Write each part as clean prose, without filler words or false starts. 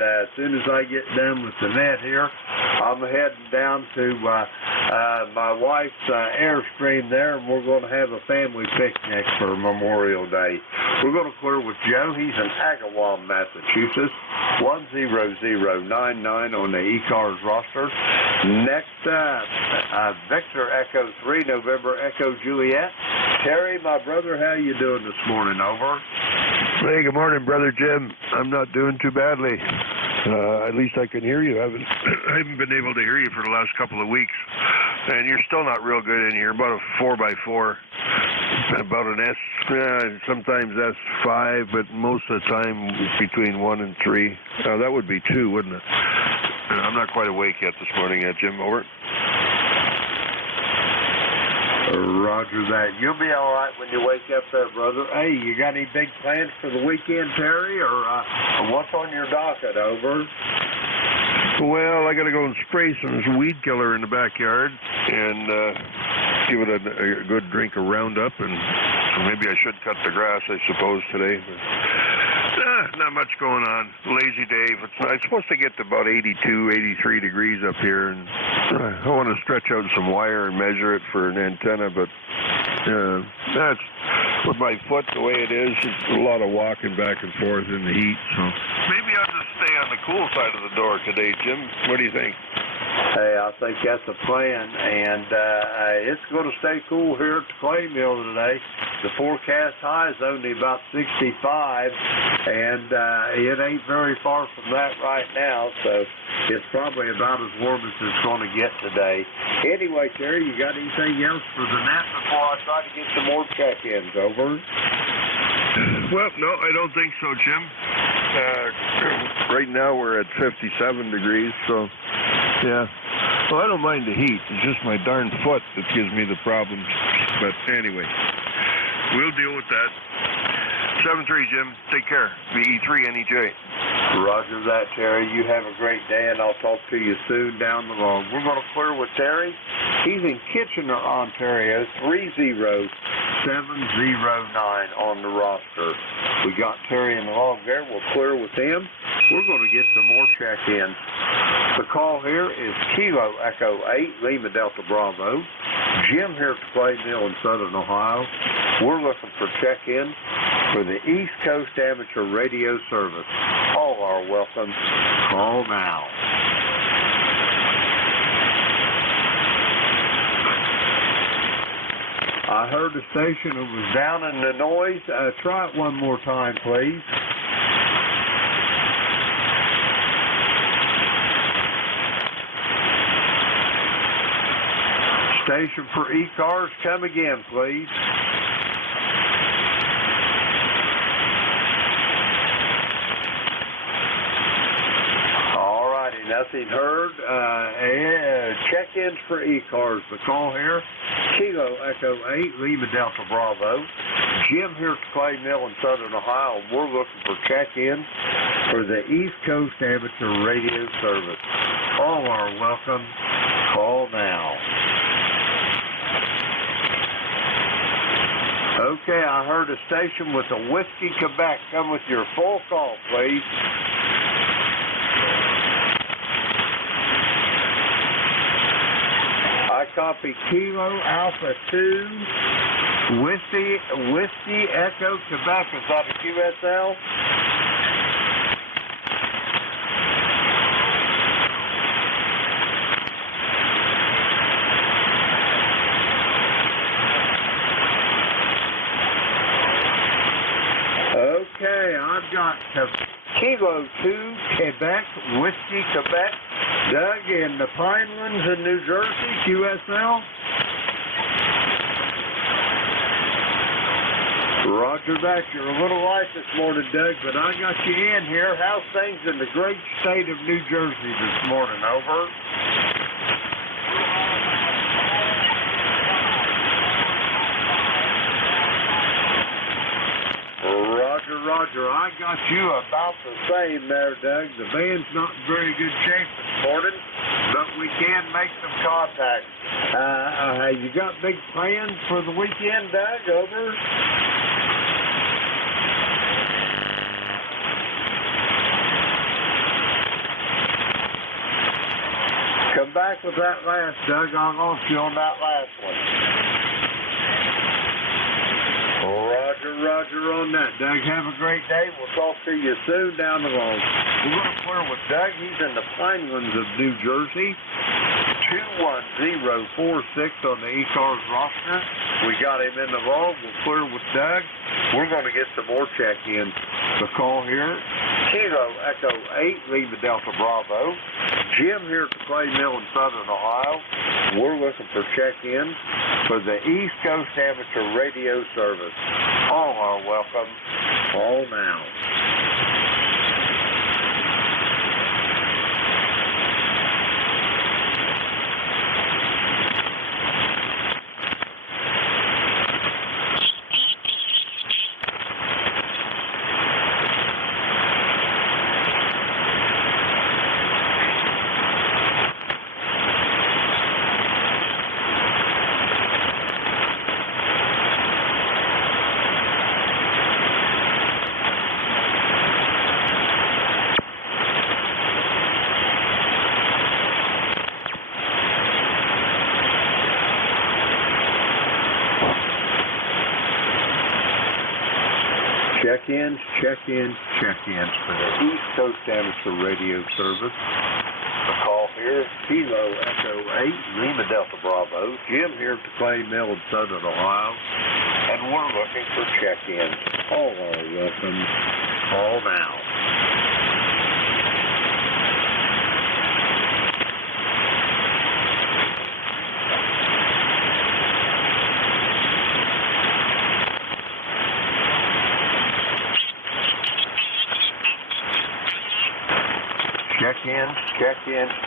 as soon as I get done with the net here, I'm heading down to my wife's Airstream there, and we're going to have a family picnic for Memorial Day. We're going to clear with Joe. He's in Agawam, Massachusetts, 10099 on the ECARS roster. Next up, Victor Echo 3, November Echo Juliet. Terry, my brother, how you doing this morning? Over. Hey, good morning, Brother Jim. I'm not doing too badly. At least I can hear you. I haven't been able to hear you for the last couple of weeks. And you're still not real good in here. About a 4x4. About an S, sometimes S5, but most of the time between 1 and 3. That would be 2, wouldn't it? I'm not quite awake yet this morning yet, Jim. Over. Roger that. You'll be all right when you wake up there, brother. Hey, you got any big plans for the weekend, Terry, or what's on your docket? Over. Well, I got to go and spray some weed killer in the backyard and give it a good drink of Roundup, and maybe I should cut the grass, I suppose, today. But, not much going on. Lazy day. It's supposed to get to about 82, 83 degrees up here, and I want to stretch out some wire and measure it for an antenna, but that's with my foot the way it is. It's a lot of walking back and forth in the heat, so maybe I'll just stay on the cool side of the door today, Jim. What do you think? Hey, I think that's a plan, and it's going to stay cool here at the clay mill today. The forecast high is only about 65, and it ain't very far from that right now, so it's probably about as warm as it's going to get today. Anyway, Terry, you got anything else for the net before I try to get some more check-ins? Over. Well, no, I don't think so, Jim. Right now we're at 57 degrees, so yeah. Well, I don't mind the heat. It's just my darn foot that gives me the problems. But anyway, we'll deal with that. 7-3, Jim. Take care. VE3 NJ. Roger that, Terry. You have a great day, and I'll talk to you soon down the road. We're going to clear with Terry. He's in Kitchener, Ontario, 30709 on the roster. We got Terry in the log there. We'll clear with him. We're going to get some more check-ins. The call here is Kilo Echo 8, Lima Delta Bravo. Jim here at the Clay Mill in Southern Ohio. We're looking for check-in for the East Coast Amateur Radio Service. All are welcome. Call now. I heard the station was down in the noise. Try it one more time, please. Station for ECARS, come again, please. All righty, nothing heard. Check-ins for ECARS. The call here, Kilo Echo 8, Lima Delta Bravo. Jim here at the Clay Mill in Southern Ohio. We're looking for check-in for the East Coast Amateur Radio Service. All are welcome. Call now. Okay, I heard a station with a Whiskey Quebec. Come with your full call, please. I copy Kilo Alpha 2, Whiskey Echo Quebec. Is that a QSL? Okay, I've got Kilo 2, Quebec, Whiskey, Quebec, Doug in the Pinelands in New Jersey, QSL. Roger that. You're a little light this morning, Doug, but I got you in here. How's things in the great state of New Jersey this morning? Over. Roger, I got you about the same there, Doug. The band's not in very good shape this morning, but we can make some contact. You got big plans for the weekend, Doug? Over. Come back with that last, Doug. I'm going to you on that last one. Roger on that, Doug. Have a great day. We'll talk to you soon down the road. We're going to clear with Doug. He's in the Pinelands of New Jersey. 21046 on the ECARS roster. We got him in the log. We'll clear with Doug. We're going to get some more check-ins. The call here, Kilo Echo 8, Lima Delta Bravo. Jim here at the Clay Mill in Southern Ohio. We're looking for check-in for the East Coast Amateur Radio Service. All are welcome. Call now. Check-ins for the East Coast Amateur Radio Service. The call here, Kilo Echo 8, Lima Delta Bravo. Jim here at the Clay Mill in Southern Ohio. And we're looking for check-in. All are welcome. Call now.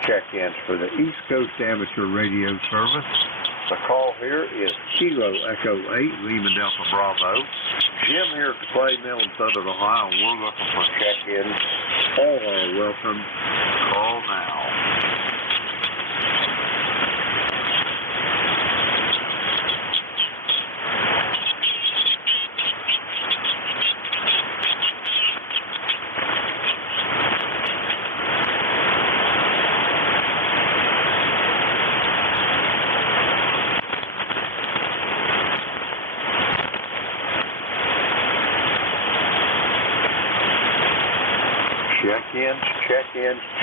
Check-ins for the East Coast Amateur Radio Service. The call here is Kilo Echo 8, Lima Delta Bravo. Jim here at the Clay Mill in Southern Ohio. We're looking for check-ins. All are welcome. Call now.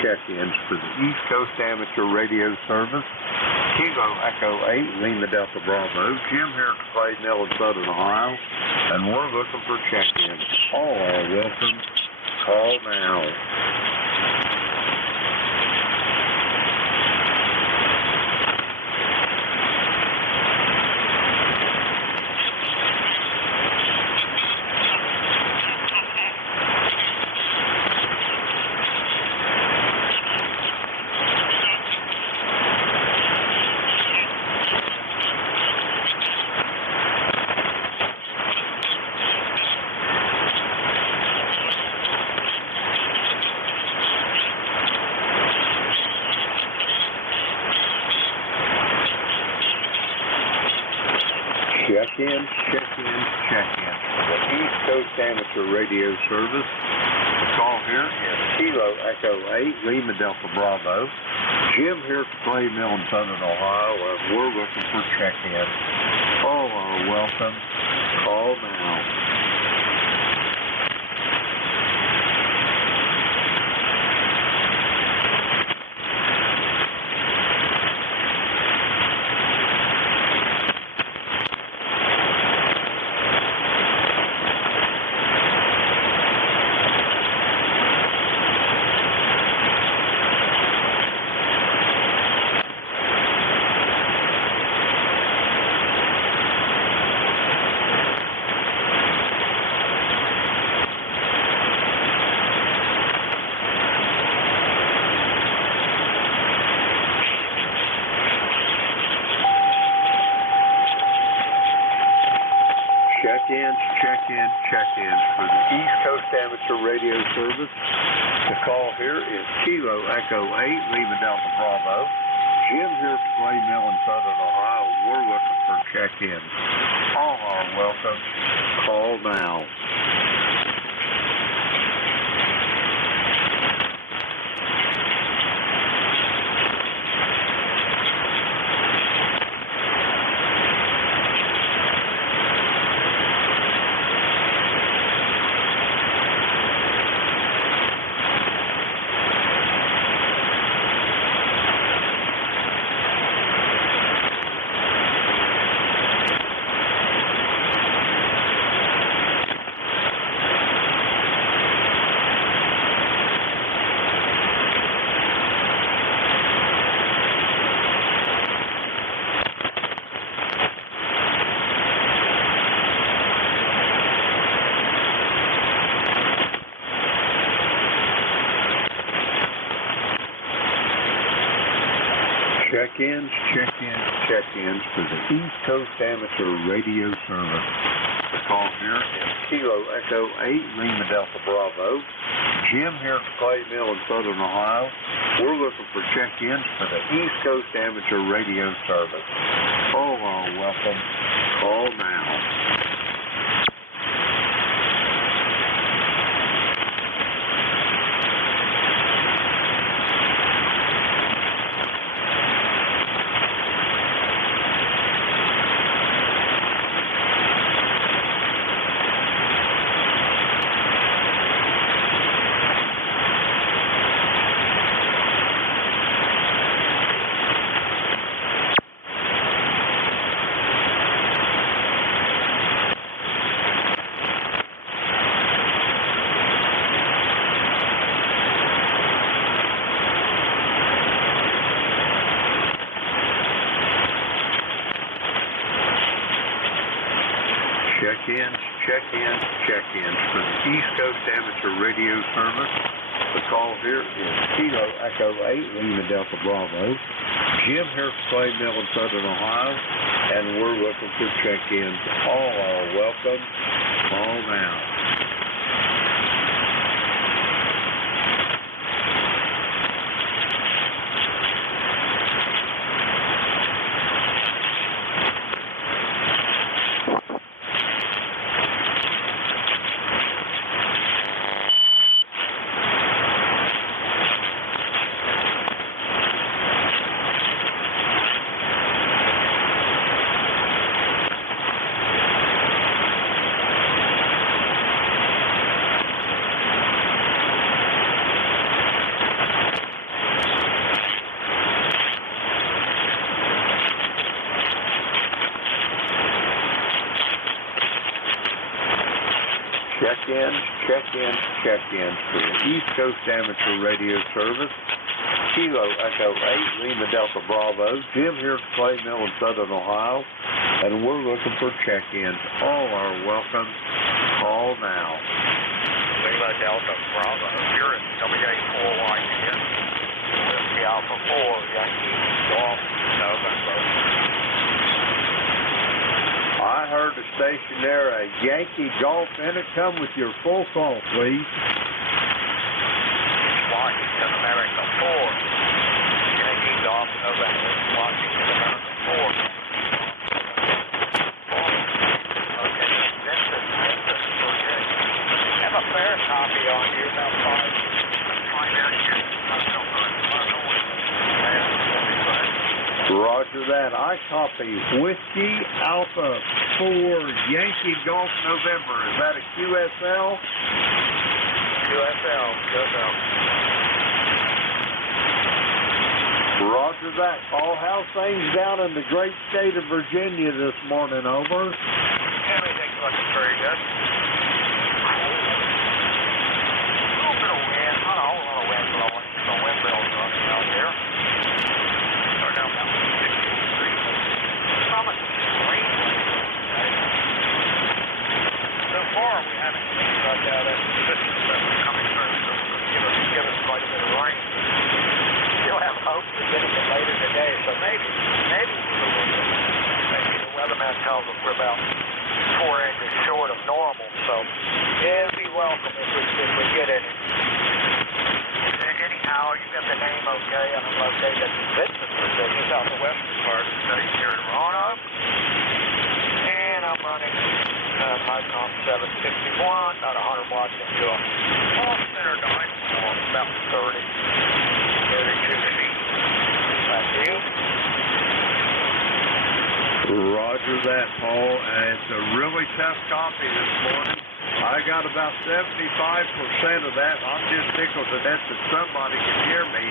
Check-ins for the East Coast Amateur Radio Service. Kilo Echo 8, Lima Delta Bravo. Jim here at the Clay Mill in Southern Ohio. And we're looking for check-ins. All are welcome. Call now. Check-ins for the East Coast Amateur Radio Service. The call here is Kilo Echo 8, Lima Delta Bravo. Jim here at the Clay Mill in Southern Ohio, and we're looking for check-in. All are welcome. Call now. Check-ins for the East Coast Amateur Radio Service. The call here is Kilo Echo 8, Lima Delta Bravo. Jim here at the Clay Mill in Southern Ohio. We're looking for check-ins. All are welcome. Call now. Check-ins for the East Coast Amateur Radio Service. The call here is Kilo Echo 8, Lima Delta Bravo. Jim here at the Clay Mill in Southern Ohio. We're looking for check-ins for the East Coast Amateur Radio Service. All are welcome. Call now. Check-ins for the East Coast Amateur Radio Service. The call here is Kilo Echo 8, Lima Delta Bravo. Jim here at the Clay Mill in Southern Ohio, and we're looking for check-ins. All are welcome. Call now. Check-ins for the East Coast Amateur Radio Service. Kilo Echo 8, Lima Delta Bravo. Jim here at the Clay Mill in Southern Ohio, and we're looking for check-ins. All are welcome. Call now. Lima Delta Bravo. You're in WA4YN. Whiskey Alpha 4, Yankee Golf, November. I heard the station there, a Yankee Golf Intercom with your full call, please. Washington America 4. Yankee Golf November. Washington America 4. Okay, Vincent, okay. I have a fair copy on you, about 5. Find out here. Roger that. I copy Whiskey Alpha 4 Yankee Golf November. Is that a QSL? QSL. Roger that. Paul, how's things down in the great state of Virginia this morning? Over. Everything's looking pretty good. A little bit of wind. Not a whole lot of wind blowing. The wind blowing out here. Start down about 16 degrees. Promise rain. So far, we haven't seen much out of that system that's coming through. So give us quite a bit of rain. Still have hopes of getting it later today. So maybe the weatherman tells us we're about 4 inches short of normal. So yeah, it'd be welcome if we get any. Anyhow, you got the name okay, and I'm located at the Vincent, Virginia, southwestern part of the state here in Roanoke. And I'm running Micron 761, about 100 watts into a center dynamo, about 32 feet. Back to you. Roger that, Paul. It's a really tough copy this morning. I got about 75% of that. I'm just tickled to death that somebody can hear me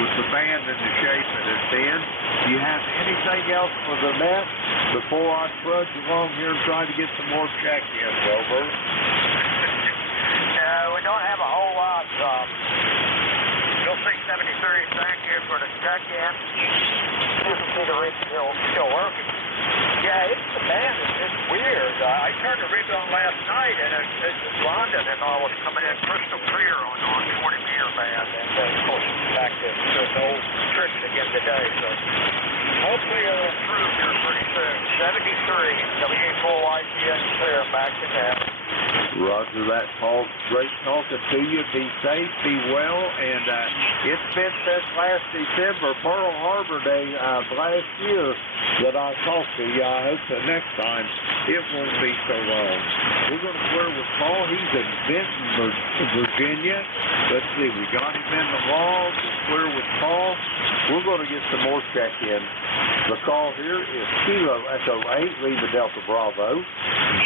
with the band in the shape that it's in. Do you have anything else for the net before I trudge along here and try to get some more check-ins? Over. No, we don't have a whole lot. You'll see 73, thank you for the check-in. You can see the rig still working. Yeah, the band is just weird. I turned the rig on last night, and it's London, and all was coming in crystal clear on 40-meter band. And then, of course, back to the old trick again today. So hopefully it'll improve here pretty soon. 73, W4YCX clear, back to that. Roger that, Paul. Great talking to you. Be safe, be well, and it's been since last December, Pearl Harbor Day last year, that I talked to you. I hope that next time it won't be so long. We're going to clear with Paul. He's in Benton, Virginia. Let's see, we got him in the log. We'll clear with Paul. We're going to get some more check-in. The call here is Kilo Echo 8, Lima Delta Bravo.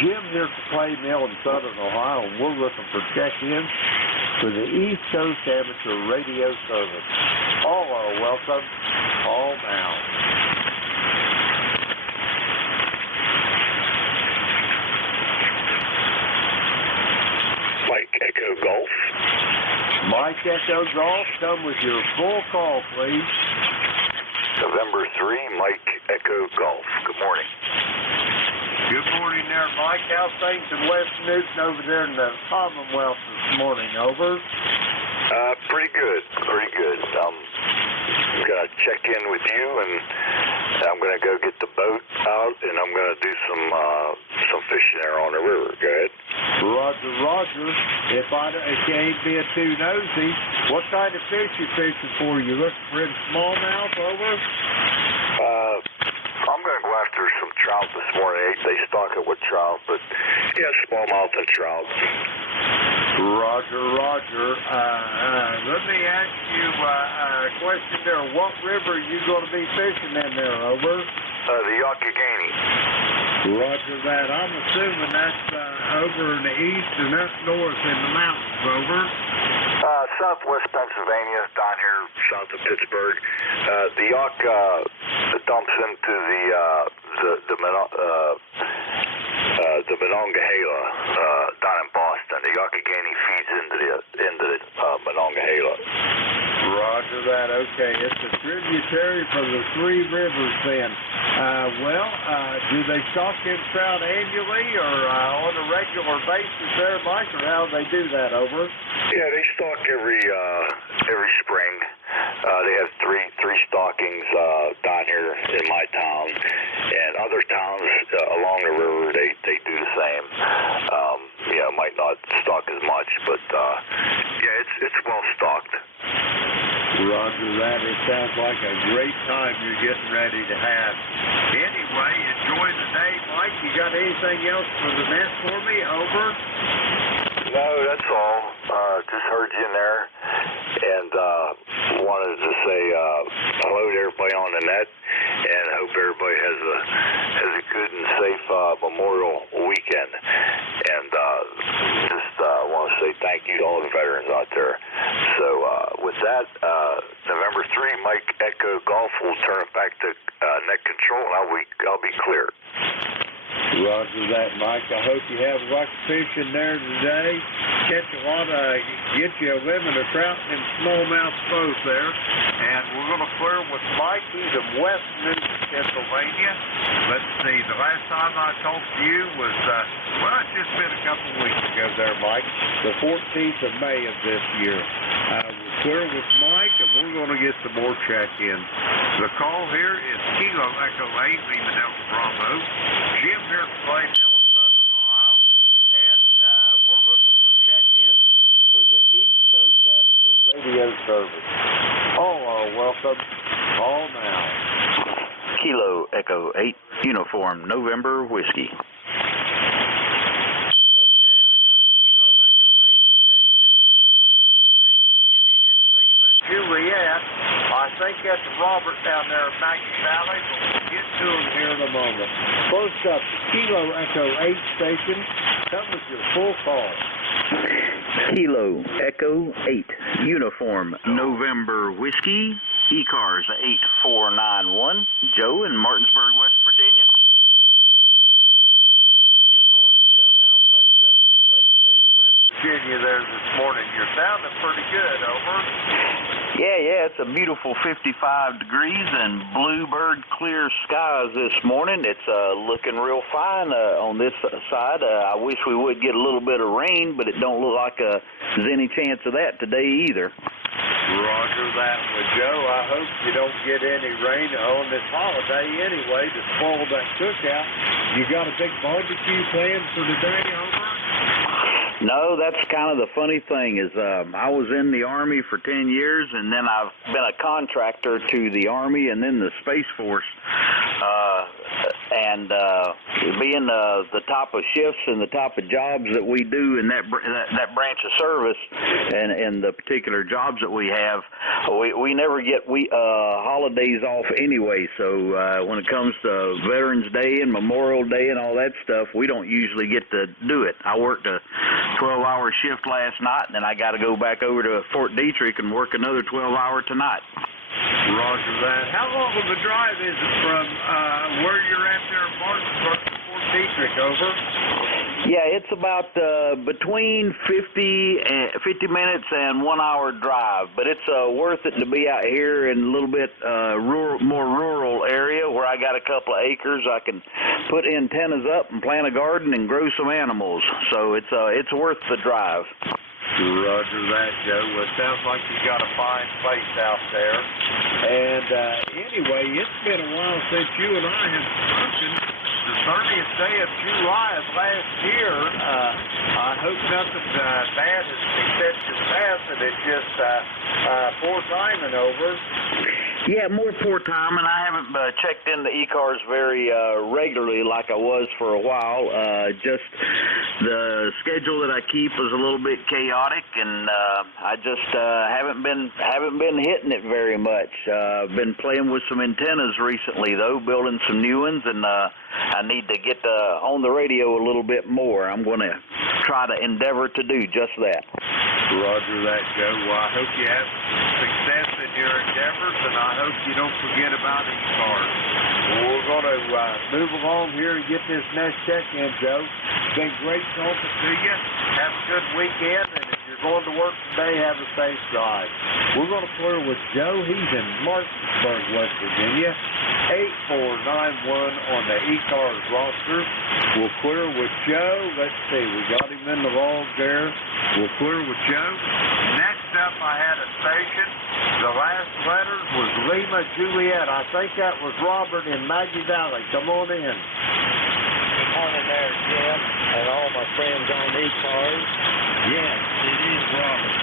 Jim here at the Clay Mill in Southern Ohio, and we're looking for check-in for the East Coast Amateur Radio Service. All are welcome. All now. Mike Echo Golf. Mike Echo Golf, come with your full call, please. November 3, Mike Echo Golf. Good morning. Good morning there, Mike. How's things in West Newton over there in the Commonwealth this morning? Over. Pretty good. Pretty good. I'm going to check in with you, and I'm going to go get the boat out, and I'm going to do some fishing there on the river. Go ahead. Roger, Roger. If you ain't being too nosy, what kind of fish you fishing for? You looking for in smallmouth? Over. I'm going to go after some trout this morning. They stock it with trout, but yeah, smallmouth and trout. Roger, Roger. Let me ask you a question there. What river are you going to be fishing in there? Over. The Youghiogheny. Roger that. I'm assuming that's over in the east and up north in the mountains. Over. Southwest Pennsylvania, down here south of Pittsburgh. The Yacht dumps into the Monongahela down in Boston. The Youghiogheny feeds into the Monongahela. Roger that. Okay, it's a tributary for the three rivers then. Do they stock in trout annually or on a regular basis there, Mike, or how do they do that? Over. Yeah, they stock every spring. They have three stockings down here in my town, and other towns along the river they do the same. Might not stock as much, but it's well stocked. Roger that. It sounds like a great time you're getting ready to have. Anyway, enjoy the day, Mike. You got anything else for the net for me? Over. No, that's all. Just heard you in there, and wanted to say hello to everybody on the net, and hope everybody has a good and safe Memorial weekend. And just want to say thank you to all the veterans out there. So with that, November 3, Mike Echo Golf will turn it back to net control, and I'll be clear. Roger that, Mike. I hope you have a lot of fish in there today. Catch a lot get you a limit of trout and smallmouth both there. And we're going to clear with Mike. He's in West Newton, Pennsylvania. Let's see, the last time I talked to you was, it's just been a couple of weeks ago there, Mike. The 14th of May of this year. We're clear with Mike, and we're going to get some more check-in. The call here is Kilo Echo 8, Lima Delta Bravo. Jim here at Clay Mill in Southern Ohio, and we're looking for check-in for the East Coast Amateur Radio Service. All are welcome. All now. Kilo Echo 8, Uniform November Whiskey. Okay, I got a Kilo Echo 8 station. I got a station ending in Lima, Juliet. I think that's Robert down there in Maggie Valley, but we'll get to him here in a moment. Close up, the Kilo Echo 8 station. Come with your full call. Kilo Echo 8, Uniform November Whiskey, ECARS 8491, Joe in Martinsburg, West Virginia. Good morning, Joe. How's things up in the great state of West Virginia there this morning? You're sounding pretty good, over. Yeah, it's a beautiful 55 degrees and bluebird clear skies this morning. It's looking real fine on this side. I wish we would get a little bit of rain, but it don't look like there's any chance of that today either. Roger that with Joe. I hope you don't get any rain on this holiday anyway to spoil that cookout. You got a big barbecue planned for today, over? No, that's kind of the funny thing is I was in the Army for 10 years, and then I've been a contractor to the Army and then the Space Force. Being the top of shifts and the top of jobs that we do in that branch of service and the particular jobs that we have, we never get holidays off anyway. So when it comes to Veterans Day and Memorial Day and all that stuff, we don't usually get to do it. I worked a 12-hour shift last night, and then I got to go back over to Fort Detrick and work another 12-hour tonight. Roger that. How long of a drive is it from where you're at there in Martinsburg to Fort Detrick, over? Yeah, it's about between 50 minutes and 1 hour drive, but it's worth it to be out here in a little bit more rural area where I got a couple of acres. I can put antennas up and plant a garden and grow some animals, so it's worth the drive. Roger that, Joe. Well, it sounds like you got a fine place out there. And anyway, it's been a while since you and I have spoken. The 30th day of July of last year. I hope nothing bad has except your past, and it's just poor timing, over. Yeah, more poor time, and I haven't checked into ECARS very regularly like I was for a while. Just the schedule that I keep is a little bit chaotic, and I just haven't been hitting it very much. I've been playing with some antennas recently, though, building some new ones, and I need to get on the radio a little bit more. I'm going to try to endeavor to do just that. Roger that, Joe. Well, I hope you have success in your endeavors, and I hope you don't forget about ECARS. Well, we're going to move along here and get this next check-in, Joe. It's been great talking to you. Have a good weekend, and if you're going to work today, have a safe drive. We're going to clear with Joe. He's in Martinsburg, West Virginia. 8491 on the ECARS roster. We'll clear with Joe. Let's see. We got him in the log there. We'll clear with Joe. Next up, I had a station. The last letters was Lima Juliet. I think that was Robert in Maggie Valley. Come on in. Good morning there, Jim, and all my friends on ECARS. Yes, it is Robert.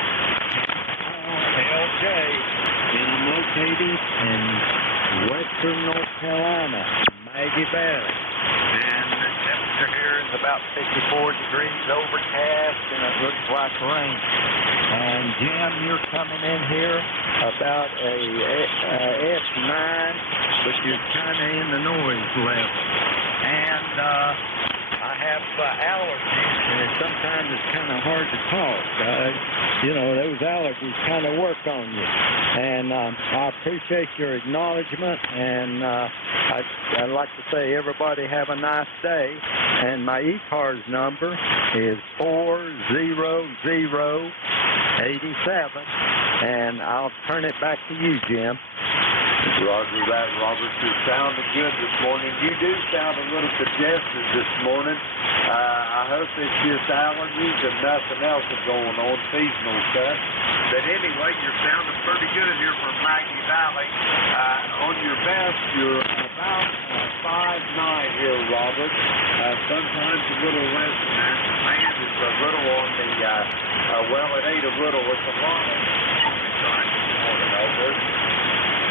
LJ, and I'm located in western North Carolina, Maggie Valley. And the temperature here is about 54 degrees, overcast, and it looks like rain. And Jim, you're coming in here about a F9, but you're kind of in the noise level. And I have allergies, and sometimes it's kind of hard to talk. Those allergies kind of work on you. And I appreciate your acknowledgement, and I'd like to say everybody have a nice day. And my ECARS number is 40087, and I'll turn it back to you, Jim. Roger that, Robert. You're sounding good this morning. You do sound a little congested this morning. I hope it's just allergies and nothing else is going on, seasonal stuff. But anyway, you're sounding pretty good here from Maggie Valley. On your best, you're about 5'9" here, Robert. Sometimes a little less than that. The band is a little on the, it ain't a little, it's a lot on the side this morning, over.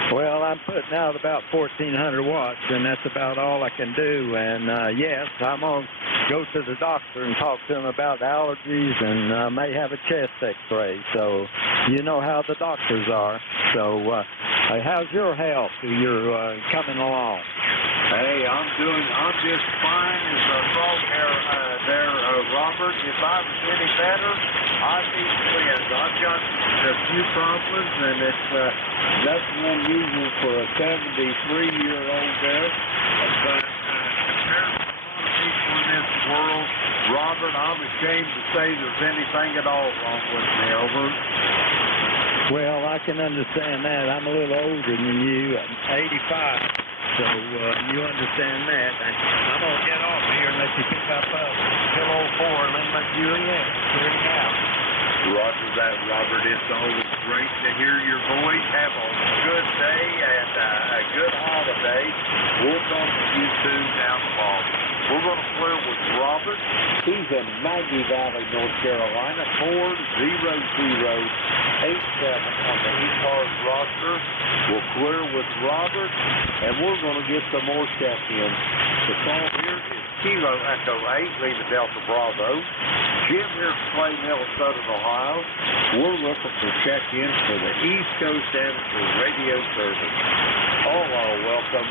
Well, I'm putting out about 1,400 watts, and that's about all I can do. And, yes, I'm going to go to the doctor and talk to him about allergies, and may have a chest x-ray. So you know how the doctors are. So how's your health? You're coming along. Hey, I'm just fine as a frog there, Robert. If I was any better, I'd be twins. I've got a few problems, and it's nothing unusual for a 73-year-old there. But compared to a lot of people in this world, Robert, I'm ashamed to say there's anything at all wrong with me, over. Well, I can understand that. I'm a little older than you. I'm 85. So you understand that. And I'm going to get off here and let you pick up Pillow 4, Lima Juliet. Clearing out. Roger that, Robert. It's always great to hear your voice. Have a good day and a good holiday. We'll talk to you soon down the line. We're going to clear with Robert. He's in Maggie Valley, North Carolina, 40087 on the ECARS roster. We'll clear with Robert, and we're going to get some more check-ins. The call here is Kilo Echo 8, Lima Delta Bravo. Jim here at Clay Mill, Southern Ohio. We're looking for check-ins for the East Coast Amateur Radio Service. All are welcome.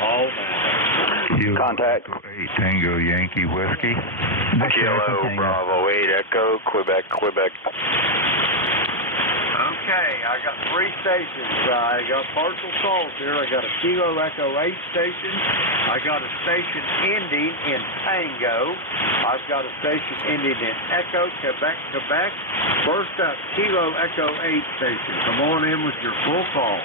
All matter. Contact. 8 Tango Yankee Whiskey. Kilo Bravo 8 Echo, Quebec. Okay, I got 3 stations. I got partial calls here. I got a Kilo Echo 8 station. I got a station ending in Tango. I've got a station ending in Echo, Quebec. First up, Kilo Echo 8 station. Come on in with your full call.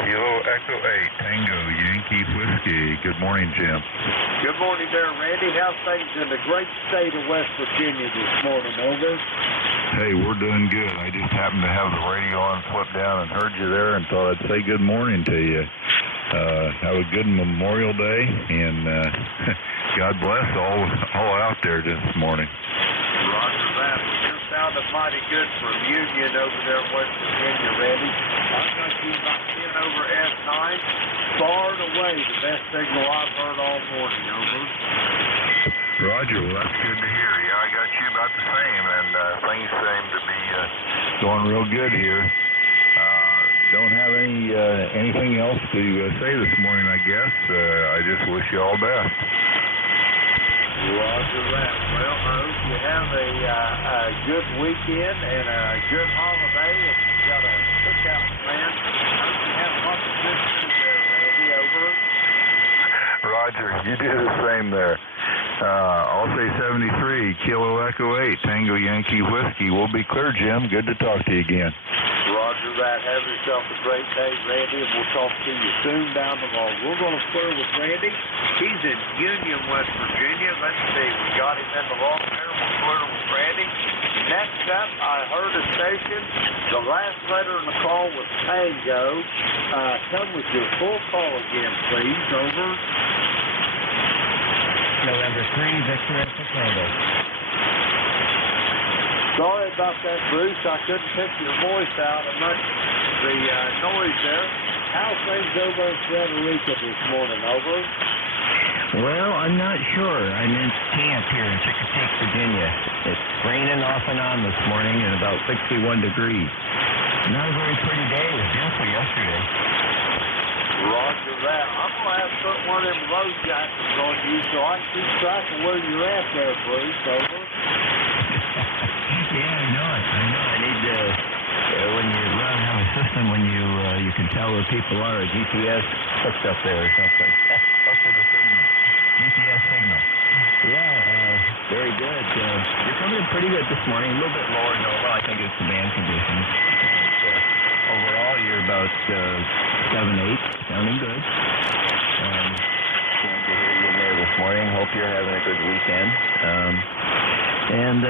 Kilo Echo 8 Tango Yankee Whiskey. Good morning, Jim. Good morning there, Randy. How's things in the great state of West Virginia this morning? Over. Hey, we're doing good. I just happened to have the radio on, flipped down, and heard you there, and thought I'd say good morning to you. Have a good Memorial Day, and God bless all out there this morning. Roger that. You sounded mighty good from Union over there in West Virginia, Randy. I've got you about 10 over S9. Far and away the best signal I've heard all morning. Over. Roger, well, that's good to hear. Yeah, I got you about the same, and things seem to be going real good here. Don't have anything else to say this morning, I guess. I just wish you all the best. Roger that. Well, I hope you have a good weekend and a good holiday. If you've got a cookout planned, I hope you have lots of good food there, Randy. Over. Roger, you do the same there. I'll say 73, Kilo Echo 8, Tango Yankee Whiskey. We'll be clear, Jim. Good to talk to you again. Roger that. Have yourself a great day, Randy, and we'll talk to you soon down the road. We're going to clear with Randy. He's in Union, West Virginia. Let's see. We got him in the wrong there. We'll clear with Randy. Next up, I heard a station. The last letter in the call was Tango. Come with your full call again, please. Over. November 3, Victor Echo Tango. Sorry about that, Bruce. I couldn't pick your voice out of much the noise there. How's things over in Santa Rica this morning? Over. Well, I'm not sure. I'm in camp here in Chickasha, Virginia. It's raining off and on this morning and about 61 degrees. Not a very pretty day. It was beautiful yesterday. Roger that. I'm going to have to put one of them road jackets on you so I can keep track of where you're at there, Bruce. Over. Yeah, I know it. I need to, when you have a system when you can tell where people are, a GPS hooked up there or something. Hooked to the signal. GPS signal. Yeah, very good. You're coming in pretty good this morning. A little bit lower than normal. I think it's the band conditions. Overall, you're about 7-8. Sounding good. Glad to hear you in there this morning. Hope you're having a good weekend. And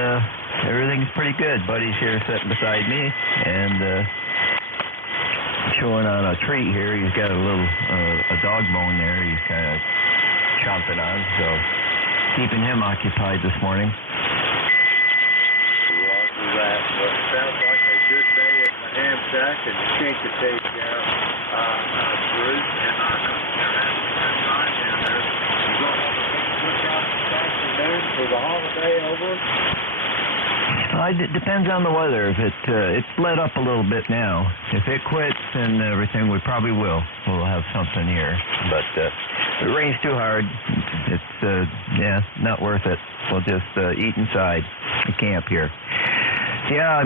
everything's pretty good. Buddy's here sitting beside me and chewing on a treat here. He's got a little a dog bone there. He's kind of chomping on, so keeping him occupied this morning. Roger that. Well, it sounds like a good day at the ham shack in Chickasha there, Bruce. And I know you're having a good time down there. You going to have a big cookout this afternoon for the holiday? Over. It depends on the weather. If it's let up a little bit now. If it quits and everything, we probably will. We'll have something here. But if it rains too hard, it's not worth it. We'll just eat inside the camp here. Yeah,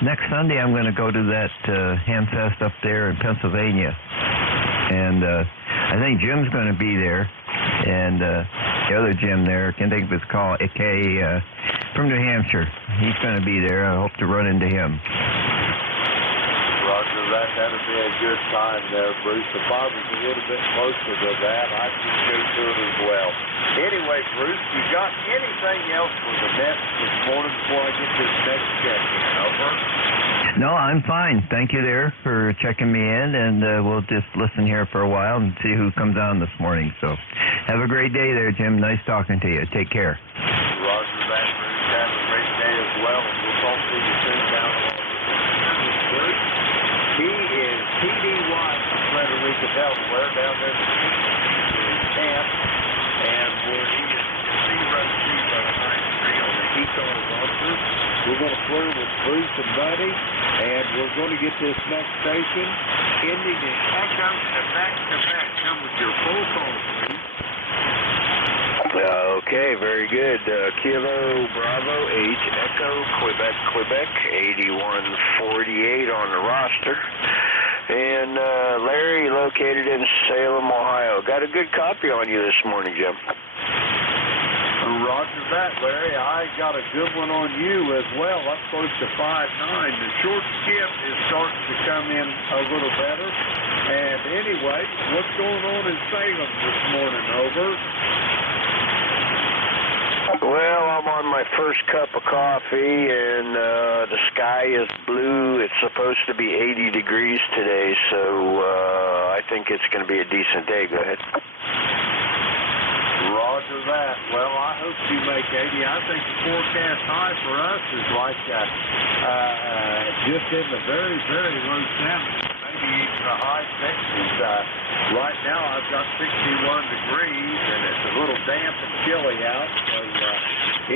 next Sunday I'm gonna go to that ham fest up there in Pennsylvania, and I think Jim's gonna be there, and the other Jim there, I can't think of his call, from New Hampshire. He's gonna be there. I hope to run into him. Roger that. That'll be a good time there, Bruce. If I was a little bit closer to that, I could go to it as well. Anyway, Bruce, you got anything else for the Nets this morning before I get this next check-in? Over. No, I'm fine. Thank you there for checking me in, and we'll just listen here for a while and see who comes on this morning. So have a great day there, Jim. Nice talking to you. Take care. Roger that, Bruce. Have a great day as well, and we'll talk to you soon down the line. Bruce, he is T.D. White from Frederica, Delaware, down there in camp, and where he is 0093 on the ECARS officer. We're going to flirt with Bruce and Buddy, and we're going to get this next station ending in Echo Quebec. Come with your full call, please. Okay, very good. Kilo Bravo H Echo Quebec 8148 on the roster. And Larry, located in Salem, Ohio. Got a good copy on you this morning, Jim. Roger that, Larry. I got a good one on you as well. Up close to 5'9". The short skip is starting to come in a little better. And anyway, what's going on in Salem this morning? Over. Well, I'm on my first cup of coffee, and the sky is blue. It's supposed to be 80 degrees today, so I think it's going to be a decent day. Go ahead. Roger that. Well, I hope you make 80. I think the forecast high for us is like just in the very, very low 70s, maybe even the high 60s. Right now I've got 61 degrees, and it's a little damp and chilly out. So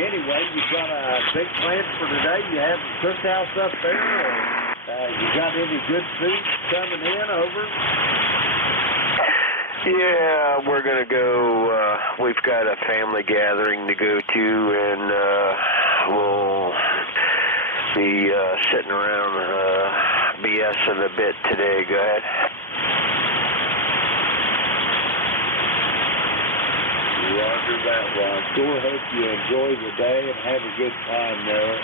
anyway, you've got a big plan for today. You have the cookhouse up there, or you got any good food coming in? Over. Yeah, we're going to go, we've got a family gathering to go to, and we'll be sitting around BSing a bit today. Go ahead. Roger that, Ron. Sure hope you enjoy the day and have a good time there.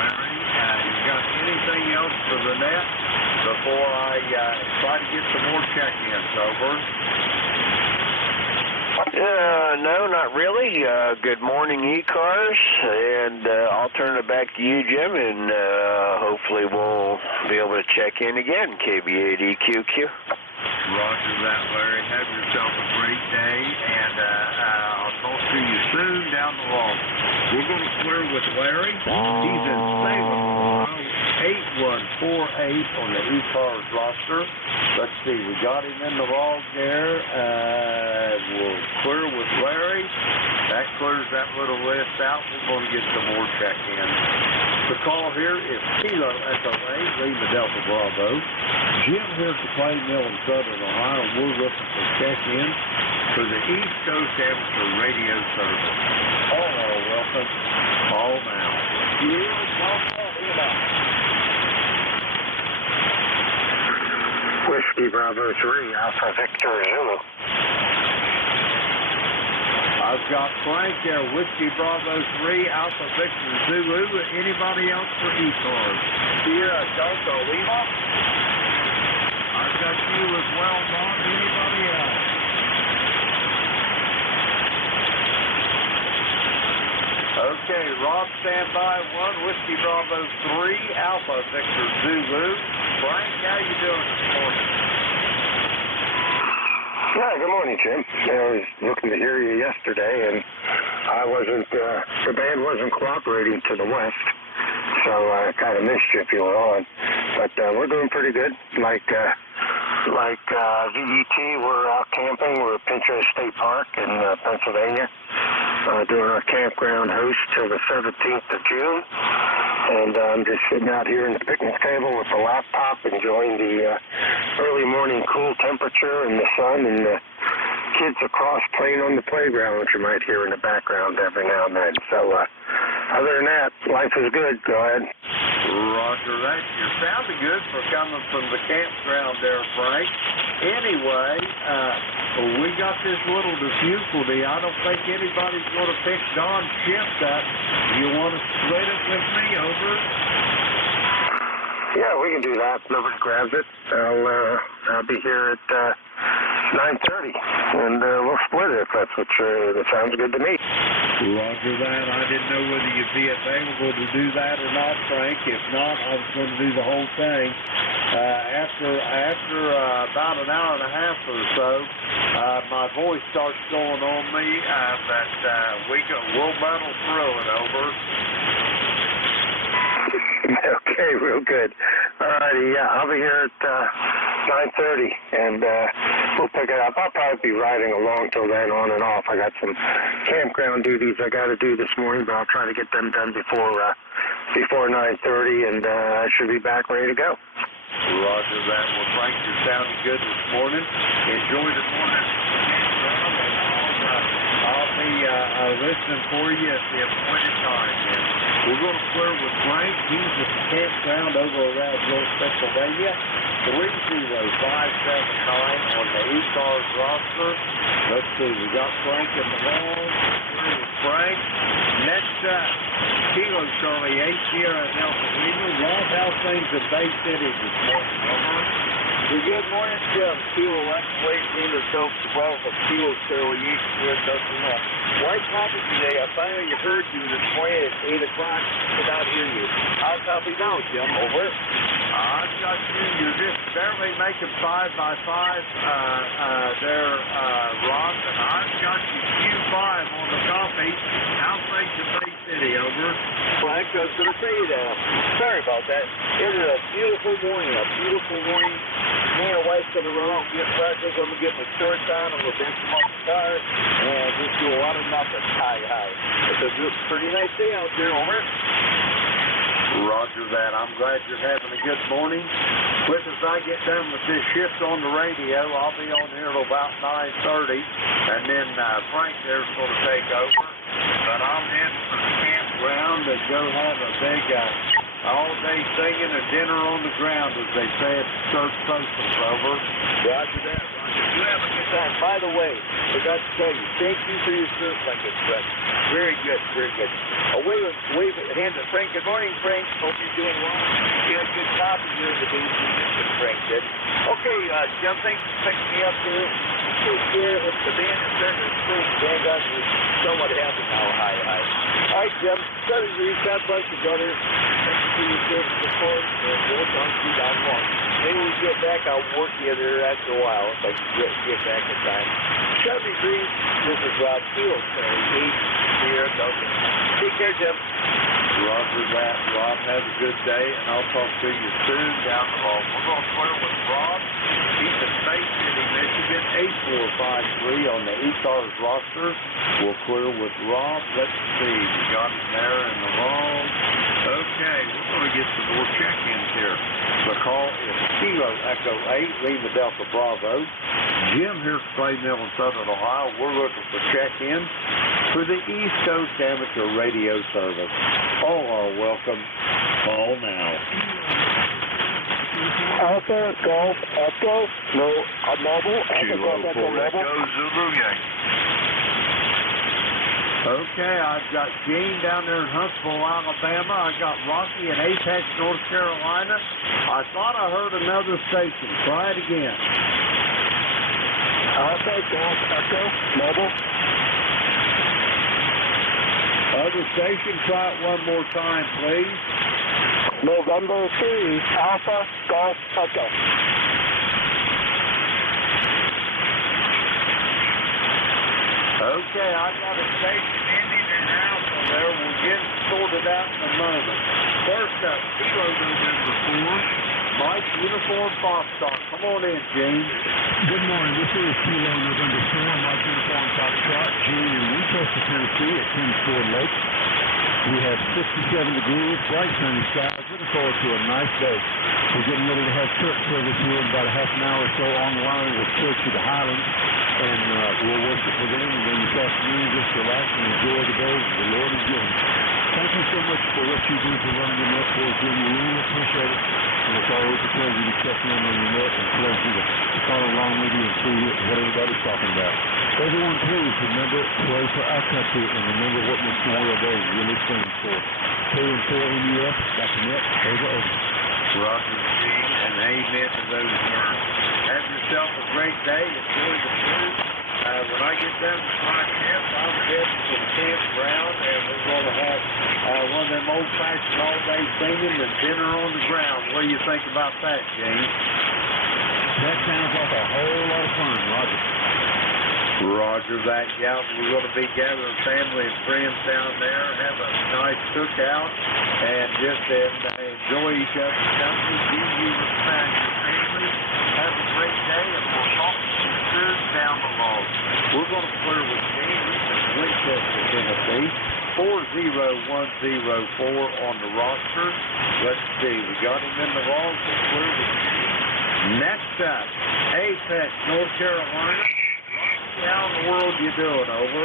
Larry, you got anything else for the net before I try to get some more check-ins? Over. No, not really. Good morning, ECARS, and I'll turn it back to you, Jim, and hopefully we'll be able to check in again, KB8EQQ. Roger that, Larry. Have yourself a great day, and I'll talk to you soon down the line. We're going to clear with Larry. He's in Salem, Ohio, 8148 on the ECARS roster. Let's see, we got him in the log there. We'll clear with Larry. That clears that little list out. We're going to get some more check-ins. The call here is Kilo Echo 8, Lima Delta Bravo. Jim here at the Clay Mill in Southern Ohio. We're looking for check-ins for the East Coast Amateur Radio Service. All are welcome. Call now. Whiskey Bravo 3, Alpha Victor Zulu. I've got Frank there, Whiskey Bravo 3, Alpha Victor Zulu. Anybody else for ECARS? Sierra Delta Lima. I've got you as well, Bob. Anybody else? Okay, Rob, stand by. 1, Whiskey Bravo 3, Alpha Victor Zulu. Frank, how you doing this morning? Yeah, good morning, Jim. I was looking to hear you yesterday, and I wasn't, the band wasn't cooperating to the west, so I kind of missed you if you were on. But we're doing pretty good. Like VET, we're out camping. We're at Pinchot State Park in Pennsylvania, doing our campground host till the 17th of June. And I'm just sitting out here in the picnic table with the laptop, enjoying the early morning cool temperature and the sun, and the kids across playing on the playground, which you might hear in the background every now and then. So other than that, life is good. Go ahead. Roger that. You're sounding good for coming from the campground there, Frank. Anyway, we got this little difficulty. I don't think anybody's going to pick Don's shift up. You want to split it with me? Over. Yeah, we can do that. Nobody grabs it. I'll be here at 9:30, and we'll split it if that's what that sounds good to me. Roger that. I didn't know whether you'd be available to do that or not, Frank. If not, I was going to do the whole thing. After about an hour and a half or so, my voice starts going on me, but we'll battle through it. Over. Okay, real good. All righty, yeah, I'll be here at 9:30, and we'll pick it up. I'll probably be riding along till then, on and off. I got some campground duties I got to do this morning, but I'll try to get them done before 9:30, and I should be back ready to go. Roger that. Well, Frank, you're sounding good this morning. Enjoy the morning campground, and I'll be listening for you at the appointed time. And we're going to clear with Frank. He's at the campground over around North Pennsylvania. 30579 on the ECARS roster. Let's see, we got Frank in the long. Clear with Frank. Next up, Kilo Charlie 8 Sierra Delta Lima. Rob, how's things in Bay City this morning? Over. Good morning, Jim. Kilo West Kilo Delta Bravo, Kilo Charlie 8 Sierra Delta Lima. White copy today. I finally heard you this morning at 8 o'clock. Could not hear you. I'll copy now, Jim. Over. I've got you. You're just barely making 5 by 5 there, Rob, and I've got you Q5 on the copy. How's things in Bay City? Over. Frank, I was going to say that. Sorry about that. It is a beautiful morning. Me and my wife going to run out and get breakfast. I'm going to get my shorts on. I'm going to bench them off the car and just do a lot of nothing. Hi. It's a pretty nice day out there. Over. Roger that. I'm glad you're having a good morning. Quick as I get done with this shift on the radio, I'll be on here till about 9:30, and then Frank there's going to take over. But I'm heading for the campground and go have a big all-day singing and dinner on the ground, as they say at the church socials. Over. Roger that. You have a good time. By the way, I forgot to tell you, thank you for your service, my good friend. Very good. Wave a hand to Frank. Good morning, Frank. Hope you're doing well. You had a good copy here in the basement, Frank did. Okay, Jim, thanks for picking me up here. Take care. If the band is starting to swing, band on you. Somewhat happy now. Hi. All right, Jim. God bless you, brother. Thank you for your service support, and we'll talk to you down the line. Maybe we get back, I'll work you there after a while if I can get back in time. Chevy Green, this is Rob Field, 8 here. Take care, Jim. Roger that. Rob, have a good day, and I'll talk to you soon down the road. We're going to clear with Rob. He's in Bay City, Michigan, 8453 on the ECARS roster. We'll clear with Rob. Let's see. We got him there in the wrong. Okay, we're going to get some more check-ins here. The call is Kilo Echo 8, Lima Delta Bravo. Jim here at Clay Mill in Southern Ohio. We're looking for check-in for the East Coast Amateur Radio Service. All are welcome. Call now. Alpha, Golf, Echo, no, mobile, Alpha, Golf, Echo, mobile. Zulu Yankee. Okay, I've got Gene down there in Huntsville, Alabama. I got Rocky in Apex, North Carolina. I thought I heard another station. Try it again. Alpha, Golf, Echo, mobile. Other station, try it one more time, please. November 3, Alpha, Golf, Echo. Okay, I've got a station ending in Alpha there. We'll get it sorted out in a moment. First up, Kilo November 4, Mike Uniform Foxtrot. Come on in, Gene. Good morning. This is Kilo November 4, Mike Uniform Foxtrot, Gene in Winchester, Tennessee at Kings Ford Lake. We have 67 degrees, bright sunny skies. Looking forward to a nice day. We're getting ready to have church service here in about a half an hour or so on the line with Church of the Highlands. And we'll worship with them, and then this afternoon just relax and enjoy the day the Lord is giving. Thank you so much for what you do for running the net for us, Jim. We really appreciate it. And it's always a pleasure to check in on your net and a pleasure to follow along with you and see what everybody's talking about. Everyone, please remember, pray for our country and remember what Memorial Day really stands for. K4NUS.net. Over. Roger, Gene, and amen to those words. Have yourself a great day. Enjoy the food. When I get done with my camp, I'm heading to the campground, and we're going to have one of them old-fashioned all-day singing and dinner on the ground. What do you think about that, James? That sounds like a whole lot of fun, Roger. Roger that, yeah. We're going to be gathering family and friends down there, have a nice cookout, and just enjoy each other's company. Be you with your family. Have a great day, and we'll talk to you soon down the road. We're going to clear with Jamie from Winchester, Tennessee. 40104 on the roster. Let's see. We got him in the wrong. We'll clear with Jamie. Next up, Apex, North Carolina. How in the world you doing, over?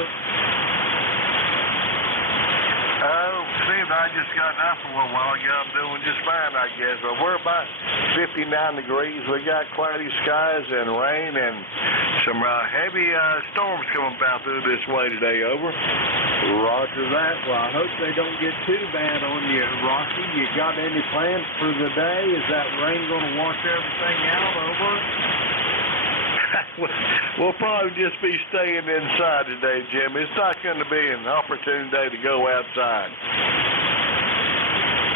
Oh, Steve, I just got off a little while ago. I'm doing just fine, I guess. But we're about 59 degrees. We got cloudy skies and rain and some heavy storms coming about through this way today, over. Roger that. Well, I hope they don't get too bad on you, Rocky. You got any plans for the day? Is that rain going to wash everything out, over? We'll probably just be staying inside today, Jim. It's not going to be an opportune day to go outside.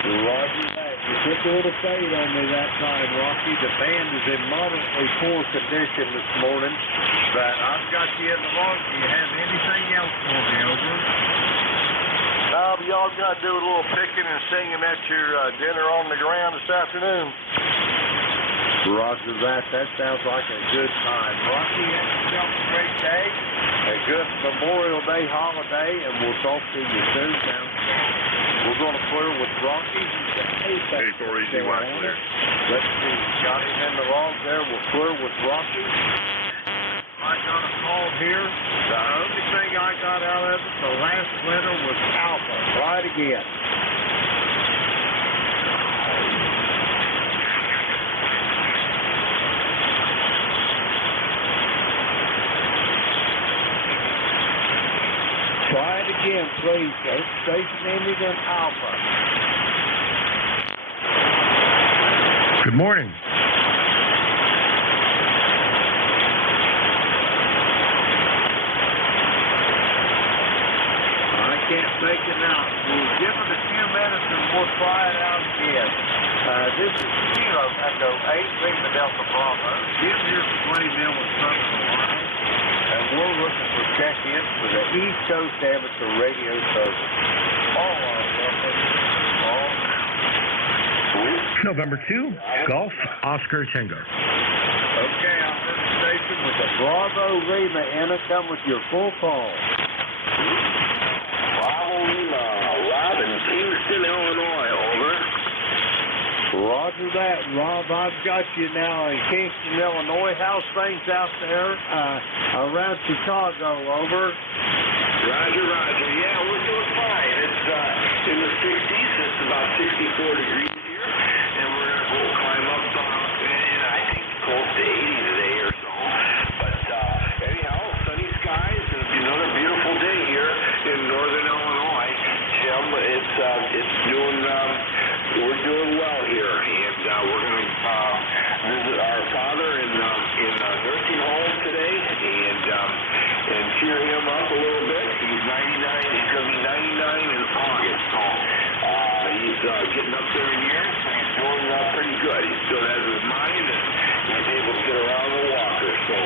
Roger that. You took a little fade on me that time, Rocky. The band is in moderately poor condition this morning, but I've got you in the wrong. Do you have anything else for me, over? No, y'all got to do a little picking and singing at your dinner on the ground this afternoon. Roger that. That sounds like a good time. Rocky, have yourself a great day, a good Memorial Day holiday, and we'll talk to you soon down the road. We're going to clear with Rocky. He's the Hey, for easy, white clear. Let's see. Got him in the wrong there. We'll clear with Rocky. I got a call here. The only thing I got out of it, the last letter was Alpha. Try it again. Try it again, please. Station ended in Alpha. Good morning. I can't make it out. We'll give it a few minutes and we'll try it out again. This is Kilo Echo 8, Lima Delta Bravo. Jim here's the Plain Mill with Southern Line. And we're looking for check-ins for the East Coast Amateur Radio Service. All our numbers, all now. November 2, Golf, Oscar Tango. Okay, I'm in the station with the Bravo Lima in it. Come with your full call. Bravo Lima, Rob in Kingston, Illinois, over. Roger that, Rob. I've got you now in Kingston, Illinois. How's things out there around Chicago, over? Roger, Roger. Yeah, we're doing fine. It's in the 60s. It's about 64 degrees here. And we'll climb up, and I think close to 80 today or so. But anyhow, sunny skies and another beautiful day here in northern Illinois. Jim, it's doing, we're doing well here. And we're going to visit our father in a nursing home today and cheer him up a little bit. He's 99. He's going to be 99 in August. So he's getting up there in years, and he's doing pretty good. He still has his mind, and he's able to get around the walker. So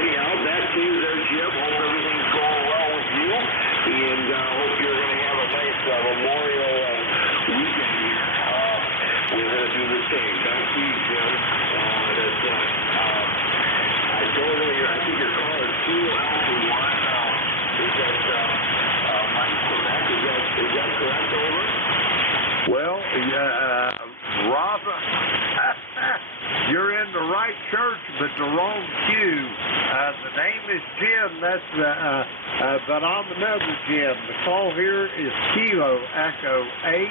anyhow, back to you there, Jim. Hope everything's going well with you, and hope you're going to have a nice Memorial weekend here. We're going to do the same. Back to you, Jim. I don't know I think your call is 2Alpha 1. Is that Mike Quebec? Is that correct, over? Well, Rob, you're in the right church, but the wrong pew. The name is Jim. But I'm another Jim. The call here is Kilo Echo 8,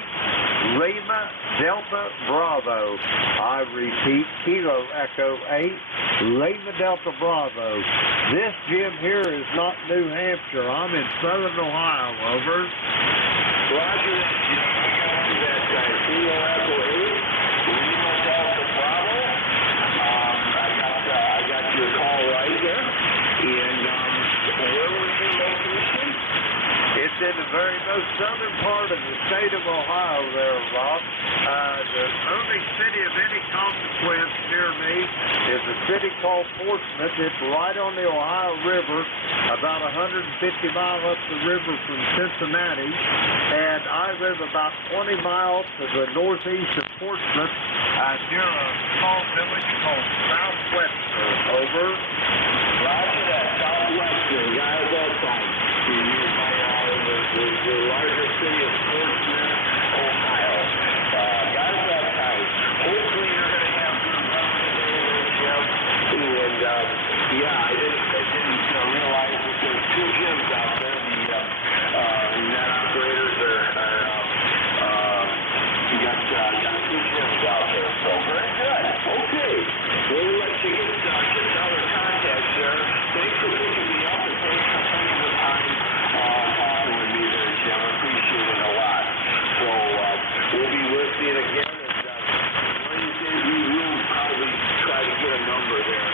Lima Delta Bravo. I repeat, Kilo Echo 8, Lima Delta Bravo. This Jim here is not New Hampshire. I'm in Southern Ohio. Over. Roger that, Jim. That Kilo Echo 8, Lima southern part of the state of Ohio there, Rob. The only city of any consequence near me is a city called Portsmouth. It's right on the Ohio River, about 150 miles up the river from Cincinnati. And I live about 20 miles to the northeast of Portsmouth, near a small village called Southwester. Over. Roger that, Southwestern, guys, outside. The larger city of Portsmouth, Ohio. Guys, outside. Hopefully you're going to have good weather today, Jim. And, yeah, I didn't realize that there's two gyms out there. The net operators you got two gyms out there. So, very good. Okay. We'll let you get other contacts there. Thanks for picking me up and thanks for taking the time talking with me there, Jim. I appreciate it a lot. So we'll be listening again. And we will probably try to get a number there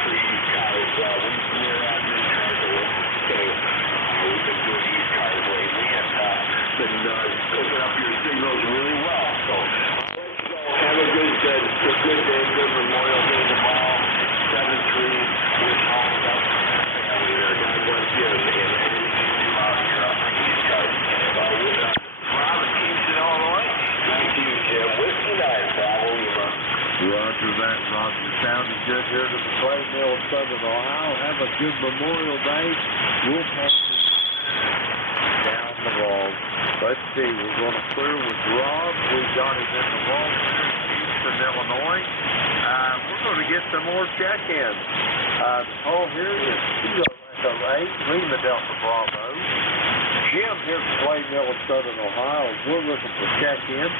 for ECARS. We're at we've been doing ECARS lately and been picking up your signals really well. So have a good day, good Memorial Day tomorrow. 7-3, wish all the best to your family there. God bless you and anything you do out here on the ECARS. Rob and Kingston, Illinois. Thank you, Jim. Whiskey 9, Bravo Lima. Roger that, Rob. You sounded good here to the clay mill in southern Ohio. Have a good Memorial Day. We'll talk to you down the road. Let's see. We're going to clear with Rob. We got him in the wall here in Kingston, Illinois. We're going to get some more check-ins. The call here is 208, Lima Delta Bravo. Jim here at the clay mill in southern Ohio. We're looking for check-ins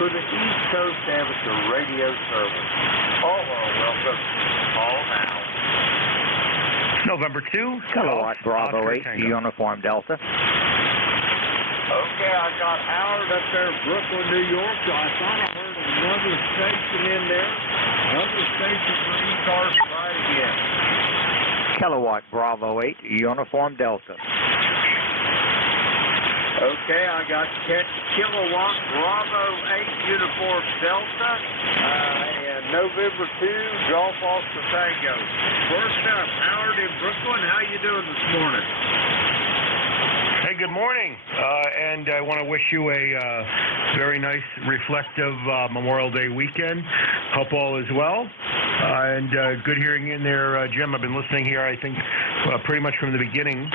for the East Coast Amateur Radio Service. All are welcome. Call now. November 2, Kilowatt Bravo 8, Uniform Delta. Okay, I got Howard up there in Brooklyn, New York. So I thought I heard another station in there. Another station for ECARS right again. Kilowatt Bravo 8, Uniform Delta. Okay, I got Kilowatt Bravo 8 Uniform Delta and November 2 Golf Oscar Tango. First up, Howard in Brooklyn. How you doing this morning? Hey, good morning, and I want to wish you a very nice, reflective Memorial Day weekend. Hope all is well, and good hearing in there, Jim. I've been listening here, I think, pretty much from the beginning,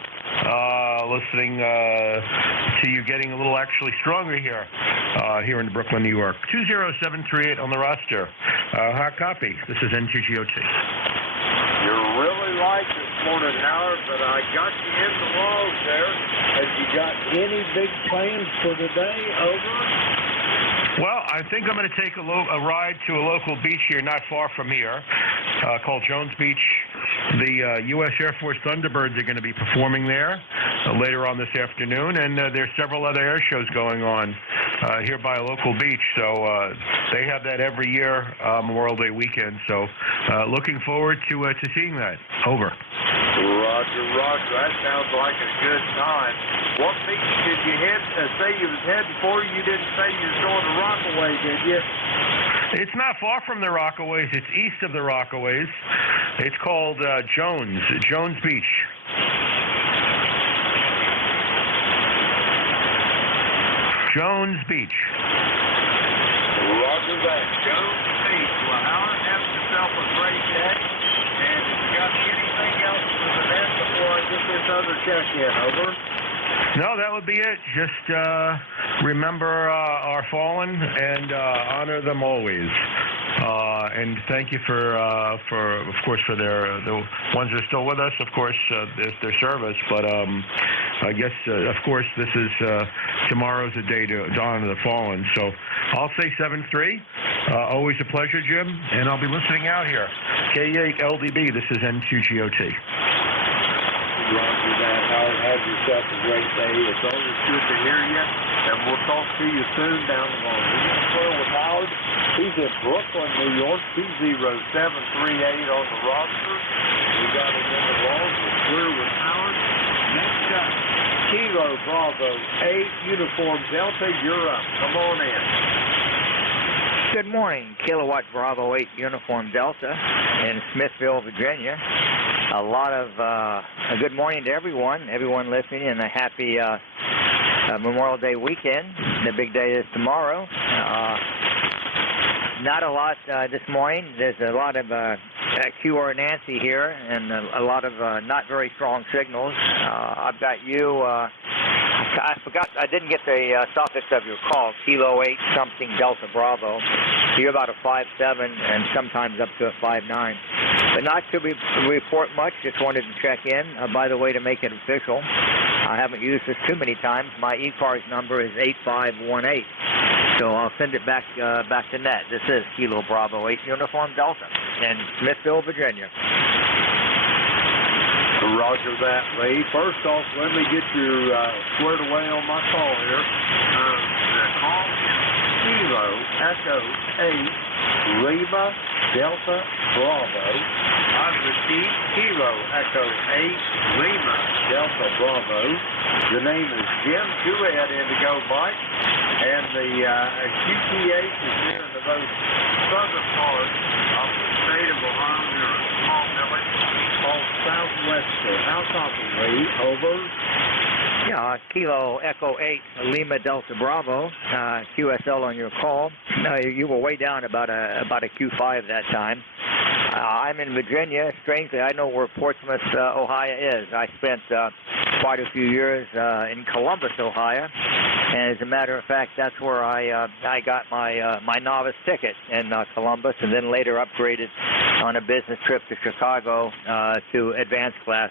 listening to you getting a little actually stronger here, here in Brooklyn, New York. 20738 on the roster. Hot copy. This is NJ2US. You're really light this morning, Howard, but I got you in the logs there. Have you got any big plans for today? Over? Well, I think I'm going to take a ride to a local beach here not far from here called Jones Beach. The U.S. Air Force Thunderbirds are going to be performing there later on this afternoon, and there's several other air shows going on here by a local beach. So they have that every year, Memorial Day weekend. So looking forward to seeing that. Over. Roger, Roger. That sounds like a good time. What beach did you say you was heading for? You didn't say you was going to Rockaway, did you? It's not far from the Rockaways. It's east of the Rockaways. It's called Jones Beach. Jones Beach. Roger that. Jones Beach. Well, Howard, have yourself a great day. And if you got anything else for the net before I get this other check-in, over? No, that would be it. Just remember our fallen and honor them always. And thank you for of course, for the ones that are still with us. Of course, their service. But I guess, of course, this is tomorrow's a day to honor the fallen. So I'll say 7-3. Always a pleasure, Jim. And I'll be listening out here. K8LDB. This is N2GOT. Roger that, Howard. Have yourself a great day. It's always good to hear you, and we'll talk to you soon down the road. We're going to clear with Howard. He's in Brooklyn, New York, 20738 on the roster. We got him in the log. We're clear with Howard. Next up, Kilo Bravo 8 Uniform Delta, you're up. Come on in. Good morning, Kilowatt Bravo 8 Uniform Delta in Smithville, Virginia. A good morning to everyone listening, and a happy Memorial Day weekend. The big day is tomorrow. Not a lot this morning. There's a lot of QR Nancy here, and a lot of not very strong signals. I've got you. I forgot. I didn't get the suffix of your call. Kilo 8 something Delta Bravo. You're about a 5.7 and sometimes up to a 5.9. But not to report much. Just wanted to check in. By the way, to make it official, I haven't used this too many times. My ECARS number is 8518. So I'll send it back to net. This is Kilo Bravo 8 Uniform Delta in Smithville, Virginia. Roger that, Lee. First off, let me get you squared away on my call here. The call is Kilo Echo 8 Lima Delta Bravo. I repeat, Kilo Echo 8 Lima Delta Bravo. The name is Jim 2US Indigo Mike, and the QTH is here in the most southern part of the state of Ohio, near a small village called Southwester. How copy, Lee? Over. Yeah, Kilo Echo 8 Lima Delta Bravo, QSL on your call. No, you were way down about a Q5 that time. I'm in Virginia. Strangely, I know where Portsmouth, Ohio is. I spent quite a few years in Columbus, Ohio, and as a matter of fact, that's where I got my novice ticket in Columbus, and then later upgraded on a business trip to Chicago to advanced class,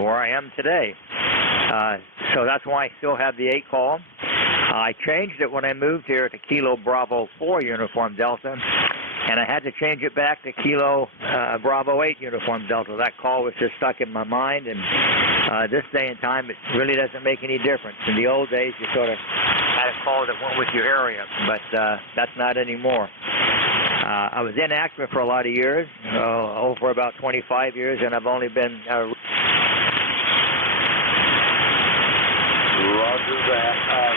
where I am today. So that's why I still have the 8 call. I changed it when I moved here to Kilo Bravo 4 Uniform Delta, and I had to change it back to Kilo Bravo 8 Uniform Delta. That call was just stuck in my mind, and this day and time, it really doesn't make any difference. In the old days, you sort of had a call that went with your area, but that's not anymore. I was inactive for a lot of years, over about 25 years, and I've only been... Roger that.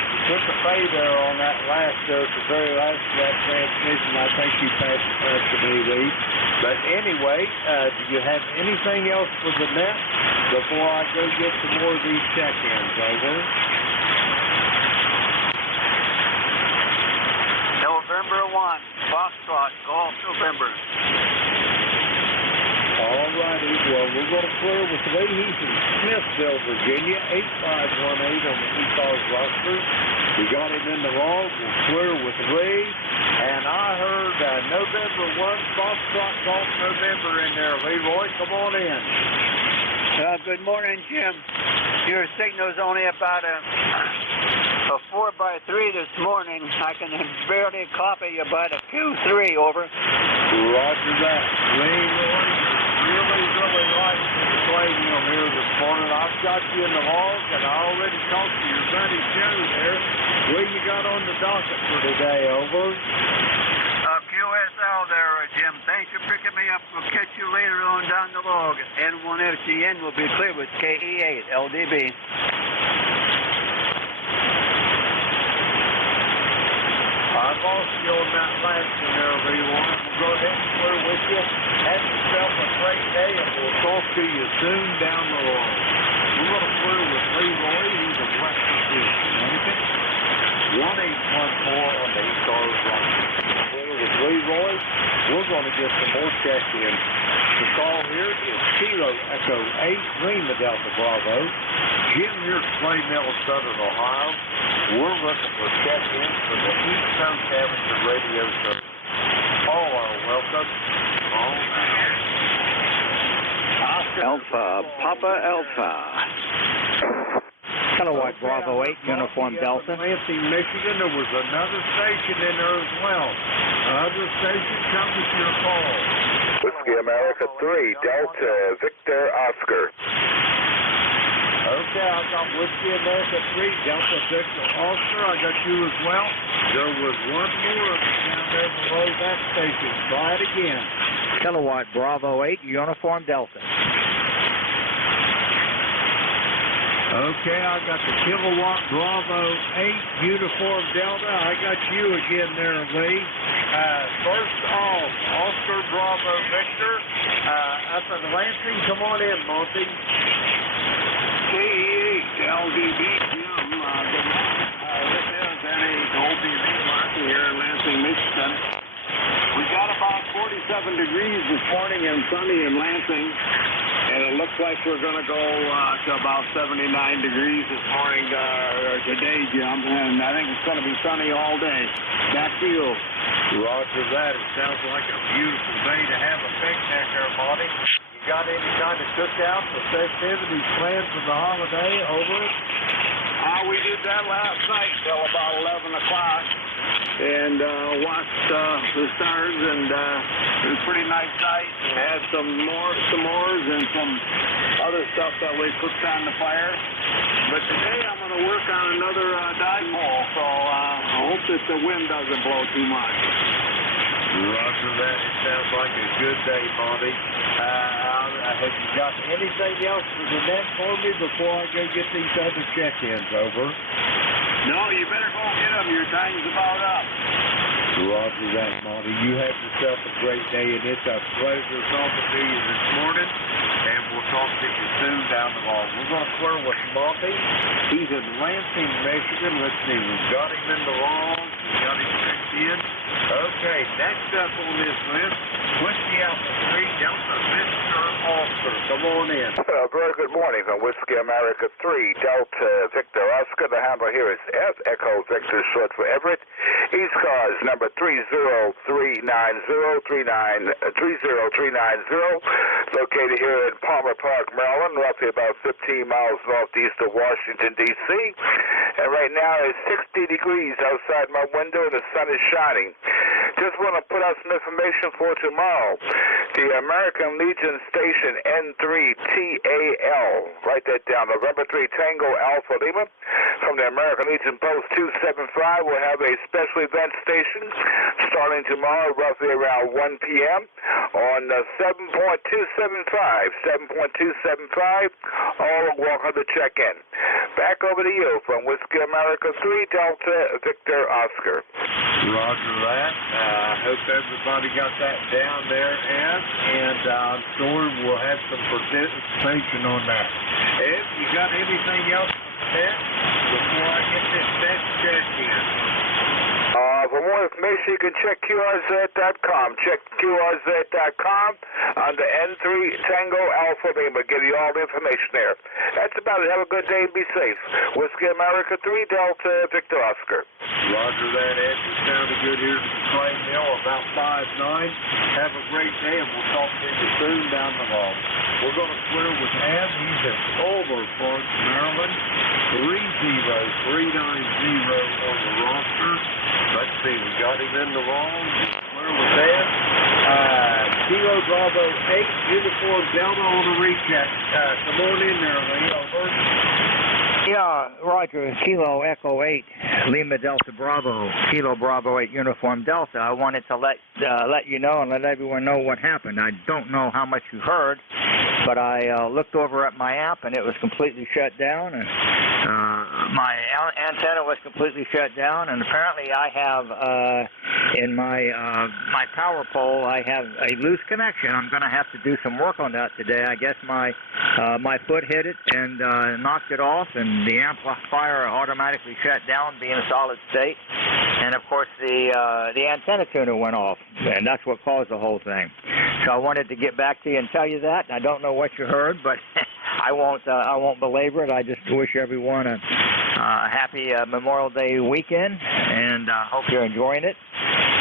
You took a pay there on that last there at the very last of that transmission. I think you passed it back to me, Lee. But anyway, do you have anything else for the net before I go get some more of these check-ins? Over. November 1, Foxtrot, Golf November. All righty. Well, we're going to clear with Lee. He's in Smithville, Virginia, 8518 on the ECARS roster. We got him in the log. We'll clear with Lee. And I heard November 1, Foxtrot Golf November in there. Leroy, come on in. Good morning, Jim. Your signal's only about a 4x3 this morning. I can barely copy you about a Q3, over. Roger that. Leroy, really like the play mill here this morning. I've got you in the log, and I already talked to your buddy Joe there. What you got on the docket for today, over? QSL there, Jim. Thanks for picking me up. We'll catch you later on down the log. N1FCN will be clear with KE8 LDB. I lost you on that last one there, Leroy. We'll go ahead and clear with you. Have yourself a great day, and we'll talk to you soon down the road. We're going to clear with Leroy. He's a West Virginia, Connecticut. 1814 on the ECARS roster. Clear with Leroy. We're going to get some more check-ins. The call here is Kilo Echo 8 Lima Delta Bravo. Jim here at Clay Mill, Southern Ohio. We're looking for check-ins for the East Coast Amateur Radio Show. All are welcome. On Alpha, Papa Alpha. Kilowatt Bravo 8 Uniform Delta. Lansing, Michigan. There was another station in there as well. Other station, come with your call. Whiskey America 3, Delta, Victor Oscar. Okay, I got Whiskey America 3, Delta, Victor Oscar. I got you as well. There was one more down there below that station. Try it again. Kilowatt Bravo 8 Uniform Delta. Okay, I got the Kilowatt Bravo 8 Uniform Delta. I got you again there, Lee. First off, Oscar Bravo Victor. Up in Lansing, come on in, Monty. KE8 LDB Jim. Good morning. This is NJ2US Martin here in Lansing, Michigan. We got about 47 degrees this morning and sunny in Lansing. And it looks like we're going to go to about 79 degrees this morning, today, Jim. And I think it's going to be sunny all day. Back to you. Roger that. It sounds like a beautiful day to have a picnic there, Monty. You got any kind of cookouts or festivities planned for the holiday over? We did that last night till about 11 o'clock. And watched the stars, and it was a pretty nice night. And had some s'mores and some other stuff that we cooked on the fire. But today I'm going to work on another dipole, so I hope that the wind doesn't blow too much. Roger that. It sounds like a good day, Monty. Have you got anything else for the net for me before I go get these other check-ins over? No, you better go get them. Your time's about up. Roger that, Monty. You have yourself a great day, and it's a pleasure talking to you this morning. And we'll talk to you soon down the line. We're going to square with Monty. He's in Lansing, Michigan. Let's see. We've got him in the wrong. We've got him checked in. Okay, next up on this list, Whiskey Alpha 3 Delta Victor Oscar. Come on in. Very good morning from Whiskey America 3 Delta Victor Oscar. The handle here is F Echo Victor, short for Everett. ECARS number 30390, located here in Palmer Park, Maryland, roughly about 15 miles northeast of Washington, D.C. And right now it's 60 degrees outside my window and the sun is shining. Just want to put out some information for tomorrow. The American Legion Station N3TAL, write that down, November 3 Tango Alpha Lima, from the American Legion Post 275 will have a special event station starting tomorrow roughly around 1 p.m. on 7.275. All are welcome to check in. Back over to you from Whiskey America 3 Delta Victor Oscar. Roger that. I hope everybody got that down there, Ed, and I'm sure we'll have some participation on that. Ed, you got anything else for that before I get this next check in? For more information, you can check QRZ.com. Check QRZ.com under N3 Tango Alpha Lima. Give you all the information there. That's about it. Have a good day and be safe. Whiskey America 3 Delta Victor Oscar. Roger that, Ed. You sounded good here at the Clay Mill, about 5'9". Have a great day, and we'll talk to you soon down the hall. We're going to square with Ab. He's in Culver Park, Maryland. 30390 on the roster. Let's see, we got him in the wrong. Where was that? Kilo Bravo 8 Uniform Delta on the recheck. Come on in there, Lee. Over. Yeah, Roger. Kilo Echo 8 Lima Delta Bravo. Kilo Bravo 8 Uniform Delta. I wanted to let you know and let everyone know what happened. I don't know how much you heard, but I looked over at my app and it was completely shut down, and my antenna was completely shut down, and apparently I have in my power pole I have a loose connection. I'm going to have to do some work on that today. I guess my foot hit it and knocked it off, and the amplifier automatically shut down, being a solid state, and of course the antenna tuner went off, and that's what caused the whole thing. So I wanted to get back to you and tell you that. I don't know what you heard, but I won't belabor it. I just wish everyone a happy Memorial Day weekend, and hope you're enjoying it.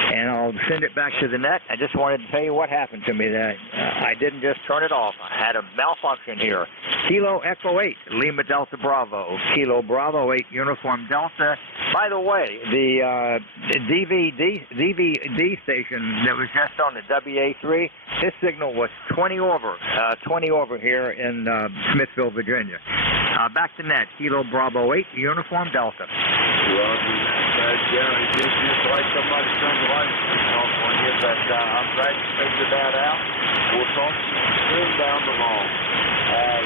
And I'll send it back to the net. I just wanted to tell you what happened to me. That I didn't just turn it off. I had a malfunction here. Kilo Echo 8 Lima Delta Bravo. Kilo Bravo 8 Uniform Delta. By the way, the DVD station that was just on the WA3, his signal was 20 over here in Smithville, Virginia. Back to net. Kilo Bravo 8 Uniform Delta. Yeah, it's just like somebody turned the lights off on you, but I'm glad you figured that out. We'll talk to you soon down the line.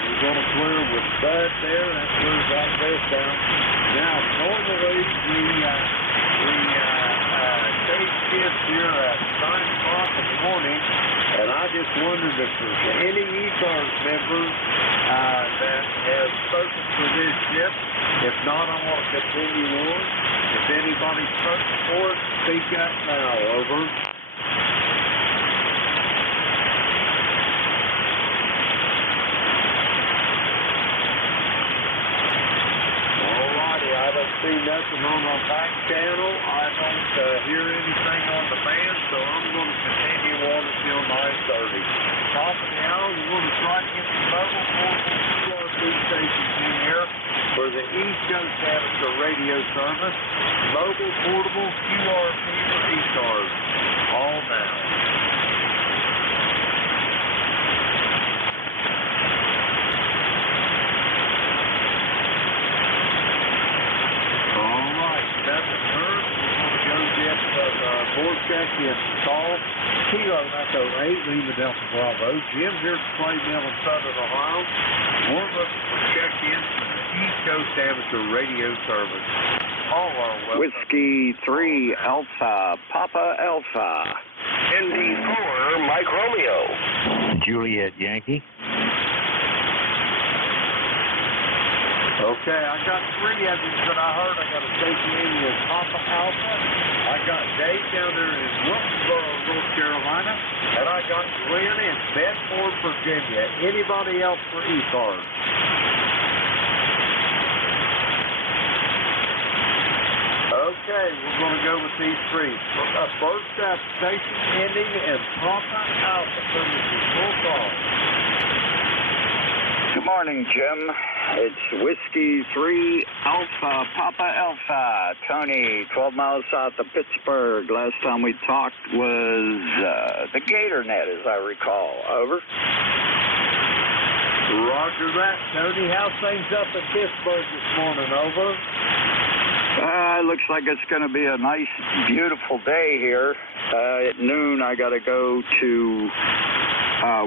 You we're going to clear with Bud there. That clears that best down. Now, normally we take shifts here at 9 o'clock in the morning, and I just wondered if there's any ECARS members that have spoken for this shift. If not, I want to continue on. If anybody's spoken for it, speak up now. Over. Alrighty, I don't see nothing on my back channel. I don't hear anything on the band, so I'm going to continue on until 9:30. Top of the hour, we're going to try to get the mobile portable QRP stations in here for the East Coast Amateur Radio Service. Mobile portable QRP for ECARS. All now. Board check installed. Kilo Echo 8, Lima Delta Bravo. Jim here at Clay Mill in Southern Ohio. We're looking for check-in from the East Coast Amateur Radio Service. All are welcome. Whiskey 3 Alpha, Papa Alpha. ND4 Mike Romeo. Juliet Yankee. Okay, I got 3 of these that I heard. I got a station in with Papa Alpha. I got Dave down there in Wilkesboro, North Carolina. And I got Glenn in Bedford, Virginia. Anybody else for ECARS? Okay, we're going to go with these 3. First up, station ending in Papa Alpha. Services full call. Good morning, Jim. It's Whiskey 3 Alpha, Papa Alpha. Tony, 12 miles south of Pittsburgh. Last time we talked was the Gator Net, as I recall. Over. Roger that, Tony. How's things up in Pittsburgh this morning? Over. It looks like it's going to be a nice, beautiful day here. At noon, I got to go to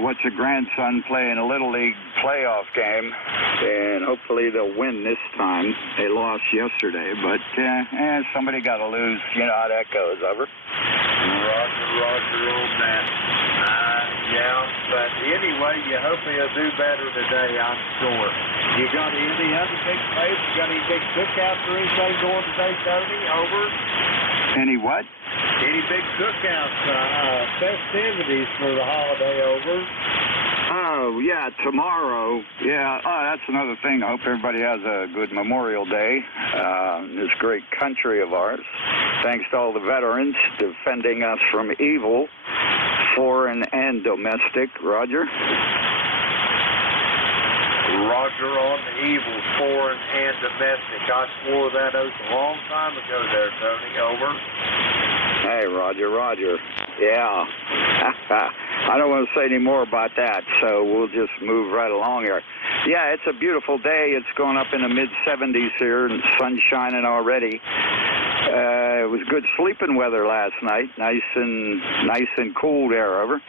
watch a grandson playing a Little League playoff game, and hopefully they'll win this time. They lost yesterday, but somebody got to lose. You know how that goes. Over. Roger on that. Yeah, but anyway, you hope he'll do better today, I'm sure. You got any other big plays? You got any big cookouts or anything going today, Tony? Over. Any what? Any big cookouts, festivities for the holiday? Over. Oh, yeah, tomorrow. Yeah, that's another thing. I hope everybody has a good Memorial Day in this great country of ours. Thanks to all the veterans defending us from evil, foreign and domestic. Roger? Roger on the evil, foreign and domestic. I swore that oath a long time ago there, Tony. Over. Hey, Roger. Yeah. I don't want to say any more about that, so we'll just move right along here. Yeah, it's a beautiful day. It's going up in the mid-70s here, and the sun's shining already. It was good sleeping weather last night. Nice and cool there. Over.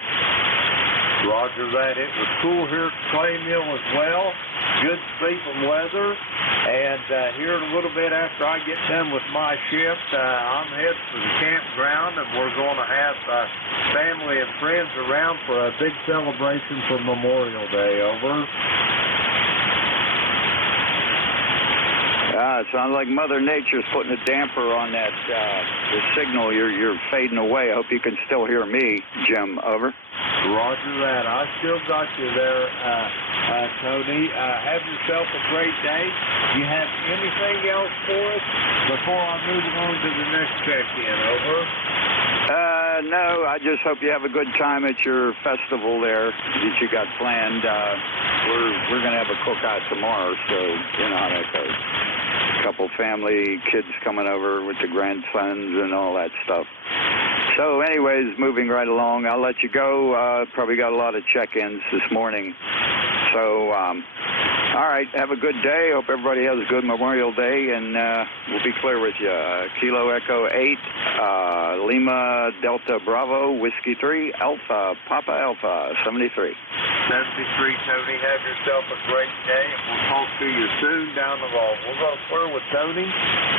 Roger that. It was cool here at Clay Mill as well. Good sleeping weather. And here in a little bit after I get done with my shift, I'm heading for the campground, and we're going to have family and friends around for a big celebration for Memorial Day. Over. It sounds like Mother Nature's putting a damper on that the signal. You're fading away. I hope you can still hear me, Jim. Over. Roger that. I still got you there, Tony. Have yourself a great day. You have anything else for us before I move on to the next check-in? Over. No, I just hope you have a good time at your festival there that you got planned. We're going to have a cookout tomorrow, so you know how that goes. A couple family, kids coming over with the grandsons and all that stuff. So anyways, moving right along, I'll let you go. Probably got a lot of check-ins this morning. So All right, have a good day. Hope everybody has a good Memorial Day, and we'll be clear with you. Kilo Echo 8, Lima Delta Bravo, Whiskey 3, Alpha, Papa Alpha, 73. 73, Tony. Have yourself a great day, and we'll talk to you soon down the road. We're going to clear with Tony.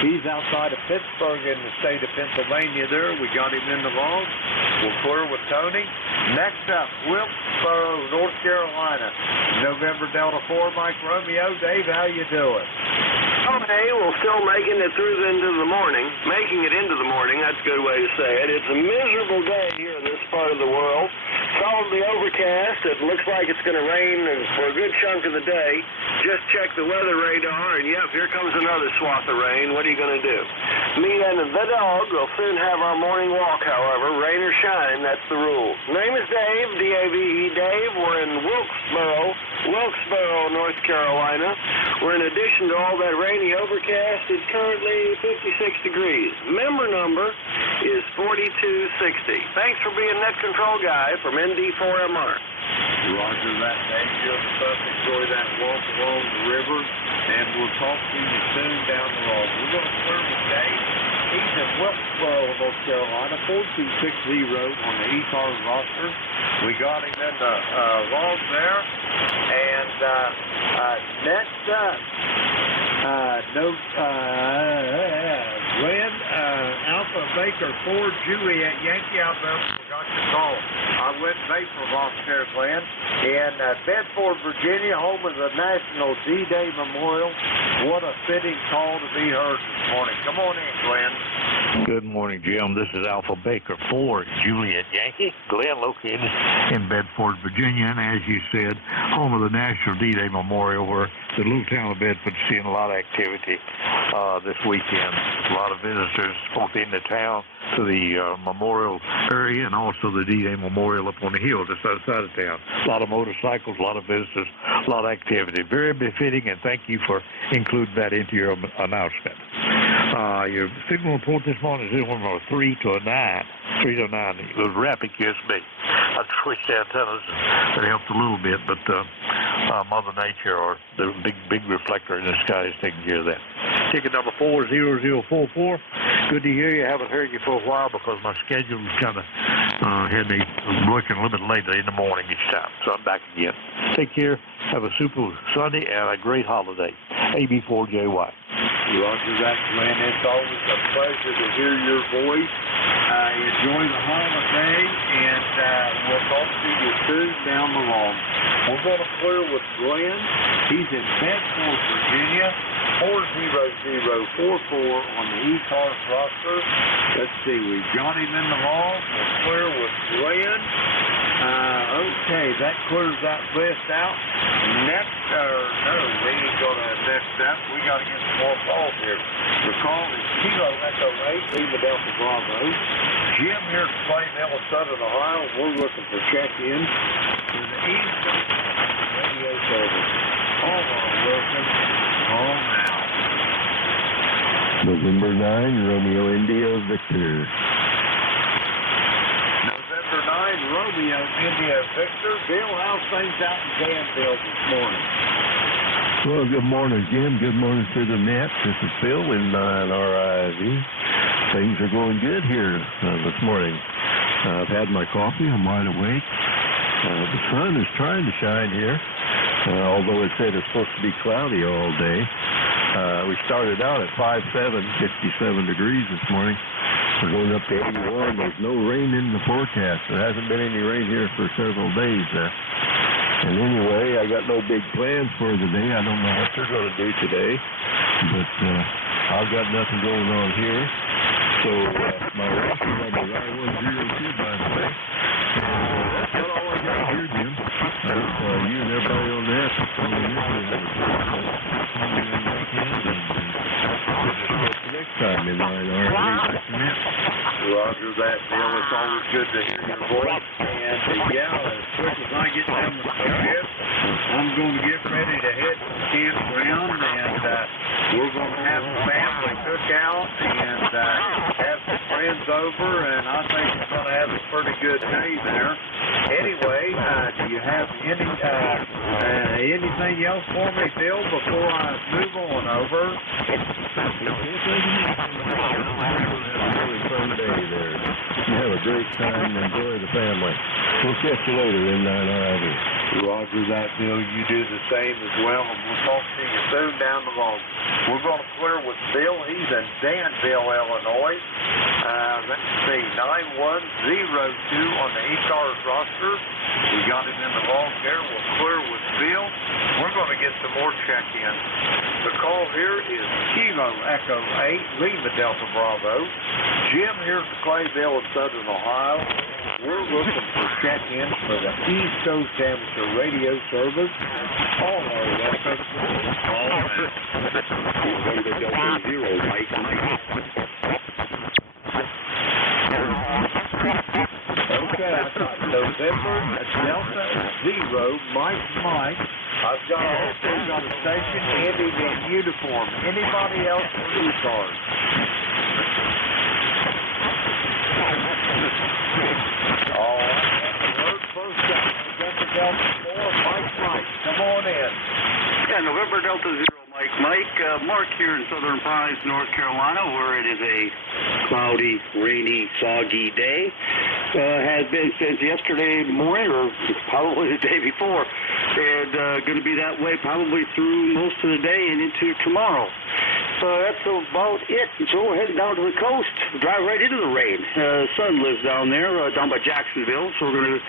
He's outside of Pittsburgh in the state of Pennsylvania there. We got him in the wrong. We'll clear with Tony. Next up, Wilkesboro, North Carolina. November Delta 4, Mike Romeo. Dave, how you doing? Okay, well, still making it through into the morning. Making it into the morning, that's a good way to say it. It's a miserable day here in this part of the world. Solidly overcast. It looks like it's going to rain for a good chunk of the day. Just check the weather radar, and yep, here comes another swath of rain. What are you going to do? Me and the dog will soon have our morning walk, however. Rain or shine, that's the rule. Name is Dave, D-A-V-E, Dave. We're in Wilkesboro, North Carolina. We're in addition to all that rainy overcast, it's currently 56 degrees. Member number is 4260. Thanks for being net control guy from ND4MR. Roger that, Dave. You're the best. Enjoy that walk along the river, and we'll talk to you soon down the road. We're going to clear with Dave. He's in Wilkesboro, North Carolina, 4260 on the ECARS roster. We got him in the log there. And next up, Glenn, Alpha Baker 4, Juliet Yankee. I forgot your call. I went vapor lost there, Glenn. In Bedford, Virginia, home of the National D-Day Memorial. What a fitting call to be heard this morning. Come on in, Glenn. Good morning, Jim. This is Alpha Baker 4, Juliet Yankee. Glenn, located in Bedford, Virginia, and as you said, home of the National D-Day Memorial, where the little town of Bedford's seeing a lot of activity this weekend. A lot of visitors both in the town to the memorial area and also the D-Day Memorial up on the hill just outside of town. A lot of motorcycles, a lot of visitors, a lot of activity. Very befitting, and thank you for including that into your announcement. Your signal report this morning is from a 3 to a 9. 3 to a 9. It was rapid USB. I switched antennas and that helped a little bit, but Mother Nature or the big reflector in the sky is taking care of that. Ticket number 40044. Good to hear you. I haven't heard you for a while because my schedule kind of had me working a little bit later in the morning each time. So I'm back again. Take care. Have a super Sunday and a great holiday. AB4JY. Roger that, Glenn. It's always a pleasure to hear your voice. Enjoy the holiday, and we'll talk to you soon down the road. We're going to clear with Glenn. He's in Bedford, Virginia, 40044 on the ECARS roster. Let's see, we've got him in the hall. We'll clear with Glenn. Okay, that clears that list out. Next, no, we ain't going to next up. We got to get some more calls here. The call is Kilo Echo 8, Lima Delta Bravo. Jim here to Clay, Southern Ohio. We're looking for check-in to the East Radio Service. Call on, Wilson. Call now. November 9, Romeo India Victor. November 9, Romeo India Victor. Bill, how's things out in Danville this morning? Well, good morning, Jim. Good morning to the net. This is Bill in RIV. Things are going good here this morning. I've had my coffee. I'm wide awake. The sun is trying to shine here, although it said it's supposed to be cloudy all day. We started out at 57 degrees this morning. We're going up to 81. There's no rain in the forecast. There hasn't been any rain here for several days. And anyway, I got no big plans for the day. I don't know what they're going to do today, but I've got nothing going on here. So my roster number is I-102, by the way. That's about all I got here, Jim. You and everybody on that. Next time in line, all right. Roger that, Bill. It's always good to hear your voice. And as quick as I get done with the trip, I'm going to get ready to head to the campground, and we're going to have a family cookout and have some friends over, and I think we're going to have a pretty good day there. Anyway, do you have any Anything else for me, Phil, before I move on over? Really fun day there. You have a great time and enjoy the family. We'll catch you later in RIV. Roger that, Bill. You do the same as well, and we'll talk to you soon down the road. We're going to clear with Bill. He's in Danville, Illinois. Let's see, 9102 on the ECARS roster. We got him in the log there. We'll clear with Bill. We're going to get some more check-in. The call here is Kilo Echo 8, Lima Delta Bravo. Jim here at the Clayville in Southern Ohio. We're looking for check-ins for the East Coast Amateur Radio Service. All are welcome. All November Delta 0, Mike. Okay, I've got November Delta 0, Mike. I've also got a station ending in uniform. Anybody else for ECARS? All right, road first down. November Delta 4, Mike. Come on in. Yeah, November Delta 0, Mike. Mark here in Southern Pines, North Carolina, where it is a cloudy, rainy, soggy day. Has been since yesterday morning, or probably the day before, and going to be that way probably through most of the day and into tomorrow. That's about it. So we're heading down to the coast, drive right into the rain. Son lives down there, down by Jacksonville, so we're going to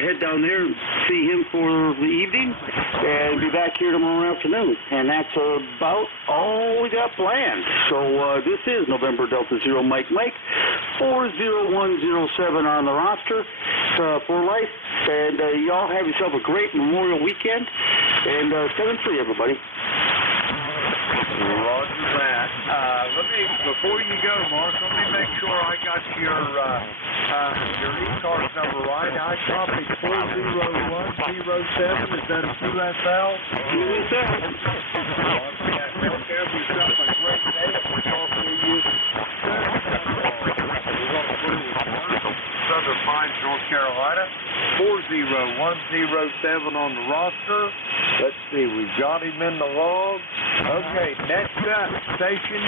head down there and see him for the evening and be back here tomorrow afternoon. And that's about all we got planned. So this is November Delta 0, Mike. 40107 on the roster for life. And y'all have yourself a great Memorial weekend. And 7-3, everybody. Roger that. Before you go, Mark, let me make sure I got your ECARS number right. I copied 40107. Is that a QSL? QSL. Okay, have yourself a great day. We'll talk to you soon. We're going to put it with Southern Pines, North Carolina. 40107 on the roster. Let's see, we've got him in the log. Okay, next up, station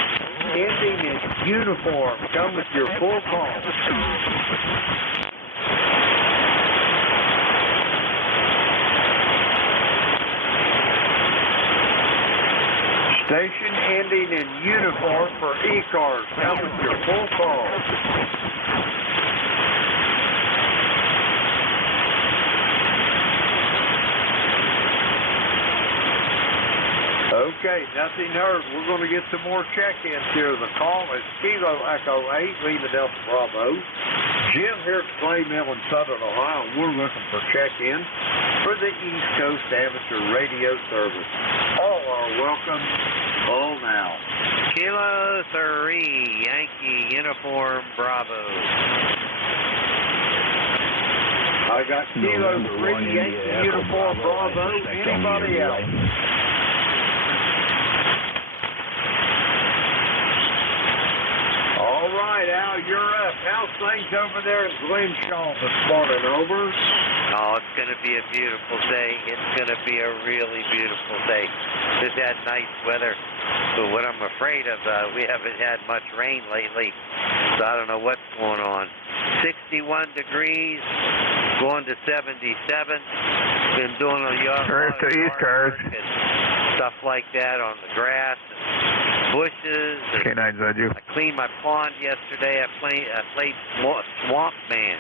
ending in uniform. Come with your full call. Station ending in uniform for ECARS. Come with your full call. Okay, nothing heard. We're going to get some more check-ins here. The call is Kilo Echo 8, Lima Delta Bravo. Jim here at Clay Mill in Southern Ohio. We're looking for check-ins for the East Coast Amateur Radio Service. All are welcome. All now. Kilo 3, Yankee Uniform Bravo. I got Kilo 3, Yankee Uniform Bravo. Anybody else? All right, Al, you're up. How's things over there in Glenshaw this morning? Over? Oh, it's going to be a beautiful day. It's going to be a really beautiful day. We've had nice weather, but what I'm afraid of, we haven't had much rain lately, so I don't know what's going on. 61 degrees, going to 77. Been doing a lot of ECARS and stuff like that on the grass and bushes. K9's on you. I cleaned my pond yesterday. I played Swamp Man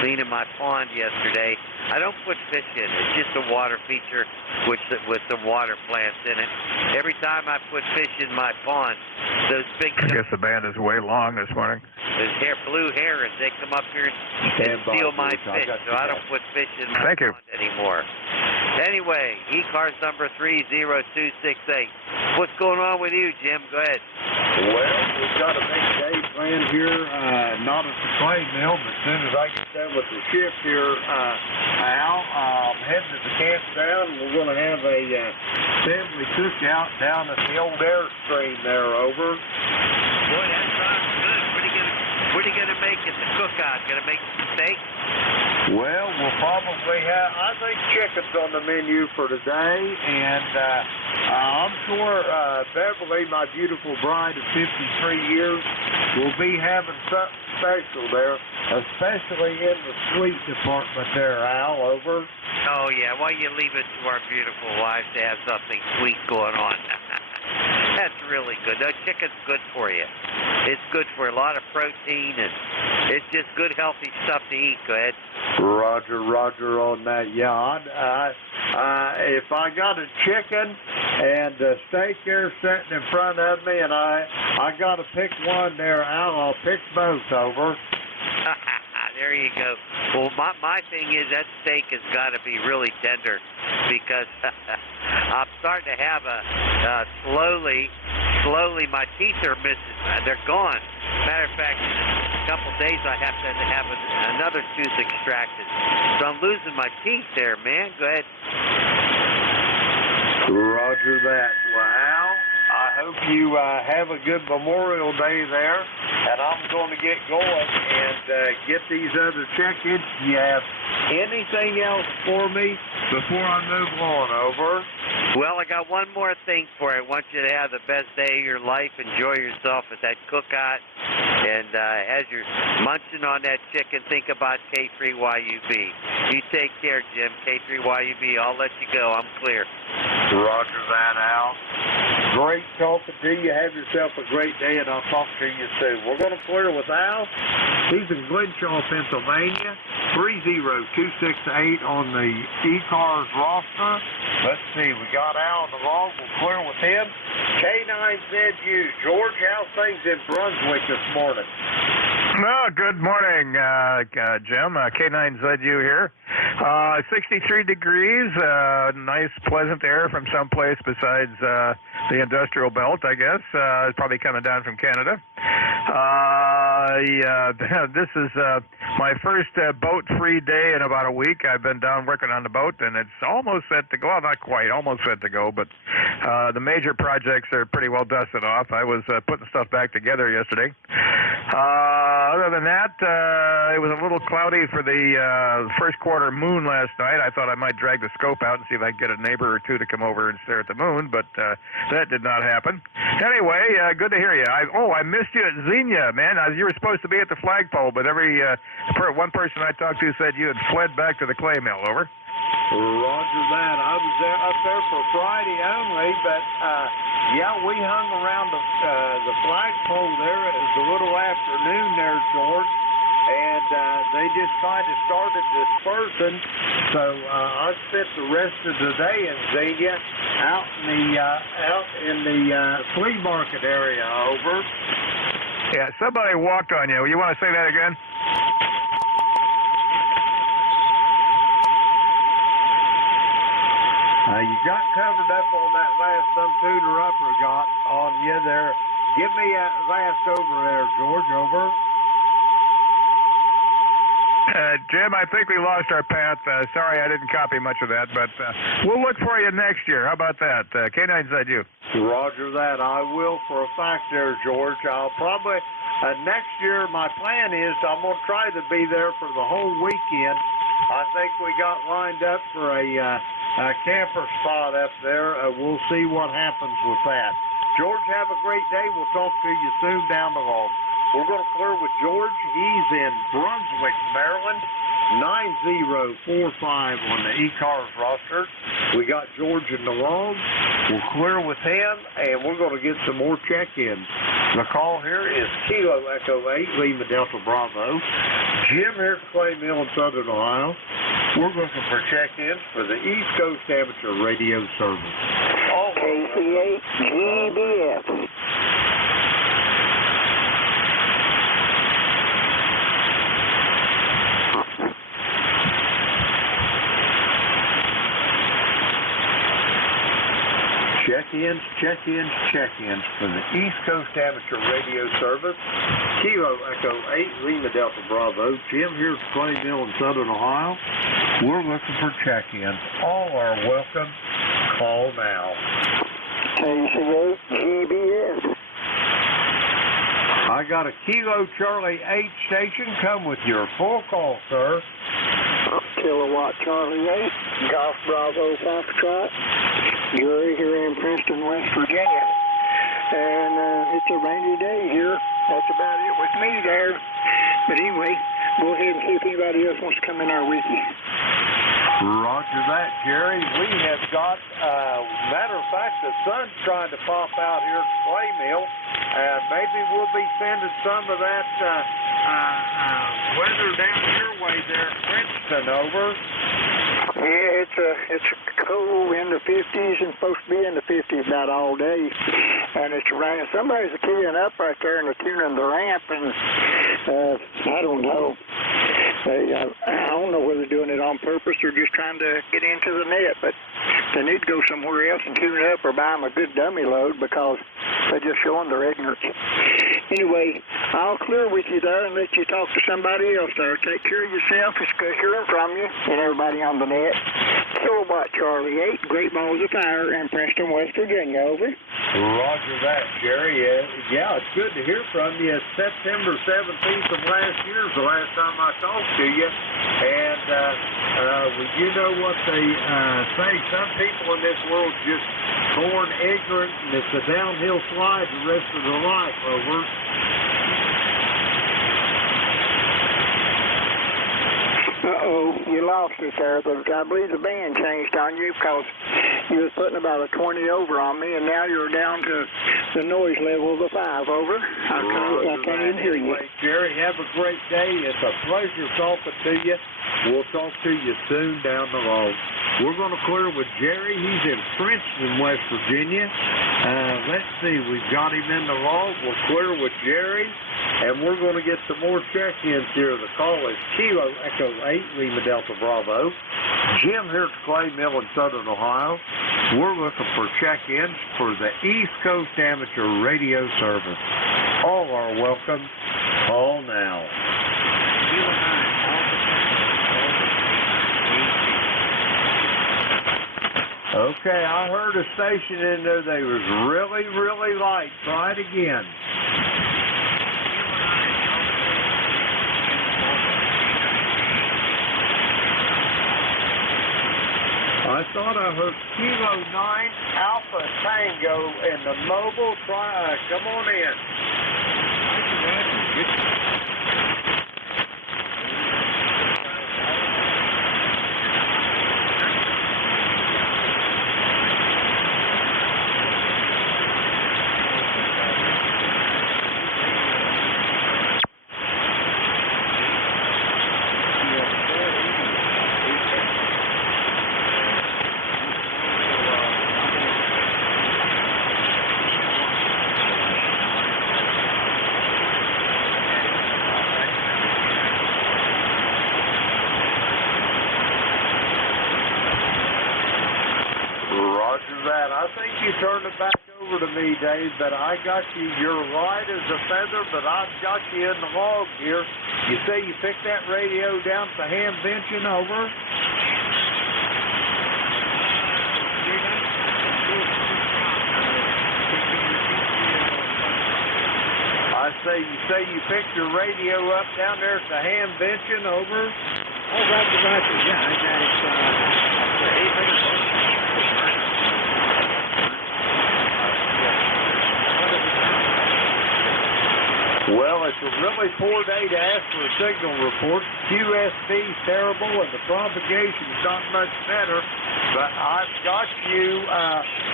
cleaning my pond yesterday. I don't put fish in. It's just a water feature with some water plants in it. Every time I put fish in my pond, those big... I guess the band is way long this morning. Those blue herons, they come up here and steal my fish, so I don't put fish in my pond anymore. Anyway, ECARS number 30268. What's going on with you, Jim? Go ahead. Well, we've got a big day planned here, not at the Clay Mill, but as soon as I get done with the shift here, Al, I'm heading to the campground, and we're going to have a family cookout down at the old Airstream there, over. Boy, that sounds good. Where do you get going to make at the cookout? Going to make some steak? Well, we'll probably have, I think chicken's on the menu for today, and I'm sure Beverly, my beautiful bride of 53 years, will be having something special there, especially in the sweet department there, Al, over. Oh, yeah. Why you leave it to our beautiful wives to have something sweet going on? That's really good. The chicken's good for you. It's good for a lot of protein, and it's just good, healthy stuff to eat. Go ahead. Roger on that. Yeah, if I got a chicken and a steak there sitting in front of me, and I got to pick one there, Al, I'll pick both over. There you go. Well, my thing is that steak has got to be really tender because I'm starting to have slowly my teeth are missing. They're gone. Matter of fact, in a couple days I have to have another tooth extracted. So I'm losing my teeth there, man. Go ahead. Roger that. Well, Al, I hope you have a good Memorial Day there, and I'm going to get going and get these other check-ins. Do you have anything else for me before I move on, over? Well, I got one more thing for you. I want you to have the best day of your life. Enjoy yourself at that cookout. And as you're munching on that chicken, think about K3YUB. You take care, Jim. K3YUB, I'll let you go. I'm clear. Roger that, Al. Great talking to you. Have yourself a great day, and I'll talk to you soon. We're going to clear with Al. He's in Glenshaw, Pennsylvania. 30268 on the ECARS roster. Let's see. We got Al on the log. We'll clear with him. K9ZU. George, how's things in Brunswick this morning? No, good morning, Jim. K9ZU here. 63 degrees, nice, pleasant air from someplace besides the industrial belt, I guess. It's probably coming down from Canada. This is my first boat-free day in about a week. I've been down working on the boat, and it's almost set to go. Well, not quite, almost set to go, but the major projects are pretty well dusted off. I was putting stuff back together yesterday. Other than that, it was a little cloudy for the first quarter moon last night. I thought I might drag the scope out and see if I could get a neighbor or two to come over and stare at the moon, but that did not happen. Anyway, good to hear you. I missed you at Xenia, man. You were supposed to be at the flagpole, but one person I talked to said you had fled back to the clay mill. Over. Roger that. I was up there for Friday only, but yeah, we hung around the flagpole there. It was a little afternoon there, George, and they just kind of started dispersing. So I spent the rest of the day in Xenia, out in the flea market area. Over. Yeah, somebody walked on you. You want to say that again? You got covered up on that last some tutor upper got on you there. Give me that last over there, George. Over. Jim, I think we lost our path. Sorry I didn't copy much of that, but we'll look for you next year. How about that? K9ZU. Roger that. I will for a fact there, George. I'll probably, next year, my plan is I'm going to try to be there for the whole weekend. I think we got lined up for a camper spot up there. We'll see what happens with that. George, have a great day. We'll talk to you soon down the road. We're going to clear with George. He's in Brunswick, Maryland, 9045 on the ECARS roster. We got George in the log. We'll clear with him, and we're going to get some more check-ins. The call here is Kilo Echo 8, Lima Delta Bravo. Jim here at Clay Mill in Southern Ohio. We're looking for check-ins for the East Coast Amateur Radio Service. KC8 GBF. Check-ins for the East Coast Amateur Radio Service. Kilo Echo 8, Lima Delta Bravo. Jim here at Clay Mill in Southern Ohio. We're looking for check-ins. All are welcome. Call now. KC8 GBS. I I got a Kilo Charlie 8 station. Come with your full call, sir. Kilowatt Charlie 8, Golf Bravo Foxtrot, Gary here in Princeton, West Virginia. And it's a rainy day here. That's about it with me there. But anyway, go ahead and see if anybody else wants to come in there with you. Roger that, Jerry. We have got, matter of fact, the sun's trying to pop out here at the clay mill. Maybe we'll be sending some of that weather down your way there at Princeton, over. Yeah, it's cool in the 50s and supposed to be in the 50s about all day. And it's raining. Somebody's teeing up right there and they're tuning the ramp, and I don't know. I don't know whether they're doing it on purpose or just trying to get into the net, but they need to go somewhere else and tune it up or buy them a good dummy load because they're just showing their ignorance. Anyway, I'll clear with you there and let you talk to somebody else there. Take care of yourself. It's good hearing from you and everybody on the net. Kilowatt Charlie 8, Great Balls of Fire in Princeton, West Virginia, over. Roger that, Jerry. Yeah, it's good to hear from you. It's September 17th of last year is the last time I talked to you. And well, you know what they say. Some people in this world just born ignorant, and it's a downhill slide the rest of their life, over. Uh-oh, you lost it there, but I believe the band changed on you because you was putting about a 20 over on me, and now you're down to the noise level of a 5, over. I can't even hear you. Jerry, have a great day. It's a pleasure talking to you. We'll talk to you soon down the road. We're going to clear with Jerry. He's in Princeton, West Virginia. Let's see, we've got him in the log. We'll clear with Jerry, and we're going to get some more check-ins here. The call is Kilo Echo 8, Lima Delta Bravo. Jim here at the Clay Mill in Southern Ohio. We're looking for check-ins for the East Coast Amateur Radio Service. All are welcome. Call now. Okay, I heard a station in there. They was really, really light. Try it again. I thought I heard Kilo 9 Alpha Tango in the mobile. Try. Come on in. I think you turned it back over to me, Dave, but I got you. You're light as a feather, but I've got you in the log here. You say you picked that radio down at the ham benching, over? You say you picked your radio up down there at the ham benching, over? Oh, gotcha. Yeah, I got it. Well, it's a really poor day to ask for a signal report. QSB's terrible, and the propagation's not much better. But I've got you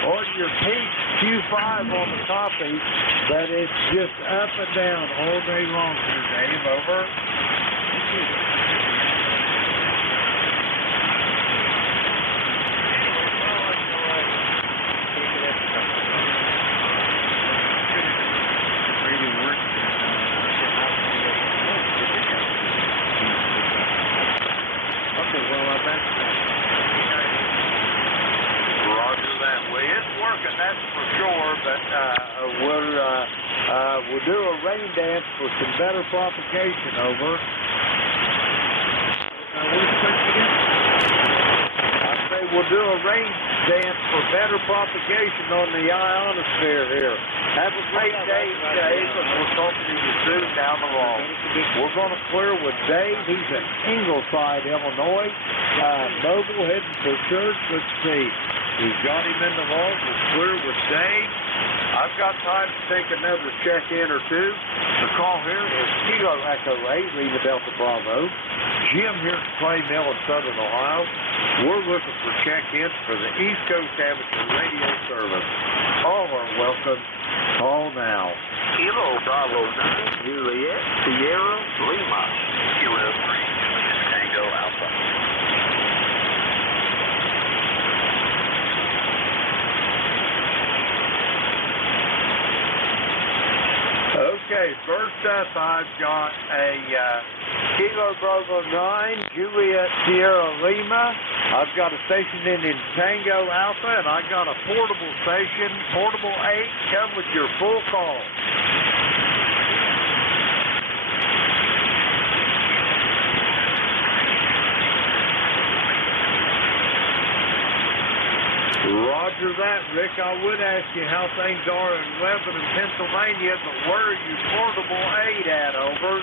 on your peak Q5 on the copy, but it's just up and down all day long here, Dave. Over. That's for sure, but we'll do a rain dance for some better propagation, over. Where's the place again? I say we'll do a rain dance for better propagation on the ionosphere here. Have a great day, Dave, and we'll talk to you soon down the road. We're going to clear with Dave. He's in Ingleside, Illinois. Mobile heading for church. Let's see. We've got him in the log. We'll clear with Dave. I've got time to take another check-in or two. The call here is Kilo Echo 8, Lima Delta Bravo. Jim here at Clay Mill in Southern Ohio. We're looking for check-ins for the East Coast Amateur Radio Service. All are welcome. Call now. Kilo Bravo 9, Juliet, Sierra, Lima. Kilo 3, Juliet, Tango Alpha. Okay, first up, I've got a Kilo Bravo 9, Juliet Sierra Lima. I've got a station in Tango Alpha, and I got a portable station, portable 8. Come with your full call. Roger that, Rick. I would ask you how things are in Lebanon, Pennsylvania, but where are you portable 8 at, over?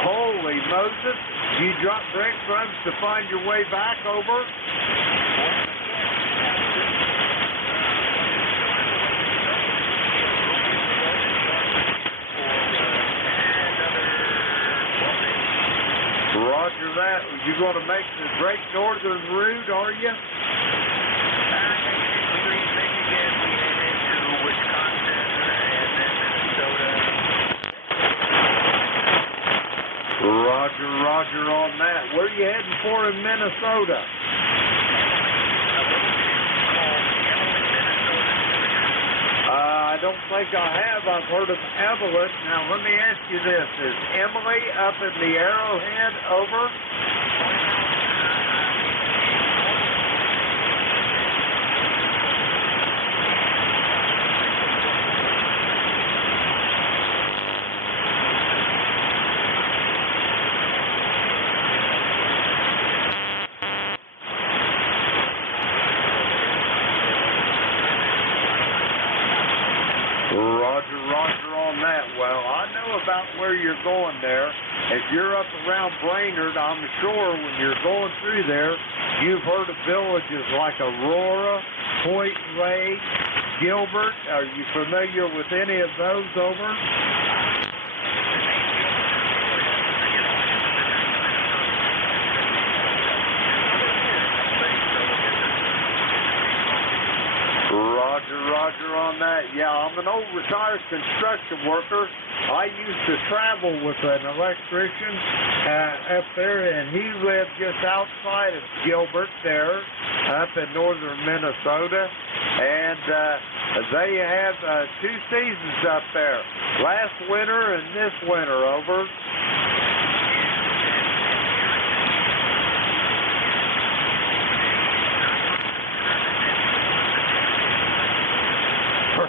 Holy Moses. You drop breadcrumbs to find your way back, over? Roger that. You're going to make the Great Northern route, are you? Roger on that. Where are you heading for in Minnesota? I don't think I have. I've heard of Evelyn. Now, let me ask you this. Is Emily up in the Arrowhead, over? Roger on that. Well, I know about where you're going there. If you're up around Brainerd, I'm sure when you're going through there, you've heard of villages like Aurora, Point Lake, Gilbert. Are you familiar with any of those, over? Roger on that. Yeah, I'm an old retired construction worker. I used to travel with an electrician up there, and he lived just outside of Gilbert there, up in northern Minnesota. And they have 2 seasons up there, last winter and this winter, over.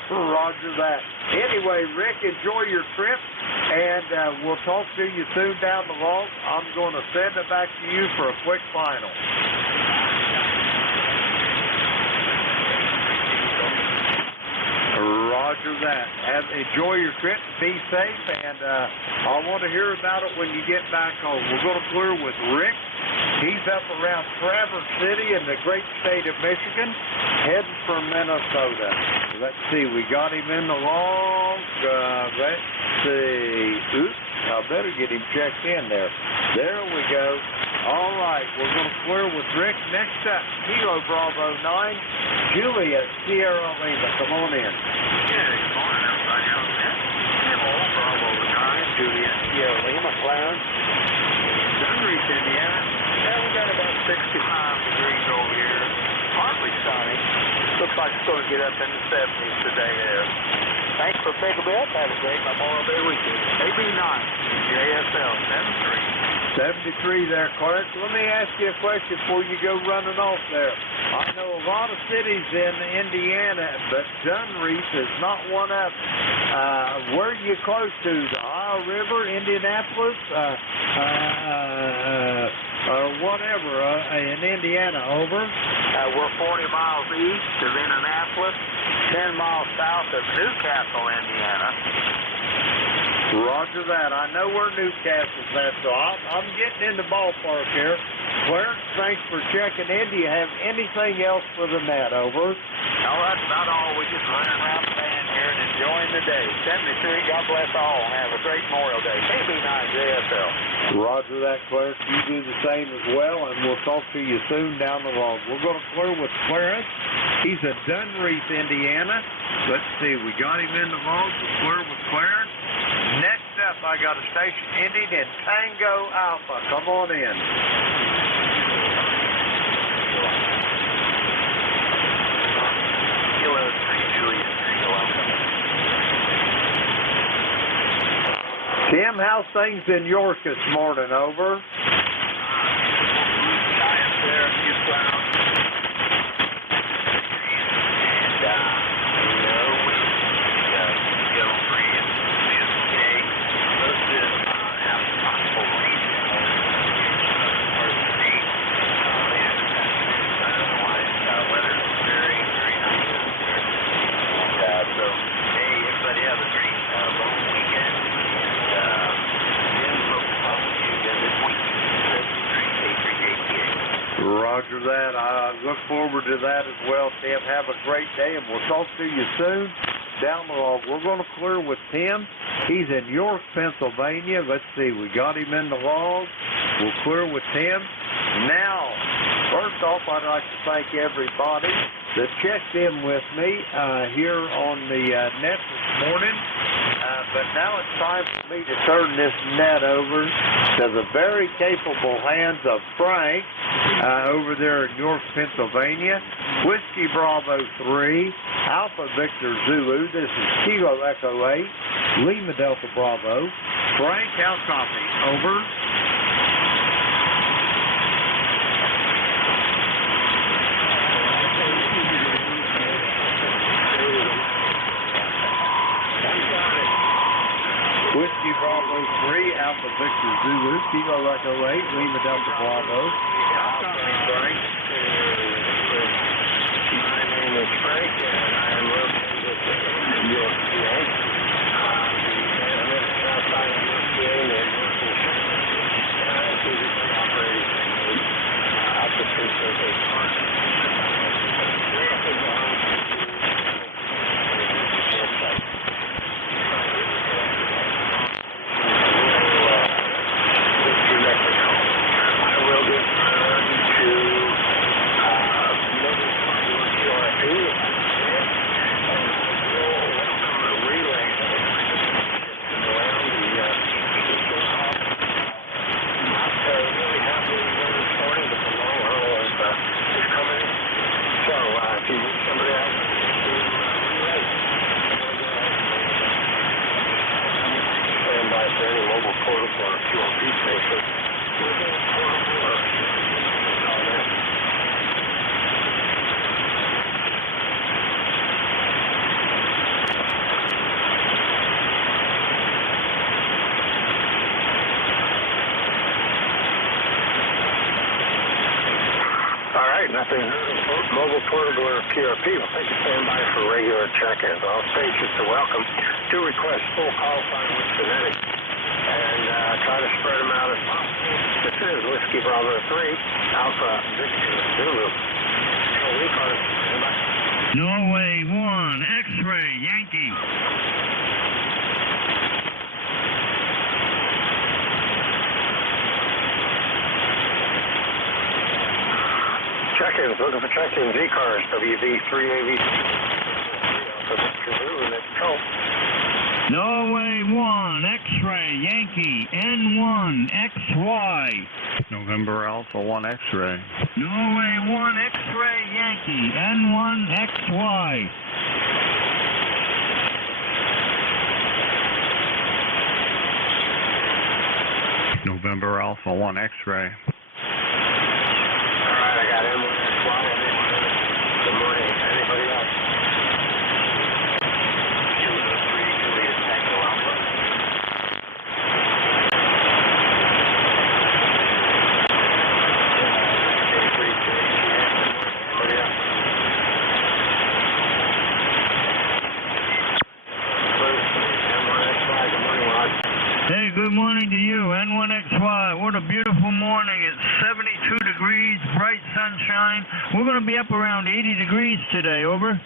Roger that. Anyway, Rick, enjoy your trip, and we'll talk to you soon down the road. I'm going to send it back to you for a quick final. Roger that. Enjoy your trip. Be safe, and I want to hear about it when you get back home. We're going to clear with Rick. He's up around Traverse City in the great state of Michigan, heading for Minnesota. Let's see, we got him in the log. Let's see. Oops, I better get him checked in there. There we go. All right, we're going to clear with Rick. Next up, Kilo Bravo 9, Juliet Sierra Lima. Come on in. Yeah, good morning, everybody. How's that? Kilo Bravo 9, Juliet Sierra Lima, Clarence. Dunreach, Indiana. Yeah, we got about 65 degrees over here. Partly sunny. Looks like it's going to get up in the 70s today there. Thanks for picking me up. Have a great Memorial Day weekend. AB9, JSL 73 there, Clark. Let me ask you a question before you go running off there. I know a lot of cities in Indiana, but Dunreach is not one of them. Where are you close to? The Ohio River, Indianapolis, whatever in Indiana, over. We're 40 miles east of Indianapolis, 10 miles south of Newcastle, Indiana. Roger that. I know where Newcastle's at, so I'm getting in the ballpark here. Clarence, thanks for checking in. Do you have anything else for the net, over? No, that's about all. We just running around the band here and enjoying the day. 73, God bless all, and have a great Memorial Day. KB9 JSL. Roger that, Clarence. You do the same as well, and we'll talk to you soon down the road. We're going to clear with Clarence. He's at Dunreath, Indiana. Let's see, we got him in the log. We'll clear with Clarence. Next up, I got a station ending in Tango Alpha. Come on in. Kilo 3 Juliet, Tango Alpha. Tim, how's things in York this morning, over? Giants there, a few clouds. Roger that. I look forward to that as well, Tim. Have a great day, and we'll talk to you soon down the road. We're going to clear with Tim. He's in York, Pennsylvania. Let's see. We got him in the log. We'll clear with Tim. Now, first off, I'd like to thank everybody that checked in with me here on the net this morning. But now it's time for me to turn this net over to the very capable hands of Frank over there in York, Pennsylvania. Whiskey Bravo 3, Alpha Victor Zulu. This is Kilo Echo 8, Lima Delta Bravo. Frank, how copy? Over. Whiskey Bravo 3, Alpha Victor Zulu, Kilo Echo 8, Lima Delta Bravo. How copy, Frank? My name is Frank, and I am located in York, PA. Outside of York, PA, and operating out the Pennsylvania Park. Nothing. Mobile portable or PRP. We'll take a standby for regular check-ins. All stations are welcome. Do request full call sign with phonetic and try to spread them out as possible. This is Whiskey Bravo 3, Alpha Victor Zulu. Norway 1, X-ray, Yankee. Check-ins, looking for check-ins, ECARS, WV3AV. Norway 1, X-ray, Yankee, N1, XY. November Alpha 1 X-ray. Norway 1, X-ray, Yankee, N1, XY. November Alpha 1 X-ray. N1XY. What a beautiful morning. It's 72 degrees, bright sunshine. We're going to be up around 80 degrees today. Over.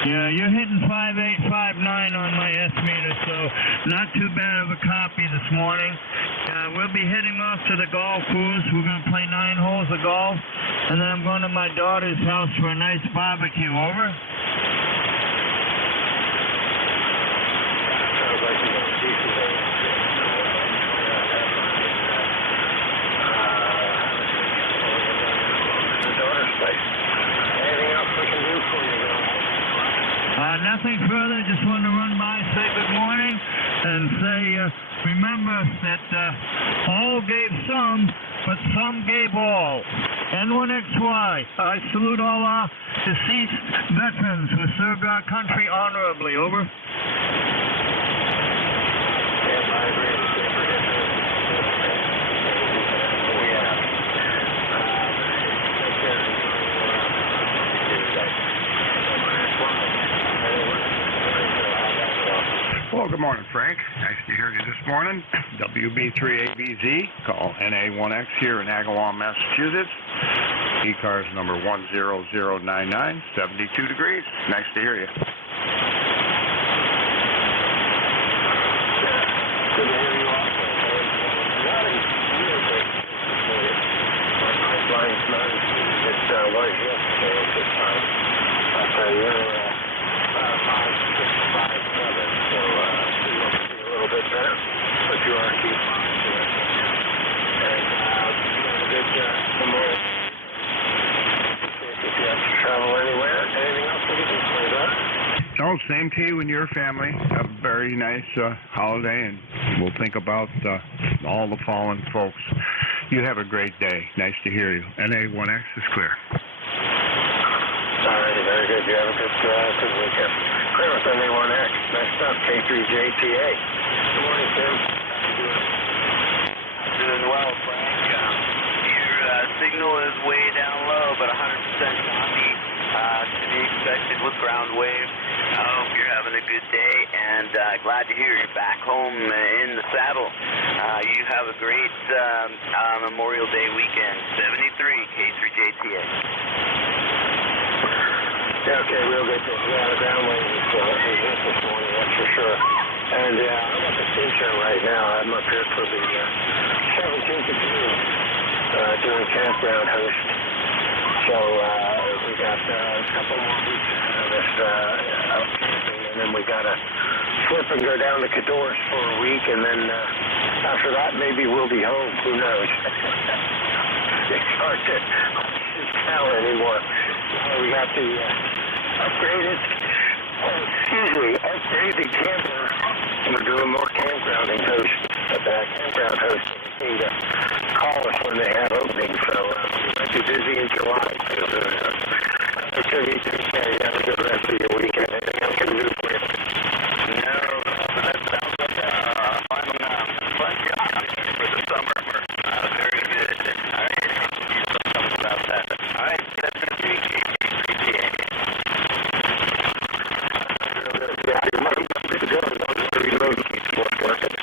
Yeah, you're hitting 5859 on my S-meter, so not too bad of a copy this morning. We'll be heading off to the golf course. We're going to play 9 holes of golf, and then I'm going to my daughter's house for a nice barbecue. Over. Nothing further. Just wanted to run by, say good morning, and say, remember that all gave some, but some gave all. N1XY. I salute all our deceased veterans who served our country honorably. Over. Well, good morning, Frank. Nice to hear you this morning. WB3ABZ, call NA1X here in Agawam, Massachusetts. ECARS number 10099, 72 degrees. Nice to hear you. Good to hear you also. My pipeline's not as good as it was yesterday at this time. But you're 5, 6, 5, 7. So you must be a little bit better, but you are keeping on to it. And you had a good memorial. If you have to travel anywhere, anything else we can do for that? Oh, same to you and your family. Have a very nice holiday, and we'll think about all the fallen folks. You have a great day. Nice to hear you. NA1X is clear. All righty, very good. You have a good weekend. Clear with NA1X. Next up, K3JTA. Good morning, Tim. How you doing? Doing well, Frank. Your signal is way down low, but 100% copy to be expected with ground wave. I hope you're having a good day, and glad to hear you're back home in the saddle. You have a great Memorial Day weekend. 73, K3JTA. Yeah, okay, real good. Yeah, the ground wave is hit this morning, that's for sure. And I'm at the station right now. I'm up here for the 17th of June, doing campground host. So we got a couple more weeks of this out camping, and then we got to flip and go down to Cadores for a week, and then after that, maybe we'll be home. Who knows? It's hard to tell anymore. We got the upgraded camper, and we're doing more campgrounding hosts. Campground hosts seem to call us when they have openings, so we might be busy in July. So you have a good rest of your weekend. Anything else I can do for you? No, that sounds like a fun job for the summer. Very good. All right, you said something about that. All right, that's a great day. Yeah, you might be doing those remote working.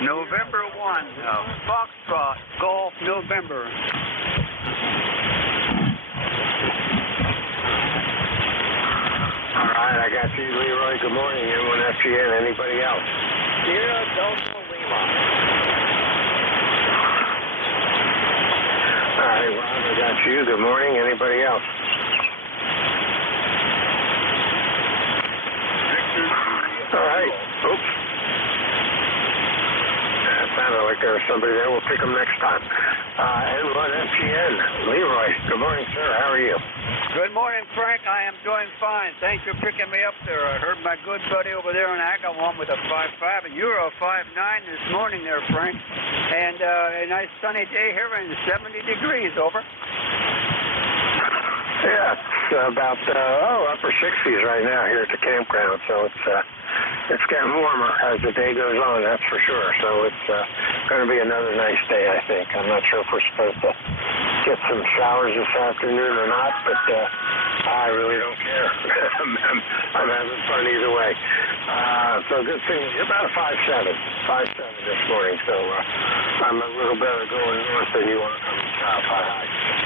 November 1, Foxtrot, Golf, November. All right, I got you, Leroy. Good morning. N1FGN. Anybody else? Sierra Delta Lima. All right, Ron, I got you. Good morning. Anybody else? All right. Oops. That sounded like there was somebody there. We'll pick them next time. N1FGN, Leroy. Good morning, sir. How are you? Good morning, Frank. I am doing fine. Thanks for picking me up there. I heard my good buddy over there in Agawam with a 5.5, and you were a 5.9 this morning there, Frank. And a nice sunny day here and 70 degrees, over. Yeah, it's about upper 60s right now here at the campground, so it's getting warmer as the day goes on, that's for sure. So it's going to be another nice day, I think. I'm not sure if we're supposed to get some showers this afternoon or not, but I really don't care. I'm having fun either way. So good thing, you're about a 5.7 this morning, so I'm a little better going north than you are coming south.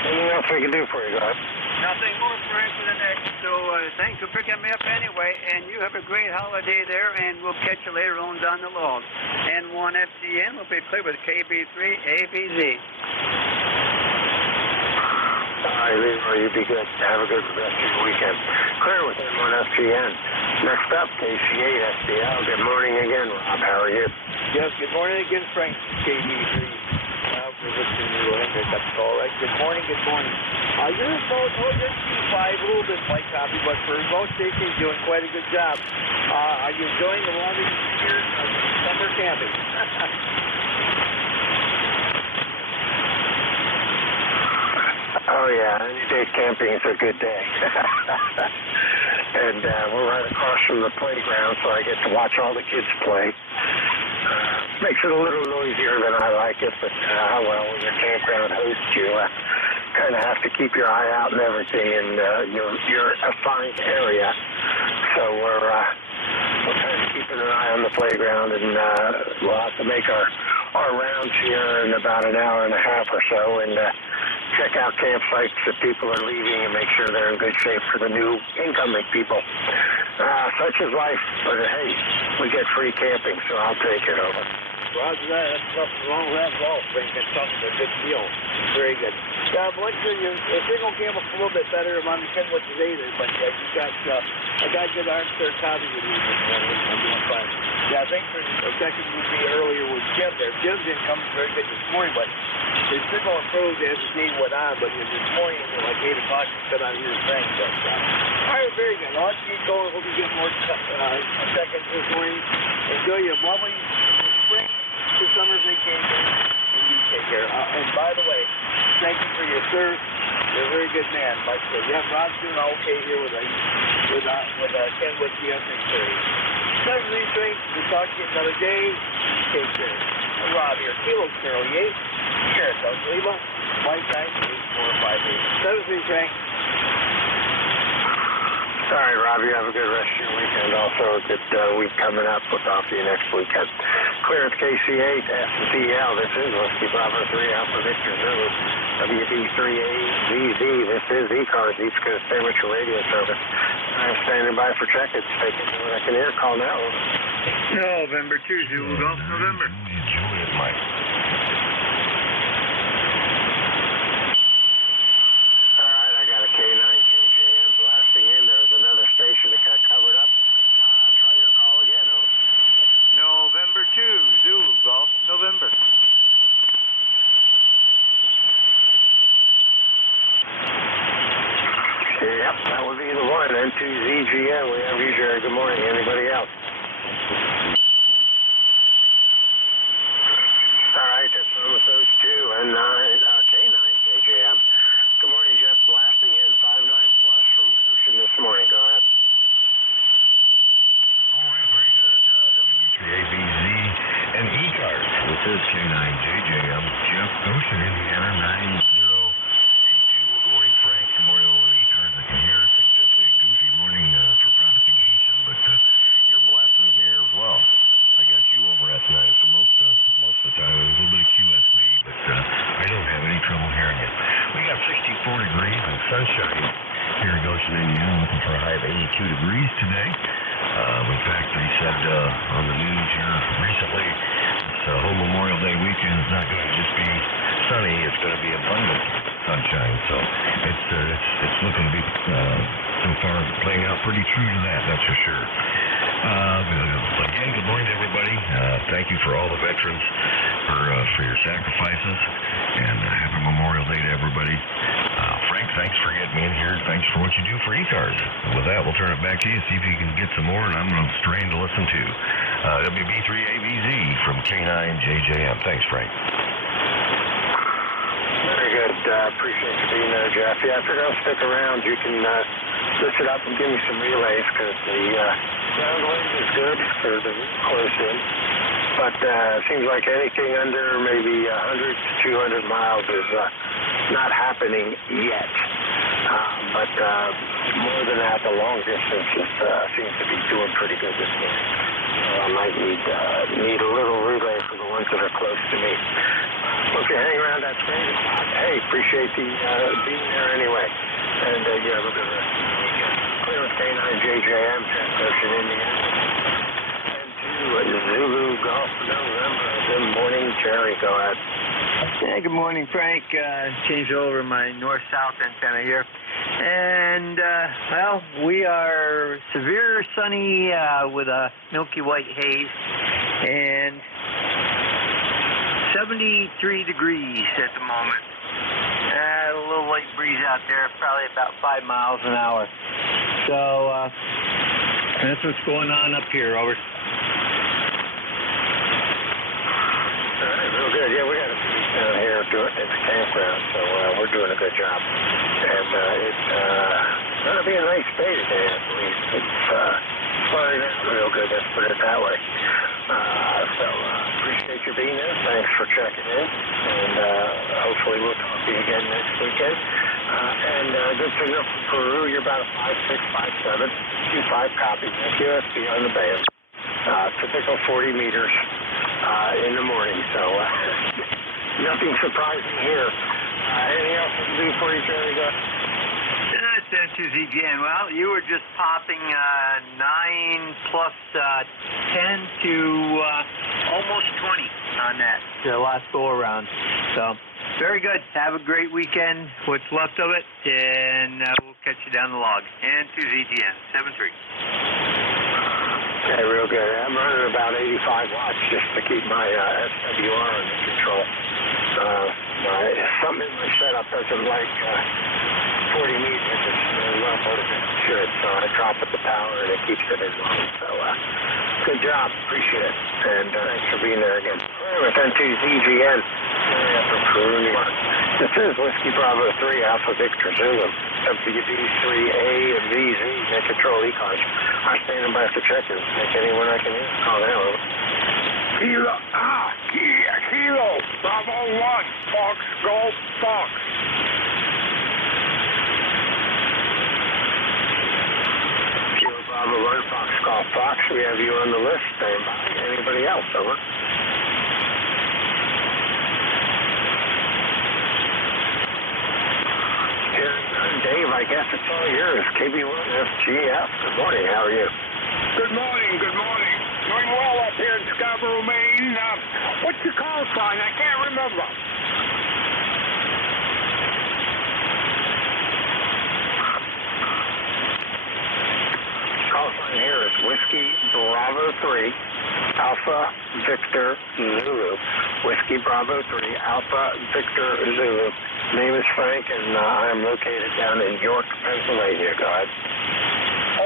Anything else we can do for you, guys? Nothing more, Frank, for the next. So thanks for picking me up anyway, and you have a great holiday there, and we'll catch you later on down the log. N1FGN will be clear with KB3ABZ. All right, Leroy, you be good. Have a good rest of your weekend. Clear with N1FGN. Next up, KC8SDL. Good morning again, Rob. How are you? Yes, good morning again, Frank. KB3. We're listening to you. That's all right. Good morning, good morning. You're about, you're Q5, a little bit white copy, but for remote station, you're doing quite a good job. Are you enjoying the long years of summer camping? Oh, yeah. Any day camping is a good day. And we're right across from the playground, so I get to watch all the kids play. Makes it a little noisier than I like it, but well, when you're campground host, you kind of have to keep your eye out and everything in your assigned area. So we're kind of keeping an eye on the playground, and we'll have to make our rounds here in about an hour and a half or so, and check out campsites that people are leaving and make sure they're in good shape for the new incoming people. Such is life, but hey, we get free camping, so I'll take it over. Roger that. That's nothing wrong with that at all, Frank. That's something a good deal. Very good. Yeah, but like I said, if you're going to camp a little bit better, I'm depending what you ate there, but I got good arms there coffee with you this morning. I'm doing fine. Yeah, thanks for checking with me earlier with Jim there. Jim didn't come very good this morning, but his signal improved as the day went on, but this morning, like 8 o'clock, he got out here saying that. All right, very good. I'll let you keep going. Hope you get more seconds this morning. Enjoy your lovely spring to summer vacation, and you take care. And by the way, thank you for your service. You're a very good man. Like I said, yeah, Rob's doing okay here with Kenwood GS and Curry. Never leave straight. We'll talk to you another day. Take care. Rob here, Kilo Charlie 8, here at South Lima, White Guys 8458. 73 Frank. All right, Rob, you have a good rest of your weekend. Also, a good week coming up. We'll talk to you next weekend. Clear at KC8, STL. This is Whiskey Bravo 3 Alpha Victor Zulu. WB3AZZ. This is ECARS, East Coast Amateur Radio Service. I'm standing by for check-ins. Taking what I can hear. Call now. November 2, Zulu Golf, November. Enjoy it, Mike. All right, I got a K9JJM blasting in. There's another station that got covered up. Try your call again. November 2, Zulu Golf, November. Yep, that would be the one. N2ZGM. We have you, Jerry. Good morning. Anybody else? All right, that's one with those two. And K9JJM. Good morning, Jeff. Blasting in 59 plus from Goshen this morning. Go ahead. All right, very good. WB3ABZ and ECARS. This is K9JJM. Jeff, Goshen, Indiana, 9082. Good morning, Frank. Good morning, all the ECARS that can hear us. It's just a goofy morning for propagation, but you're blasting here as well. I got you over at 9, so most of the time it was a little bit of QSB, but I don't have any trouble hearing you. We got 64 degrees and sunshine here in Goshen, Indiana, looking for a high of 82 degrees today. In fact, they said on the news here recently, this whole Memorial Day weekend is not going to just be sunny, it's going to be abundant sunshine, so it's looking to be so far playing out pretty true to that, that's for sure. Again, good morning to everybody. Thank you for all the veterans for your sacrifices, and happy Memorial Day to everybody. Frank, thanks for getting me in here. Thanks for what you do for ECARS. With that, we'll turn it back to you, see if you can get some more, and I'm going to strain to listen to WB3AVZ from K9JJM. Thanks, Frank. Very good. Appreciate you being there, Jeff. Yeah, if you're going to stick around, you can switch it up and give me some relays, because the ground wave is good for the close in. But it seems like anything under maybe 100 to 200 miles is not happening yet. But more than that, the long distances seem to be doing pretty good this morning. I might need a little relay for the ones that are close to me. So if you hang around that screen, hey, appreciate the being there anyway. And you have a good rest of the weekend. Clear with K9JJM, Transmission Indiana. Zulu Golf November. Good morning, Jerry. Go ahead. Hey, good morning, Frank. Changed over my north-south antenna here. And, well, we are severe sunny with a milky white haze. And 73 degrees at the moment. A little light breeze out there, probably about 5 miles an hour. So, that's what's going on up here. Over. Real good. Yeah, we got a piece down here at the campground, so we're doing a good job. And it's going to be a nice day today, at least. It's flowing out real good, let's put it that way. So appreciate you being there. Thanks for checking in. And hopefully we'll talk to you again next weekend. And good signal from Peru. You're about a 5.6, 5.7, 2.5 copy. QSB on the band. Typical 40 meters. In the morning, so nothing surprising here. Anything else to do for you, Jerry? That's NJ2US. Well, you were just popping 9 plus 10 to almost 20 on that, the last go around. So, very good. Have a great weekend, what's left of it, and we'll catch you down the log. NJ2US, 7-3. Okay, real good. I'm running about 85 watts just to keep my SWR under control. Something in my setup doesn't like 40 meters. It's really well motivated. It should. So I drop at the power and it keeps it in line. So good job. Appreciate it. And thanks for being there again. With N2ZGN from Peru, New York. This is Whiskey Bravo 3 Alpha Victor Zulu. WB3A and VZ. Net control ECARS. I'm standing by for check-in. Make anyone I can hear. Call now. Kilo, Bravo 1, Fox, Golf, Fox. Kilo, Bravo 1, Fox, Golf, Fox. We have you on the list. Stand by. Anybody else? Over. Dave, I guess it's all yours. KB1FGF. Good morning. How are you? Good morning. Good morning. Doing well up here in Scarborough, Maine. What's your call sign? I can't remember. Call sign here is Whiskey Bravo 3 Alpha Victor Zulu. Whiskey Bravo 3 Alpha Victor Zulu. Name is Frank, and I'm located down in York, Pennsylvania. Go ahead.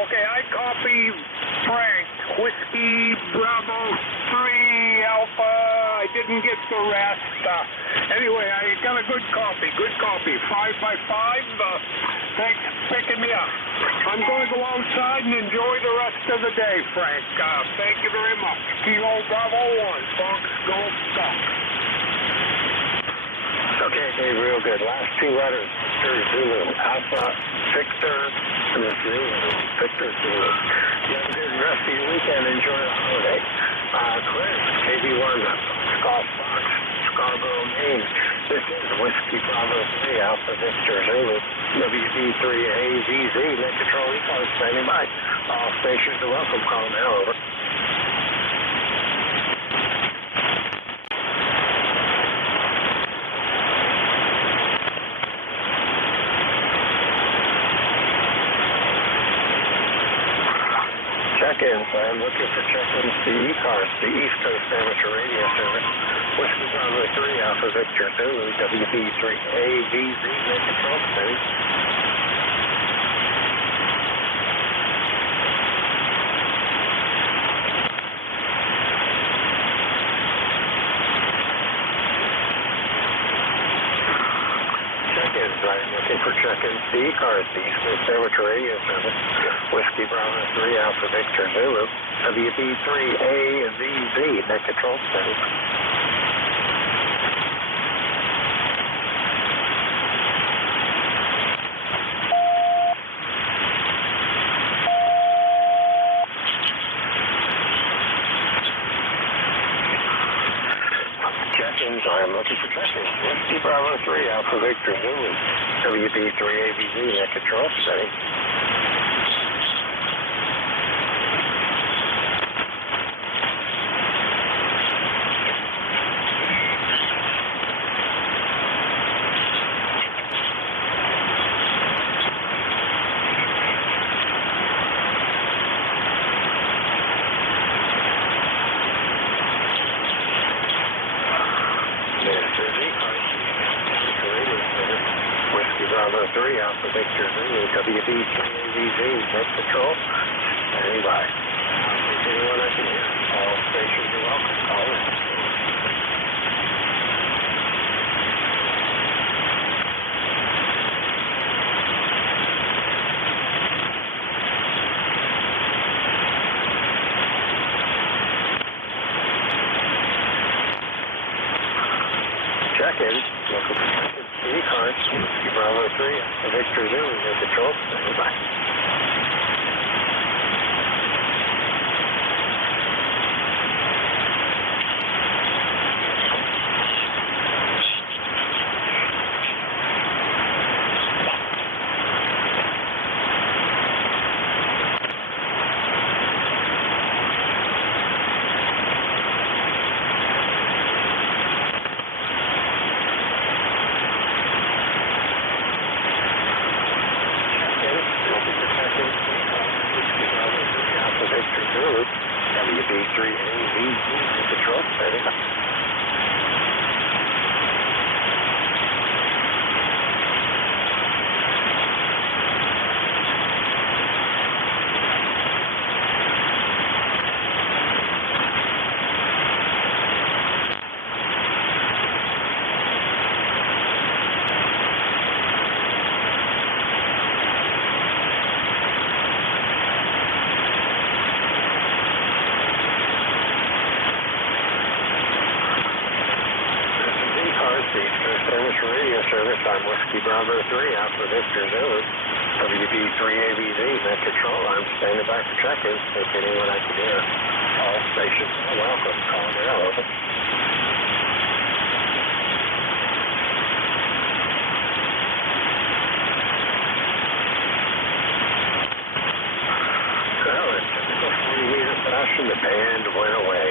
Okay, I copy Frank. Whiskey Bravo 3 Alpha. I didn't get the rest. Anyway, I got a good copy. Good copy. 5x5. Thanks for picking me up. I'm going to go outside and enjoy the rest of the day, Frank. Thank you very much. Kilo Bravo 1. Fox Golf Fox. Okay, Dave, real good. Last two letters. Victor Zulu. Alpha Victor Zulu. Victor Zulu. You have a good rest of your weekend. Enjoy the holiday. Chris, KB1, Golf Fox, Scarborough, Maine. This is Whiskey Bravo 3 Alpha Victor Zulu. WB3AVZ. Net control ECARS standing by. All stations are welcome. Call now. Over. Check-ins. I'm looking for check-ins to ECARS, the East Coast Amateur Radio Service. Whiskey Bravo 3, Alpha Victor Zulu, WB3AVZ, make control steady. Check-ins, I'm looking for check-ins to ECARS, the East Coast Amateur Radio Service. Whiskey Bravo 3, Alpha Victor Zulu, WB3AVZ, make control steady. Check-ins, I'm looking for check-ins. Whiskey Bravo 3, Alpha Victor Zulu, WB3AVZ, net control steady. Bravo 3, Alpha Victor Zulu, WB3AVZ, net control, standing by. Anyone I can hear, all stations are welcome, call in. Check-in, local check-in, ECARS, Whiskey Bravo 3, Alpha Victor Zulu, net control, standing by. WB3AVZ, control, setting up. Radio Service, I'm Whiskey Bravo 3, Alpha Victor Zulu, WB3AVZ, net control, I'm standing by for check-ins, if anyone I can hear. All stations are welcome, call now, over. Well, in typical 40-meter fashion, the band went away.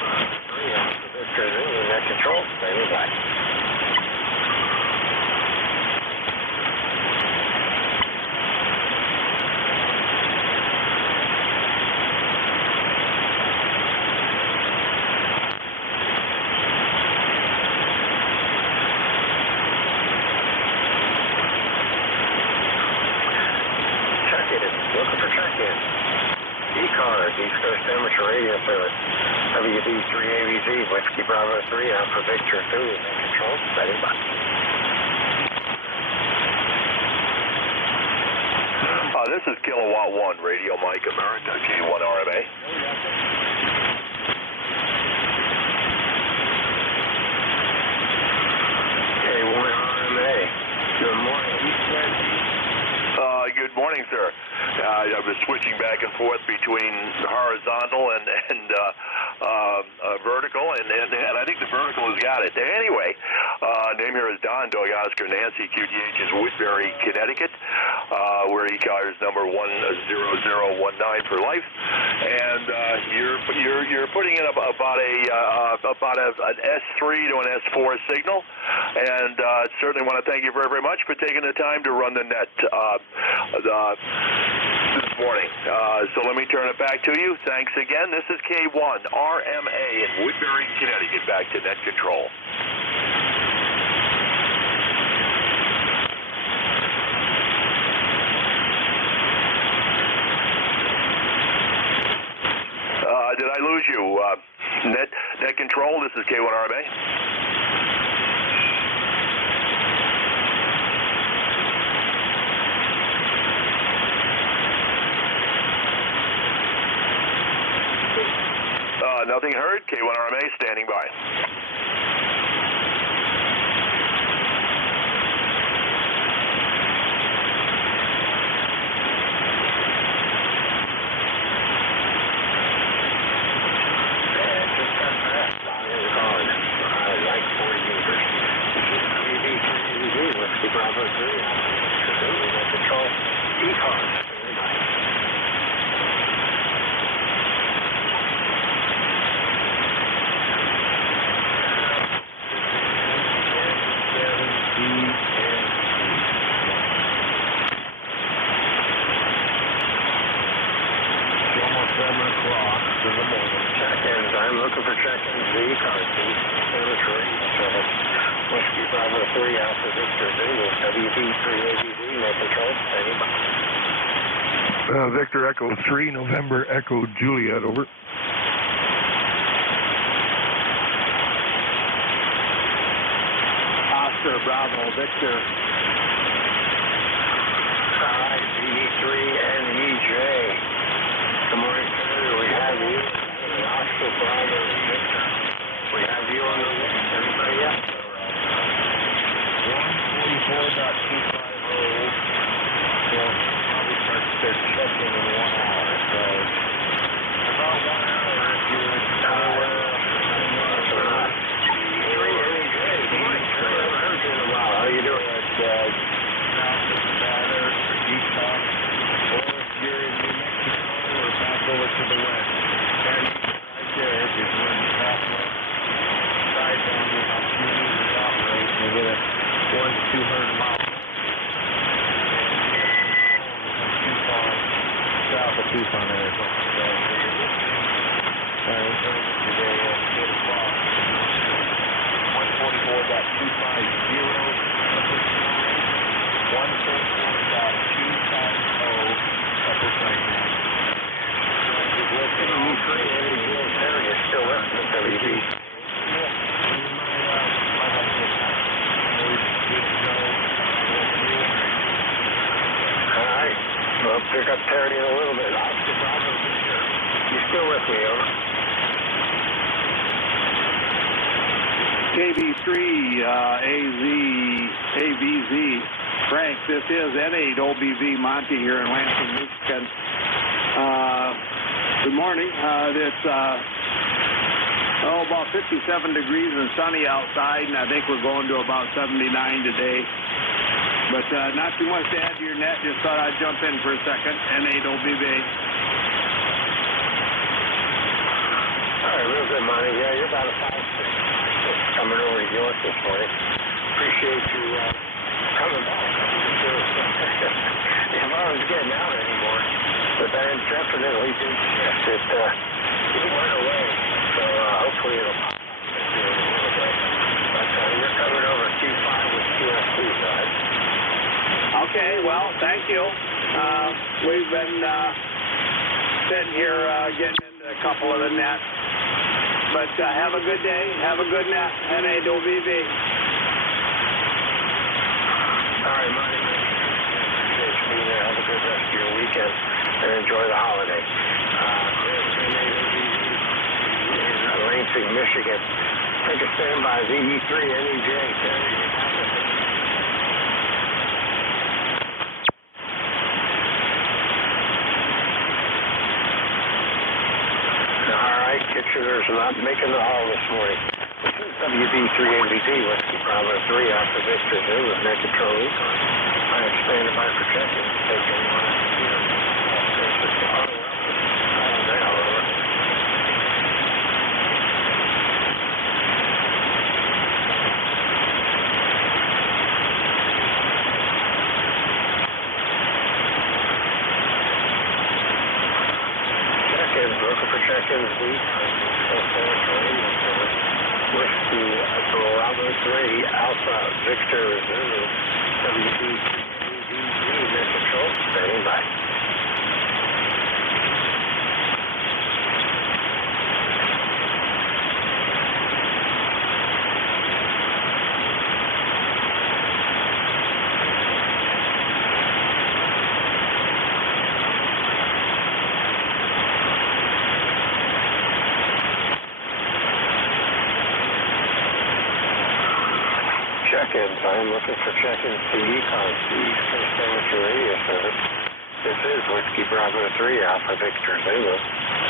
Bravo 3, Alpha Victor Zulu, net control, standing by. Looking for check-in. ECARS, East Coast Amateur Radio Service. WB3AVZ, Whiskey Bravo 3, Alpha Victor Zulu, control, setting by. This is Kilowatt 1, Radio Mike America, K1RMA. K1RMA, good morning. Good morning, sir. I was switching back and forth between horizontal and vertical, and I think the vertical has got it. Anyway, name here is Don, Dog Oscar Nancy, QTH is Woodbury, Connecticut. We're ECARS number 10019 for life, and you're putting in about an S3 to an S4 signal, and certainly want to thank you very, very much for taking the time to run the net. The this morning. So let me turn it back to you. Thanks again. This is K1 RMA in Woodbury, Connecticut. Back to net control. Did I lose you? Net control, this is K1 RMA. Nothing heard. K1 RMA standing by. Bravo 3, control ECARS. Check-ins. I'm looking for check-ins. The ECARS, Whiskey Bravo 3, Alpha Victor Zulu, WV3ABZ, no control, standing by. Victor Echo 3, November Echo Juliet, over. Oscar Bravo Victor. Hi, BD3 and EJ. Good morning, sir. We have you. Oscar Bravo Victor. We have you on the list. Everybody else? 144.250. Well, probably start their checking in 1 hour. So about 1 hour if you would. Good morning, sir. I haven't heard you in a while. How you doing? South of Nevada or Utah, or if you're in New Mexico or back over to the west. That right there is where the southwest side down here on Tunis is operating. You get a 1 to 200 miles. South of Tucson, Arizona. So, we're going today at 8 o'clock. 144.250. 144.250 upper Franklin. You're still listening to WB. All right. We'll pick up parity in a little bit. Oscar Bravo Victor. You still with me, over? KB3 AVZ. Frank, this is N8 OBV Monty here in Lansing, Michigan. Good morning. It's about 57 degrees and sunny outside, and I think we're going to about 79 today. But not too much to add to your net. Just thought I'd jump in for a second. N8 OBV. All right, real good, Monty. Yeah, you're about a 5-6 coming over to York this morning. Appreciate you coming back. If I was getting out anymore, but that definitely did shift. It went away, so hopefully it'll pop up in a little bit. But you're coming over Q5 with QSC, guys. Okay, well, thank you. We've been sitting here getting into a couple of the nets. But have a good day. Have a good net. N8 OBV. All right, Monty. Appreciate you being there. Have a good rest of your weekend and enjoy the holiday. Lansing, Michigan. Take a standby. VE3 NEJ. All right, Kitchener's not making the haul this morning. This is WB3ABD, Whiskey Bravo 3, Alpha Victor Zulu, net control ECARS. I am standing by for checking. Take anyone Alpha Victor Zulu, WD3AVZ, net control, standing by. Check-ins. I am looking for check-ins to ECARS, the East Coast Amateur Radio Service. This is Whiskey Bravo 3, Alpha Victor Zulu,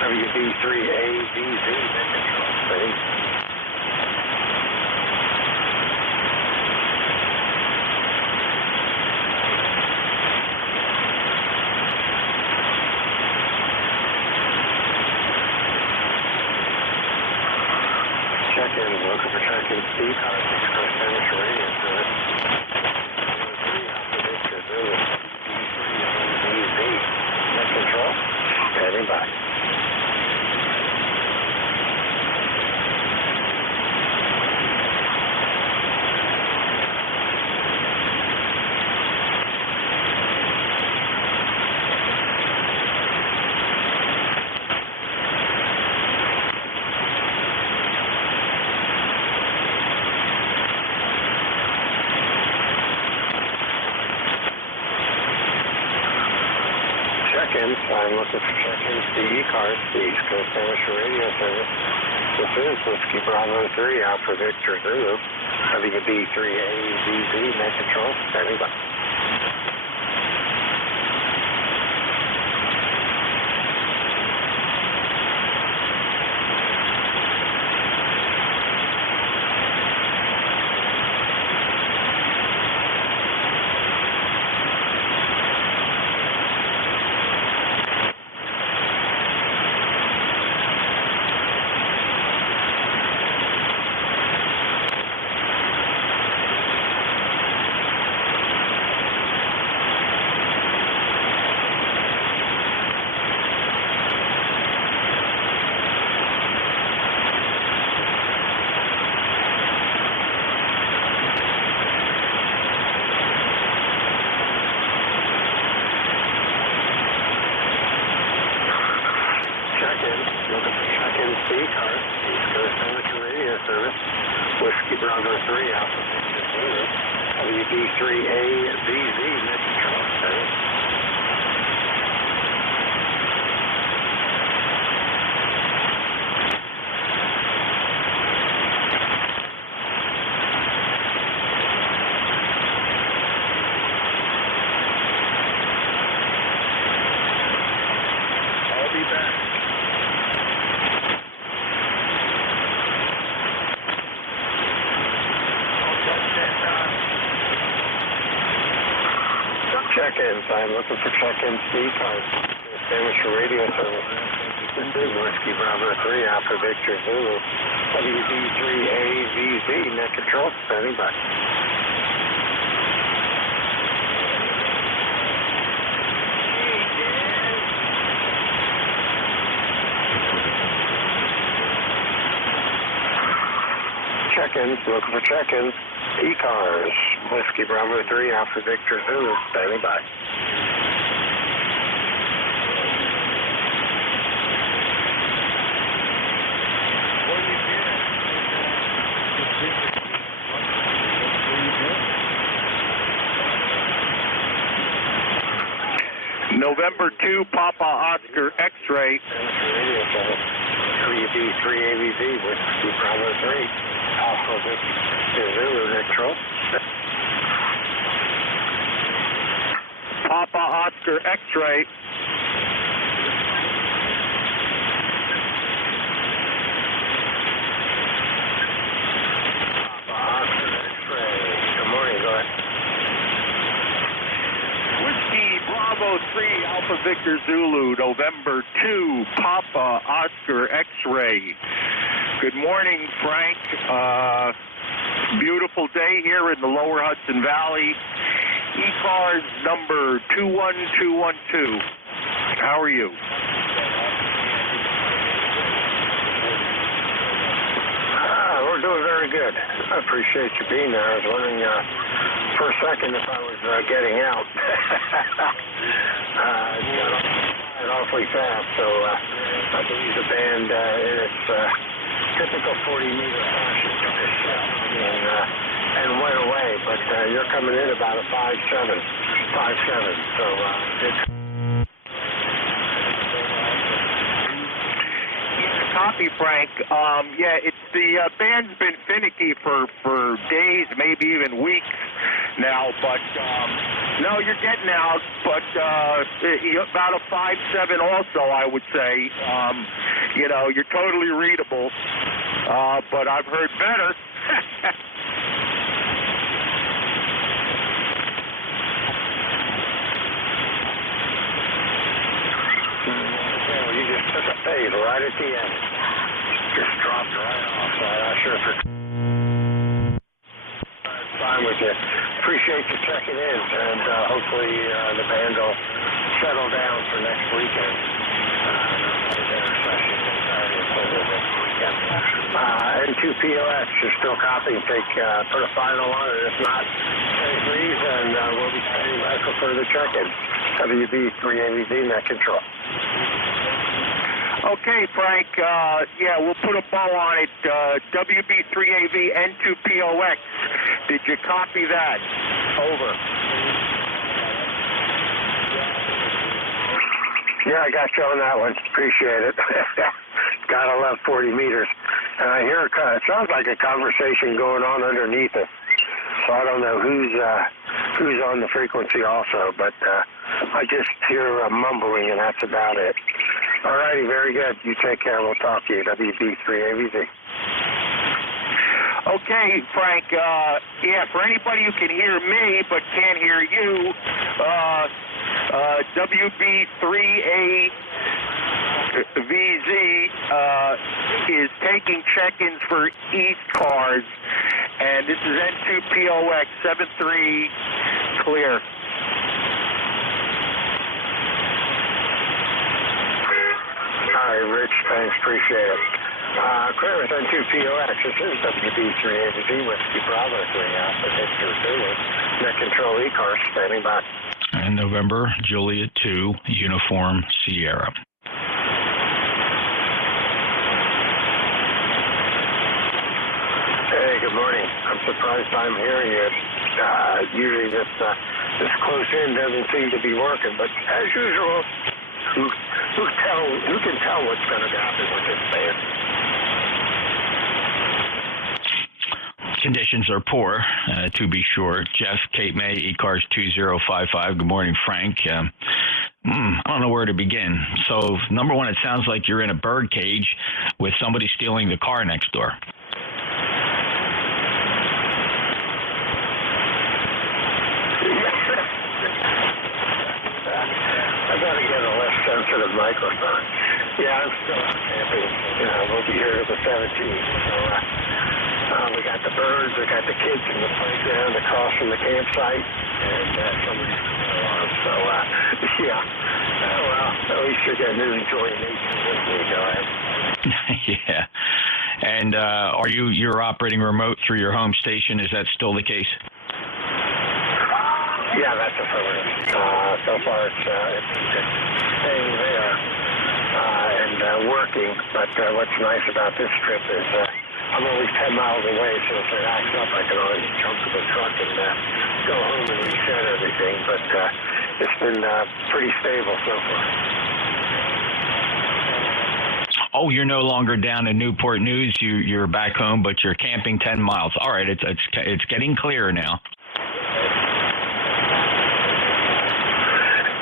WD3AVZ, net control, steady. Check-ins. Looking for check-ins to ECARS, East Coast Amateur Radio Service. Bravo 3, Alpha Victor Zulu, WD3AVZ, net control, standing by. Check-ins. I'm looking for check-ins to ECARS, the East Coast Amateur Radio Service. This is Whiskey Bravo 3, Alpha Victor Zulu, WD3AVZ, net control, standing by. Whiskey Bravo 3, Alpha Victor Zulu, WD3AVZ, net control, steady. I'll be back. Check-ins. I'm looking for check-ins to ECARS, Amateur Radio Service. This is Whiskey Bravo 3, Alpha Victor Zulu, WD3AVZ, net control, standing by. Check-ins. Looking for check-ins. ECARS, Whiskey Bravo 3, Alpha Victor Zulu, standing by. November 2, Papa Oscar X-ray. WD3AVZ, Whiskey Bravo 3, Alpha Victor Zulu, neutral. Papa Oscar X-ray. Papa Oscar X-ray. Good morning, go ahead. Whiskey Bravo 3, Alpha Victor Zulu, November 2, Papa Oscar X-ray. Good morning, Frank. Beautiful day here in the lower Hudson Valley. ECARS number 21212. How are you? doing very good. I appreciate you being there. I was wondering for a second if I was getting out. Got awfully fast, so I believe the band in its typical 40-meter fashion took a shot and went away. But you're coming in about a 5.7, so it's... Copy, Frank. Yeah, it's the band's been finicky for days, maybe even weeks now. But no, you're getting out. But about a 5.7 also, I would say. You know, you're totally readable. But I've heard better. You just took a fade right at the end. Just dropped right off. So I'm not sure if it's fine with you. Appreciate you checking in, and hopefully the band will settle down for next weekend. N2POX, you're still copying. Put a final on it. If not, say please, and we'll be standing by for further check-in. WB3AVZ, net control. Okay, Frank. Yeah, we'll put a bow on it. WB3AV N2POX. Did you copy that? Over. Yeah, I got you on that one. Appreciate it. Gotta love 40 meters. And I hear it sounds like a conversation going on underneath it. So I don't know who's on the frequency also, but I just hear mumbling, and that's about it. All righty, very good. You take care. We'll talk to you. WB3AVZ. Okay, Frank. Yeah, for anybody who can hear me but can't hear you, WB3AVZ is taking check-ins for ECARS, and this is N2POX 73 clear. All right, Rich, thanks, appreciate it. Clear with N2POX, this is WB3AVZ, Whiskey Bravo 3 Alpha, Victor Zulu, net control ECARS, standing by. And November, Juliet 2, Uniform Sierra. Hey, good morning. I'm surprised I'm hearing you. Usually this close in doesn't seem to be working, but as usual, who can tell what's going to happen with this band? Conditions are poor, to be sure. Jeff, Cape May, ECARS 2055. Good morning, Frank. I don't know where to begin. So, number one, it sounds like you're in a bird cage with somebody stealing the car next door. I got to get a less sensitive microphone. Yeah, I'm still camping. We'll be here to the 17th. So, we got the birds, we got the kids in the playground across from the campsite, and somebody's alarm. So, yeah. Well, at least you're getting to enjoy nature with me, go ahead. Yeah. And you're operating remote through your home station? Is that still the case? Yeah, that's affirmative. So far, it's staying there and working. But what's nice about this trip is I'm only 10 miles away, so if it acts up, I can always jump to the truck and go home and reset everything. But it's been pretty stable so far. Oh, you're no longer down in Newport News. You're back home, but you're camping 10 miles. All right, it's getting clearer now.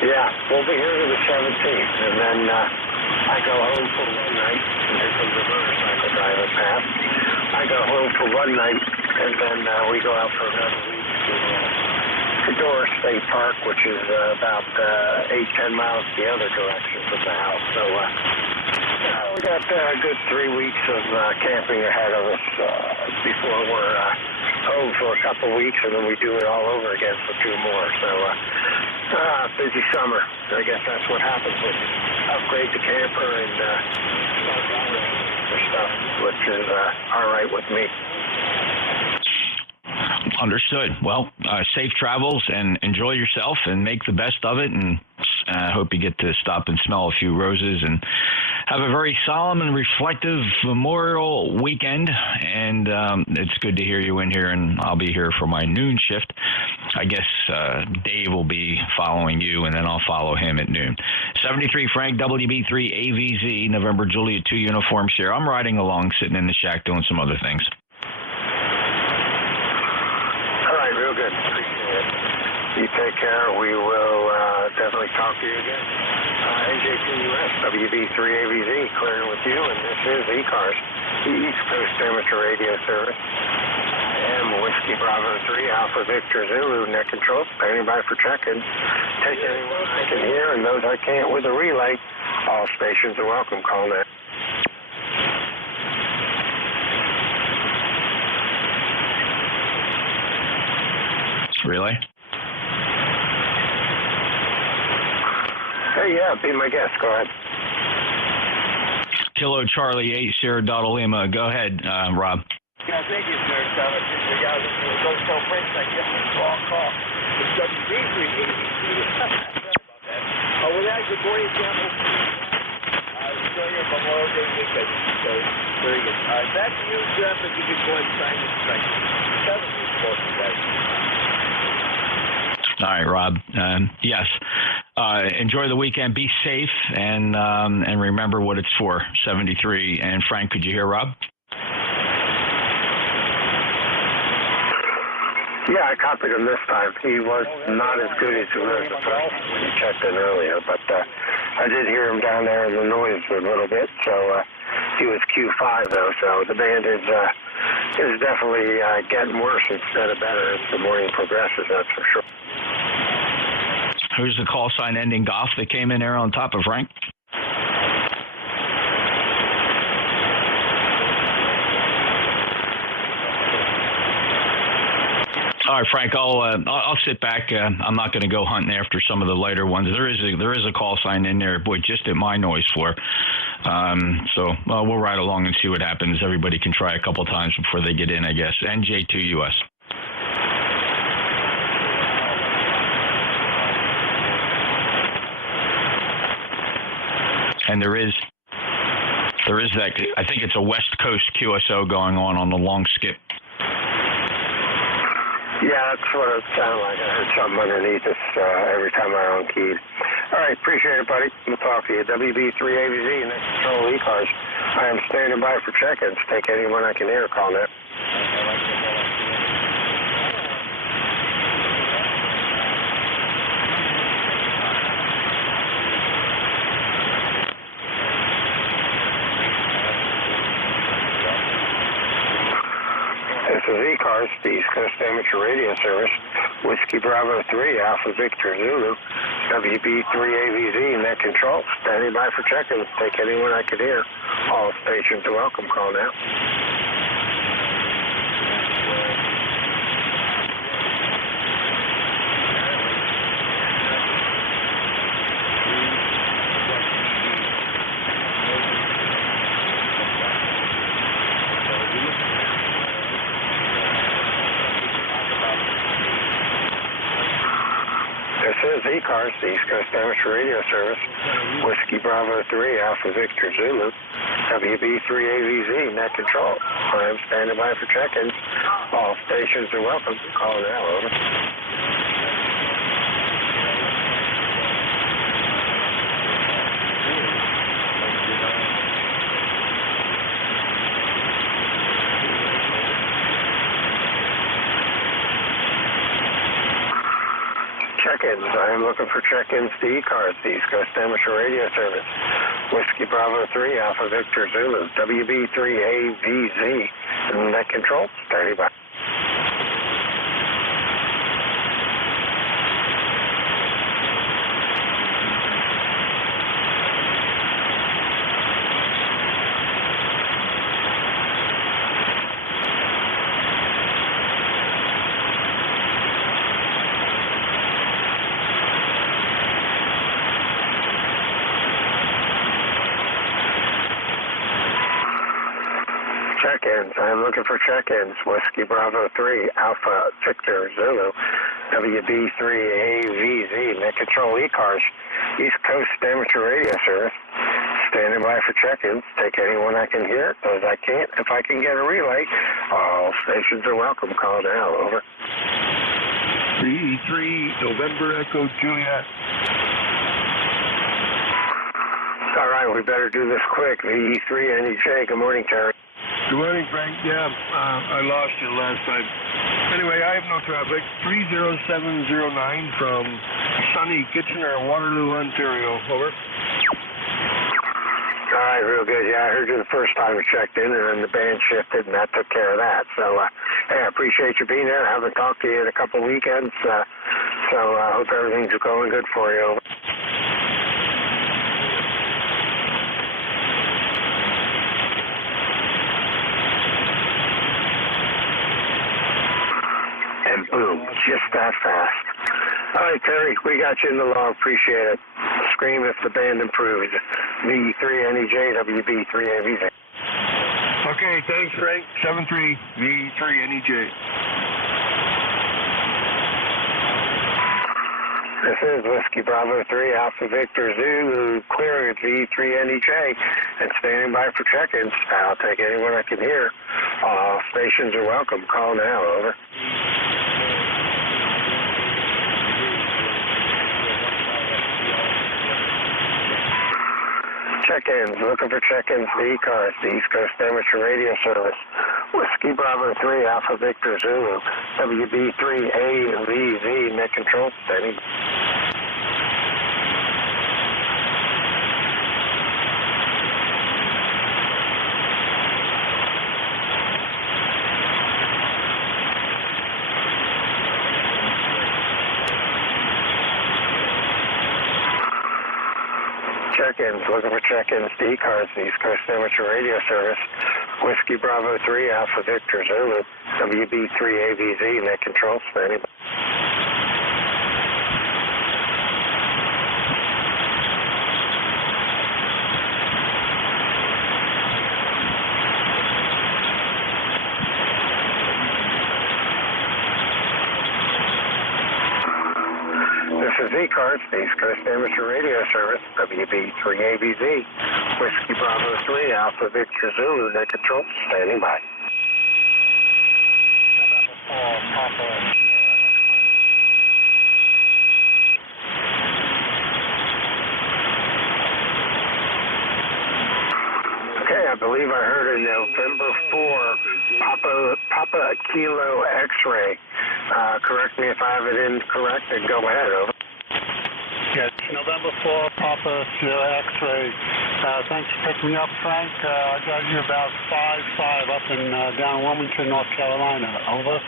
Yeah, we'll be here to the 17th, and then I go home for one night, and here comes the motorcycle driver past. I go home for one night, and then we go out for another week to Doris State Park, which is about 8-10 miles the other direction from the house. So we got a good 3 weeks of camping ahead of us before we're home for a couple weeks, and then we do it all over again for 2 more. So busy summer. I guess that's what happens when you upgrade the camper and start out. extra stuff, which is all right with me. Understood. Well, safe travels and enjoy yourself and make the best of it. And I hope you get to stop and smell a few roses and have a very solemn and reflective Memorial weekend. And it's good to hear you in here, and I'll be here for my noon shift. I guess Dave will be following you, and then I'll follow him at noon. 73 Frank, WB3 AVZ, November Juliet 2 uniform share. I'm riding along, sitting in the shack doing some other things. Real good. Appreciate it. You take care. We will definitely talk to you again. NJ2US, WB3AVZ, clearing with you, and this is ECARS, the East Coast Amateur Radio Service. I am Whiskey Bravo 3, Alpha Victor Zulu, net control, standing by for check-in. Take anyone I can hear, and those I can't with a relay. All stations are welcome. Call that. Relay? Hey, yeah, be my guest. Go ahead. Kilo Charlie 8 Sierra Delta Lima. Go ahead, Rob. Yeah, thank you, sir. The guy was going to tell French I get this wrong call. It's WB3AVZ. Sorry about that. With that, good morning, Campbell. Enjoy your Memorial Day weekend. So, very good. Back to you, Jeff, if you could go ahead and sign this strike. 7 weeks for you guys. All right, Rob. Yes. Enjoy the weekend. Be safe, and remember what it's for. 73. And Frank, could you hear Rob? Yeah, I copied him this time. He was not as good as he was the first time when he checked in earlier, but I did hear him down there in the noise a little bit. So he was Q5 though. So the band is definitely getting worse instead of better as the morning progresses. That's for sure. Who's the call sign ending Goff that came in there on top of Frank? All right, Frank. I'll sit back. I'm not going to go hunting after some of the lighter ones. There is a call sign in there, boy, just at my noise floor. So we'll ride along and see what happens. Everybody can try a couple times before they get in, I guess. NJ2US. And there is that. I think it's a West Coast QSO going on the long skip. Yeah, that's what it sounded like. I heard something underneath us every time I on-keyed. All right, appreciate it, buddy. We'll talk to you. WB3AVZ, next control ECARS. I am standing by for check-ins. Take anyone I can hear. Call that. This is ECARS, the East Coast Amateur Radio Service. Whiskey Bravo 3, Alpha Victor Zulu, WB3AVZ, net control. Standing by for check-ins. Take anyone I could hear. All stations are welcome. Call now. This is ECARS, the East Coast Amateur Radio Service. Whiskey Bravo 3, Alpha Victor Zulu, WB3AVZ, net control. I am standing by for check-ins. All stations are welcome. Call now, over. Check-ins. I am looking for check-ins to ECARS, the East Coast Amateur Radio Service. Whiskey Bravo 3, Alpha Victor Zulu, WB3AVZ, net control, standing by. Check-ins. I'm looking for check-ins. Whiskey Bravo 3, Alpha Victor Zulu, WB3AVZ, Net Control ECARS, East Coast Amateur Radio Service. Standing by for check-ins. Take anyone I can hear. Those I can't. If I can get a relay, all stations are welcome. Call now. Over. 3 November Echo Juliet. All right, we better do this quick. VE3 NJ. Good morning, Terry. Good morning, Frank. Yeah, I lost you last time. Anyway, I have no traffic. 30709 from sunny Kitchener, Waterloo, Ontario. Over. All right, real good. Yeah, I heard you the first time we checked in, and then the band shifted, and that took care of that. So, hey, I appreciate you being there. I haven't talked to you in a couple weekends, so I hope everything's going good for you. And boom, just that fast. All right, Terry, we got you in the log. Appreciate it. Scream if the band improves. V3NEJ, WB3AVZ. Okay, thanks, Frank. 73 V3NEJ. This is Whiskey Bravo 3, Alpha Victor Zulu, clearing at V3NEJ, and standing by for check-ins. I'll take anyone I can hear. All stations are welcome. Call now. Over. Check-ins, looking for check-ins to ECARS, the East Coast Amateur Radio Service. Whiskey Bravo 3, Alpha Victor Zulu, WB3AVZ, Net Control, standing. Check-ins, looking for check-ins to ECARS, the East Coast Amateur Radio Service. Whiskey Bravo 3, Alpha Victor Zulu, WB3AVZ, Net Control, standing. This is ECARS, the East Coast Amateur Radio Service, WB3AVZ, Whiskey Bravo 3, Alpha Victor Zulu, Net Control, standing by. Okay, I believe I heard a November 4 Papa Kilo X-ray. Correct me if I have it incorrect, and go ahead, over. Yes, November 4 Papa Kilo X-ray. Thanks for picking me up, Frank. I got you about 5-5 up in down Wilmington, North Carolina. Over.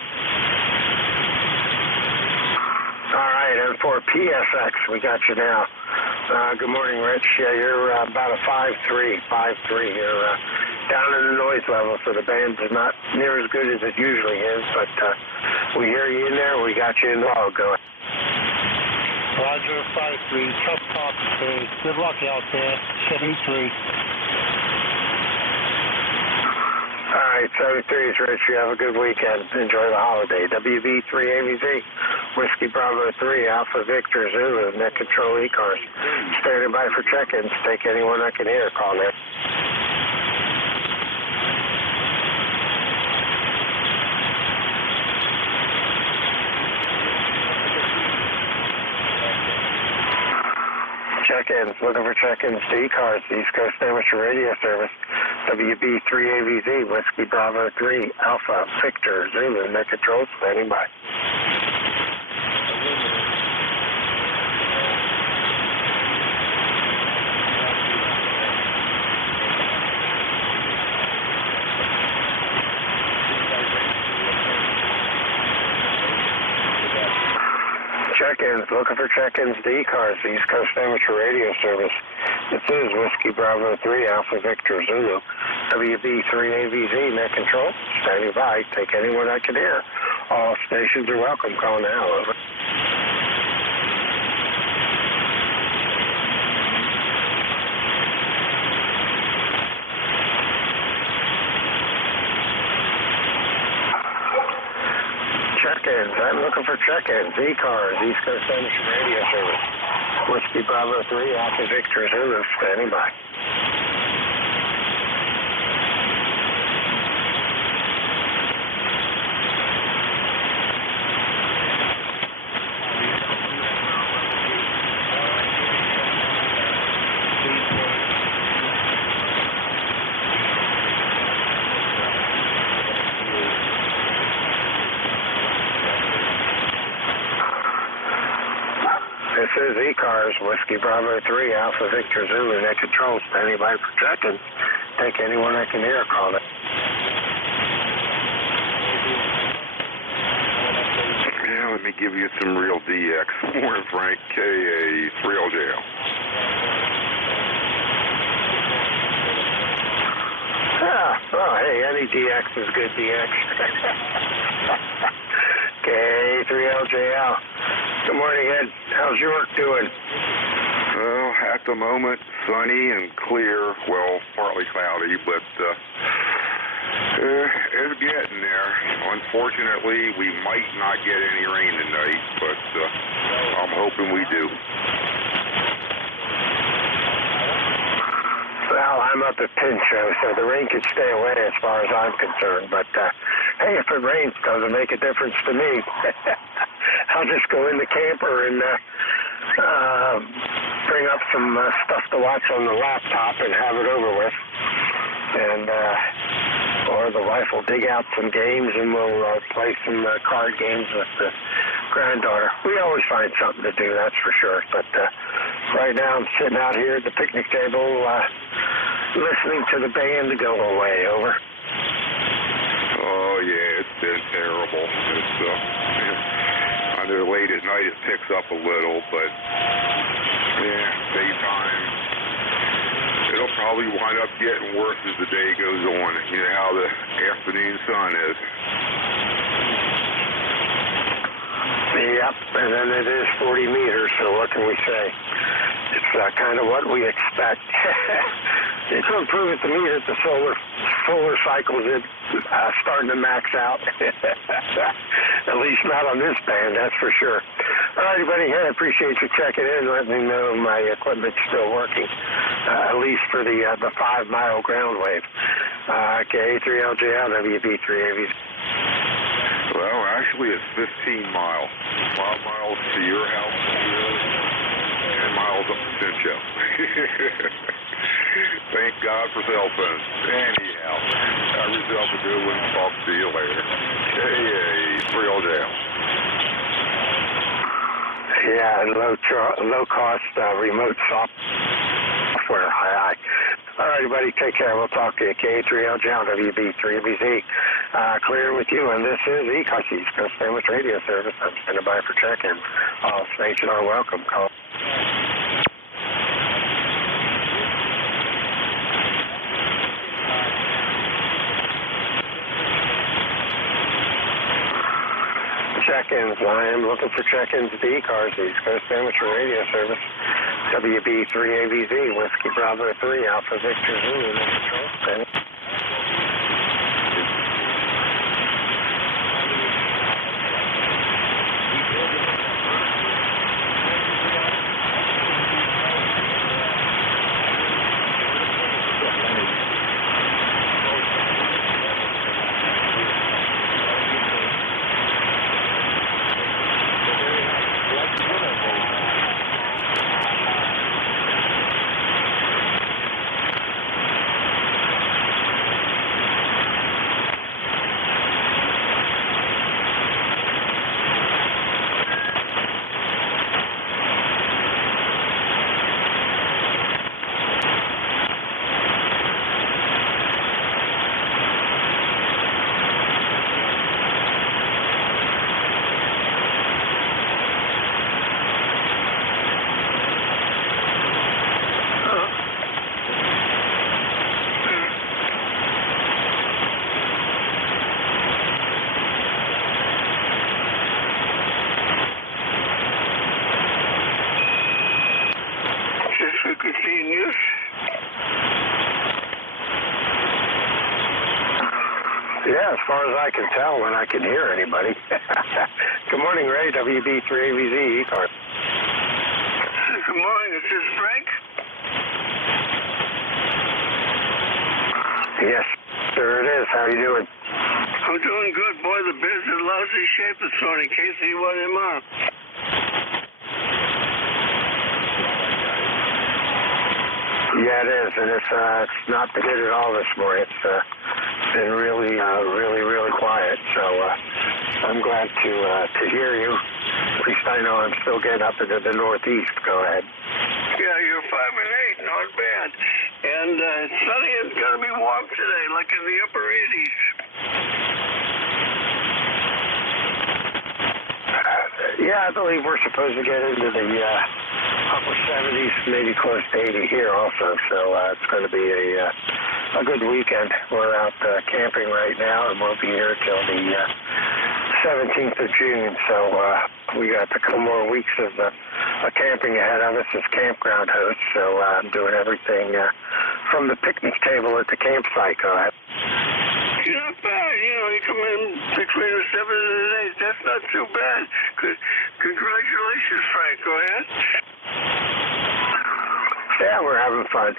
All right, and for PSX, we got you now. Good morning, Rich. Yeah, you're about a 5-3. You're down in the noise level, so the band's not near as good as it usually is, but we hear you in there. We got you in the log going. Roger, 5-3. Tough talking today. Good luck out there. 73. All right, 73 is Rich. You have a good weekend. Enjoy the holiday. WB3AVZ, Whiskey Bravo 3, Alpha Victor Zulu, Net Control ECARS. Standing by for check-ins. Take anyone I can hear. Call now. Check-ins, looking for check-ins to ECARS, the East Coast Amateur Radio Service, WB3AVZ, Whiskey Bravo 3, Alpha Victor Zulu, Net Control, standing by. Check-ins, looking for check-ins to ECARS, the East Coast Amateur Radio Service. This is Whiskey Bravo 3, Alpha Victor Zulu, WB3AVZ, Net Control, standing by. Take anyone I can hear. All stations are welcome. Call now, over. check-ins. I'm looking for check-ins. ECARS, East Coast Energy Radio Service. Whiskey Bravo 3, Alpha Victor Zulu, standing by. This is ECARS, Whiskey Bravo 3, Alpha Victor Zulu, net control, standing by for check-in. Take anyone I can hear, call it. Yeah, let me give you some real DX. Morning, Frank, KA 3LJL. Oh, hey, any DX is good DX. K3LJL. Good morning, Ed. How's your work doing? Well, at the moment, sunny and clear. Well, partly cloudy, but it's getting there. Unfortunately, we might not get any rain tonight, but I'm hoping we do. Well, I'm up at Pincho, so the rain could stay away as far as I'm concerned. But, hey, if it rains, it doesn't make a difference to me. I'll just go in the camper and bring up some stuff to watch on the laptop and have it over with. And, or the wife will dig out some games and we'll play some card games with the granddaughter. We always find something to do, that's for sure. But right now I'm sitting out here at the picnic table listening to the band go away. Over. Oh, yeah, it's been terrible. It's, I know late at night it picks up a little, but, yeah, daytime, it'll probably wind up getting worse as the day goes on. You know how the afternoon sun is. Yep, and then it is 40 meters, so what can we say? It's kind of what we expect. It's improving to me that the solar cycles are starting to max out. At least not on this band, that's for sure. All righty, buddy. Hey, I appreciate you checking in, letting me know my equipment's still working, at least for the 5-mile ground wave. K3LJL, WB3AV. Well, actually, it's 15 miles. 5 miles to your house, 10 miles up to Pincho. Thank God for cell phones. Anyhow, have yourself a good one. Talk to you later. KA 3LJL. Yeah, and low-cost remote software. Hi. All right, buddy, take care. We'll talk to you. K3LJL, WB3BZ. Clear with you, and this is ECARS, East Coast Sandwich Radio Service. I'm standing by for check-in. All stations are welcome. Call. Check-ins. I am looking for check-ins at the ECARS, East Coast Amateur Radio Service. WB3AVZ, Whiskey Bravo 3, Alpha Victor Zulu, control. Yeah, as far as I can tell, when I can hear anybody. morning, Ray. WB3AVZ, ECARS. Good morning, this is Frank. Yes, sir, it is. How are you doing? I'm doing good, boy. The Bears in lousy shape this morning. KC1MR. Yeah, it is, and it's not been good at all this morning. It's been really quiet. So I'm glad to hear you. At least I know I'm still getting up into the Northeast. Go ahead. Yeah, you're 5 and 8, not bad. And sunny is going to be warm today, like in the upper 80s. Yeah, I believe we're supposed to get into the upper 70s, maybe close to 80 here also. So it's going to be a good weekend. We're out camping right now, and we'll be here till the 17th of June. So we got a couple more weeks of camping ahead of us as campground hosts. So I'm doing everything from the picnic table at the campsite. Go ahead. You're not bad. You come in between the 7 and the 8. That's not too bad. Congratulations, Frank. Go ahead. Yeah, we're having fun.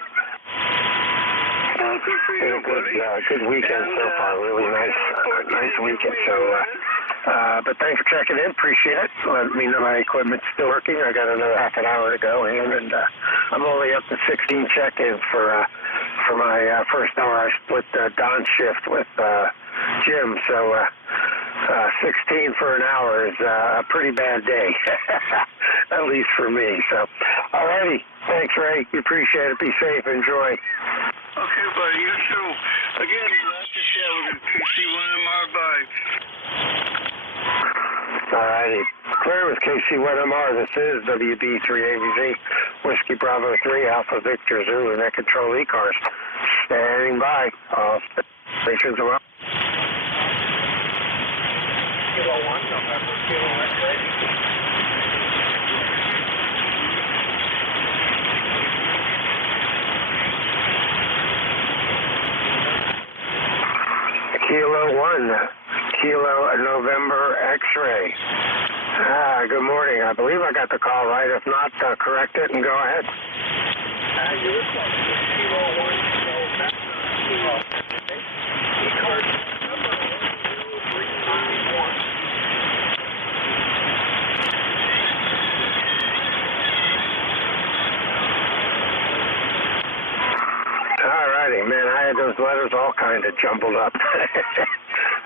Well, good for you, buddy. Good weekend so far. Really nice weekend. So, but thanks for checking in. Appreciate it. Let me know my equipment's still working. I got another half an hour to go in, and I'm only up to 16 check-ins for my first hour. I split dawn shift with Jim, so 16 for an hour is a pretty bad day, at least for me. So, alrighty. Thanks, Ray. Appreciate it. Be safe. Enjoy. Okay, buddy. You too. Again, glad to share with KC1MR. Bye. Alrighty. Clear with KC1MR. This is WB3AVZ, Whiskey Bravo 3, Alpha Victor Zulu, Net Control ECARS. Standing by. All stations are up. Kilo 1, November, Kilo X-ray. Kilo 1, Kilo November X-ray. Good morning. I believe I got the call right. If not, correct it and go ahead. You were close. Kilo 1, November, Kilo. ECARS number 10391. Alrighty, man, I had those letters all kind of jumbled up.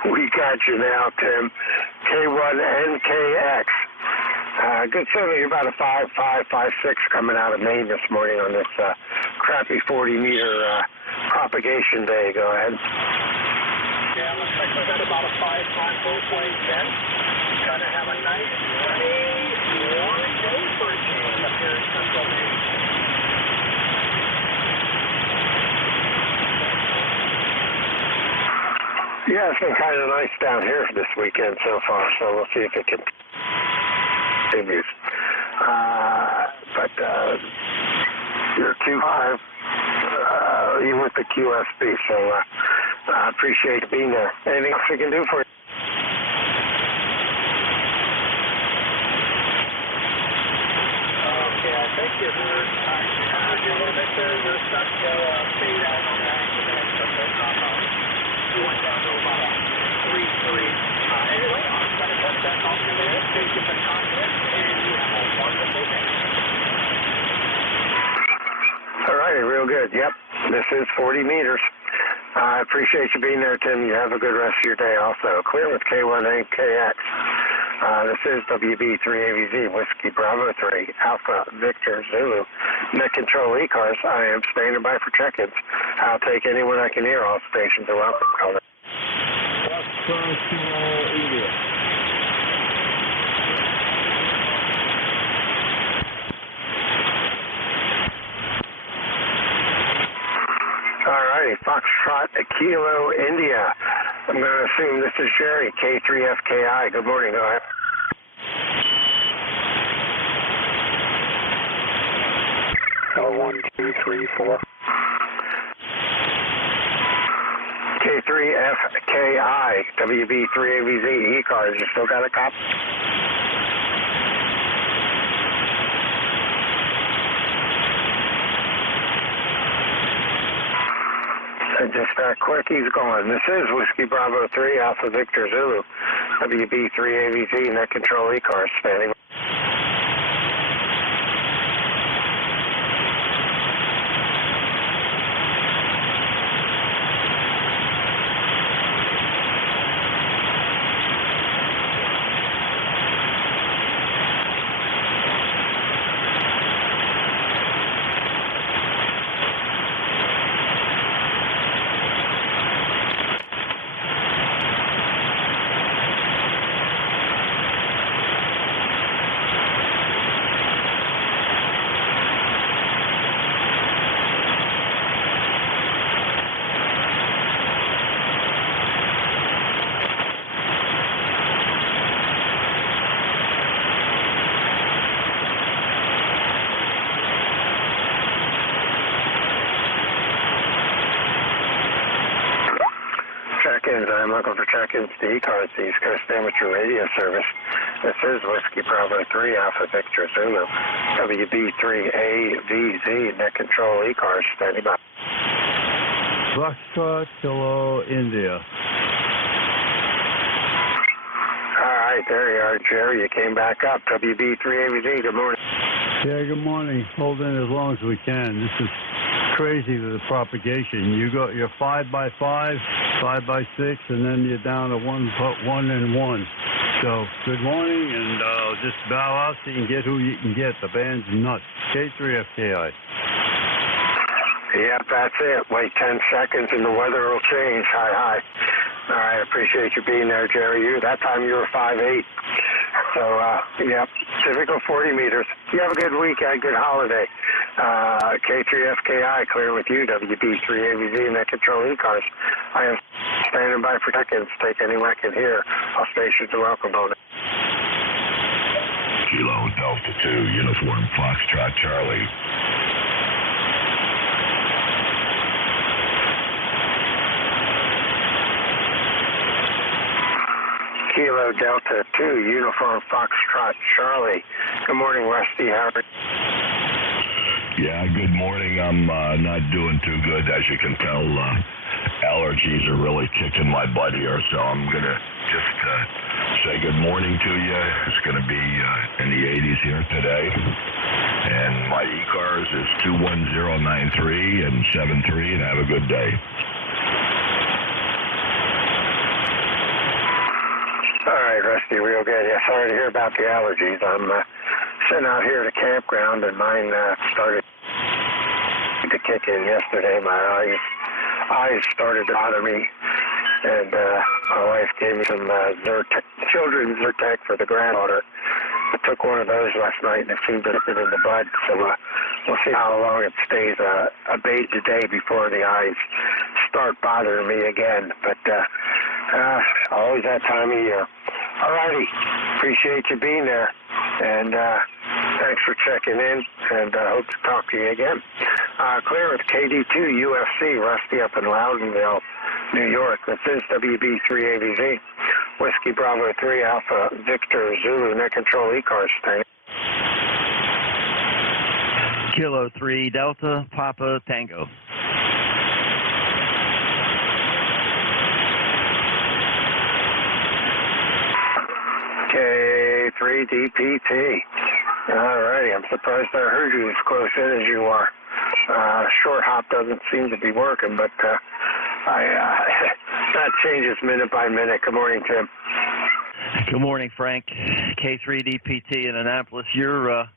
We got you now, Tim. K1NKX. Good signal. You're about a 5.5, 5.6 coming out of Maine this morning on this crappy 40-meter propagation day. Go ahead. Yeah, looks like we got about a 5.5 both ways then. Gonna have a nice, sunny, warm day for a change up here in Central Maine. Yeah, it's been kind of nice down here this weekend so far, so we'll see if it continues. But you're too high, even with the QSB, so I appreciate being there. Anything else we can do for you? Okay, I think you heard you a little bit there. You're stuck to fade out on that. You went down to about a 3.3. Anyway, I'm going to cut that off in there. Thank you for confidence, and you have a wonderful day. All right, real good. Yep, this is 40 meters. I appreciate you being there, Tim. You have a good rest of your day also. Clear with K1NKX. This is WB3AVZ, Whiskey Bravo 3, Alpha Victor Zulu, Net Control ECARS. I am standing by for check-ins. I'll take anyone I can hear. All stations are welcome. Call it. All righty, Foxtrot Kilo India. I'm going to assume this is Sherry, K3FKI. Good morning, go ahead. L1, 2, 3, 4. K3FKI, WB3AVZ, ECARS. You still got a cop? And just that quick, he's gone. This is Whiskey Bravo 3, Alpha Victor Zulu, WB3AVZ, net control ECARS, standing. Check-ins. I'm looking for check-ins to ECARS, the East Coast Amateur Radio Service. This is Whiskey Bravo 3, Alpha Victor Zulu, WB3AVZ, net control ECARS, standing by. Foxtrot, Kilo, India. All right, there you are, Jerry. You came back up. WB3AVZ, good morning. Yeah, good morning. Hold in as long as we can. This is crazy, the propagation. You got your 5x5, 5x6, and then you're down to 1 and 1. So, good morning, and just bow out so you can get who you can get. The band's nuts. K3FKI. Yep, that's it. Wait 10 seconds and the weather will change. Hi. All right, appreciate you being there, Jerry. That time you were 5'8". So, yep, typical 40 meters. You have a good weekend, good holiday. K3FKI, clear with you, WB3AVZ, net control ECARS. I am standing by for seconds. Take anyone I can hear. All stations are welcome, bonus. Kilo Delta 2, Uniform Foxtrot Charlie. Kilo Delta 2, Uniform Foxtrot Charlie. Good morning, Rusty. How are you? Yeah, good morning. I'm not doing too good. As you can tell, allergies are really kicking my butt here, so I'm going to just say good morning to you. It's going to be in the 80s here today. And my ECARS is 21093 and 73, and have a good day. All right, Rusty, real good. Yeah, sorry to hear about the allergies. I'm sitting out here at a campground, and mine started to kick in yesterday. My eyes started to bother me, and my wife gave me some children's Zyrtec for the granddaughter. I took one of those last night, and it seemed to nip it in the bud, so we'll see how long it stays abated today before the eyes start bothering me again. But always that time of year. All righty. Appreciate you being there. And thanks for checking in. And hope to talk to you again. Clear with KD2UFC, Rusty up in Loudonville, New York. This is WB3AVZ. Whiskey Bravo 3, Alpha Victor Zulu, net control ECARS. Stay. Kilo 3, Delta, Papa, Tango. K3DPT. All righty. I'm surprised I heard you as close in as you are. Short hop doesn't seem to be working, but that changes minute by minute. Good morning, Tim. Good morning, Frank. K3DPT in Annapolis. You're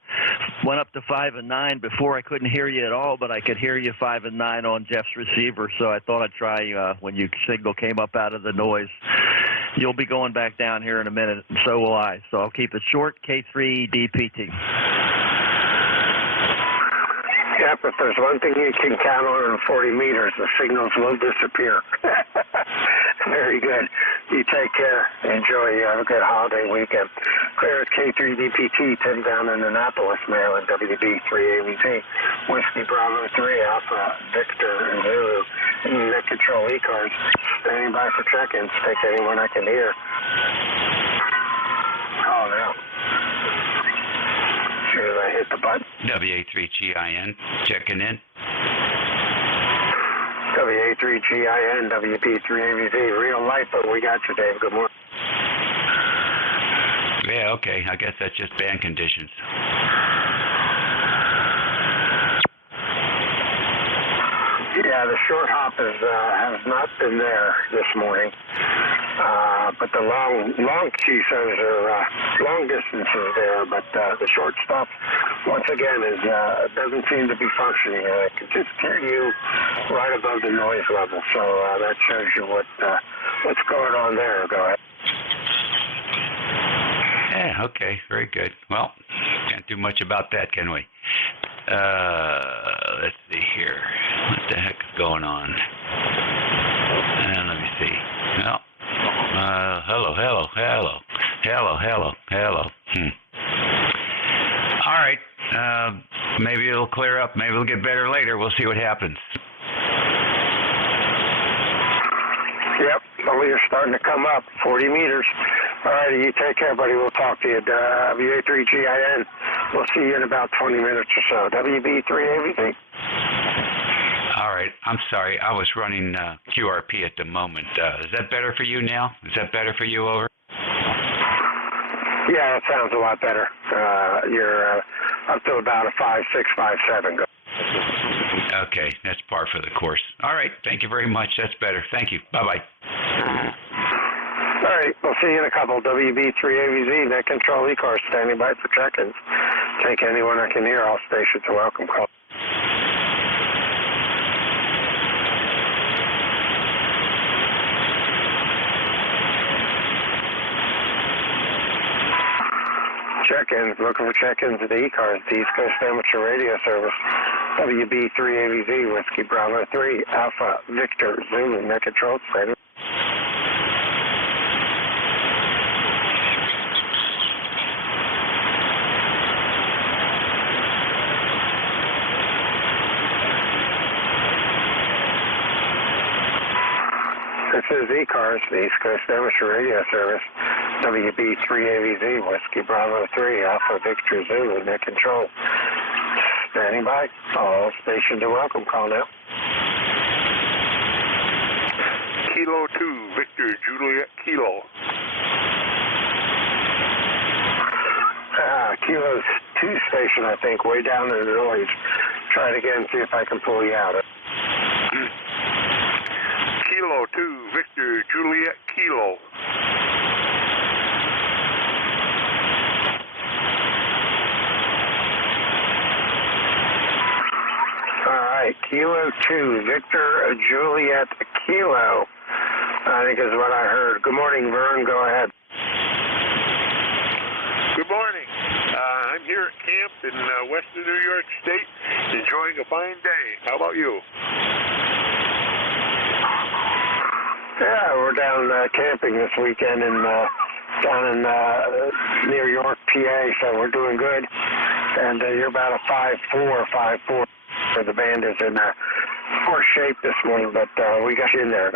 went up to 5 and 9 before. I couldn't hear you at all, but I could hear you 5 and 9 on Jeff's receiver, so I thought I'd try when your signal came up out of the noise. You'll be going back down here in a minute, and so will I. So I'll keep it short, K3DPT. Yep, if there's one thing you can count on in 40 meters, the signals will disappear. Very good. You take care. Enjoy. You have a good holiday weekend. Clear at K3DPT, Tim down in Annapolis, Maryland, WB3AVZ. Whiskey Bravo 3, Alpha Victor Zulu, net control ECARS. Standing by for check-ins. Take anyone I can hear. Oh, no. As soon as I hit the button. WA3GIN, checking in. WA3GIN, WB3AVZ, real life, but we got you, Dave. Good morning. Yeah, okay. I guess that's just band conditions. Yeah, the short hop has not been there this morning, but the long QSOs are long distances there. But the short stuff, once again, doesn't seem to be functioning. I can just hear you right above the noise level, so that shows you what's going on there. Go ahead. Yeah, okay, very good. Well, can't do much about that, can we? Let's see here. What the heck is going on? And let me see. Well, hello. All right. Maybe it'll clear up. Maybe it'll get better later. We'll see what happens. Yep, well, you're starting to come up, 40 meters. All righty, you take care, buddy. We'll talk to you. WA3GIN. We'll see you in about 20 minutes or so. WB3AVZ. All right. I'm sorry. I was running QRP at the moment. Is that better for you now? Is that better for you, over? Yeah, that sounds a lot better. You're up to about a 5.6, 5.7. Go. Okay, that's par for the course. All right, thank you very much. That's better. Thank you. Bye-bye. All right, we'll see you in a couple. WB3AVZ, net control ECARS, standing by for check-ins. Take anyone I can hear. All stations are welcome. Call. Check-ins, looking for check-ins at the ECARS, the East Coast Amateur Radio Service. WB3AVZ, Whiskey Bravo 3, Alpha Victor Zulu, net control standing. This is ECARS, the East Coast Amateur Radio Service. WB3AVZ, Whiskey Bravo 3, Alpha Victor Zulu, net control. Standing by. All stations are welcome. Call now. Kilo 2, Victor Juliet Kilo. Kilo 2 station, I think, way down in the noise. Try it again, see if I can pull you out. Kilo 2, Victor Juliet Kilo. All right, Kilo 2, Victor Juliet Kilo, I think is what I heard. Good morning, Vern. Go ahead. Good morning. I'm here at camp in western New York State, enjoying a fine day. How about you? Yeah, we're down camping this weekend down in near York, PA, so we're doing good. And you're about a 5.4, 5.4. The band is in poor shape this morning, but we got you in there.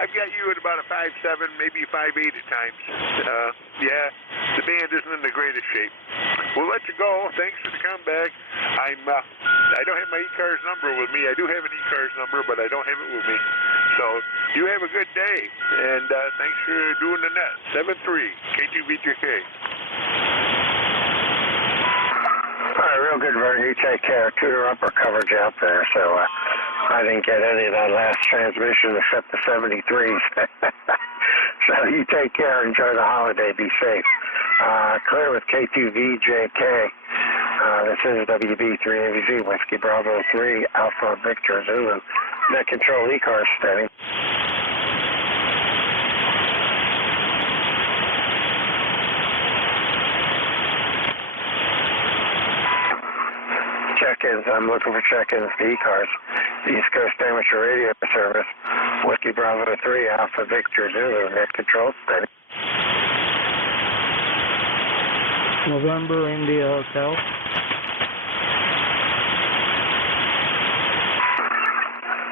I've got you at about a 5.7, maybe 5.8 at times. Yeah, the band isn't in the greatest shape. We'll let you go. Thanks for the comeback. I don't have my ECARS number with me. I do have an ECARS number, but I don't have it with me. So you have a good day, and thanks for doing the net. 7-3, K2VJK. All right, real good, Vern. You take care. Tutor upper coverage out there, so I didn't get any of that last transmission except the 73s. So you take care. Enjoy the holiday. Be safe. Clear with K2VJK. This is WB3AVZ, Whiskey Bravo 3, Alpha Victor Zulu. Net control ECARS steady. Check-ins. I'm looking for check-ins to ECARS, East Coast Amateur Radio Service. Whiskey Bravo 3, Alpha Victor Zulu. Net control steady. November, India Hotel.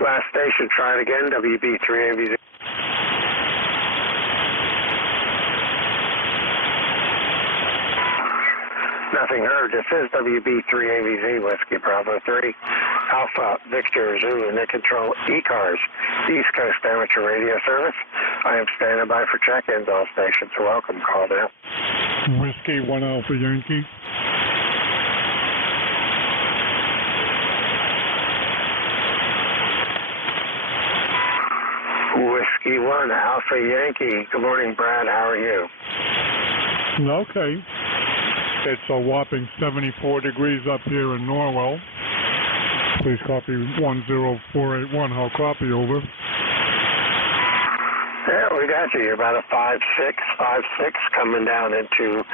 Last station, try it again, WB3AVZ. Nothing heard. This is WB3AVZ, Whiskey Bravo 3, Alpha Victor Zulu, Net Control ECARS, East Coast Amateur Radio Service. I am standing by for check-ins. All stations are welcome. Call down. Whiskey 1 Alpha Yankee. Whiskey 1 Alpha Yankee. Good morning, Brad. How are you? Okay. It's a whopping 74 degrees up here in Norwell. Please copy 10481. I'll copy over. Yeah, we got you. You're about a 5'6" coming down into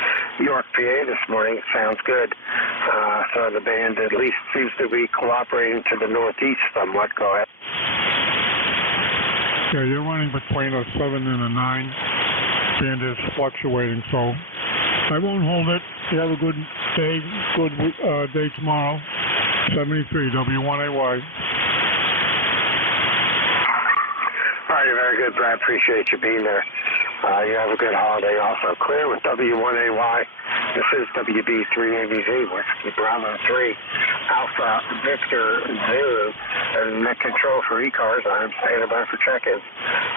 York, PA this morning. Sounds good. So the band at least seems to be cooperating to the northeast somewhat. Go ahead. Yeah, you're running between a 7 and a 9. Band is fluctuating, so I won't hold it. You have a good day, day tomorrow. 73 W1AY. All right, very good, Brad. Appreciate you being there. You have a good holiday also. Clear with W1AY. This is WB3ABZ, Whiskey Bravo 3, Alpha Victor Zulu, and Net Control for ECARS. I'm standing by for check-ins.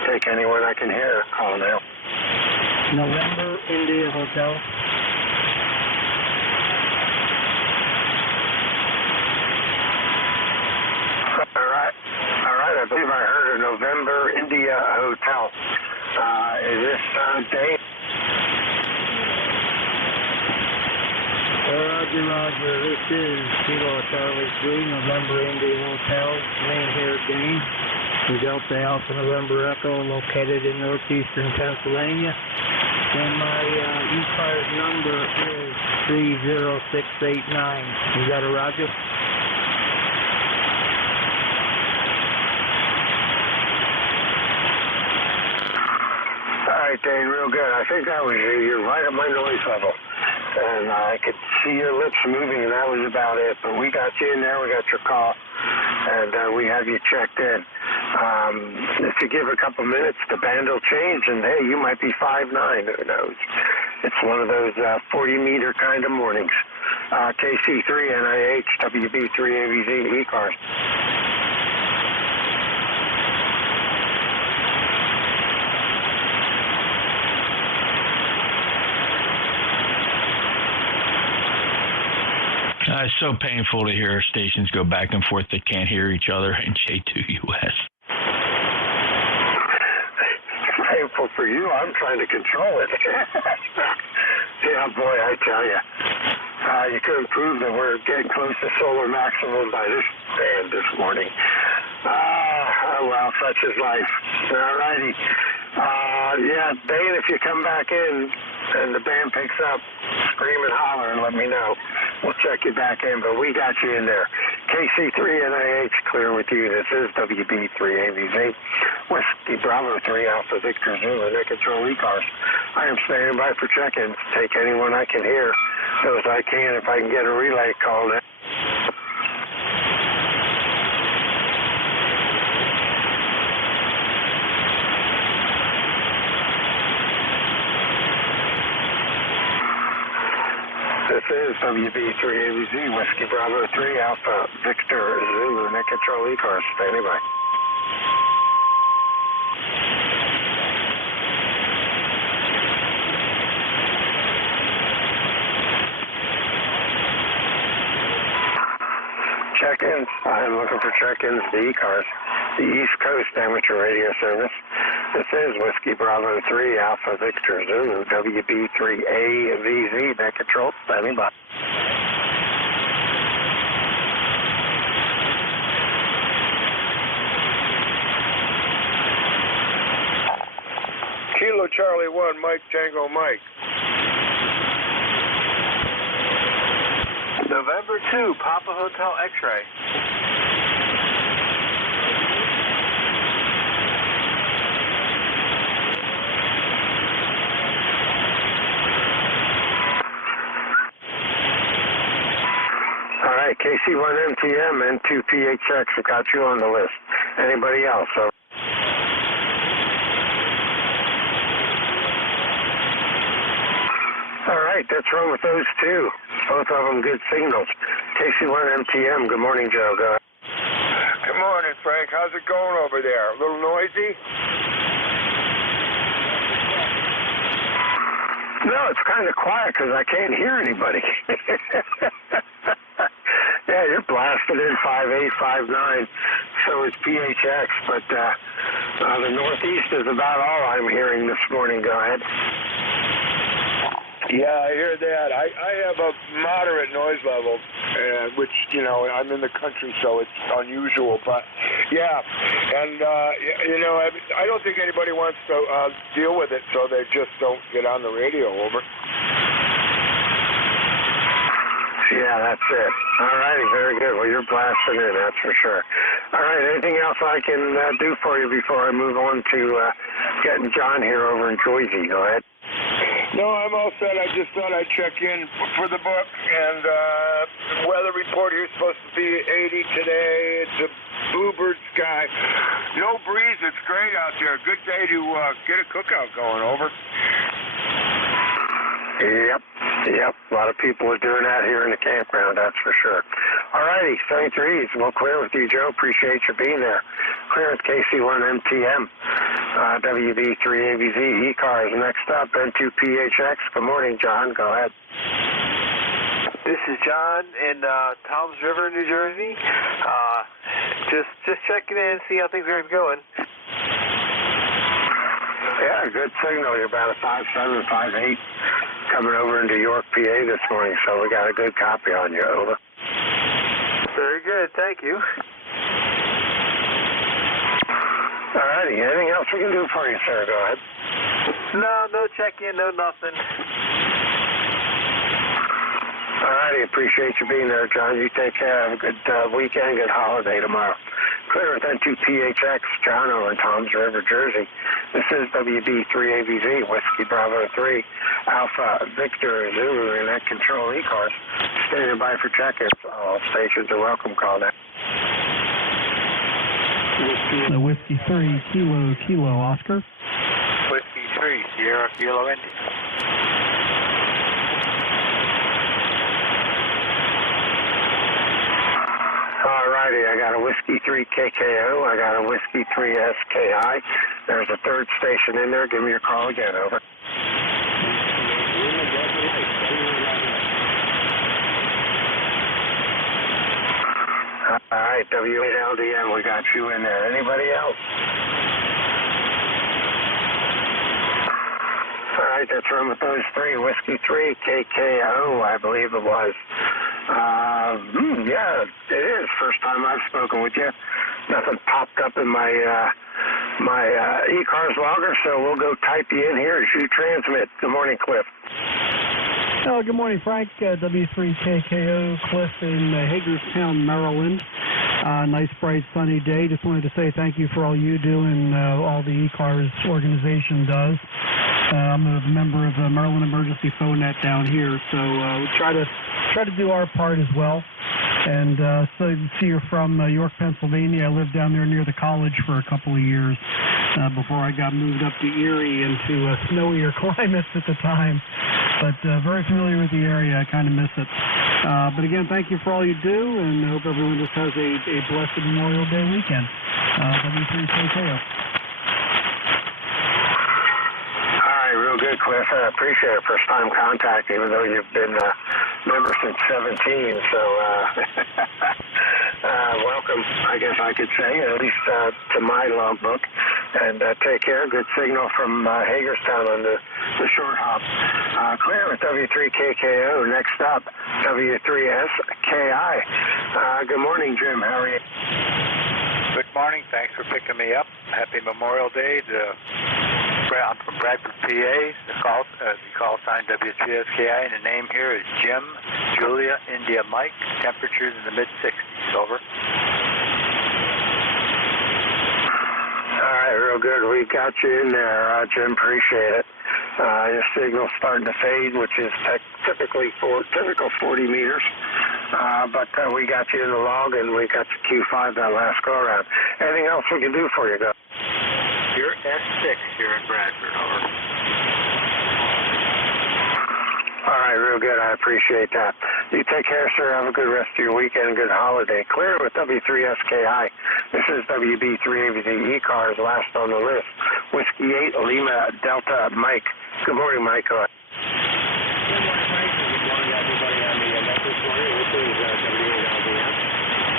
Take anyone I can hear. Call now. November India Hotel. All right. I believe I heard a November India Hotel. Is this Dave? Roger. This is Kilo Charlie 3, November India Hotel. Name here, Dane. Delta Alpha November Echo, located in northeastern Pennsylvania. And my ECARS number is 30689. Is that a Roger? All right, Dane, real good. I think that was you. You're right at my noise level. And I could see your lips moving, and that was about it. But we got you in there. We got your call, and we have you checked in. If you give a couple minutes, the band will change, and, hey, you might be 5'9". Who knows? It's one of those 40-meter kind of mornings. KC3, NIH, WB3, AVZ, ECARS. It's so painful to hear stations go back and forth. They can't hear each other. NJ2US. Painful for you. I'm trying to control it. Yeah, boy, I tell you. You couldn't prove that we're getting close to solar maximum by this band this morning. Well, such is life. All righty. Yeah, Dane, if you come back in and the band picks up, scream and holler and let me know. We'll check you back in, but we got you in there. KC3 NIH, clear with you. This is WB3AVZ, Whiskey Bravo 3, Alpha Victor Zulu, Net Control ECARS. I am standing by for check-ins. Take anyone I can hear, those I can, if I can get a relay called in. This is WB3AVZ, Whiskey Bravo 3, Alpha Victor Zulu, Net Control ECARS. Standing by. Check-ins. I'm looking for check-ins to ECARS, the East Coast Amateur Radio Service. This is Whiskey Bravo 3, Alpha Victor Zulu, WB3AVZ, Net Control, standing by. Kilo Charlie 1, Mike Tango Mike. November 2, Papa Hotel X-Ray. All right, KC1MTM and 2PHX, we got you on the list. Anybody else? All right, that's wrong with those two. Both of them good signals. KC1MTM, good morning, Joe. Go ahead. morning, Frank. How's it going over there? A little noisy? No, it's kind of quiet because I can't hear anybody. Yeah, you're blasted in 5.8, 5.9, so is PHX, but the Northeast is about all I'm hearing this morning. Go ahead. Yeah, I hear that. I have a moderate noise level, which, you know, I'm in the country, so it's unusual. But, yeah, and, you know, I don't think anybody wants to deal with it, so they just don't get on the radio, over. Yeah, that's it. All righty, very good. Well, you're blasting in, that's for sure. All right, anything else I can do for you before I move on to getting John here over in Jersey? Go ahead. No, I'm all set. I just thought I'd check in for the book, and the weather report here is supposed to be 80 today. It's a bluebird sky. No breeze. It's great out there. Good day to get a cookout going, over. Yep. A lot of people are doing that here in the campground, that's for sure. All righty, St. Reed's. We'll clear with you, Joe. Appreciate you being there. Clear with KC1MTM, WB3ABZ, ECARS. Next up, N2PHX. Good morning, John. Go ahead. This is John in Toms River, New Jersey. Just checking in, see how things are going. Yeah, good signal. You're about a 5.7, 5.8 coming over into York, PA this morning, so we got a good copy on you, over. Very good, thank you. All righty, anything else we can do for you, sir? Go ahead. No check-in, no nothing. All righty, appreciate you being there, John. You take care. Have a good weekend, good holiday tomorrow. Clear with N2PHX, John over in Toms River, Jersey. This is WB3ABZ, Whiskey Bravo 3, Alpha Victor Zulu, and at Control ECARS. Standing by for check-ins. All stations are welcome. Call now. Whiskey 3, Kilo Oscar. Whiskey 3, Sierra Kilo India. Alrighty, I got a Whiskey 3 KKO, I got a Whiskey 3 SKI. There's a third station in there. Give me your call again, over. Alright, W8LDM, we got you in there. Anybody else? Alright, that's room with those three. Whiskey 3 KKO, I believe it was. Yeah, it is. First time I've spoken with you. Nothing popped up in my ECARS logger, so we'll go type you in here as you transmit. Good morning, Cliff. Oh, good morning, Frank. W3KKO, Cliff in Hagerstown, Maryland. Nice, bright, sunny day. Just wanted to say thank you for all you do and all the ECARS organization does. I'm a member of the Maryland Emergency Phone Net down here, so we try to do our part as well. And so you see you're from York, Pennsylvania. I lived down there near the college for a couple of years before I got moved up to Erie into snowier climates at the time. But very familiar with the area. I kind of miss it. But again, thank you for all you do, and I hope everyone just has a blessed Memorial Day weekend. W3KKO. Real good, Cliff. I appreciate it. First time contact, even though you've been a member since 17. So, welcome, I guess I could say, at least to my logbook. And take care. Good signal from Hagerstown on the short hop. Clear with W3KKO. Next up, W3SKI. Good morning, Jim. How are you? Good morning. Thanks for picking me up. Happy Memorial Day. I'm from Bradford, PA. The call sign W3SKI, and the name here is Jim, Julia, India, Mike. Temperatures in the mid-60s. Over. All right, real good. We got you in there, Jim. Appreciate it. Your signal's starting to fade, which is typical 40 meters. But we got you in the log, and we got you Q5 that last go-around. Anything else we can do for you, go? You're S6 here in Bradford, over. All right, real good. I appreciate that. You take care, sir. Have a good rest of your weekend and good holiday. Clear with W3SKI. This is WB3ABD ECARS, last on the list. Whiskey 8, Lima Delta, Mike. Good morning, Mike. Go ahead. Good morning, Frank. Good morning, everybody on the net this morning. This is W8LDM.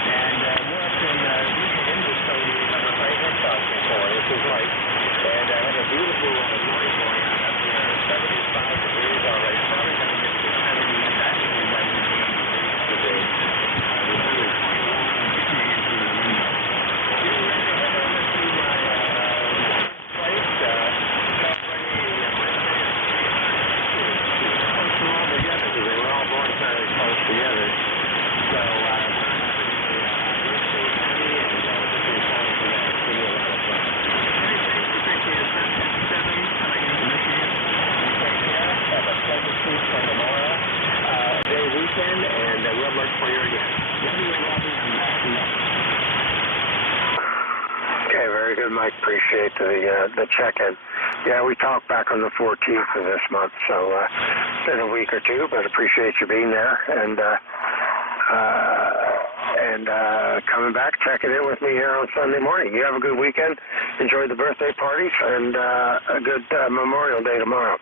And we're up in Industone, number Frank had talked before. This is Mike. And I had a beautiful morning going on up here. 75 degrees already. Probably going to get to 70 and actually might be 80 degrees today. The sun is 21 and shades in the window. Getting ready to head over to my place. All together because they were all born fairly close together. So we're having a birthday party and this is going to be a lot of fun. Hey, thanks. Appreciate it. 757 coming into Michigan. You take care. Have a pleasant trip for tomorrow. Day weekend, and we'll look for you again. WLB, I'm back to you. Okay, very good, Mike. Appreciate the check-in. Yeah, we talked back on the 14th of this month, so it's been a week or two, but appreciate you being there and coming back, checking in with me here on Sunday morning. You have a good weekend. Enjoy the birthday parties and a good Memorial Day tomorrow.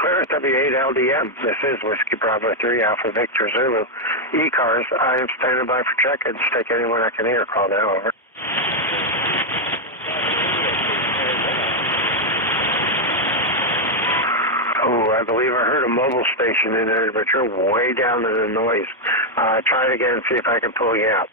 Clear at W8LDM. This is Whiskey Bravo 3 Alpha Victor Zulu. ECARS, I am standing by for check-ins. Take anyone I can hear. Call now, over. Oh, I believe I heard a mobile station in there, but you're way down in the noise. Try it again and see if I can pull you out.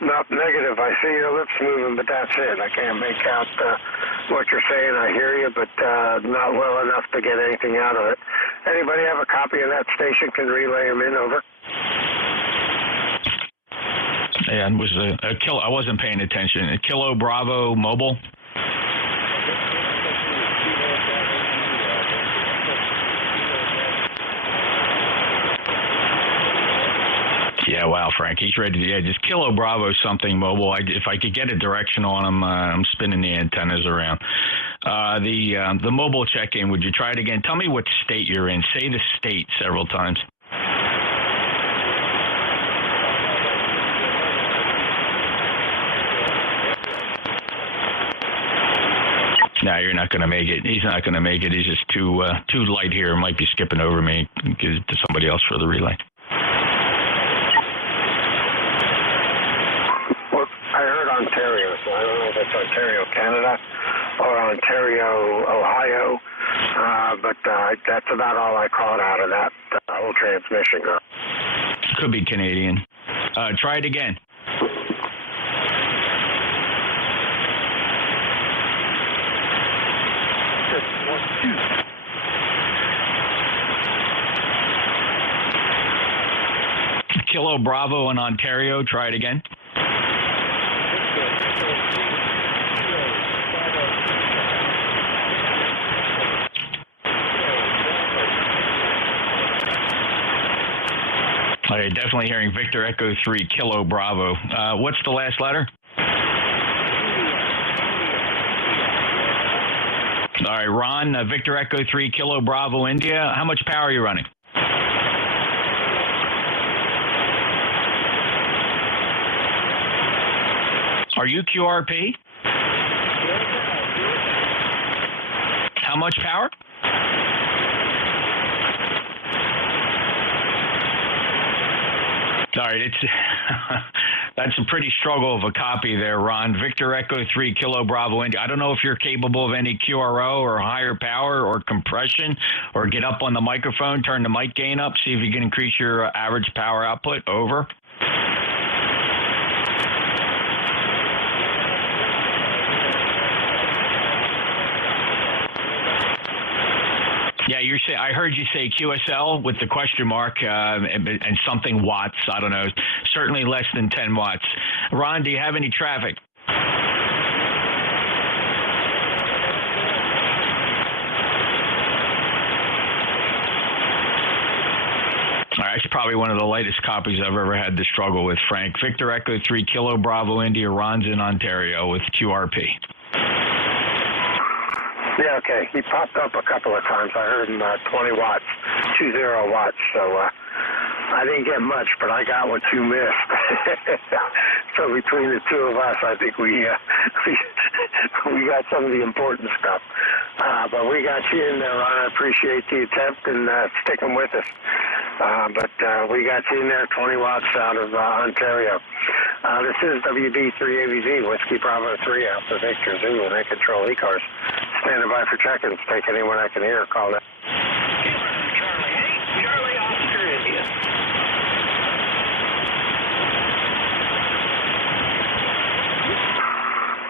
Not negative. I see your lips moving, but that's it. I can't make out what you're saying. I hear you, but not well enough to get anything out of it. Anybody have a copy of that station? Can relay them in, over? Yeah, it was a kilo. I wasn't paying attention. A Kilo Bravo mobile. Yeah, wow, Frank. He's ready to, just Kilo Bravo something mobile. If I could get a direction on him, I'm spinning the antennas around. The mobile check-in, would you try it again? Tell me what state you're in. Say the state several times. No, you're not going to make it. He's not going to make it. He's just too light here. Might be skipping over me. Give it to somebody else for the relay. I heard Ontario, so I don't know if it's Ontario, Canada, or Ontario, Ohio, but that's about all I caught out of that whole transmission. Could be Canadian. Try it again. Kilo Bravo in Ontario. Try it again. Okay, definitely hearing Victor Echo 3 Kilo Bravo. What's the last letter? All right, Ron, Victor Echo 3 Kilo Bravo India. How much power are you running? Are you QRP? How much power? All right, that's a pretty struggle of a copy there, Ron. Victor Echo 3 Kilo Bravo India. I don't know if you're capable of any QRO or higher power or compression, or get up on the microphone, turn the mic gain up, see if you can increase your average power output. Over. Yeah, I heard you say QSL with the question mark and something watts. I don't know. Certainly less than 10 watts. Ron, do you have any traffic? All right, it's probably one of the latest copies I've ever had to struggle with, Frank. Victor Echo 3 Kilo Bravo India. Ron's in Ontario with QRP. Yeah, okay. He popped up a couple of times. I heard him 20 watts, 20 watts. So I didn't get much, but I got what you missed. So between the two of us, I think we got some of the important stuff. But we got you in there, Ron. I appreciate the attempt and sticking with us. But we got you in there, 20 watts out of Ontario. This is WD3ABZ, Whiskey Bravo 3, Alpha Victor Zulu, and they control ECARS. Standing by for check-ins. Take anyone I can hear. Call that. Charlie, Oscar, India.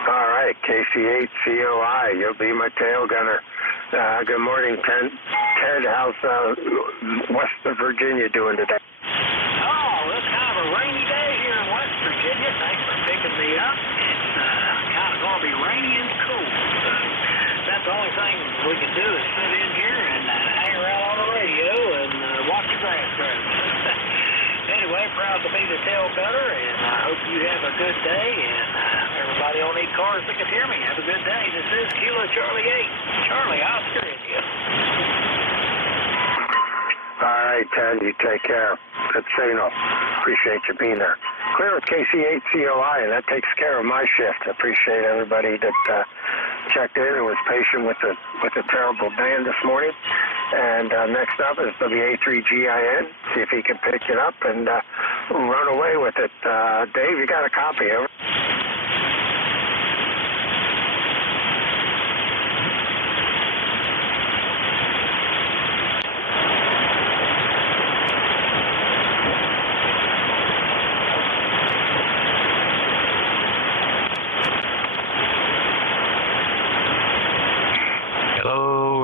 All right, KC8COI, you'll be my tail gunner. Good morning, Ted. How's West Virginia doing today? Oh, it's kind of a rainy day here in West Virginia. Thanks for picking me up. It's kind of going to be rainy and cool. That's the only thing we can do is sit in here and hang around on the radio and watch the grass grow. Anyway, proud to be the tail cutter, and I hope you have a good day, and everybody on ECARS that can hear me, have a good day. This is Kilo Charlie 8. Charlie, Oscar, India. All right, Ted, you take care. Good signal. Appreciate you being there. Clear with KC8COI, and that takes care of my shift. Appreciate everybody that checked in and was patient with the terrible band this morning. And next up is WA3GIN. See if he can pick it up and run away with it. Dave, you got a copy of it?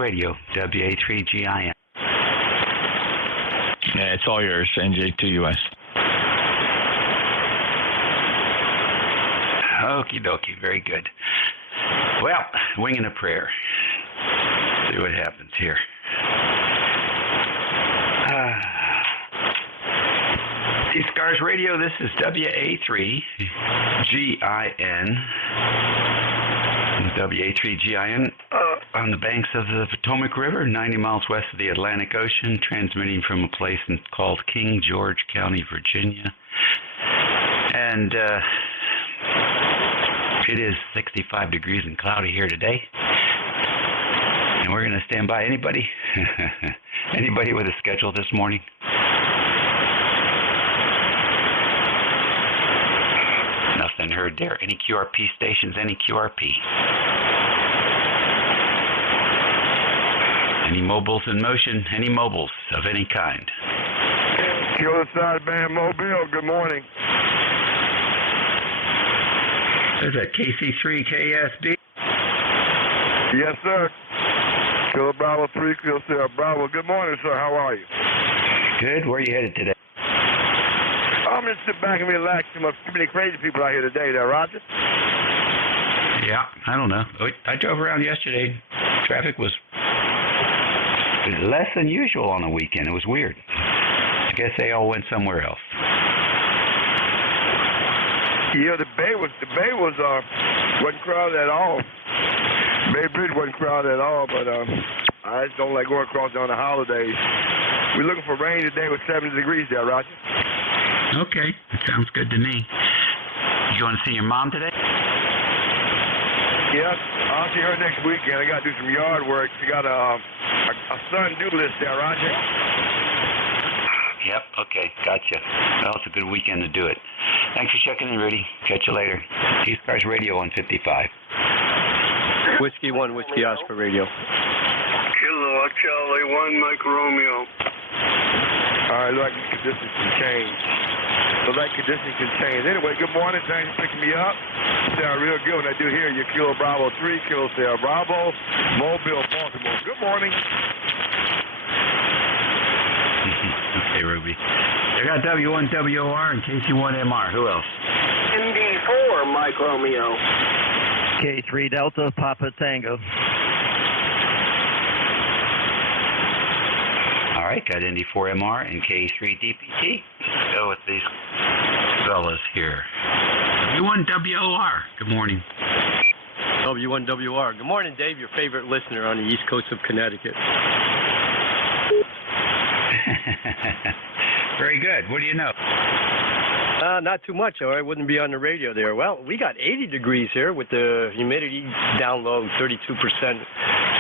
Radio, WA3GIN. Yeah, it's all yours, NJ2US. Okie dokie, very good. Well, winging a prayer. See what happens here. ECARS Radio, this is WA3GIN. WA3GIN on the banks of the Potomac River, 90 miles west of the Atlantic Ocean, transmitting from a place called King George County, Virginia. And it is 65 degrees and cloudy here today. And we're going to stand by. Anybody? Anybody with a schedule this morning? Nothing heard there. Any QRP stations? Any QRP? Any mobiles in motion? Any mobiles of any kind? Kilo Sideband Mobile, good morning. Is that KC3KSD? Yes, sir. Kilo Bravo 3, Kilo Sierra Bravo. Good morning, sir. How are you? Good. Where are you headed today? I'm going to sit back and relax. Too many crazy people out here today there, Roger. Yeah, I don't know. I drove around yesterday. Traffic was less than usual on the weekend. It was weird. I guess they all went somewhere else. Yeah, the bay wasn't crowded at all. Bay Bridge wasn't crowded at all, but I just don't like going across on the holidays. We're looking for rain today with 70 degrees there, Roger. Okay, that sounds good to me. You going to see your mom today? Yep, I'll see her next weekend. I got to do some yard work. She got a son do list there, Roger. Yep, okay, gotcha. Well, it's a good weekend to do it. Thanks for checking in, Rudy. Catch you later. ECARS Radio on 55. Whiskey 1, Whiskey Oscar Radio. Kilo Charlie 1, Mike Romeo. All right, look like conditions can change. Anyway, good morning. Thanks for picking me up. Sound real good when I do hear you. Kilo Bravo 3, Kilo Sierra Bravo, Mobile, Baltimore. Good morning. Okay, Ruby. I got W1WOR and KC1MR. Who else? ND4, Mike Romeo. K3 Delta, Papa Tango. All right, got ND4MR and K3DPT. Let's go with these fellas here. W1WOR. Good morning. W1WR. Good morning, Dave, your favorite listener on the east coast of Connecticut. Very good. What do you know? Not too much, or I wouldn't be on the radio there. Well, we got 80 degrees here with the humidity down low, 32%.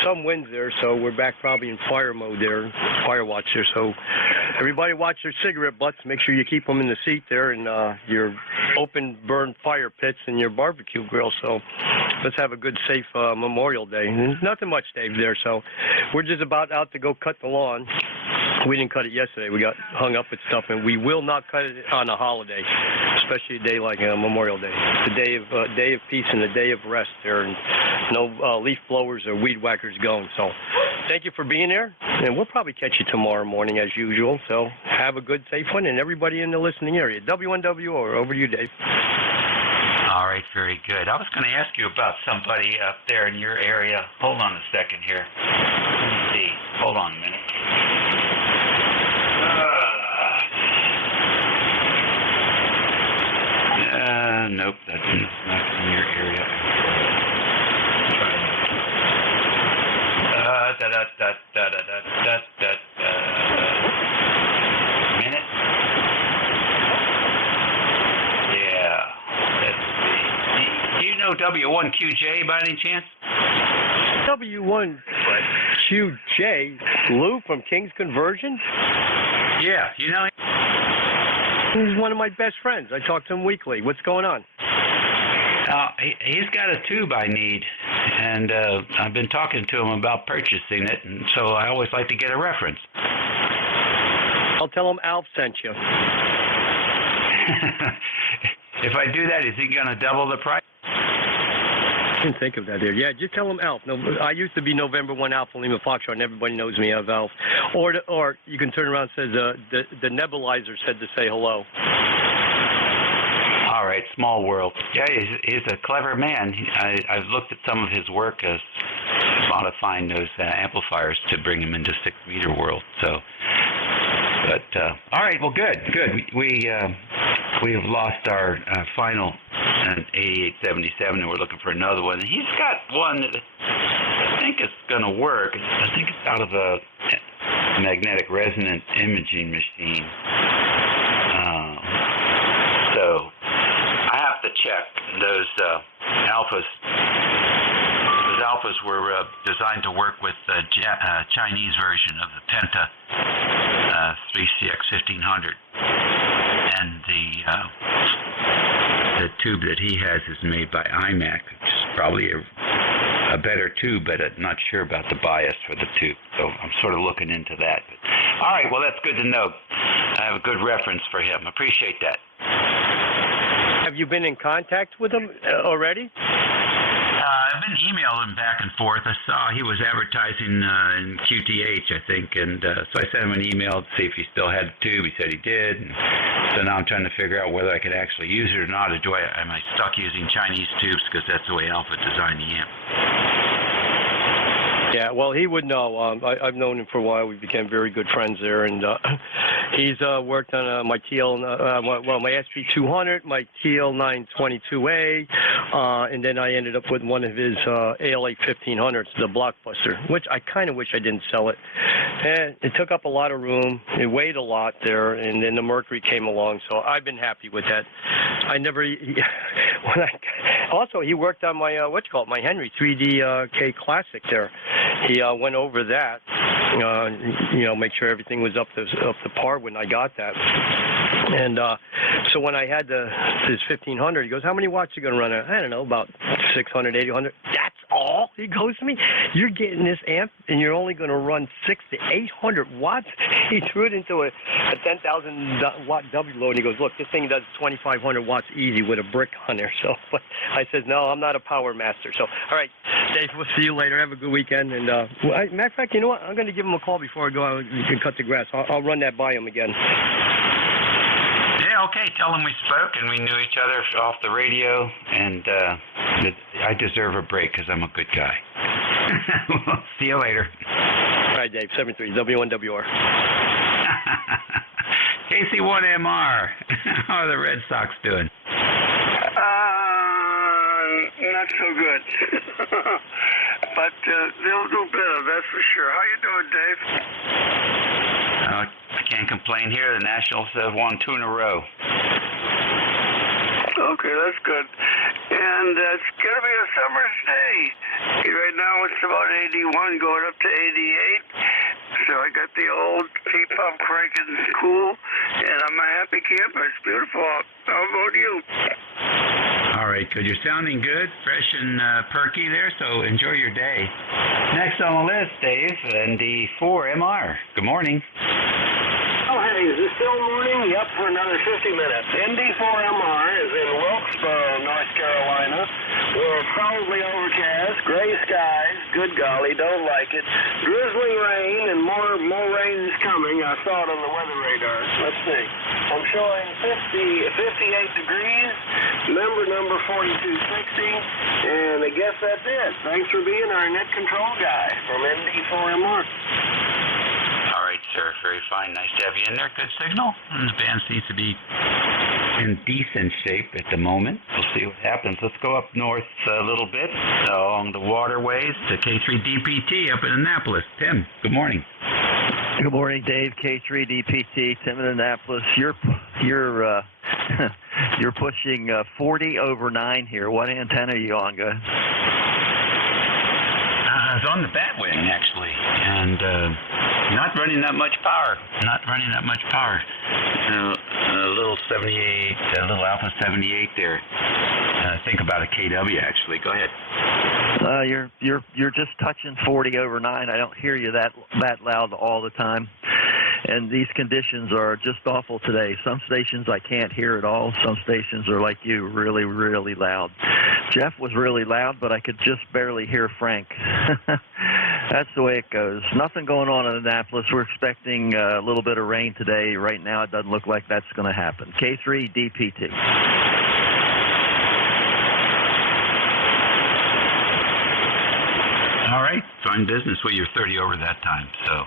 Some winds there, so we're back probably in fire mode there, fire watch there. So everybody watch their cigarette butts. Make sure you keep them in the seat there and your open burn fire pits and your barbecue grill. So let's have a good, safe Memorial Day. And nothing much, Dave, there. So we're just about out to go cut the lawn. We didn't cut it yesterday. We got hung up with stuff, and we will not cut it on a holiday, especially a day like Memorial Day. It's a day of peace and a day of rest there, and no leaf blowers or weed whackers going. So thank you for being there, and we'll probably catch you tomorrow morning as usual. So have a good, safe one, and everybody in the listening area. W1WR, over to you, Dave. All right, very good. I was going to ask you about somebody up there in your area. Hold on a second here. Let me see. Hold on a minute. Nope, that's not in your area. Minute? Yeah, let's see. Do you know W1QJ by any chance? W1QJ? Lou from King's Conversion? Yeah, you know him? He's one of my best friends. I talk to him weekly. What's going on? He's got a tube I need, and I've been talking to him about purchasing it, and so I always like to get a reference. I'll tell him Alf sent you. If I do that, is he going to double the price? I didn't think of that there. Yeah, just tell him Alf. No, I used to be November 1 Alpha Lima Foxtrot, and everybody knows me as Alf. Or you can turn around and say the nebulizer said to say hello. All right, small world. Yeah, he's a clever man. I've looked at some of his work as modifying those amplifiers to bring him into 6-meter world. So, but all right, well, good. We have lost our final 8877, and we're looking for another one. And he's got one that I think is going to work. I think it's out of a magnetic resonance imaging machine. So I have to check those alphas. Those alphas were designed to work with the Chinese version of the Penta 3CX1500, and the tube that he has is made by IMAC, which is probably a better tube, but I'm not sure about the bias for the tube. So I'm sort of looking into that. But, all right, well, that's good to know. I have a good reference for him. Appreciate that. Have you been in contact with him already? I've been emailing back and forth. I saw he was advertising in QTH, I think, and so I sent him an email to see if he still had the tube. He said he did. And so now I'm trying to figure out whether I could actually use it or not, or am I stuck using Chinese tubes because that's the way Alpha designed the amp. Yeah, well, he would know. I've known him for a while. We became very good friends there, and he's worked on my my SP200, my TL922A, and then I ended up with one of his ALA 1500s, the Blockbuster, which I kind of wish I didn't sell it. And it took up a lot of room. It weighed a lot there, and then the Mercury came along, so I've been happy with that. I never. Also, he worked on my my Henry 3D Classic there. He went over that, make sure everything was up to par when I got that. And so when I had this 1500, he goes, "How many watts are you going to run it?" I don't know, about 600, 800. That's all? He goes to me, "You're getting this amp and you're only going to run 600 to 800 watts?" He threw it into a 10,000 watt W load, and he goes, "Look, this thing does 2,500 watts easy with a brick on there." So I said, "No, I'm not a power master." So, all right, Dave, we'll see you later. Have a good weekend. And matter of fact, you know what? I'm going to give him a call before I go out. You can cut the grass. I'll run that by him again. Yeah, okay. Tell him we spoke and we knew each other off the radio, and I deserve a break because I'm a good guy. See you later. All right, Dave. 73 W1WR. KC1MR. How are the Red Sox doing? not so good. But they'll do better, that's for sure. How you doing, Dave? I can't complain here. The Nationals have won 2 in a row. Okay, that's good. And it's going to be a summer's day. Right now it's about 81, going up to 88. So I got the old P-pump cranking cool, and I'm a happy camper. It's beautiful. How about you? All right, good. You're sounding good, fresh and perky there, so enjoy your day. Next on the list, Dave, ND4MR. Good morning. Oh, hey, is this still morning? Yep, for another 50 minutes. ND4MR is in Wilkesboro, North Carolina, where it's solidly overcast, gray skies, good golly, don't like it, drizzling rain, and more rain is coming. I saw it on the weather radar. Let's see. I'm showing 58 degrees, number 4260, and I guess that's it. Thanks for being our net control guy from ND4MR. All right, sir. Very fine. Nice to have you in there. Good signal. And the band seems to be in decent shape at the moment. We'll see what happens. Let's go up north a little bit along the waterways to K3DPT up in Annapolis. Tim, good morning. Good morning, Dave. K3DPT, Tim in Annapolis. You're pushing 40 over 9 here. What antenna are you on, guys? I was on the Batwing, actually, and not running that much power. A little 78, a little Alpha 78 there. Think about a KW, actually. Go ahead. You're just touching 40 over 9. I don't hear you that loud all the time. And these conditions are just awful today. Some stations I can't hear at all. Some stations are like you, really, really loud. Jeff was really loud, but I could just barely hear Frank. That's the way it goes. Nothing going on in Annapolis. We're expecting a little bit of rain today. Right now, it doesn't look like that's going to happen. K3DPT. All right. Fine business. Well, you're 30 over that time, so...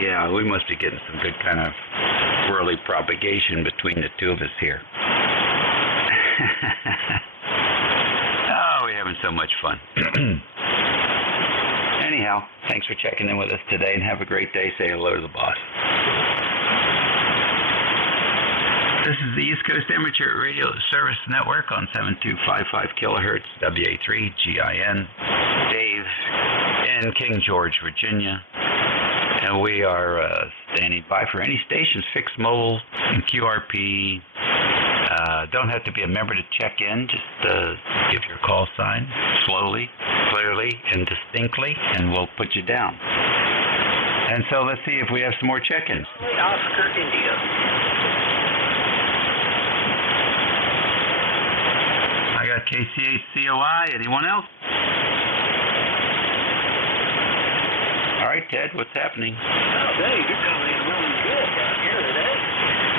Yeah, we must be getting some good kind of swirly propagation between the two of us here. Oh, we're having so much fun. Anyhow, thanks for checking in with us today, and have a great day. Say hello to the boss. This is the East Coast Amateur Radio Service Network on 7255 kilohertz, WA3GIN. Dave in King George, Virginia. And we are standing by for any stations, fixed mobile, and QRP. Don't have to be a member to check in. Just give your call sign slowly, clearly, and distinctly, and we'll put you down. And so let's see if we have some more check-ins. Oscar India. I got KC8COI. Anyone else? All right, Ted, what's happening? Now, Dave, you're coming in really good down here today.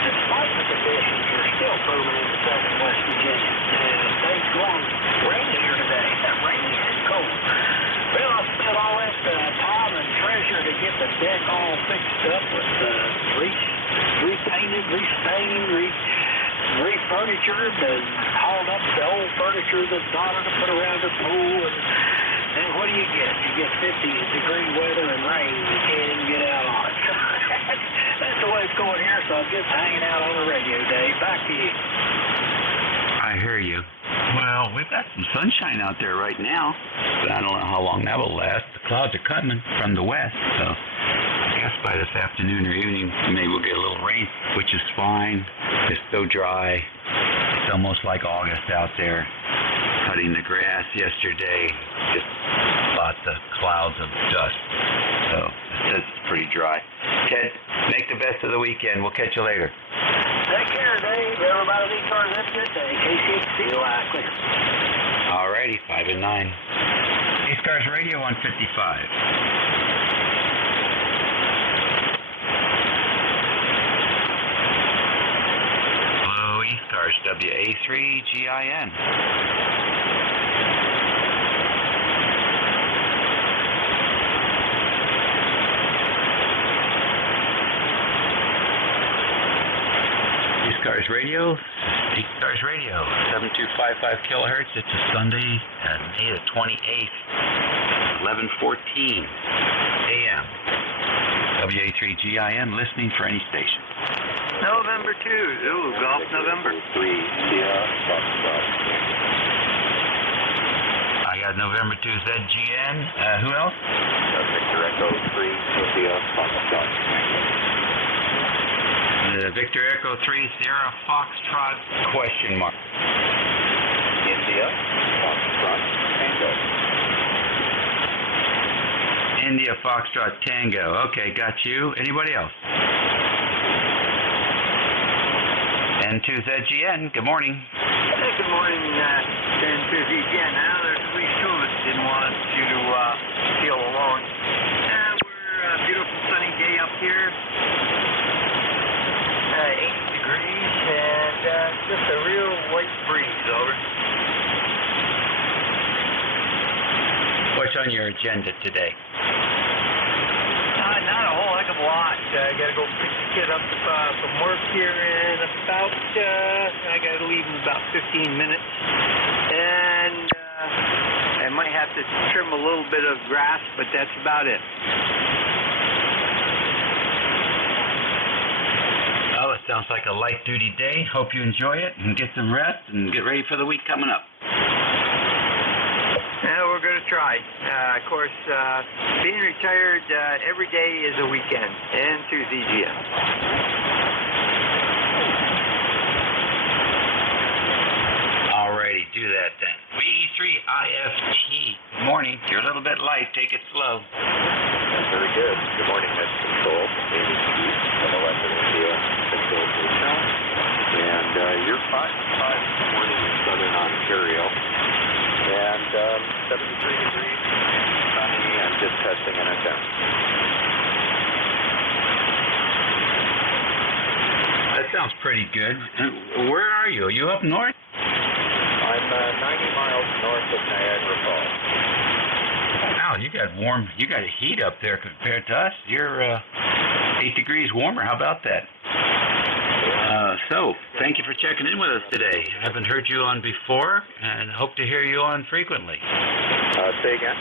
Despite the conditions, you're still moving into southern West Virginia. And things going rainy here today. Rainy and cold. Well, I spent all that time and treasure to get the deck all fixed up with repainted, restained, refurnitured, and hauled up the old furniture that daughter to put around the pool. And what do you get? You get 50-degree weather and rain. You can't even get out on it. That's the way it's going here, so I'm just hanging out on the radio, Dave. Back to you. I hear you. Well, we've got some sunshine out there right now, but I don't know how long that will last. The clouds are coming from the west, so I guess by this afternoon or evening, maybe we'll get a little rain, which is fine. It's so dry. It's almost like August out there. Cutting the grass yesterday, just lots of clouds of dust. So it's pretty dry. Ted, make the best of the weekend. We'll catch you later. Take care, Dave. Everybody at ECARS, have a good day. KC8COI, clear. All righty, 5 and 9. ECARS Radio on 55. ECARS, WA3GIN. ECARS Radio. ECARS Radio, 7255 kilohertz. It's a Sunday, May the 28th, 11:14 a.m. WA3GIN, listening for any station. November 2. Ooh, Golf November. 3. I got November 2 ZGN. Who else? Victor Echo 3, Sophia Foxtrot. Victor Echo 3, Sierra Foxtrot, question mark. India, Foxtrot, Tango. India Foxtrot Tango. Okay, got you. Anybody else? N2ZGN, good morning. Hey, good morning, N2ZGN. Now, there's at least two of us didn't want you to feel alone. We're a beautiful sunny day up here. 80 degrees and just a real light breeze, over. What's on your agenda today? Not a whole heck of a lot. I got to go pick the kid up from work here in about, I got to leave in about 15 minutes. And I might have to trim a little bit of grass, but that's about it. Well, it sounds like a light-duty day. Hope you enjoy it and get some rest and get ready for the week coming up. Yeah, we're going to try. Of course, being retired, every day is a weekend. N2ZGN. Alrighty, do that then. VE3IFT. Good morning. You're a little bit light. Take it slow. Very good. Good morning, Head Control. David Keith, LOS in India, Central Hotel. And you're 5 this morning in southern Ontario. And 73 degrees, sunny, and just testing an attempt. That sounds pretty good. Where are you? Are you up north? I'm 90 miles north of Niagara Falls. Wow, you got warm. You got a heat up there compared to us. You're 8 degrees warmer. How about that? So, thank you for checking in with us today. I haven't heard you on before, and hope to hear you on frequently. Say again?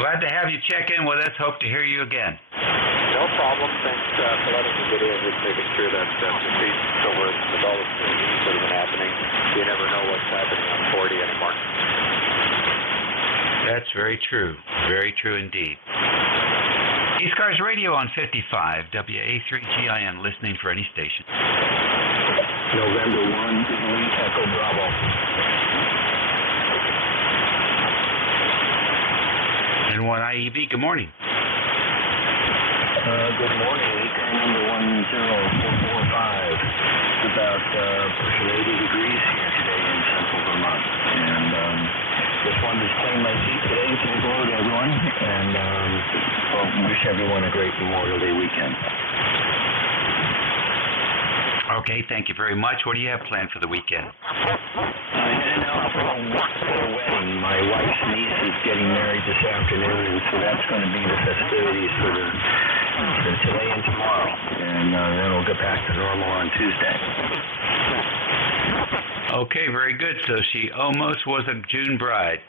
Glad to have you check in with us. Hope to hear you again. No problem. Thanks for letting me get in. Just making sure that the feed still works with all the changes that have been happening. You never know what's happening on 40 anymore. That's very true. Very true indeed. ECARS Radio on 55, WA3GIN, listening for any station. November 1, Italy, Echo Bravo. N1IEB, good morning. Good morning, ECAR number 10445. It's about pushing 80 degrees here today in central Vermont. And just wanted to claim my seat today and say hello to everyone. And wish everyone a great Memorial Day weekend. Okay, thank you very much. What do you have planned for the weekend? I'm heading out for a wedding. My wife's niece is getting married this afternoon, and so that's going to be the festivities for today and tomorrow. And then we'll get back to normal on Tuesday. Okay, very good. So she almost was a June bride.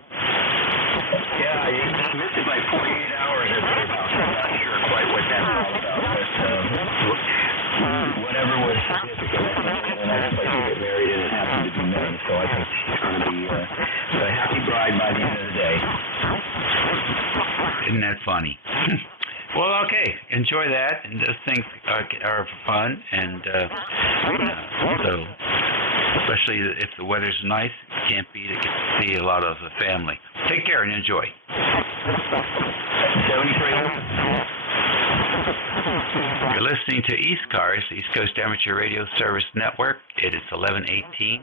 Yeah, you missed it by 48 hours at their house. I'm not sure quite what that's all about, but whatever was significant, and I hope I can get married and it happened to be me, so I think she's going to be a happy bride by the end of the day. Isn't that funny? Well, okay, enjoy that, and those things are fun, and so, especially if the weather's nice, you can't beat it, get to see a lot of the family. Take care and enjoy. 73. You're listening to ECARS, East Coast Amateur Radio Service Network. It is 11:18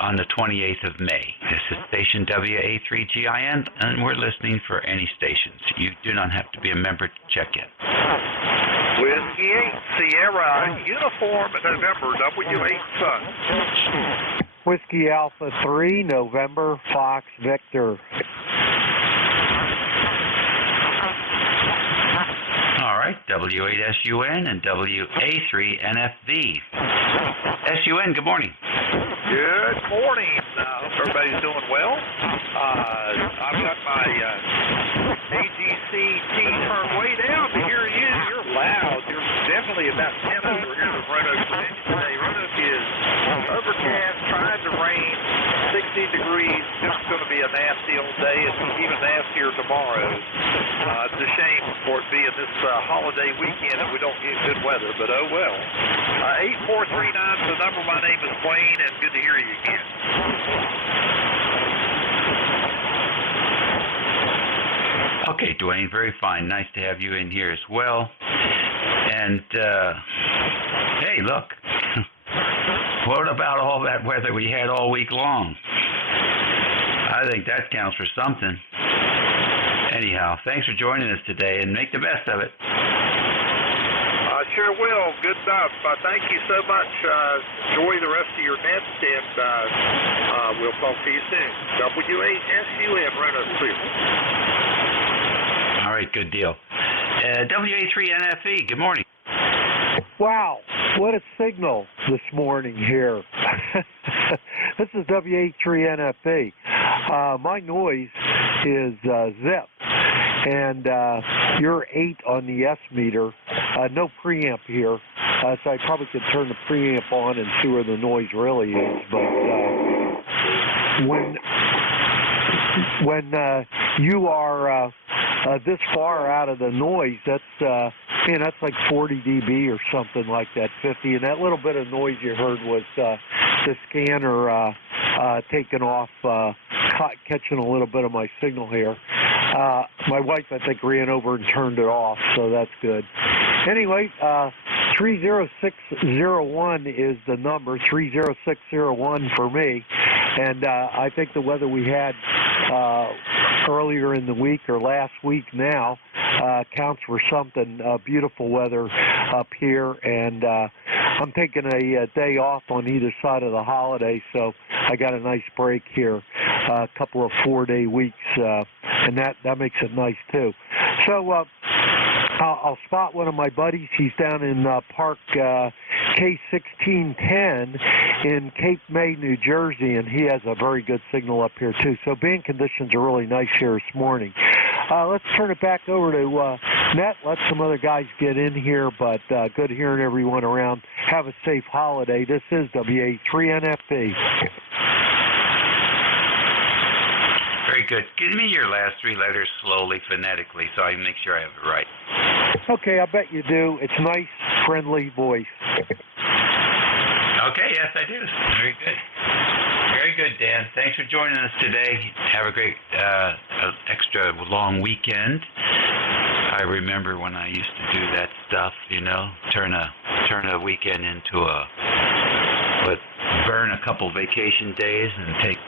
on the 28th of May. This is station WA3GIN, and we're listening for any stations. You do not have to be a member to check in. Whiskey 8, Sierra, Uniform, November, W8 Sun. Whiskey Alpha 3, November, Fox Victor. All right. right, W8SUN and WA3NFV. SUN, good morning. Good morning. Hope everybody's doing well. I've got my AGC T turned way down to hear you. You're loud. You're definitely about 10 over here in Roanoke, Virginia today. Roanoke is overcast, trying to rain, 60 degrees. It's going to be a nasty old day. It's even nastier tomorrow. It's a shame for it being this holiday weekend that we don't get good weather, but oh well. 8439 is the number. My name is Wayne, and good to hear you again. Okay, Dwayne, very fine. Nice to have you in here as well. And, hey, look, what about all that weather we had all week long? I think that counts for something. Anyhow, thanks for joining us today, and make the best of it. I sure will. Good stuff. Thank you so much. Enjoy the rest of your nest, and we'll talk to you soon. W8SUN, Roanoke, Cleveland. All right, good deal. WA3NFE, good morning. Wow, what a signal this morning here. This is WA3NFE. My noise is zip, and you're 8 on the S meter. No preamp here, so I probably could turn the preamp on and see where the noise really is. But when you are this far out of the noise, that's that's like 40 dB or something like that, 50. And that little bit of noise you heard was the scanner taking off, catching a little bit of my signal here. My wife, I think, ran over and turned it off, so that's good. Anyway, 30601 is the number, 30601 for me. And I think the weather we had earlier in the week or last week now counts for something. Beautiful weather up here, and I'm taking a day off on either side of the holiday, so I got a nice break here, a couple of 4-day weeks, and that makes it nice too. So I'll spot one of my buddies. He's down in Park K1610 in Cape May, New Jersey, and he has a very good signal up here too. So band conditions are really nice here this morning. Let's turn it back over to Net. Let some other guys get in here, but good hearing everyone around. Have a safe holiday. This is WA3NFB. Very good. Give me your last 3 letters slowly, phonetically, so I can make sure I have it right. Okay, I bet you do. It's nice, friendly voice. Okay, yes, I do. Very good. Very good, Dan. Thanks for joining us today. Have a great extra long weekend. I remember when I used to do that stuff, turn a weekend into burn a couple vacation days and take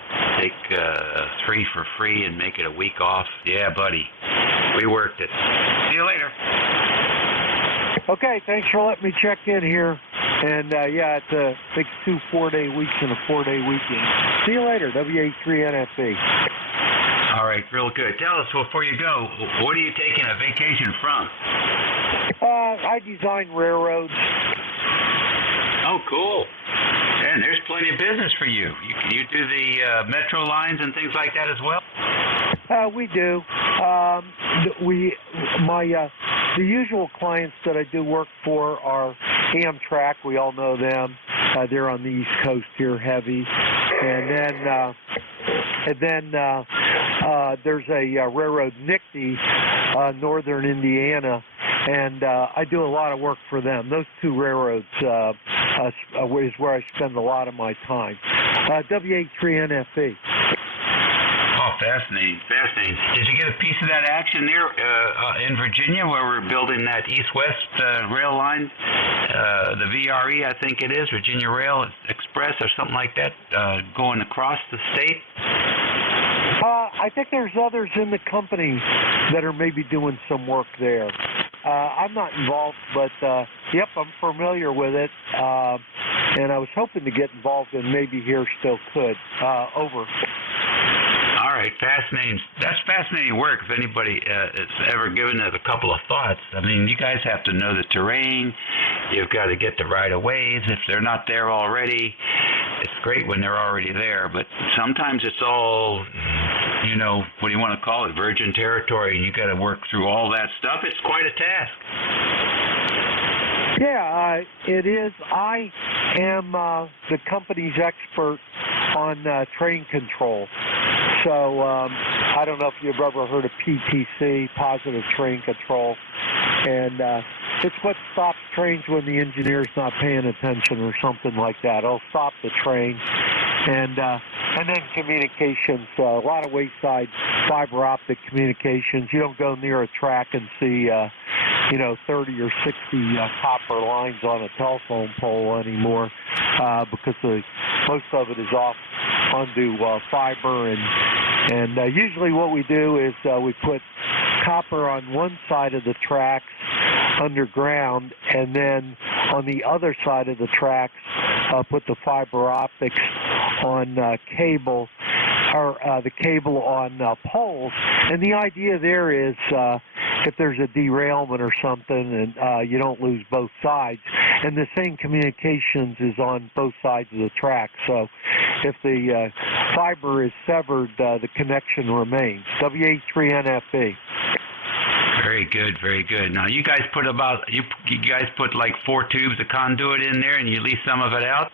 3 for free and make it a week off. Yeah, buddy. We worked it. See you later. Okay, thanks for letting me check in here. And, it's a big 2 4-day weeks and a 4-day weekend. See you later, WA3NFB. All right, real good. Tell us, before you go, what are you taking a vacation from? I design railroads. Oh, cool. And there's plenty of business for you. You do the metro lines and things like that as well? We do. The usual clients that I do work for are Amtrak. We all know them. They're on the East Coast here, heavy. And then there's a railroad, NICTY, Northern Indiana, and I do a lot of work for them. Those 2 railroads is where I spend a lot of my time. WA3NFB. Oh, fascinating, fascinating. Did you get a piece of that action there in Virginia where we're building that east-west rail line, the VRE, I think it is, Virginia Rail Express or something like that, going across the state? I think there's others in the company that are maybe doing some work there. I'm not involved, but, yep, I'm familiar with it, and I was hoping to get involved and maybe here still could. Over. All right. right, fascinating. That's fascinating work. If anybody has ever given it a couple of thoughts, I mean, you guys have to know the terrain. You've got to get the right-of-ways. If they're not there already, it's great when they're already there. But sometimes it's all, you know, what do you want to call it, virgin territory, and you got to work through all that stuff. It's quite a task. Yeah, it is. I am the company's expert on train control. So I don't know if you've ever heard of PTC, positive train control. And it's what stops trains when the engineer's not paying attention or something like that. It'll stop the train. And then communications, a lot of wayside fiber optic communications. You don't go near a track and see, 30 or 60 copper lines on a telephone pole anymore because most of it is off onto fiber. And usually what we do is we put copper on one side of the tracks underground, and then on the other side of the tracks put the fiber optics on cable, or the cable on poles. And the idea there is if there's a derailment or something, and you don't lose both sides. And the same communications is on both sides of the track. So if the fiber is severed, the connection remains. WH3NFB. Very good, very good. Now you guys put like 4 tubes of conduit in there, and you lease some of it out?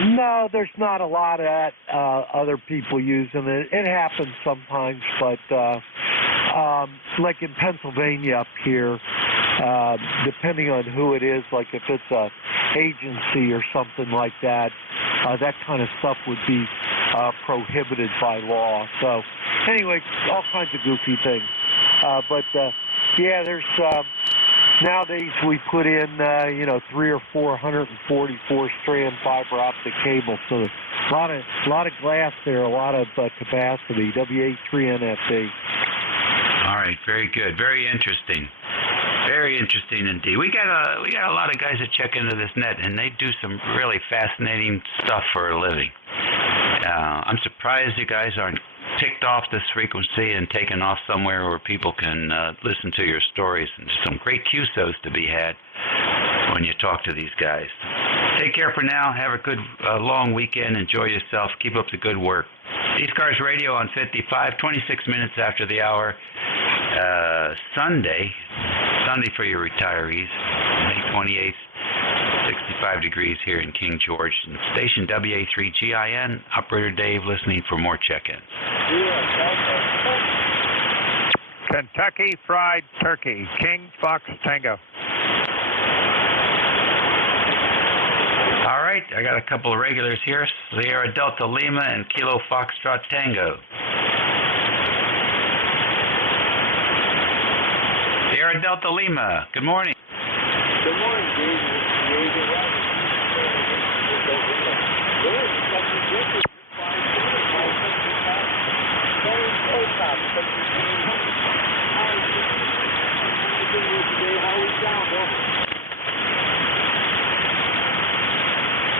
No, there's not a lot of that. Other people using it. It happens sometimes, but like in Pennsylvania up here, depending on who it is, like if it's a agency or something like that, that kind of stuff would be prohibited by law. So anyway, all kinds of goofy things. But yeah, there's nowadays we put in 3 or 4 144 strand fiber optic cable. So a lot of glass there, a lot of capacity. WH3NFB. All right, very good, very interesting. Very interesting indeed. We got a lot of guys that check into this net, and they do some really fascinating stuff for a living. I'm surprised you guys aren't ticked off this frequency and taken off somewhere where people can listen to your stories. And some great QSOs to be had when you talk to these guys. Take care for now. Have a good long weekend. Enjoy yourself. Keep up the good work. ECARS Radio on 55, 26 minutes after the hour. Sunday for your retirees, May 28th, 65 degrees here in King George. And station WA3GIN, Operator Dave listening for more check-ins. Kentucky Fried Turkey, King Fox Tango. All right, I got a couple of regulars here. Sierra Delta Lima and Kilo Foxtrot Tango. Sierra Delta Lima, good morning. Good morning, Dave.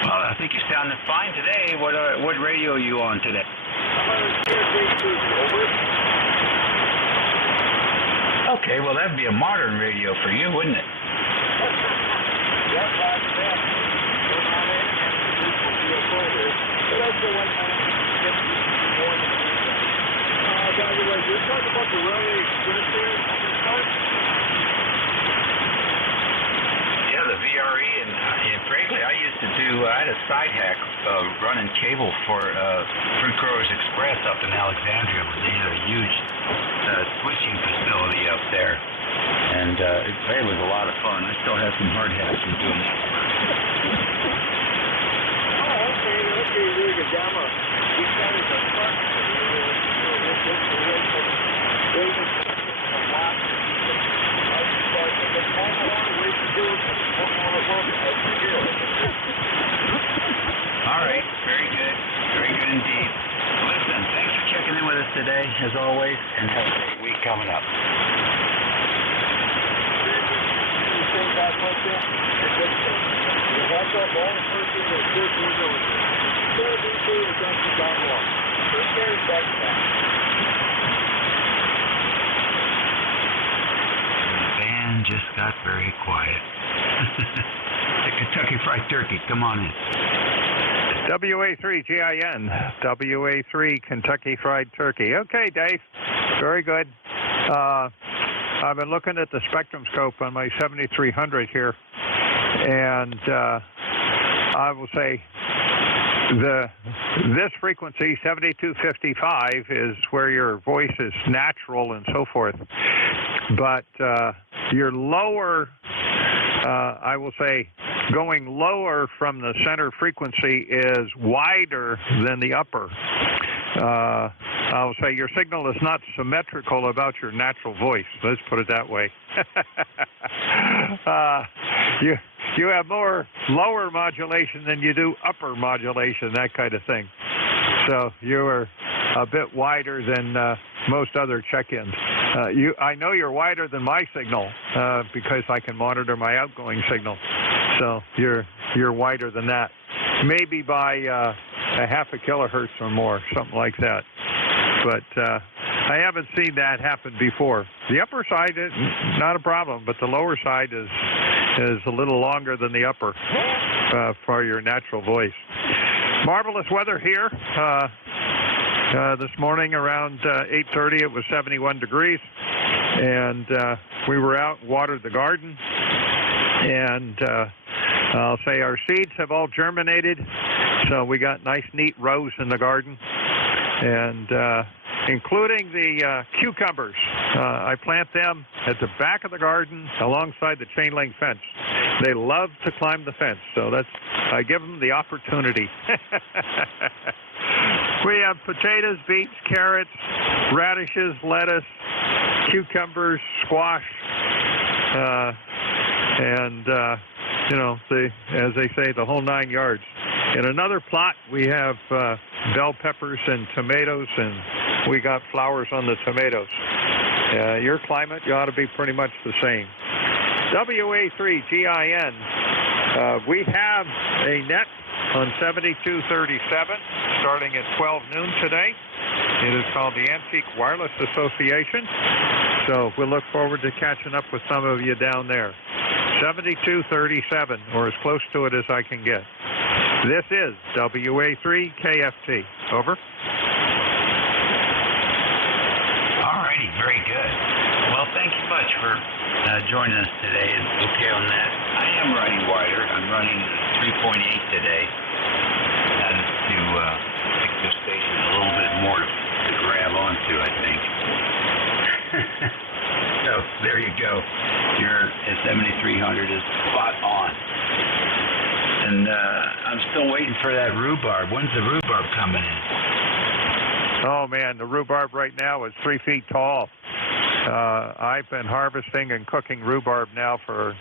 Well, I think you're sounding fine today. What radio are you on today? Okay, well, that'd be a modern radio for you, wouldn't it? Yeah, the VRE, and frankly, I used to I had a side hack running cable for Fruit Growers Express up in Alexandria. They had a huge switching facility up there, and it was a lot of fun. I still have some hard hats from doing that. Oh, okay, really good demo. We started the front All right, very good indeed. Listen, thanks for checking in with us today, as always, and have a great week coming up. That's all the person that's good. The band just got very quiet. The Kentucky Fried Turkey, come on in. WA3GIN, WA3 Kentucky Fried Turkey. Okay, Dave. Very good. I've been looking at the spectrum scope on my 7300 here, and I will say this frequency, 7255, is where your voice is natural and so forth. But your lower, I will say, going lower from the center frequency is wider than the upper. I'll say your signal is not symmetrical about your natural voice. Let's put it that way. You have more lower modulation than you do upper modulation, that kind of thing. So you are a bit wider than most other check-ins. I know you're wider than my signal because I can monitor my outgoing signal. So you're wider than that, maybe by a half a kilohertz or more, something like that. But I haven't seen that happen before. The upper side is not a problem, but the lower side is a little longer than the upper for your natural voice. Marvelous weather here. This morning around 8:30, it was 71 degrees, and we were out and watered the garden. And I'll say our seeds have all germinated, so we got nice, neat rows in the garden, and including the cucumbers. I plant them at the back of the garden alongside the chain link fence. They love to climb the fence, so I give them the opportunity. We have potatoes, beets, carrots, radishes, lettuce, cucumbers, squash, and as they say, the whole 9 yards. In another plot, we have bell peppers and tomatoes, and we got flowers on the tomatoes. Your climate, you ought to be pretty much the same. WA3GIN, we have a net on 7237 starting at 12 noon today. It is called the Antique Wireless Association. So we'll look forward to catching up with some of you down there. 7237, or as close to it as I can get. This is WA3KFT. Over. All righty, very good. Well, thank you much for joining us today. It's okay on that. I am running wider. I'm running 3.8 today. That is to pick the station a little bit more to grab onto, I think. So there you go. Your 7300 is spot on. And I'm still waiting for that rhubarb. When's the rhubarb coming in? Oh, man, the rhubarb right now is 3 feet tall. I've been harvesting and cooking rhubarb now for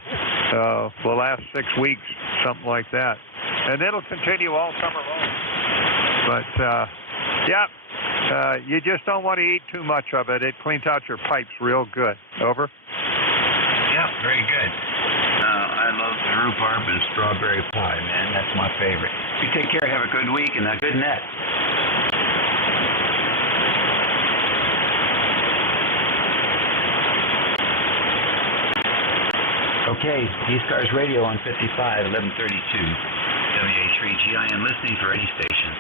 the last 6 weeks, something like that. And it'll continue all summer long. But, you just don't want to eat too much of it. It cleans out your pipes real good. Over. Yeah, very good. I love the rhubarb and strawberry pie, man. That's my favorite. You take care. Have a good week and a good net. Okay, ECARS Radio on 55, 1132. WA3GIN, listening for any station.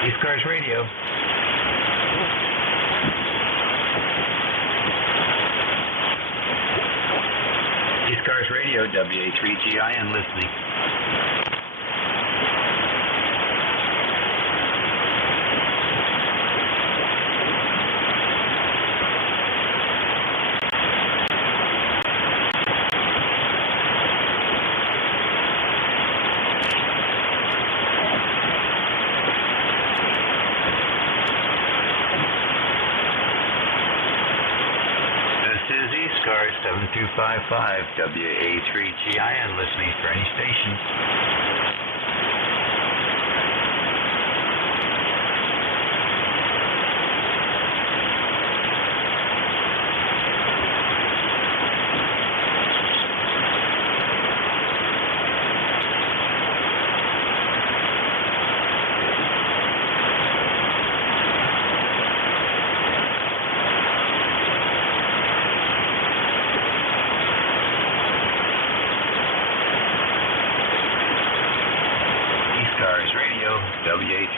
ECARS Radio. ECARS Radio, WA3GIN, listening. ECARS 7255 WA3GIN, listening for any station.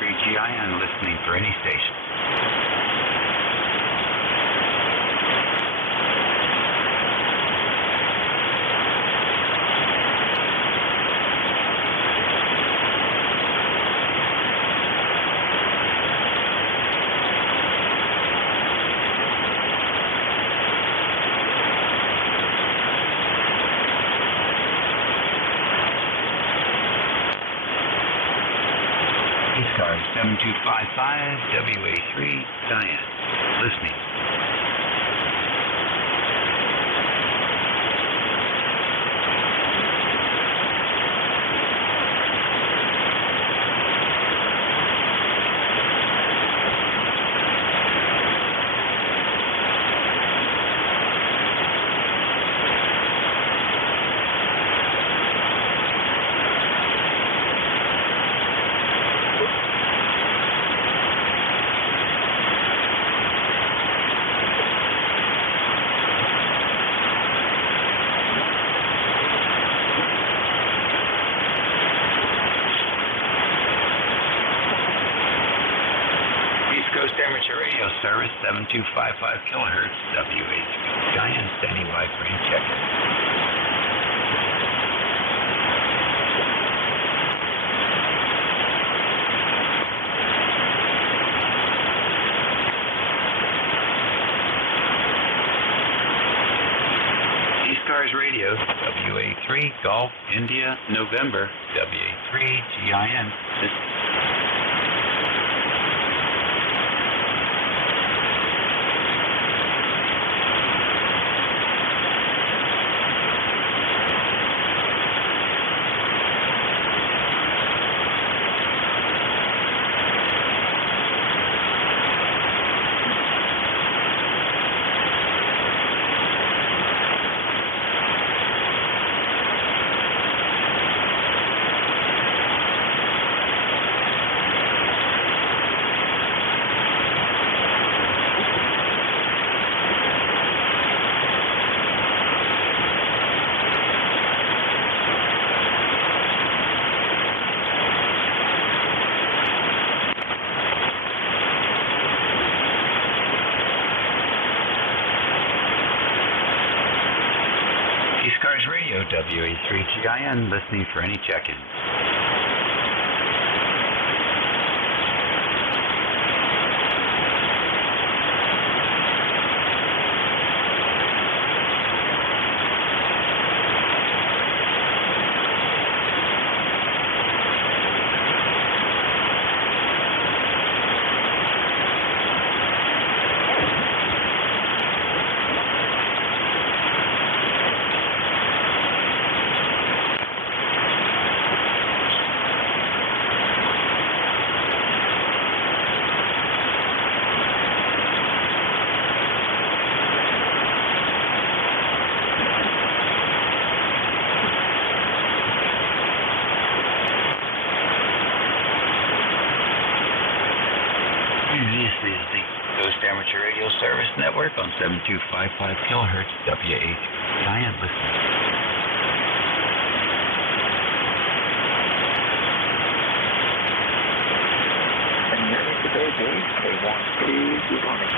WA3GIN, listening for any station. ECARS 7255 WA3 Diane, listening. Coast Amateur Radio Service, 7255 kilohertz, WA3 Giant, standing by for any check-in. ECARS Radio, WA3 Golf, India, November, WA3 GIN. ECARS Radio, WA3GIN, listening for any check-in. This is the Coast Amateur Radio Service Network on 7255 kilohertz, WA3 Giant, listening. Can you hear me today, Dave? K1T with honey.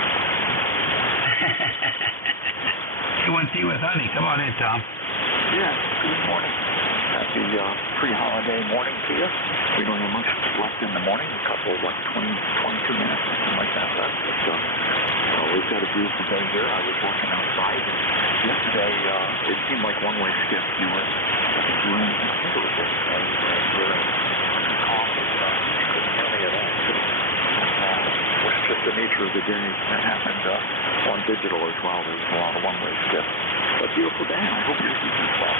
K1T with honey. Come on in, Tom. Yeah, good morning. Happy pre-holiday morning to you. We don't have much left in the morning, a couple, 20, 22 minutes, something like that left. But, we've got a beautiful day here. I was working outside, and yesterday it seemed like one-way skiff. You were in, I think it was yesterday, you were in coffee. You couldn't hear me at all. It's just the nature of the day. That happened on digital as well. There's a lot of one-way skiff. But beautiful day, and I hope you're keeping well.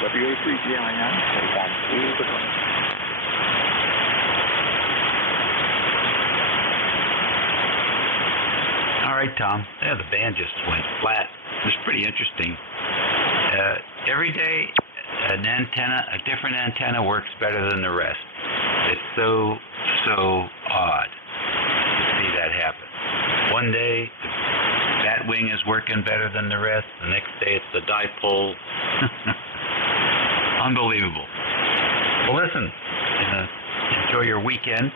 WA3GIN, K1T with honey. All right, Tom. Yeah, the band just went flat. It was pretty interesting. Every day, a different antenna works better than the rest. It's so odd to see that happen. One day, that wing is working better than the rest. The next day, it's the dipole. Unbelievable. Well, listen, enjoy your weekend.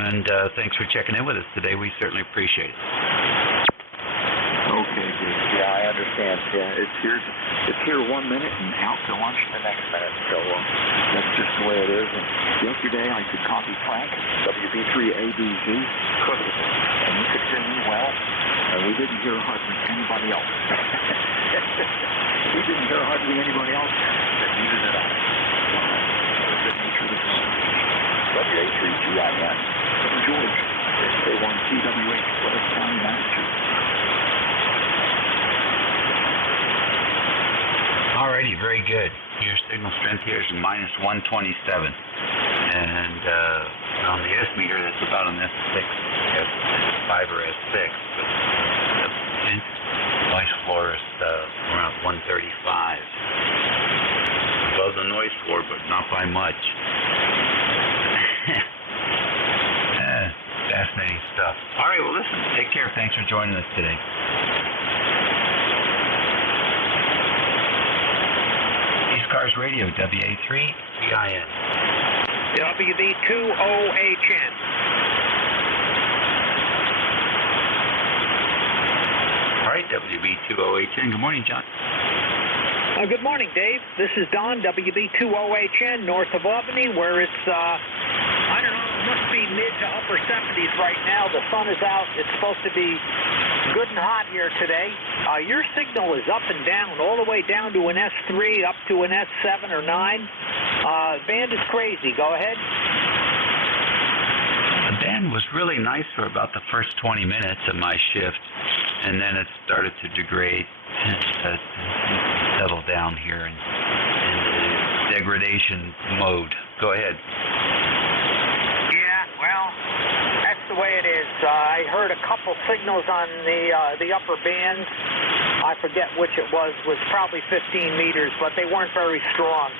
and thanks for checking in with us today. We certainly appreciate it. Okay, good. Yeah, I understand. Yeah, it's here 1 minute and out to lunch the next minute. So that's just the way it is. And yesterday I could copy Frank, WB3ABZ, and you could hear me well. We didn't hear hardly anybody else. We didn't hear hardly anybody else that needed it out. That's the nature of the WA3GIN from George, A1TWH, Willis County, Massachusetts. Alrighty, very good. Your signal strength here is minus 127. And on the S meter, that's about an S6, S5 or S6. But the noise floor is around 135. Above the noise floor, but not by much. Fascinating stuff. Alright, well listen, take care. Thanks for joining us today. ECARS Radio, WA3GIN. WB2OHN. All right, WB2OHN. Good morning, John. Good morning, Dave. This is Don, WB2OHN, north of Albany, where it's, I don't know, it must be mid to upper 70s right now. The sun is out. It's supposed to be good and hot here today. Your signal is up and down, all the way down to an S3, up to an S7 or 9. Band is crazy. Go ahead. The band was really nice for about the first 20 minutes of my shift, and then it started to degrade and settle down here in the degradation mode. Go ahead. Yeah, well, that's the way it is. I heard a couple signals on the upper bands. I forget which it was probably 15 meters, but they weren't very strong.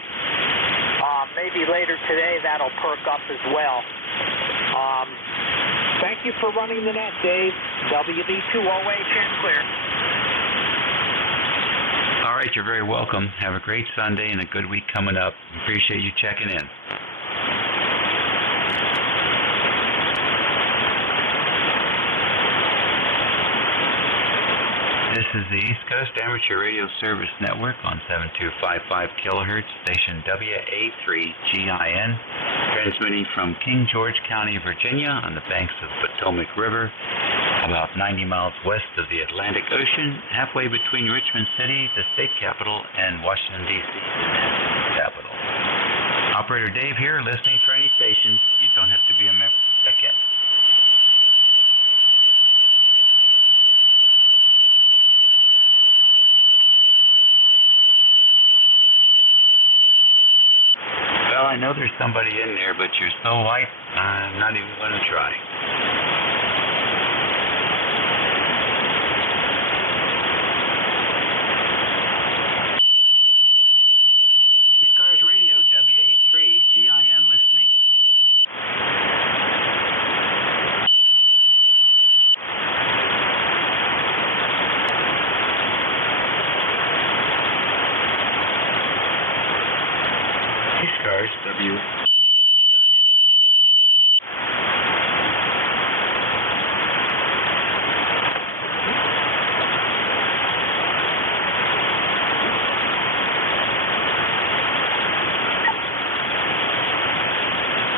Maybe later today that'll perk up as well. Thank you for running the net, Dave. WB2OHN clear. All right, you're very welcome. Have a great Sunday and a good week coming up. Appreciate you checking in. This is the East Coast Amateur Radio Service Network on 7255 kilohertz, station WA3GIN, transmitting from King George County, Virginia, on the banks of the Potomac River, about 90 miles west of the Atlantic Ocean, halfway between Richmond City, the state capital, and Washington, D.C., the national capital. Operator Dave here, listening for any stations. You don't have to be a member. Check in. Well, I know there's somebody in there, but you're so light, I'm not even going to try. ECARS Radio, WA3GIN, listening. ECARS, WA3GIN.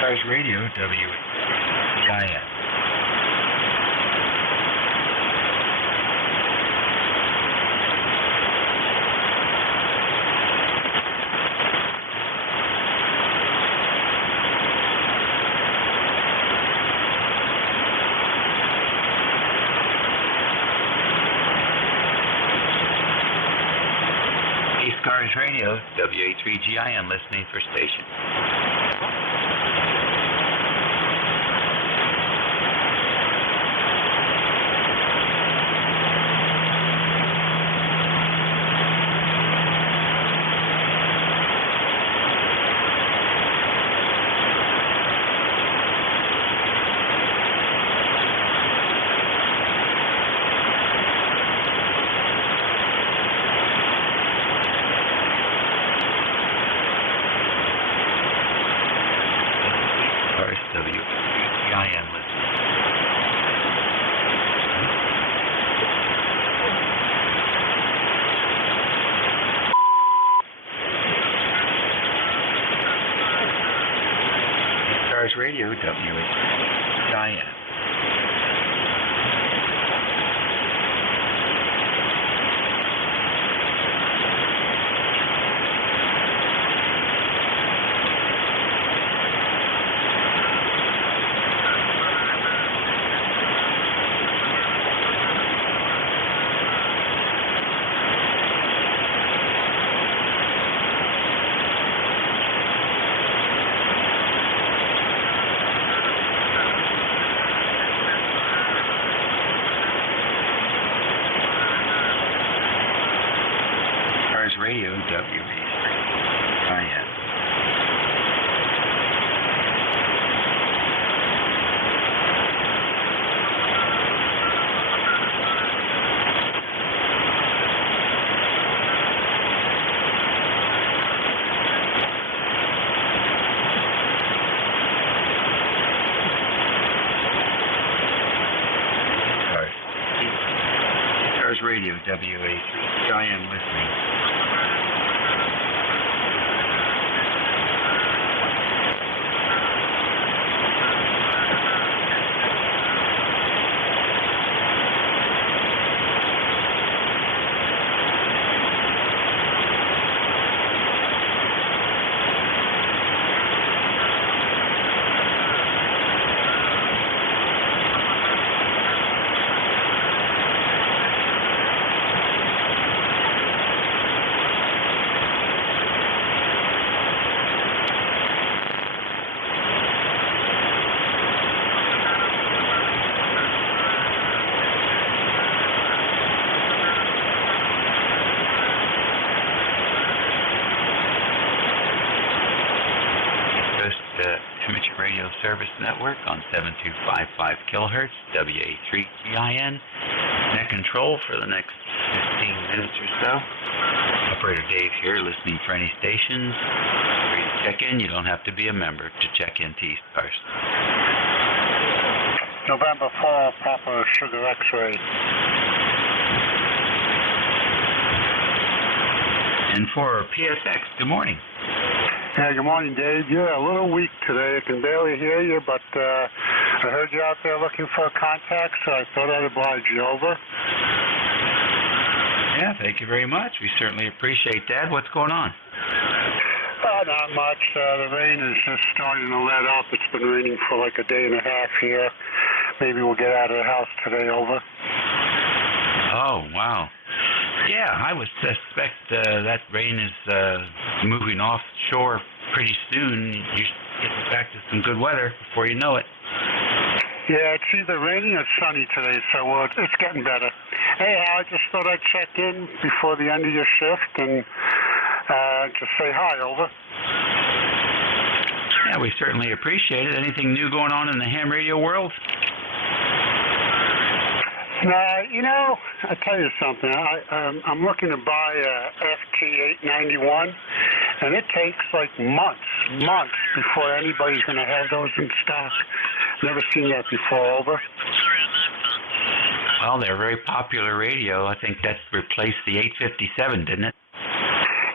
ECARS Radio, WA3GIN. ECARS Radio, WA3GIN, listening for station. ECARS listening. ECARS Radio, WHIN. Radio, WHIN. ECARS Radio, WHIN listening. Amateur Radio Service Network on 7255 kilohertz, WA3GIN. Net control for the next 15 minutes or so. Operator Dave here, listening for any stations. Free to check in. You don't have to be a member to check into ECARS. November 4, Papa Sugar X-ray. And for PSX, good morning. Hey, good morning, Dave. You're a little weak today. I can barely hear you, but I heard you out there looking for a contact, so I thought I'd oblige you. Over. Yeah, thank you very much. We certainly appreciate that. What's going on? Not much. The rain is just starting to let up. It's been raining for like a day and a half here. Maybe we'll get out of the house today. Over. Oh, wow. Yeah, I would suspect that rain is moving offshore pretty soon. You're getting back to some good weather before you know it. Yeah, it's either raining or sunny today, so it's getting better. Hey, I just thought I'd check in before the end of your shift and just say hi. Over. Yeah, we certainly appreciate it. Anything new going on in the ham radio world? You know, I'll tell you something. I'm looking to buy a FT891, and it takes like months before anybody's going to have those in stock. Never seen that before. Over. Well, they're a very popular radio. I think that replaced the 857, didn't it?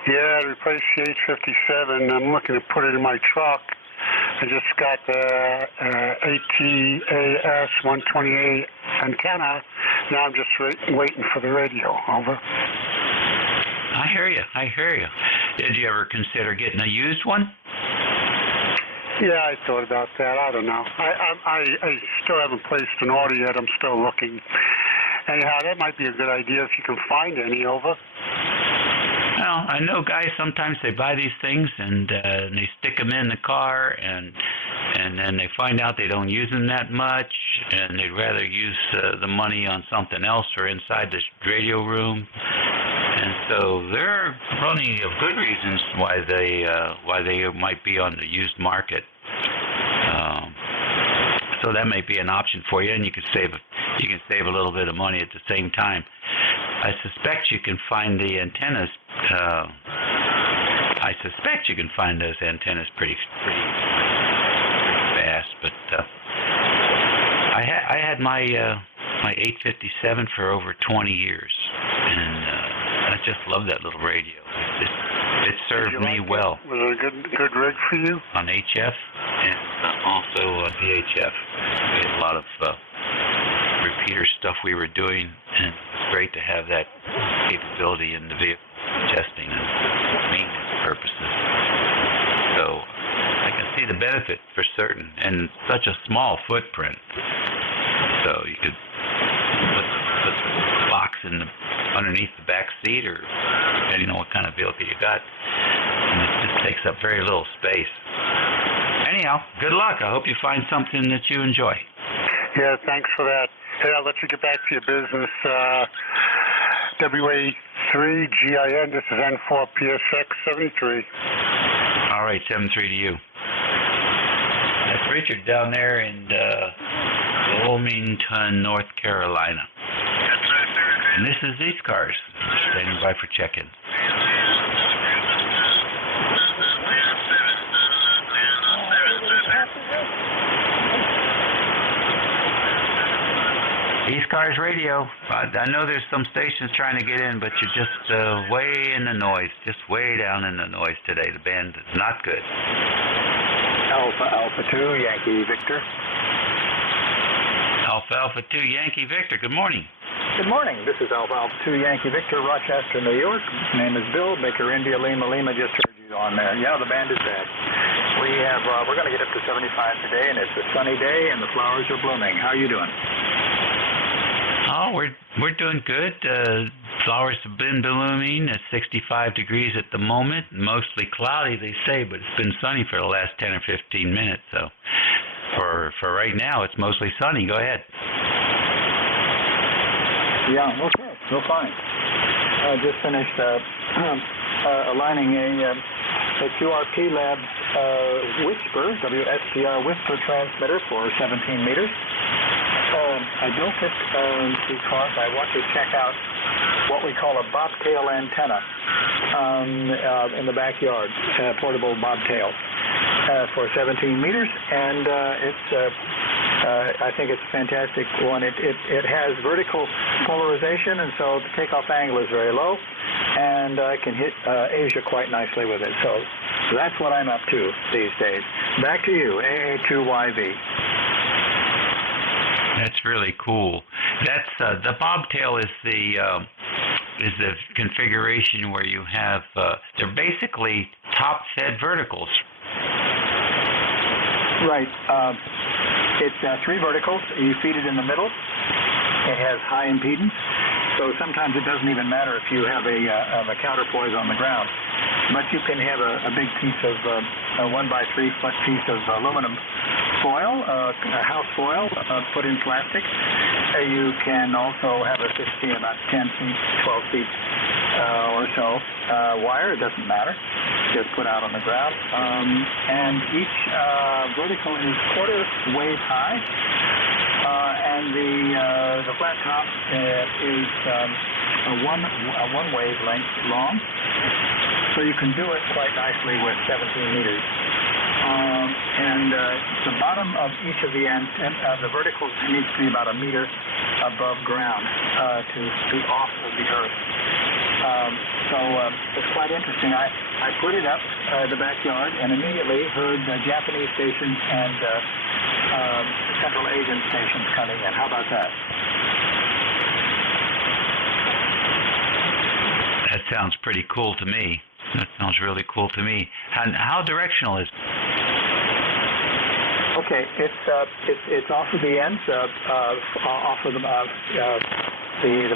Yeah, it replaced the 857. I'm looking to put it in my truck. I just got the ATAS 128 antenna. Now I'm just waiting for the radio. Over. I hear you. Did you ever consider getting a used one? Yeah, I thought about that. I don't know. I still haven't placed an order yet. I'm still looking. Anyhow, that might be a good idea if you can find any. Over. Well, I know guys, sometimes they buy these things and they stick them in the car and then they find out they don't use them that much and they'd rather use the money on something else or inside the radio room. And so there are plenty of good reasons why they might be on the used market. So that may be an option for you, and you can save a little bit of money at the same time. I suspect you can find the antennas. I suspect you can find those antennas pretty fast. But I had my 857 for over 20 years, and I just love that little radio. It served me well. Was it a good rig for you? On HF and also VHF. We had a lot of repeater stuff we were doing, and it's great to have that capability in the vehicle testing and maintenance purposes. So I can see the benefit for certain, and such a small footprint. So you could put the box underneath the back seat, or depending on what kind of vehicle you got, and it just takes up very little space. Anyhow, good luck. I hope you find something that you enjoy. Yeah, thanks for that. Hey, I'll let you get back to your business. WA3GIN, this is N4PSX73. All right, 73 to you. That's Richard down there in Wilmington, North Carolina. And this is ECARS, standing by for check-in. ECARS radio. I know there's some stations trying to get in, but you're just way in the noise, just way down in the noise today. The band is not good. Alpha 2, Yankee Victor. Alpha 2, Yankee Victor. Good morning. Good morning. This is Alpha 2, Yankee Victor, Rochester, New York. My name is Bill Baker, India, Lima. Just heard you on there. Yeah, the band is bad. We're going to get up to 75 today, and it's a sunny day, and the flowers are blooming. How are you doing? Oh, we're doing good. Flowers have been blooming at 65 degrees at the moment. Mostly cloudy, they say, but it's been sunny for the last 10 or 15 minutes. So for right now, it's mostly sunny. Go ahead. Yeah, okay. Well, fine. I just finished aligning a QRP Lab Whisper, WSPR Whisper transmitter for 17 meters. I built it because I want to check out what we call a bobtail antenna in the backyard, portable bobtail for 17 meters, and I think it's a fantastic one. It has vertical polarization, and so the takeoff angle is very low, and I can hit Asia quite nicely with it. So that's what I'm up to these days. Back to you, AA2YV. That's really cool. That's the bobtail is the configuration where you have they're basically top-fed verticals. Right. It's 3 verticals. You feed it in the middle. It has high impedance, so sometimes it doesn't even matter if you have a counterpoise on the ground. But you can have a big piece of a 1x3 foot piece of aluminum foil, house foil, put in plastic. You can also have a 15, about 10 feet, 12 feet or so wire. It doesn't matter. Just put out on the ground. And each vertical is quarter wave high. And the flat top is a one wavelength long. So you can do it quite nicely with 17 meters. And the bottom of each of the verticals needs to be about a meter above ground to be off of the earth. So it's quite interesting. I put it up the backyard and immediately heard Japanese stations and Central Asian stations coming in. How about that? That sounds pretty cool to me. That sounds really cool to me. How directional is it? Okay, it's off of the ends, off of the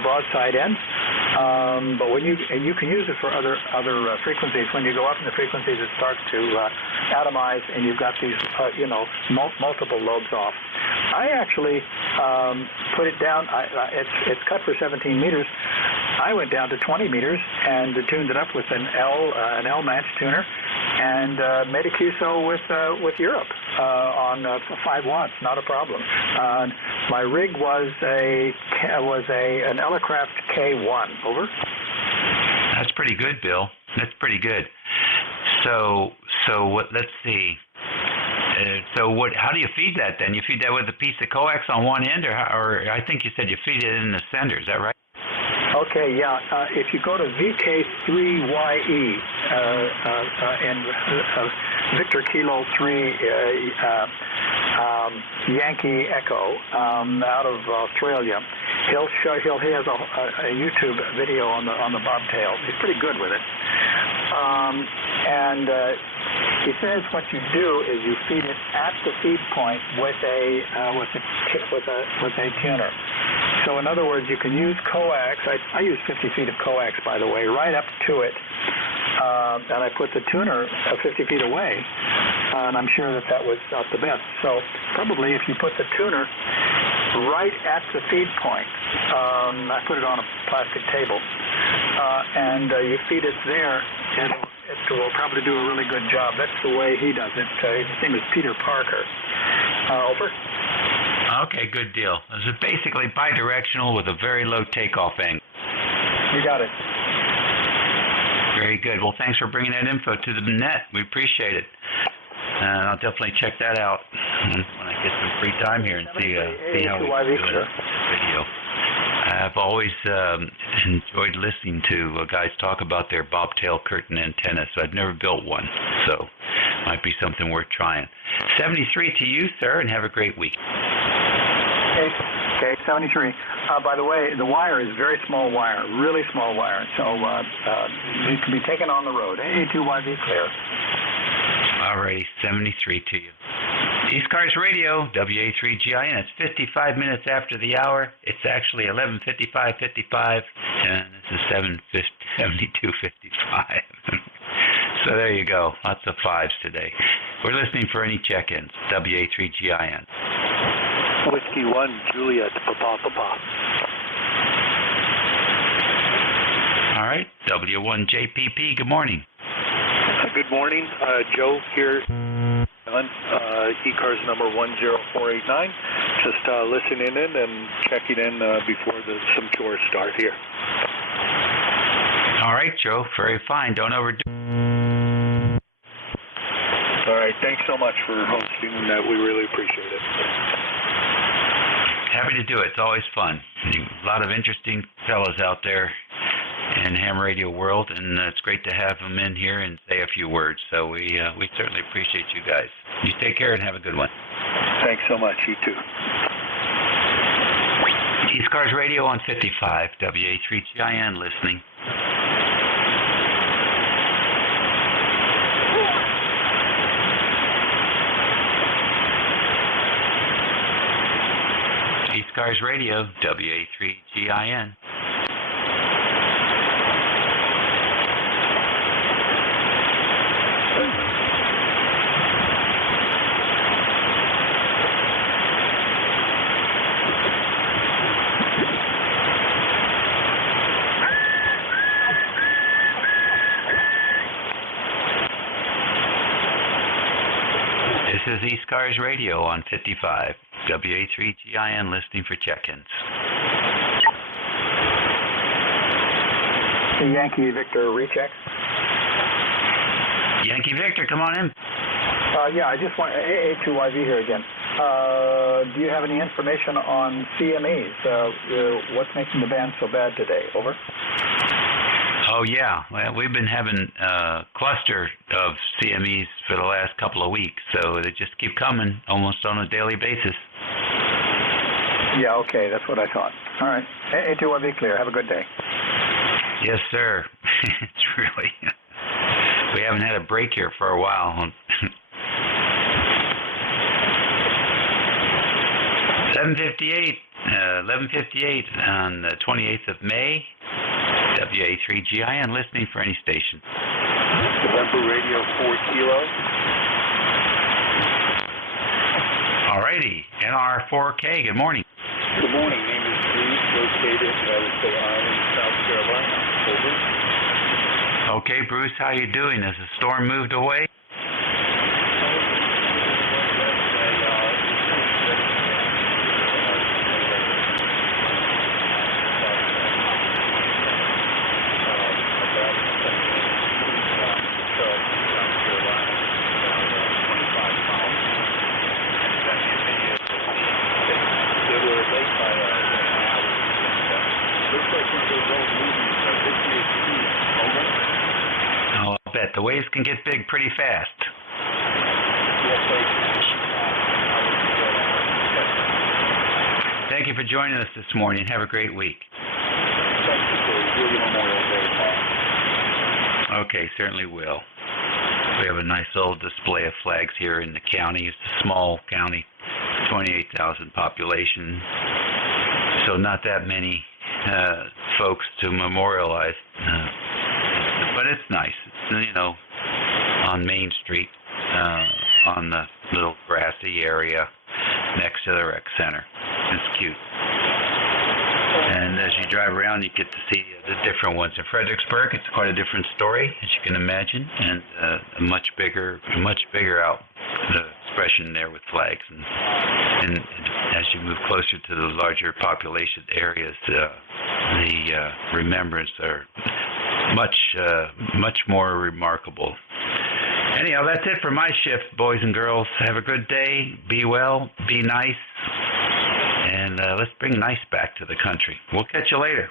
broadside ends. But when you can use it for other frequencies. When you go up in the frequencies, it starts to atomize, and you've got these multiple lobes off. I actually put it down. It's cut for 17 meters. I went down to 20 meters and tuned it up with an L match tuner, and made a QSO with Europe on 5 watts, not a problem. My rig was an Elecraft K1. Over. That's pretty good, Bill. That's pretty good. So what? Let's see. So how do you feed that then? You feed that with a piece of coax on one end, or I think you said you feed it in the center. Is that right? Okay, yeah. If you go to VK3YE and Victor Kilo 3 Yankee Echo out of Australia, he has a YouTube video on the bobtail. He's pretty good with it. And he says what you do is you feed it at the feed point with a tuner. So in other words, you can use coax. I use 50 feet of coax, by the way, right up to it, and I put the tuner 50 feet away, and I'm sure that was not the best. So probably if you put the tuner right at the feed point, I put it on a plastic table, and you feed it there, and it will probably do a really good job. That's the way he does it. His name is Peter Parker. Over. Okay, good deal. This is basically bidirectional with a very low takeoff angle. You got it. Very good. Well, thanks for bringing that info to the net. We appreciate it. And I'll definitely check that out when I get some free time here and see how we do it. Video. I've always enjoyed listening to guys talk about their bobtail curtain antenna, so I've never built one. So might be something worth trying. 73 to you, sir, and have a great week. Okay, 73. By the way, the wire is very small wire, really small wire, so it can be taken on the road. A2YV clear. All righty, 73 to you. ECARS Radio, WA3GIN. It's 55 minutes after the hour. It's actually 11:55:55, and this is 72:55. So there you go. Lots of fives today. We're listening for any check-ins. WA3GIN. Whiskey 1, Juliet, Papa. All right, W1JPP, good morning. Good morning. Joe here on ECARS number 10489. Just listening in and checking in before some chores start here. All right, Joe. Very fine. Don't overdo. All right. Thanks so much for hosting that. We really appreciate it. Happy to do it. It's always fun. A lot of interesting fellows out there in ham radio world, and it's great to have them in here and say a few words. So we certainly appreciate you guys. You take care and have a good one. Thanks so much. You too. ECARS Radio on 55, WA3GIN listening. ECARS Radio, WA3GIN. This is ECARS Radio on 55, WA3GIN listening for check-ins. Yankee Victor recheck. Yankee Victor, come on in. Yeah, I just want A2YV here again. Do you have any information on CMEs? What's making the band so bad today? Over. Oh, yeah. Well, we've been having a cluster of CMEs for the last couple of weeks, so they just keep coming almost on a daily basis. Yeah, okay, that's what I thought. All right. A2YV clear. Have a good day. Yes, sir. It's really... We haven't had a break here for a while. 11:58 on the 28th of May. WA3GIN listening for any station. November Radio 4 Kilo. Alrighty, NR4K, good morning. Good morning, name is Bruce, located in Ellisville Island, South Carolina. Over. Okay, Bruce, how you doing? Has the storm moved away? yet. The waves can get big pretty fast. Thank you for joining us this morning. Have a great week. Okay, certainly will. We have a nice little display of flags here in the county. It's a small county, 28,000 population, so not that many folks to memorialize. But it's nice. It's, you know, on Main Street, on the little grassy area next to the rec center. It's cute. And as you drive around, you get to see the different ones. In Fredericksburg, it's quite a different story, as you can imagine, and a much bigger out expression there with flags. And as you move closer to the larger population areas, the remembrance are much more remarkable. Anyhow, that's it for my shift, boys and girls. Have a good day. Be well. Be nice. And let's bring nice back to the country. We'll catch you later.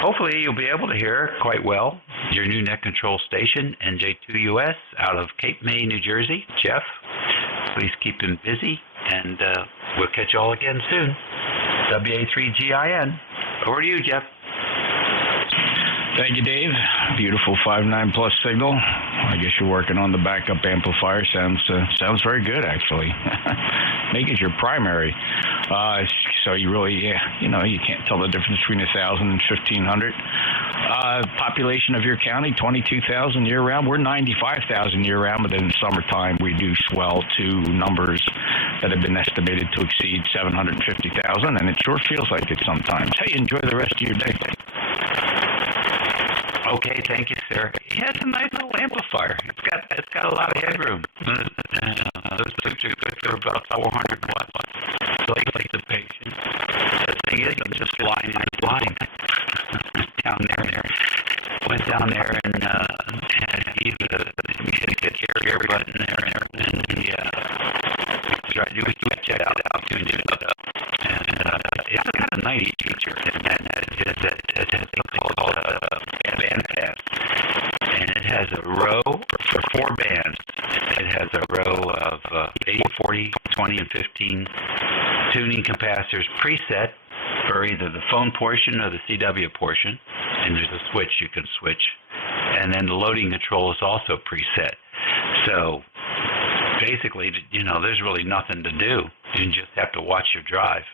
Hopefully you'll be able to hear quite well your new net control station, NJ2US, out of Cape May, New Jersey. Jeff, please keep him busy, and we'll catch you all again soon. WA3GIN. Over to you, Jeff. Thank you, Dave. Beautiful 5.9 plus signal. I guess you're working on the backup amplifier. Sounds very good, actually. Make it your primary. So you really, you can't tell the difference between 1,000 and 1,500. Population of your county, 22,000 year-round. We're 95,000 year-round, but in the summertime we do swell to numbers that have been estimated to exceed 750,000, and it sure feels like it sometimes. Hey, enjoy the rest of your day. Okay, thank you, sir. Yeah, it's a nice little amplifier. It's got a lot of headroom. Those tubes are good for about 400 watts. So like the patient. The thing is, I'm just blind down there. Went down there and hit the carrier button there, and tried to check it out, tuned it up. And it's got a nice feature, and it has called a band pass, and it has a row for 4 bands. It has a row of 80, 40, 20, and 15 tuning capacitors preset for either the phone portion or the CW portion, and there's a switch you can switch, and then the loading control is also preset. So basically, there's really nothing to do. You just have to watch your drive.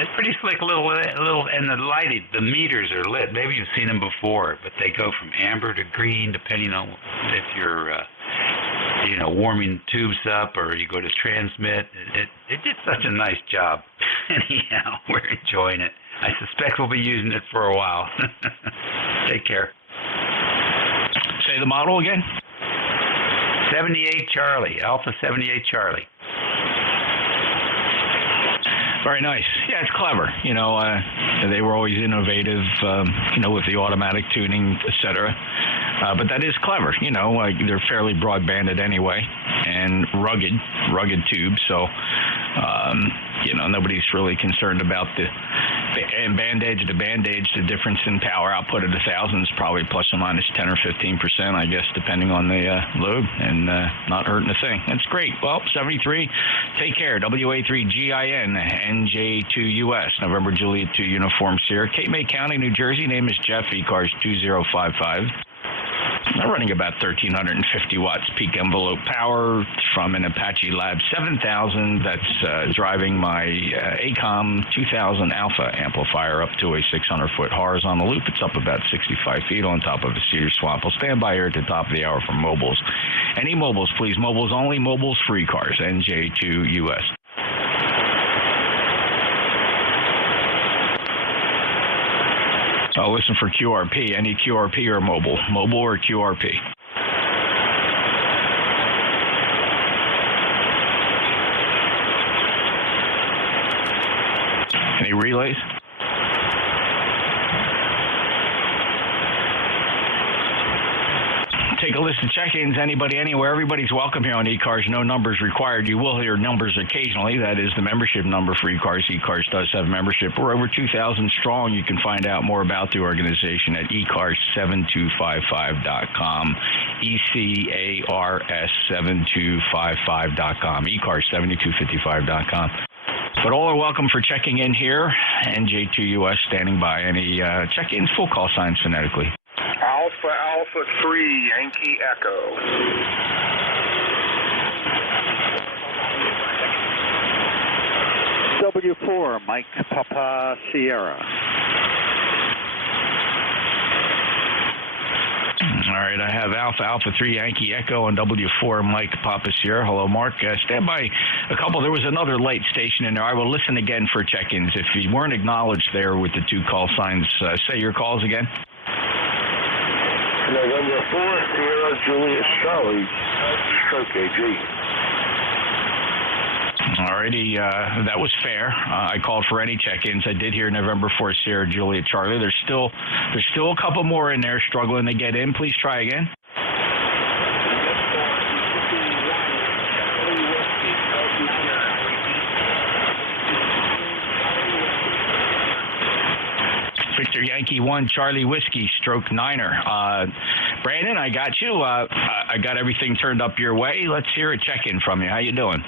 It's pretty slick, little, and the meters are lit. Maybe you've seen them before, but they go from amber to green depending on if you're, warming tubes up or you go to transmit. It did such a nice job. Anyhow, we're enjoying it. I suspect we'll be using it for a while. Take care. Say the model again. 78 Charlie, Alpha 78 Charlie. Very nice. Yeah, it's clever. They were always innovative, with the automatic tuning, etc. But that is clever. They're fairly broad-banded anyway, and rugged tubes. So, nobody's really concerned about the band edge to band edge. The difference in power output at 1,000 is probably plus or minus 10 or 15%, I guess, depending on the load, and not hurting a thing. That's great. Well, 73. Take care. WA3GIN, NJ2US, November Juliet 2 Uniform Sierra, Cape May County, New Jersey. Name is Jeff. ECARS 2055. I'm running about 1,350 watts peak envelope power from an Apache Lab 7000 that's driving my ACOM 2000 Alpha amplifier up to a 600-foot horizontal loop. It's up about 65 feet on top of a cedar swamp. I'll stand by here at the top of the hour for mobiles. Any mobiles, please. Mobiles only. Mobiles free cars. NJ2US. Oh, listen for QRP. Any QRP or mobile? Mobile or QRP? Any relays? Take a a list of check-ins. Anybody, anywhere, everybody's welcome here on ECARS. No numbers required. You will hear numbers occasionally. That is the membership number for ECARS. ECARS does have membership. We're over 2,000 strong. You can find out more about the organization at ECARS7255.com. ECARS7255.com. ECARS7255.com. But all are welcome for checking in here. NJ2US standing by. Any check-ins, full call signs phonetically. Alpha 3, Yankee Echo. W4, Mike Papa Sierra. All right, I have Alpha 3, Yankee Echo on W4, Mike Papa Sierra. Hello, Mark. Stand by a couple. There was another light station in there. I will listen again for check-ins. If you weren't acknowledged there with the two call signs, say your calls again. November 4, Sierra Julius Charlie, stroke AG. Alrighty, that was fair. I called for any check-ins. I did hear November 4th, Sierra Juliet Charlie. There's still a couple more in there struggling to get in. Please try again. Victor Yankee 1, Charlie Whiskey, stroke 9er. Brandon, I got you. I got everything turned up your way. Let's hear a check-in from you. How you doing?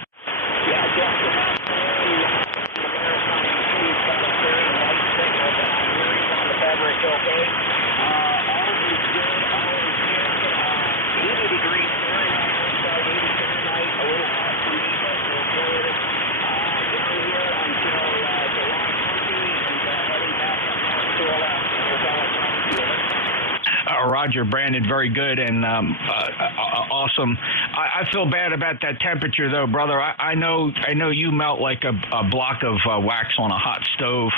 Roger, Brandon, very good and awesome. I feel bad about that temperature, though, brother. I know you melt like a block of wax on a hot stove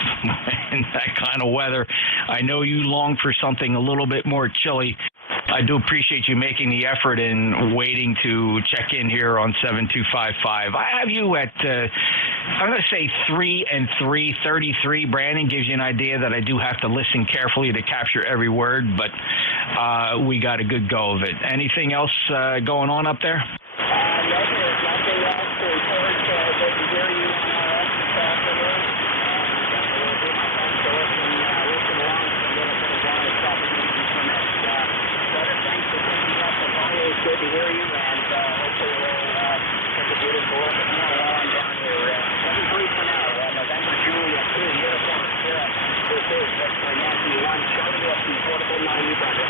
in that kind of weather. I know you long for something a little bit more chilly. I do appreciate you making the effort and waiting to check in here on 7255. I have you at, I'm going to say 3 and 3, 33. Brandon gives you an idea that I do have to listen carefully to capture every word, but we got a good go of it. Anything else going on up there? Nothing else to report. Good to hear you on RS this afternoon. We'll do my best to listen along for a little bit of wireless propagation from it. Brother, thanks for picking me up. It's always good to hear you, and hopefully we'll take a beautiful look at more on down here. 7-3 for now. November, Juliet 2, Uniform Sierra. This is Victor Yankee 1, Charlie Whiskey, Portable 90, brother.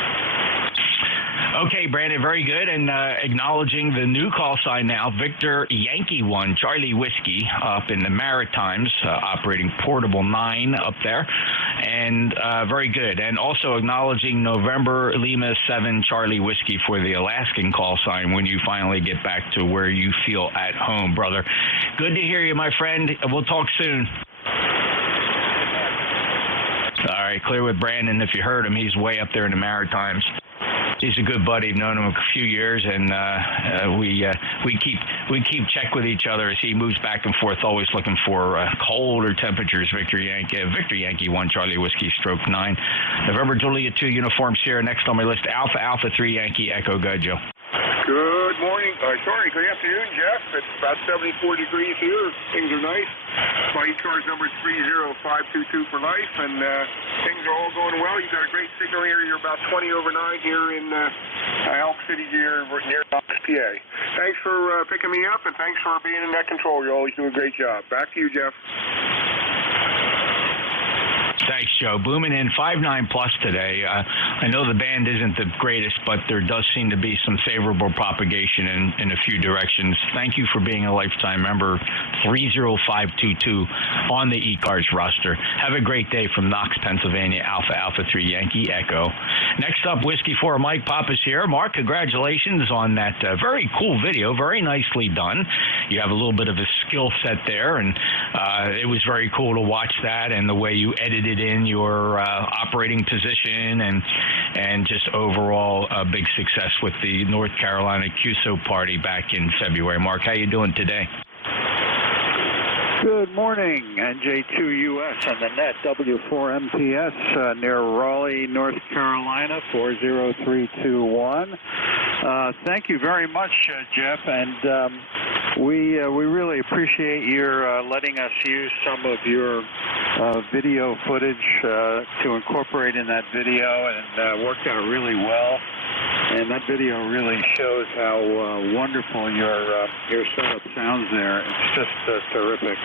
Okay, Brandon, very good. And acknowledging the new call sign now, Victor Yankee 1, Charlie Whiskey, up in the Maritimes, operating Portable 9 up there. And very good. And also acknowledging November Lima 7, Charlie Whiskey for the Alaskan call sign when you finally get back to where you feel at home, brother. Good to hear you, my friend. We'll talk soon. All right, clear with Brandon. If you heard him, he's way up there in the Maritimes. He's a good buddy. I've known him a few years, and we keep check with each other as he moves back and forth, always looking for colder temperatures. Victor Yankee 1, Charlie Whiskey, stroke 9. November Juliet 2, Uniform Sierra. Next on my list, Alpha 3, Yankee Echo. Go, Joe. Good morning. Good afternoon, Jeff. It's about 74 degrees here. Things are nice. My ECARS number is 30522 for life, and things are all going well. You got a great signal here. You're about 20 over 9 here in Elk City here near Knox, PA. Thanks for picking me up, and thanks for being in that control. You always do a great job. Back to you, Jeff. Thanks, Joe. Booming in 5.9 plus today. I know the band isn't the greatest, but there does seem to be some favorable propagation in a few directions. Thank you for being a lifetime member. 30522 on the ECARS roster. Have a great day from Knox, Pennsylvania. Alpha 3 Yankee Echo. Next up, Whiskey 4 Mike Pappas here. Mark, congratulations on that very cool video. Very nicely done. You have a little bit of a skill set there, and it was very cool to watch that and the way you edited in your operating position and just overall big success with the North Carolina QSO party back in February. Mark, how you doing today? Good morning, NJ2US on the net, W4MPS near Raleigh, North Carolina, 40321. Thank you very much, Jeff, and we really appreciate your letting us use some of your video footage to incorporate in that video, and worked out really well. And that video really shows how wonderful your setup sounds there. It's just terrific.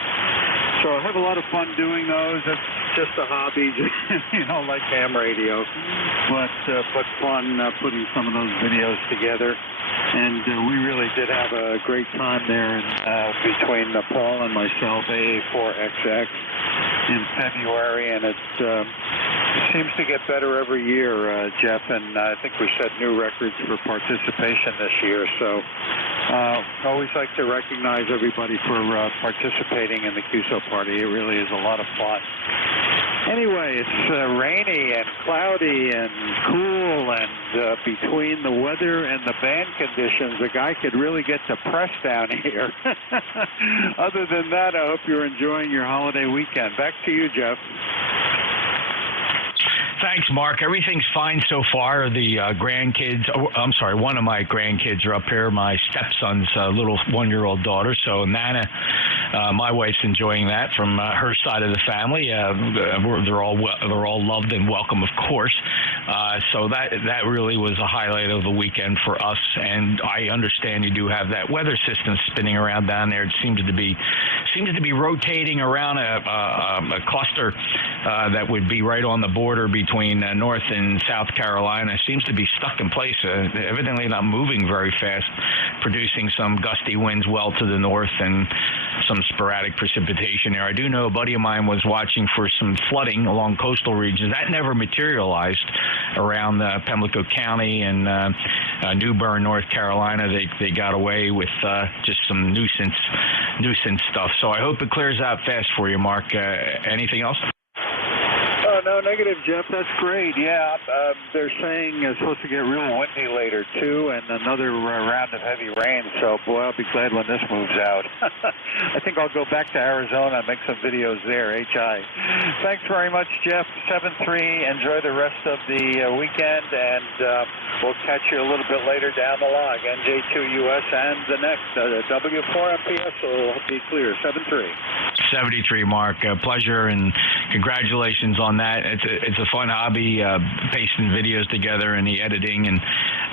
So I have a lot of fun doing those. It's just a hobby, like ham radio, but fun putting some of those videos together. And we really did have a great time there between Paul and myself, AA4XX, in February, and it seems to get better every year, Jeff, and I think we set new records for participation this year. So always like to recognize everybody for participating in the QSO party. It really is a lot of fun. Anyway, it's rainy and cloudy and cool, and between the weather and the band conditions, the guy could really get depressed down here. Other than that, I hope you're enjoying your holiday weekend. Back to you, Jeff. Thanks, Mark. Everything's fine so far. The grandkids, one of my grandkids are up here, my stepson's little 1-year-old daughter. So Nana, my wife's enjoying that from her side of the family. They're all loved and welcome, of course. So that really was a highlight of the weekend for us. And I understand you do have that weather system spinning around down there. It seems to be rotating around a cluster that would be right on the border between North and South Carolina. It seems to be stuck in place, evidently not moving very fast, producing some gusty winds well to the north and some sporadic precipitation there. I do know a buddy of mine was watching for some flooding along coastal regions. That never materialized around Pamlico County and New Bern, North Carolina. They got away with just some nuisance stuff. So I hope it clears out fast for you, Mark. Anything else? No, negative, Jeff. That's great. Yeah, they're saying it's supposed to get real windy later, too, and another round of heavy rain. So, boy, I'll be glad when this moves out. I think I'll go back to Arizona and make some videos there, HI. Thanks very much, Jeff. 7-3. Enjoy the rest of the weekend, and we'll catch you a little bit later down the log. NJ2US and the next W4MPS will be clear. 7-3. 73, Mark. Pleasure and congratulations on that. It's a fun hobby, pasting videos together and the editing, and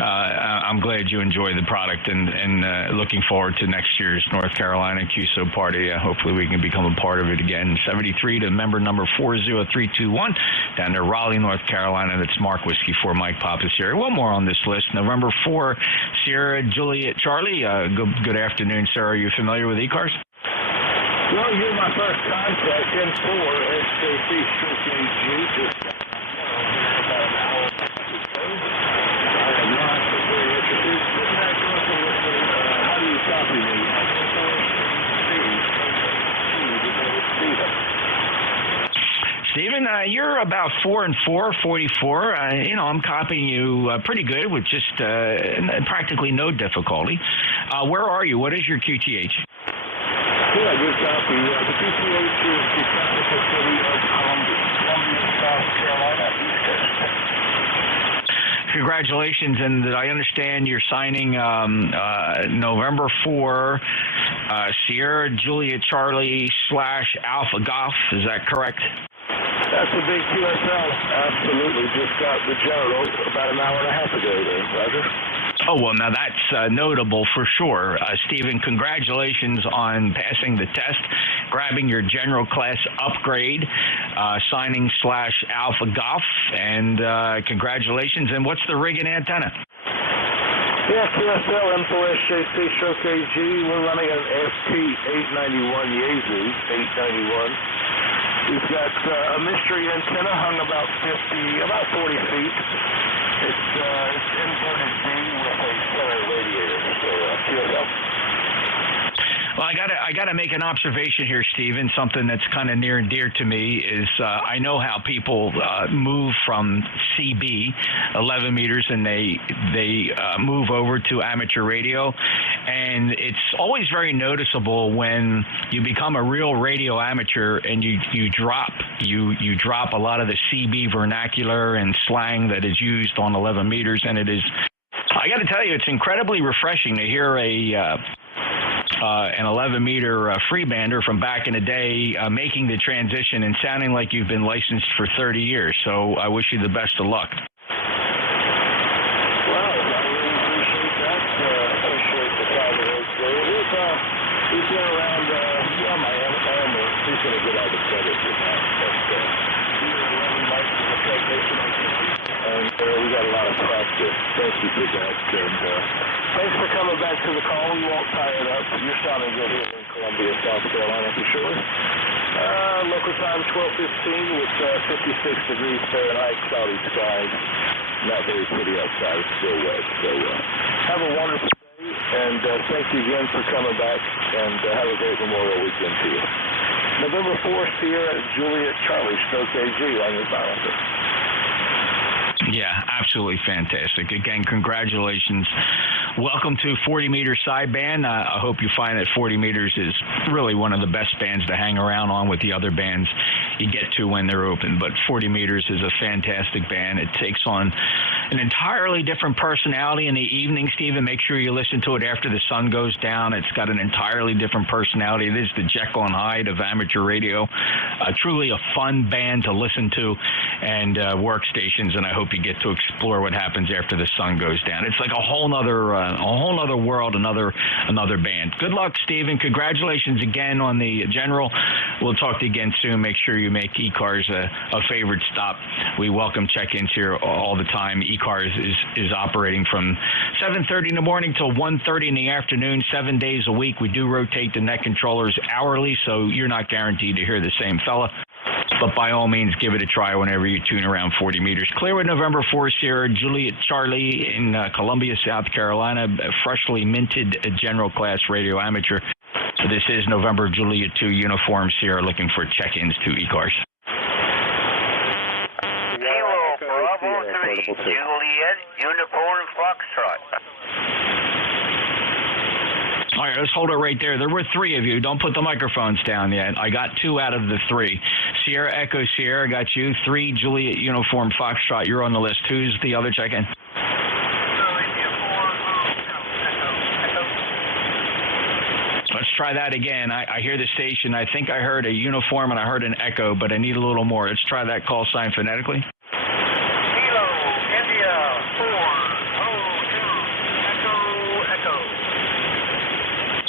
I'm glad you enjoy the product, and looking forward to next year's North Carolina QSO party. Hopefully we can become a part of it again. 73 to member number 40321 down to Raleigh, North Carolina. That's Mark Whiskey 4 Mike Pappas here. One more on this list. November 4, Sierra Juliet Charlie. Good afternoon, sir. Are you familiar with ECARS? Well, you're my first contact. M4 SKC Stroke AG. Just about an hour ago. I am not very interested. How do you copy me? Stephen, you're about 4 and 4, 44. I'm copying you pretty good with just practically no difficulty. Where are you? What is your QTH? Yeah, good copy. The QTH is the capital city of Columbia, South Carolina, East Coast. Congratulations, and I understand you're signing November 4, Sierra Juliet Charlie / Alpha Golf. Is that correct? That's a big QSL. Absolutely. Just got the general about an hour and a half ago there, Roger. Oh, well, now that's notable for sure. Stephen, congratulations on passing the test, grabbing your general class upgrade, signing / Alpha Golf, and congratulations. And what's the rig and antenna? Yeah, QSL M4SJC Stroke AG. We're running an FT891 Yaesu 891. We've got a mystery antenna hung about 40 feet. It's inverted D with a stereo radiator. So QSL. Well, I gotta make an observation here, Stephen. Something that's kind of near and dear to me is I know how people move from CB 11 meters and they move over to amateur radio, and it's always very noticeable when you become a real radio amateur and you drop a lot of the CB vernacular and slang that is used on 11 meters, and it is. I got to tell you, it's incredibly refreshing to hear an 11-meter freebander from back in the day making the transition and sounding like you've been licensed for 30 years. So I wish you the best of luck. Well, I really appreciate that. Appreciate the comments. He's been around, Miami. He's going to get all the credit for that. But 11 mics in the transition on and we got a lot of practice. Thank you for that. And thanks for coming back to the call. We won't tie it up. You're sounding good here in Columbia, South Carolina, for sure. Local time 12:15 with 56 degrees Fahrenheit, cloudy skies. Not very pretty outside. It's still wet. So have a wonderful day, and thank you again for coming back, and have a great Memorial Weekend to you. November 4th, Sierra Juliet Charlie, Stroke AG on your silencer. Yeah, absolutely fantastic. Again, congratulations. Welcome to 40 Meter Sideband. I hope you find that 40 Meters is really one of the best bands to hang around on with the other bands you get to when they're open. But 40 Meters is a fantastic band. It takes on an entirely different personality in the evening, Stephen. Make sure you listen to it after the sun goes down. It's got an entirely different personality. It is the Jekyll and Hyde of amateur radio. Truly a fun band to listen to and workstations, and I hope you get to explore what happens after the sun goes down. It's like a whole nother world, another band. Good luck, Stephen. Congratulations again on the General. We'll talk to you again soon. Make sure you make ECARS a favorite stop. We welcome check-ins here all the time. ECARS is operating from 7:30 in the morning till 1:30 in the afternoon, 7 days a week. We do rotate the net controllers hourly, so you're not guaranteed to hear the same fella. But by all means, give it a try whenever you tune around 40 Meters. Clearwood, November 4th, Sierra Juliet Charlie in Columbia, South Carolina, freshly minted General Class Radio Amateur. This is November Juliet 2 Uniform Sierra looking for check-ins to ECARS. Kilo Bravo 3, Juliet Uniform Foxtrot. All right, let's hold it right there. There were three of you. Don't put the microphones down yet. I got two out of the three. Sierra Echo Sierra got you. 3 Juliet Uniform Foxtrot. You're on the list. Who's the other check-in? Let's try that again. I hear the station. I think I heard a uniform and I heard an echo, but I need a little more. Let's try that call sign phonetically. Kilo India 4 Echo.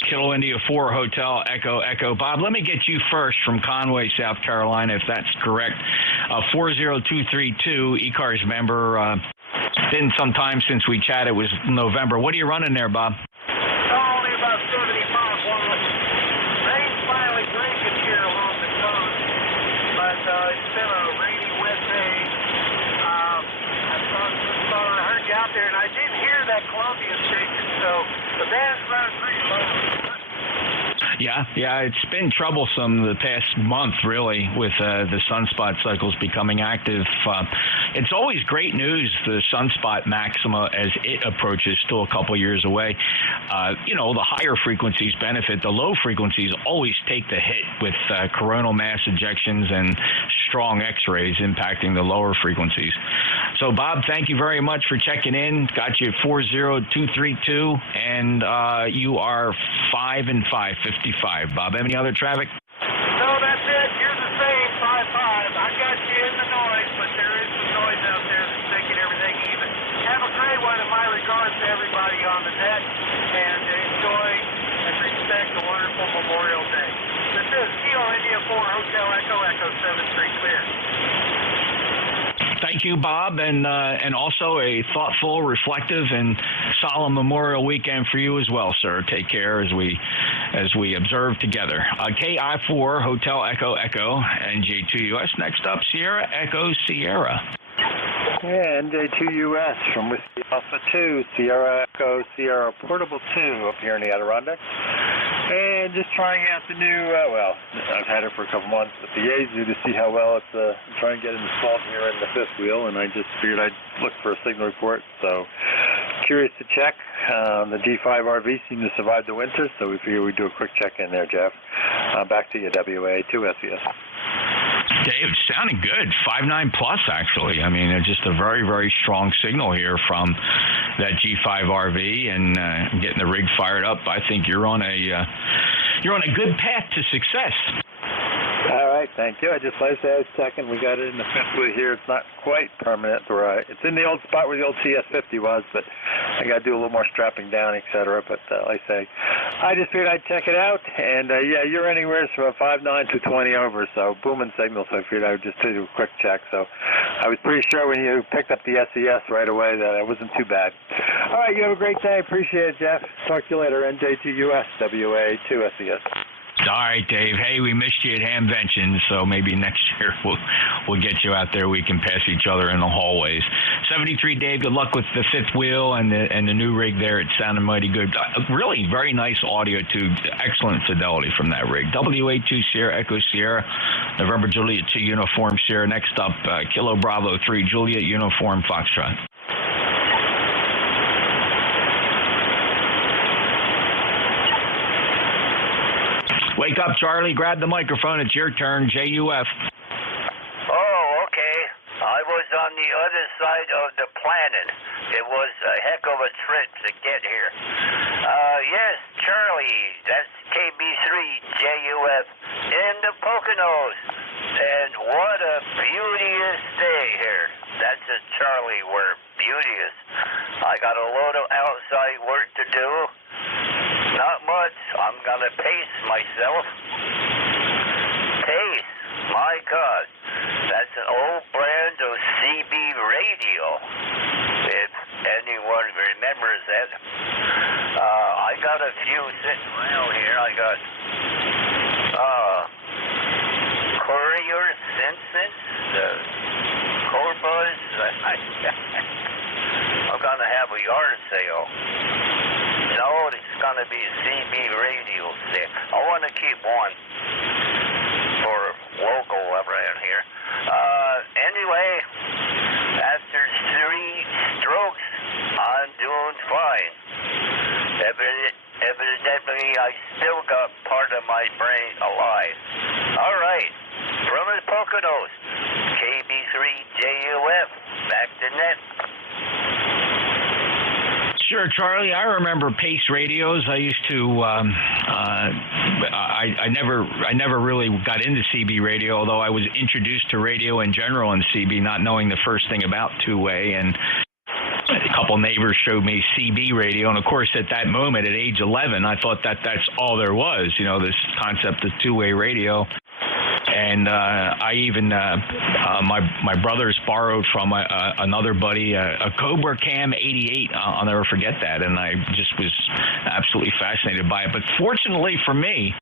Kilo India 4 Hotel Echo Echo. Bob, let me get you first from Conway, South Carolina, if that's correct. 40232, ECARS member. Been some time since we chatted. It was November. What are you running there, Bob? Only about 75 watts. Rain's finally breaking here along the coast, but it's been a rainy, wet day. I thought I heard you out there, and I did hear that Columbia station, so the band's running pretty low. Yeah, it's been troublesome the past month, really, with the sunspot cycles becoming active. It's always great news, the sunspot maxima, as it approaches, still a couple years away. The higher frequencies benefit. The low frequencies always take the hit with coronal mass ejections and strong X-rays impacting the lower frequencies. So, Bob, thank you very much for checking in. Got you at 40232, and you are 5 and 5, 55. Bob, any other traffic? No, that's it. You're the same, 5-5. I got you in the noise, but there is some noise out there that's making everything even. Have a great one, and my regards to everybody on the net, and enjoy and respect a wonderful Memorial Day. This is Kilo India 4 Hotel Echo Echo 73 clear. Thank you, Bob, and also a thoughtful, reflective, and solemn Memorial Weekend for you as well, sir. Take care as we observe together. KI4 Hotel Echo Echo NJ2US. Next up, Sierra Echo Sierra. Yeah, NJ2US from Whiskey Alpha 2, Sierra Echo Sierra Portable 2 up here in the Adirondacks. And just trying out the new, I've had it for a couple months, but the Yaesu to see how well it's trying to get installed here in the fifth wheel, and I just figured I'd look for a signal report. So curious to check. The G5 RV seemed to survive the winter, so we figured we'd do a quick check in there, Jeff. Back to you, WA2SES. Dave, sounding good. 5.9 plus, actually. I mean, just a very, very strong signal here from that G5 RV and getting the rig fired up. I think you're on a good path to success. All right, thank you. I just like to say I was checking. We got it in the fifth wheel here. It's not quite permanent. It's in the old spot where the old CS50 was, but I got to do a little more strapping down, etc. But like I say, I just figured I'd check it out. And yeah, you're anywhere from a 5.9 to 20 over, so booming signal. So I figured I would just do a quick check. So I was pretty sure when you picked up the SES right away that it wasn't too bad. All right, you have a great day. Appreciate it, Jeff. Talk to you later. NJ2US WA2SES. All right, Dave. Hey, we missed you at Hamvention, so maybe next year we'll get you out there. We can pass each other in the hallways. 73, Dave. Good luck with the fifth wheel and the new rig there. It sounded mighty good. Really very nice audio too. Excellent fidelity from that rig. WA2 Sierra Echo Sierra, November Juliet 2 Uniform Sierra. Next up, Kilo Bravo 3 Juliet Uniform Foxtrot. Wake up, Charlie. Grab the microphone. It's your turn. JUF. Oh, okay. I was on the other side of the planet. It was a heck of a trip to get here. Yes, Charlie. That's KB3JUF in the Poconos. And what a beauteous day here. That's a Charlie word. Beauteous. I got a load of outside work to do. Not much. I'm going to pace myself. Pace? My God. That's an old brand of CB radio. If anyone remembers that. I got a few sitting around here. I got Courier Simpson, the Corbus. I'm going to have a yard sale. No, it's going to be a CB radio set. I want to keep one for local around here. Anyway, after 3 strokes, I'm doing fine. Evidently, I still got part of my brain alive. All right, from the Poconos, KB3JUF, back to net. Sure, Charlie. I remember Pace radios. I used to. I never really got into CB radio, although I was introduced to radio in general in CB, not knowing the first thing about two-way. And a couple neighbors showed me CB radio, and of course, at that moment, at age 11, I thought that's all there was. You know, this concept of two-way radio. And I even, my brothers borrowed from another buddy a Cobra Cam 88. I'll never forget that. And I just was absolutely fascinated by it. But fortunately for me,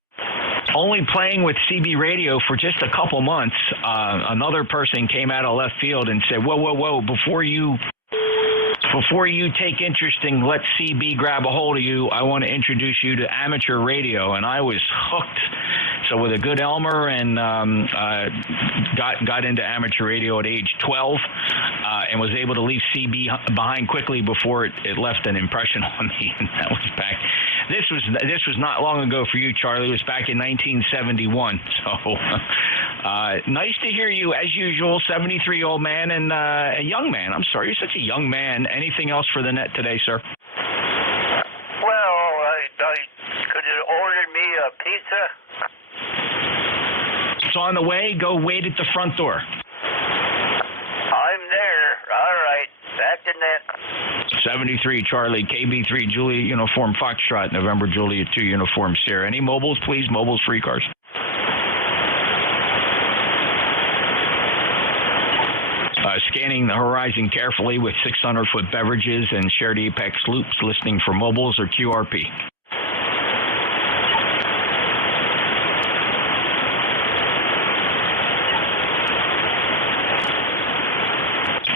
only playing with CB radio for just a couple months, another person came out of left field and said, whoa, before you take interest in let CB grab a hold of you, I want to introduce you to amateur radio. And I was hooked. So with a good Elmer and got into amateur radio at age 12 and was able to leave CB behind quickly before it left an impression on me. And that was back. This was not long ago for you, Charlie. It was back in 1971. So nice to hear you, as usual, 73-year-old man and a young man. I'm sorry, you're such a young man. Anything else for the net today, sir? Well, could you order me a pizza? It's on the way. Go wait at the front door. I'm there. All right. Back to net. 73 Charlie, KB3 Juliet Uniform Foxtrot, November Juliet 2 Uniform Sierra. Any mobiles, please? Mobiles for ECARS. Scanning the horizon carefully with 600-foot beverages and shared apex loops, listening for mobiles or QRP.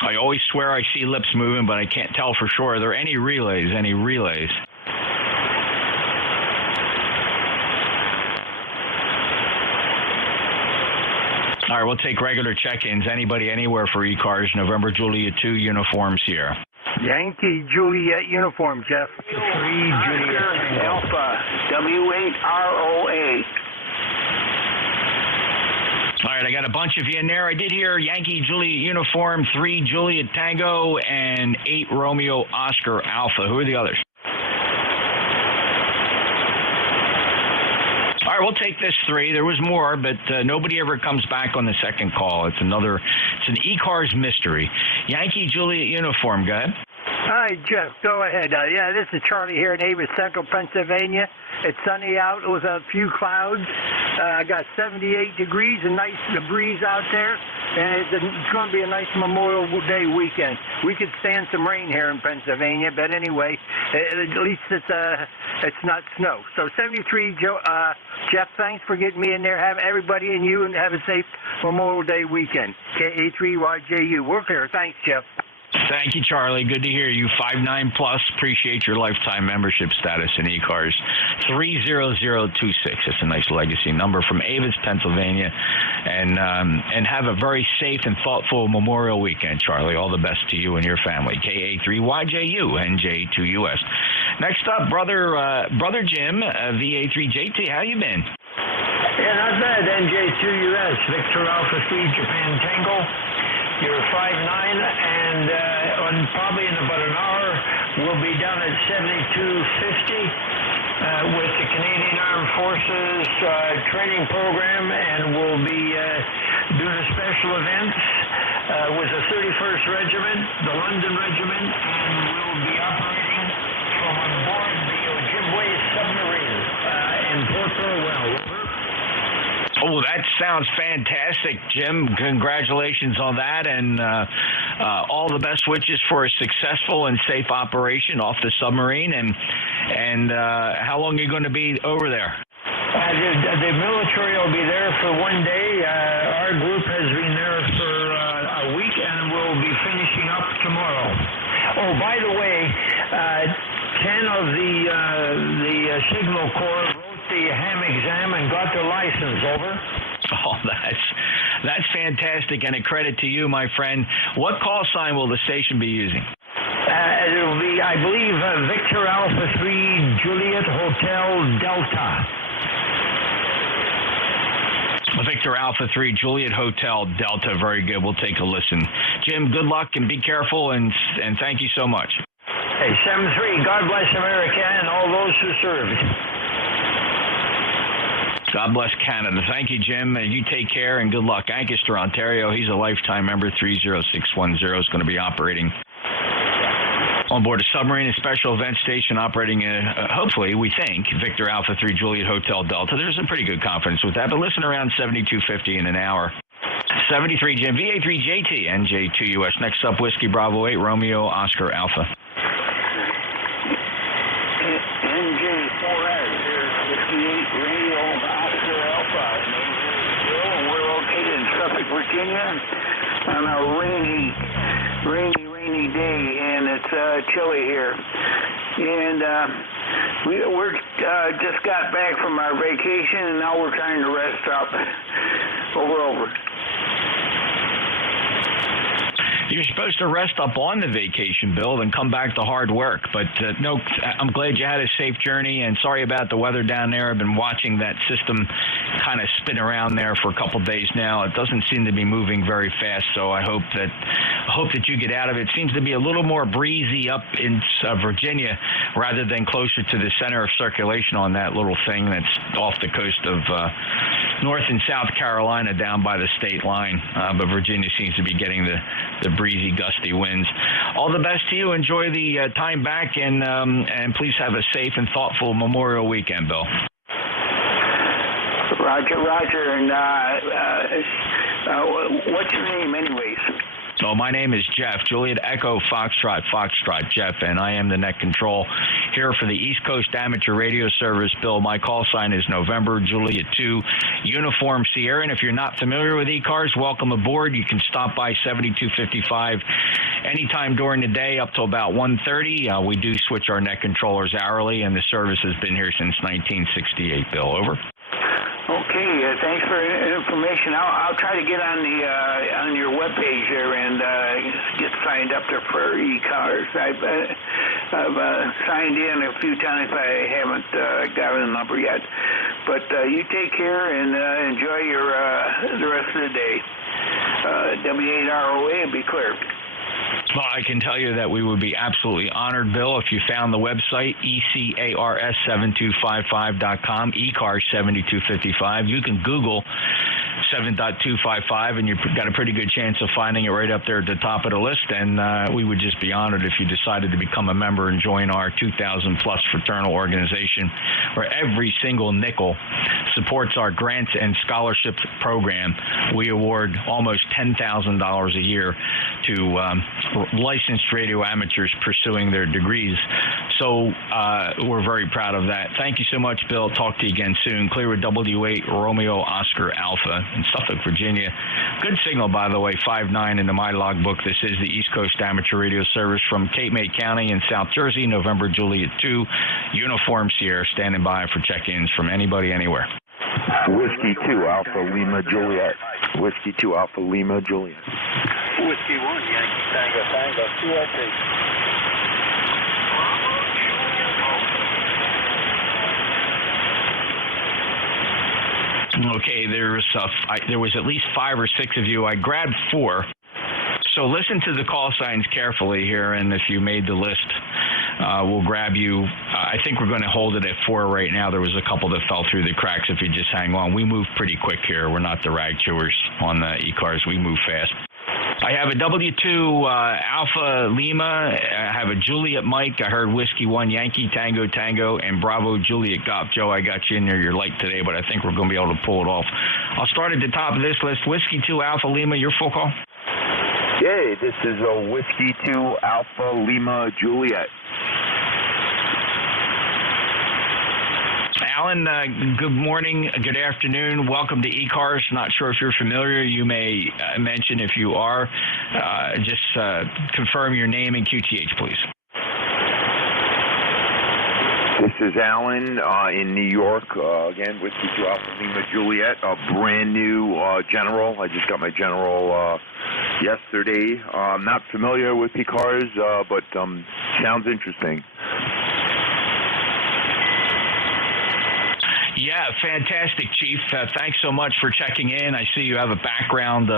I always swear I see lips moving, but I can't tell for sure. Are there any relays? All right, we'll take regular check-ins. Anybody, anywhere for ECARS, November Juliet 2 Uniform Sierra. Yankee Juliet Uniform, Jeff. 3 Juliet Alpha W8ROA. All right, I got a bunch of you in there. I did hear Yankee Juliet Uniform, 3 Juliet Tango, and 8 Romeo Oscar Alpha. Who are the others? All right, we'll take this 3. There was more, but nobody ever comes back on the second call. It's an ECARS mystery. Yankee Juliet Uniform, go ahead. Hi, Jeff. Go ahead. Yeah, this is Charlie here in Avis, Central Pennsylvania. It's sunny out. It was a few clouds. I got 78 degrees, a nice breeze out there, and it's going to be a nice Memorial Day weekend. We could stand some rain here in Pennsylvania, but anyway, at least it's not snow. So 73, Jeff, thanks for getting me in there. Have everybody and you, and have a safe Memorial Day weekend. KA3YJU. We're clear. Thanks, Jeff. Thank you, Charlie. Good to hear you. 5'9+. Appreciate your lifetime membership status in ECARS. 30026. It's a nice legacy number from Avis, Pennsylvania. And have a very safe and thoughtful Memorial weekend, Charlie. All the best to you and your family. KA3YJU, NJ2US. Next up, brother Jim, VA3JT. How you been? Yeah, not bad. NJ2US, Victor Alpha 3, Japan Tango. You're 5'9", and probably in about an hour, we'll be down at 7250 with the Canadian Armed Forces training program, and we'll be doing a special event with the 31st Regiment, the London Regiment, and we'll be operating from on board the Ojibwe submarine in Port Orwell. Oh, that sounds fantastic, Jim. Congratulations on that, and all the best wishes for a successful and safe operation off the submarine. And how long are you going to be over there? The military will be there for 1 day. Our group has been there for a week, and we'll be finishing up tomorrow. Oh, by the way, 10 of the Signal Corps wrote the ham exam and got their license. Over. Oh, that's fantastic, and a credit to you, my friend. What call sign will the station be using? It'll be, I believe, Victor Alpha 3 Juliet Hotel Delta. Victor Alpha 3 Juliet Hotel Delta. Very good. We'll take a listen. Jim, good luck and be careful, and thank you so much. Hey, 7-3, God bless America and all those who served. God bless Canada. Thank you, Jim. You take care and good luck. Ancaster, Ontario. He's a lifetime member. 30610 is going to be operating on board a submarine and special event station operating, hopefully, we think, Victor Alpha 3 Juliet Hotel Delta. There's some pretty good confidence with that, but listen, around 7250 in an hour. 73 Jim, VA3JT, NJ2US. Next up, Whiskey Bravo 8, Romeo Oscar Alpha. NJ4S, here's 58 Radio Oscar Alpha. And we're located in Suffolk, Virginia on a rainy day, and it's chilly here. And we're just got back from our vacation, and now we're trying to rest up. Over. You're supposed to rest up on the vacation, Bill, and come back to hard work. But no, I'm glad you had a safe journey, and sorry about the weather down there. I've been watching that system kind of spin around there for a couple days now. It doesn't seem to be moving very fast, so I hope that you get out of it. It seems to be a little more breezy up in Virginia rather than closer to the center of circulation on that little thing that's off the coast of North and South Carolina down by the state line. But Virginia seems to be getting the breezy, gusty winds. All the best to you. Enjoy the time back, and please have a safe and thoughtful Memorial weekend, Bill. Roger. And what's your name, anyways? So my name is Jeff, Juliet Echo Foxtrot, Jeff, and I am the net control here for the East Coast Amateur Radio Service. Bill, my call sign is November Juliet 2, Uniform Sierra. And if you're not familiar with ECARS, welcome aboard. You can stop by 7255 anytime during the day up till about 1:30. We do switch our net controllers hourly, and the service has been here since 1968. Bill, over. Okay, thanks for information. I'll try to get on your webpage there and get signed up there for ECARS. I've signed in a few times. I haven't gotten a number yet. But you take care and enjoy the rest rest of the day. W8ROA and be clear. Well, I can tell you that we would be absolutely honored, Bill, if you found the website, ECARS7255.com, ECARS7255. You can Google 7.255, and you've got a pretty good chance of finding it right up there at the top of the list, and we would just be honored if you decided to become a member and join our 2,000-plus fraternal organization, where every single nickel supports our grants and scholarship program. We award almost $10,000 a year to licensed radio amateurs pursuing their degrees. So we're very proud of that. Thank you so much, Bill. Talk to you again soon. Clear with W8 Romeo Oscar Alpha in Suffolk, Virginia. Good signal, by the way, 5-9 into my logbook. This is the East Coast Amateur Radio Service from Cape May County in South Jersey, November Juliet 2, Uniform Sierra, standing by for check-ins from anybody, anywhere. Whiskey 2 Alpha Lima Juliet. Whiskey 2 Alpha Lima Juliet. Whiskey 1 Yankee Tango Tango 2LP. Okay, there was at least 5 or 6 of you. I grabbed 4. So listen to the call signs carefully here, and if you made the list, we'll grab you. I think we're going to hold it at 4 right now. There was a couple that fell through the cracks. If you just hang on, we move pretty quick here. We're not the rag chewers on the ECARS. We move fast. I have a W2 Alpha Lima. I have a Juliet Mike. I heard Whiskey 1 Yankee Tango Tango and Bravo Juliet Golf. Joe, I got you in there. You're late today, but I think we're going to be able to pull it off. I'll start at the top of this list. Whiskey 2 Alpha Lima, your full call. Yay, this is a Whiskey 2 Alpha Lima Juliet. Alan, good morning, good afternoon. Welcome to ECARS. Not sure if you're familiar. You may mention if you are. Just confirm your name and QTH, please. This is Alan in New York. Again, Whiskey 2 Alpha Lima Juliet, a brand new general. I just got my general yesterday. I'm not familiar with ECARS, but sounds interesting. Yeah, fantastic, Chief. Thanks so much for checking in. I see you have a background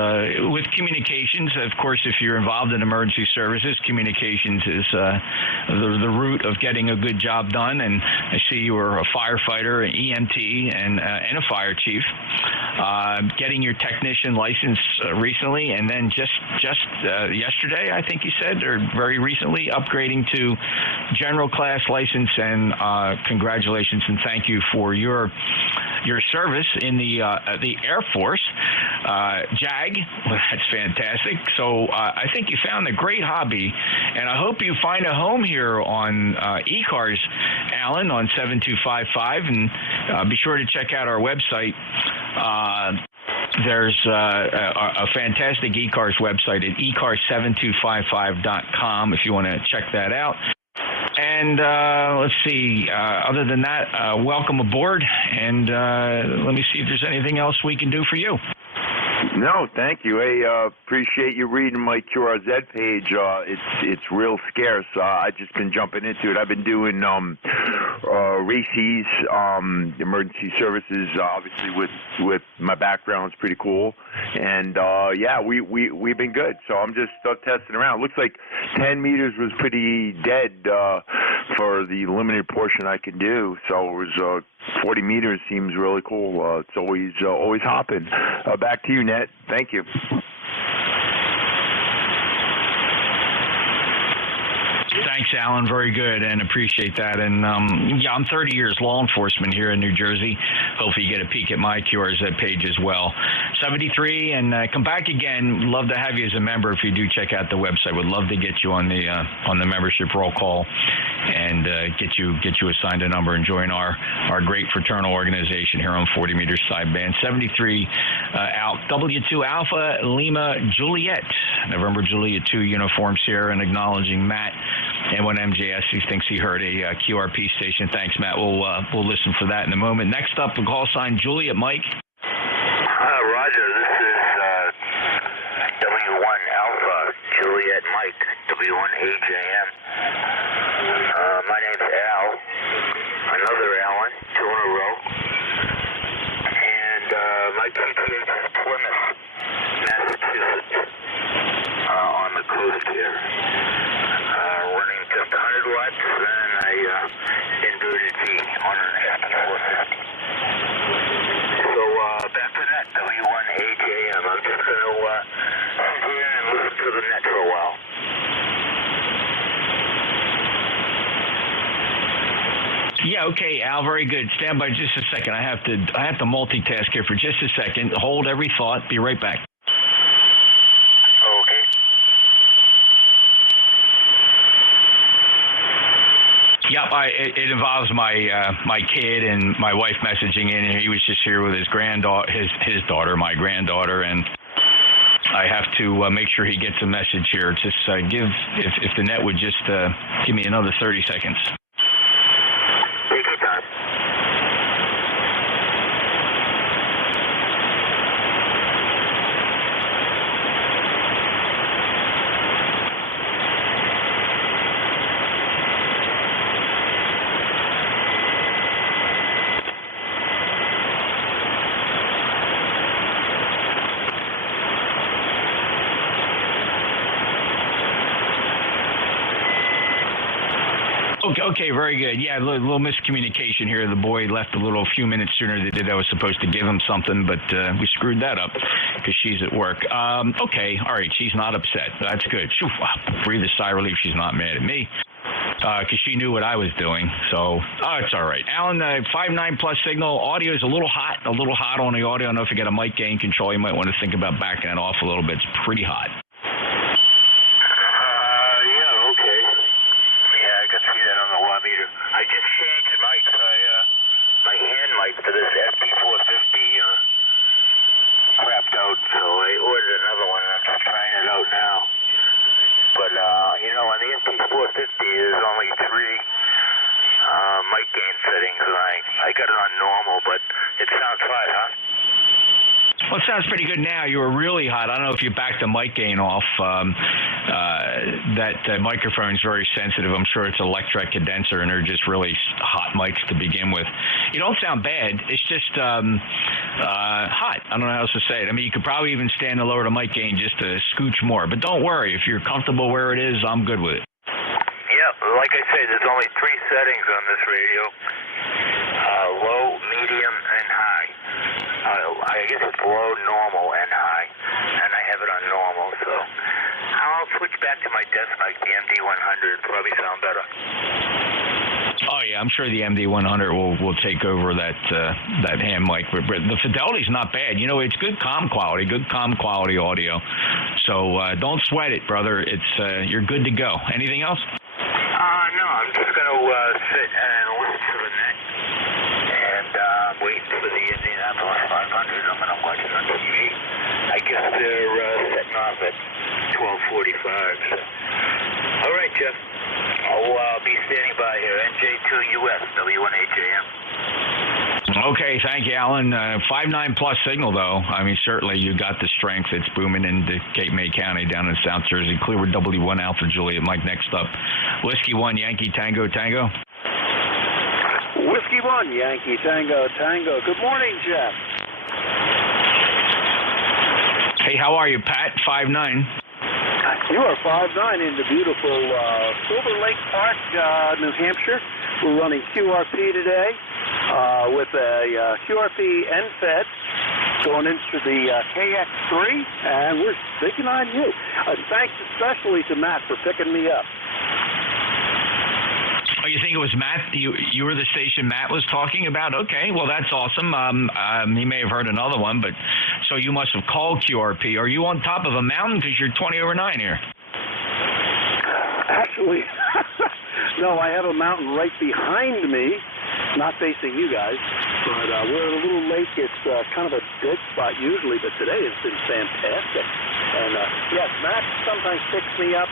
with communications. Of course, if you're involved in emergency services, communications is the root of getting a good job done. And I see you were a firefighter, an EMT, and a fire chief. Getting your technician license recently, and then just yesterday, I think you said, or very recently, upgrading to general class license. And congratulations and thank you for your service in the Air Force, JAG. That's fantastic. So I think you found a great hobby, and I hope you find a home here on ECARS, Alan, on 7255, and be sure to check out our website. There's a fantastic ECARS website at ECARS7255.com if you want to check that out. And let's see, other than that, welcome aboard, and let me see if there's anything else we can do for you. No, thank you. Hey, appreciate you reading my QRZ page. It's real scarce. I just been jumping into it. I've been doing RACES, emergency services. Obviously, with my background, it's pretty cool. And yeah, we've been good. So I'm just testing around. Looks like 10 meters was pretty dead for the limited portion I can do. So it was 40 meters seems really cool. It's always hopping. Back to you, Ned. Thank you. Thanks, Alan. Very good, and appreciate that. And yeah, I'm 30 years law enforcement here in New Jersey. Hopefully you get a peek at my QRZ page as well. 73, and come back again. Love to have you as a member if you do check out the website. Would love to get you on the membership roll call and get you assigned a number and join our great fraternal organization here on 40 meters sideband. 73 W2 Alpha Lima Juliet, November Juliet 2 Uniform Sierra, and acknowledging Matt and when MJS thinks he heard a QRP station. Thanks, Matt. We'll listen for that in a moment. Next up, the call sign Juliet Mike. Roger, this is W1 Alpha Juliet Mike, W1 AJM. My name's Al, another Alan, 2 in a row. And my QTH is Plymouth, Massachusetts, on the coast here. Running just 100 watts, and I inverted G on an FT450. So back to that W1AJM. I'm just going to sit here and listen to the net for a while. Yeah, okay, Al, very good. Stand by just a second. I have to multitask here for just a second. Hold every thought. Be right back. Okay. Yep, it involves my kid and my wife messaging in, and he was just here with his his daughter, my granddaughter, and I have to make sure he gets a message here. Just if the net would just give me another 30 seconds. Take your time. Okay, very good. Yeah, a little miscommunication here. The boy left a few minutes sooner than I was supposed to give him something, but we screwed that up because she's at work. Okay, all right, she's not upset. That's good. Breathe a sigh of relief. She's not mad at me because she knew what I was doing. So, it's all right. Alan, 5.9 plus signal. Audio is a little hot on the audio. I don't know if you got a mic gain control. You might want to think about backing it off a little bit. It's pretty hot. Meter. I just changed mics. My hand mic for this FT450 crapped out, so I ordered another one, and I'm just trying it out now. But, on the FT450, there's only 3 mic gain settings, and I got it on normal, but it sounds fine, huh? Well, it sounds pretty good now. You were really hot. I don't know if you backed the mic gain off. That microphone is very sensitive. I'm sure it's an electret condenser, and they're just really hot mics to begin with. You don't sound bad. It's just hot. I don't know how else to say it. I mean, you could probably even stand to lower the mic gain just a scooch more. But don't worry. If you're comfortable where it is, I'm good with it. Yeah, like I say, there's only 3 settings on this radio. Low, medium, and high. I guess it's low, normal, and high. And I have it on normal, so I'll switch back to my desk mic, the MD100. It'll probably sound better. Oh, yeah, I'm sure the MD100 will take over that ham mic. But the fidelity's not bad. It's good comm quality audio. So don't sweat it, brother. You're good to go. Anything else? No, I'm just going to sit and listen to the net and wait for the Indianapolis 500. I'm going to watch it on TV. I guess they're setting off at 12:45. So. All right, Jeff. I'll be standing by here. NJ2US, W1AJM. Okay, thank you, Alan. 5.9 plus signal, though. I mean, certainly you got the strength. It's booming into Cape May County down in South Jersey. Clearwood W1 Alpha Juliet. Mike, next up. Whiskey 1, Yankee Tango Tango. Whiskey 1, Yankee Tango Tango. Good morning, Jeff. Hey, how are you, Pat? 5.9. You are 5.9 into beautiful Silver Lake Park, New Hampshire. We're running QRP today with a QRP NFED going into the KX3, and we're speaking on you. Thanks especially to Matt for picking me up. Oh, you think it was Matt? You were the station Matt was talking about? Okay, well, that's awesome. He may have heard another one, but so you must have called QRP. Are you on top of a mountain because you're 20 over 9 here? Actually, no, I have a mountain right behind me, not facing you guys, but we're at a little lake. It's kind of a dead spot usually, but today it's been fantastic. And yes, Matt sometimes picks me up.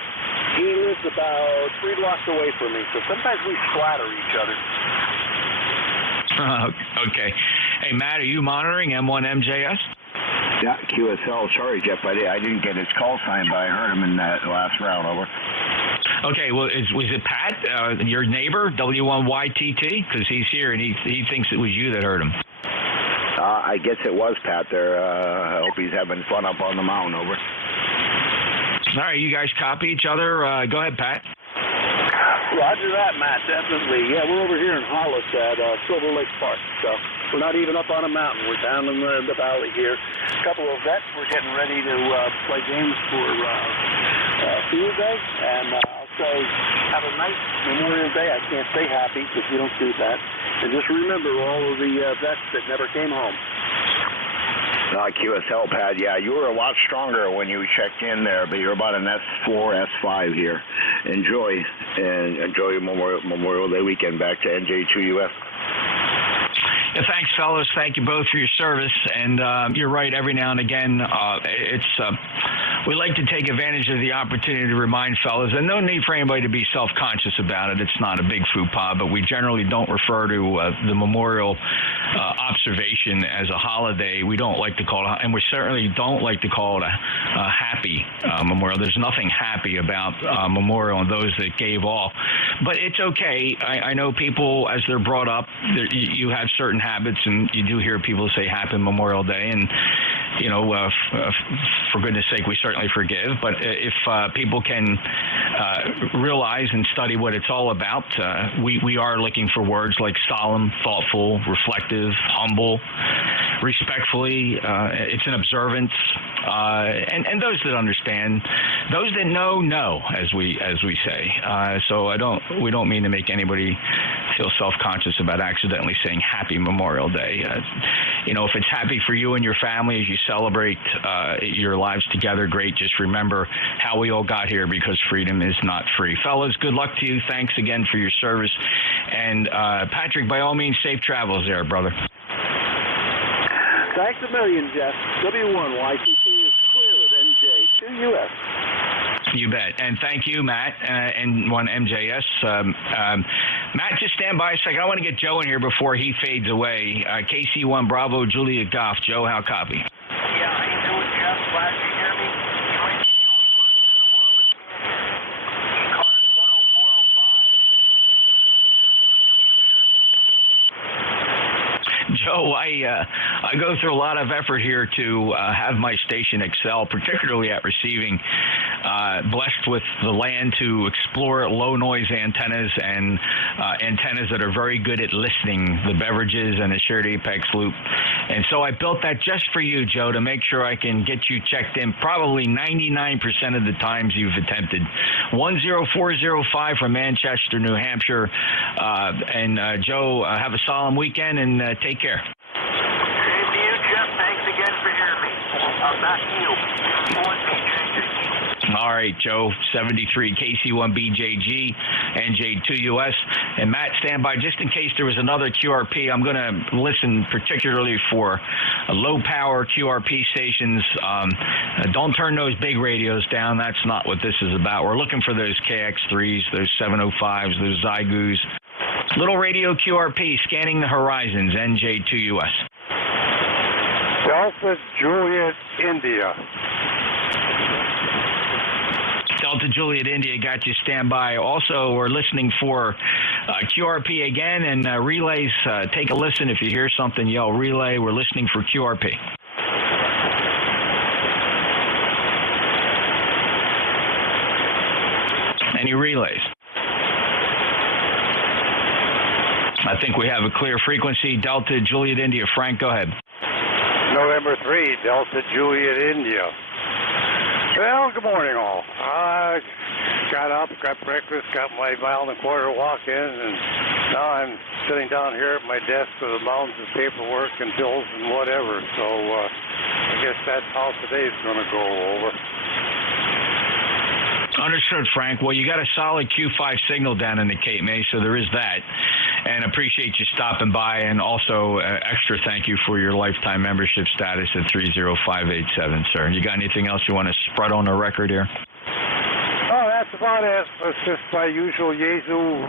He lives about 3 blocks away from me, so sometimes we splatter each other. Okay. Hey, Matt, are you monitoring M1MJS? Yeah, QSL. Sorry, Jeff, I didn't get his call sign, but I heard him in that last round. Over. Okay, well, was it Pat, your neighbor, W1YTT? Because he's here, and he thinks it was you that heard him. I guess it was Pat there. I hope he's having fun up on the mountain. Over. All right, you guys copy each other. Go ahead, Pat. Roger that, Matt, definitely. Yeah, we're over here in Hollis at Silver Lake Park, so we're not even up on a mountain. We're down in the valley here. A couple of vets, we're getting ready to play games for Field Day, and I'll say have a nice Memorial Day. I can't say happy because we don't do that. And just remember all of the vets that never came home. QSL, Pat, yeah, you were a lot stronger when you checked in there, but you're about an S4, S5 here. Enjoy your Memorial Day weekend. Back to NJ2US. Yeah, thanks, fellas. Thank you both for your service. And you're right, every now and again, we like to take advantage of the opportunity to remind fellas, and no need for anybody to be self-conscious about it. It's not a big faux pas, but we generally don't refer to the memorial observation as a holiday. We don't like to call it, and we certainly don't like to call it a happy memorial. There's nothing happy about memorial and those that gave all. But it's okay. I know people, as they're brought up, you have certain habits, and you do hear people say Happy Memorial Day, and for goodness sake, we certainly forgive. But if people can realize and study what it's all about, we are looking for words like solemn, thoughtful, reflective, humble, respectfully. It's an observance, and those that understand, those that know, as we say. So we don't mean to make anybody feel self-conscious about accidentally saying Happy Memorial Day. If it's happy for you and your family as you celebrate your lives together, great. Just remember how we all got here, because freedom is not free. Fellas, good luck to you. Thanks again for your service. And Patrick, by all means, safe travels there, brother. Thanks a million, Jeff. W1YTC is clear at NJ2US. You bet. And thank you, Matt, and one MJS. Matt, just stand by a second. I want to get Joe in here before he fades away. KC1 Bravo, Juliet Goff. Joe, how copy? Yeah, how you doing, Jeff? Glad you hear me. ECARS 10405. Joe, I go through a lot of effort here to have my station excel, particularly at receiving. Blessed with the land to explore low noise antennas and antennas that are very good at listening, the beverages and the shared apex loop. And so I built that just for you, Joe, to make sure I can get you checked in probably 99% of the times you've attempted. 10405 from Manchester, New Hampshire. Joe, have a solemn weekend and take care. Same to you, Jeff. Thanks again for hearing me. Back to you. All right, Joe, 73, KC1BJG, NJ2US. And Matt, stand by just in case there was another QRP. I'm going to listen particularly for low-power QRP stations. Don't turn those big radios down. That's not what this is about. We're looking for those KX3s, those 705s, those Zygoos. Little radio QRP, scanning the horizons, NJ2US. Delta Juliet, India. Delta Juliet, India, got you. Stand by. Also, we're listening for QRP again, and relays. Take a listen. If you hear something, yell relay. We're listening for QRP. Any relays? I think we have a clear frequency. Delta Juliet, India. Frank, go ahead. November 3, Delta Juliet, India. Well, good morning, all. I got up, got breakfast, got my mile and a quarter walk in, and now I'm sitting down here at my desk with mountains of paperwork and bills and whatever. So I guess that's how today's going to go over. Understood, Frank. Well, you got a solid Q5 signal down in the Cape May, so there is that. And appreciate you stopping by, and also extra thank you for your lifetime membership status at 30587, sir. You got anything else you want to spread on the record here? Oh, that's about it. It's just my usual Yaesu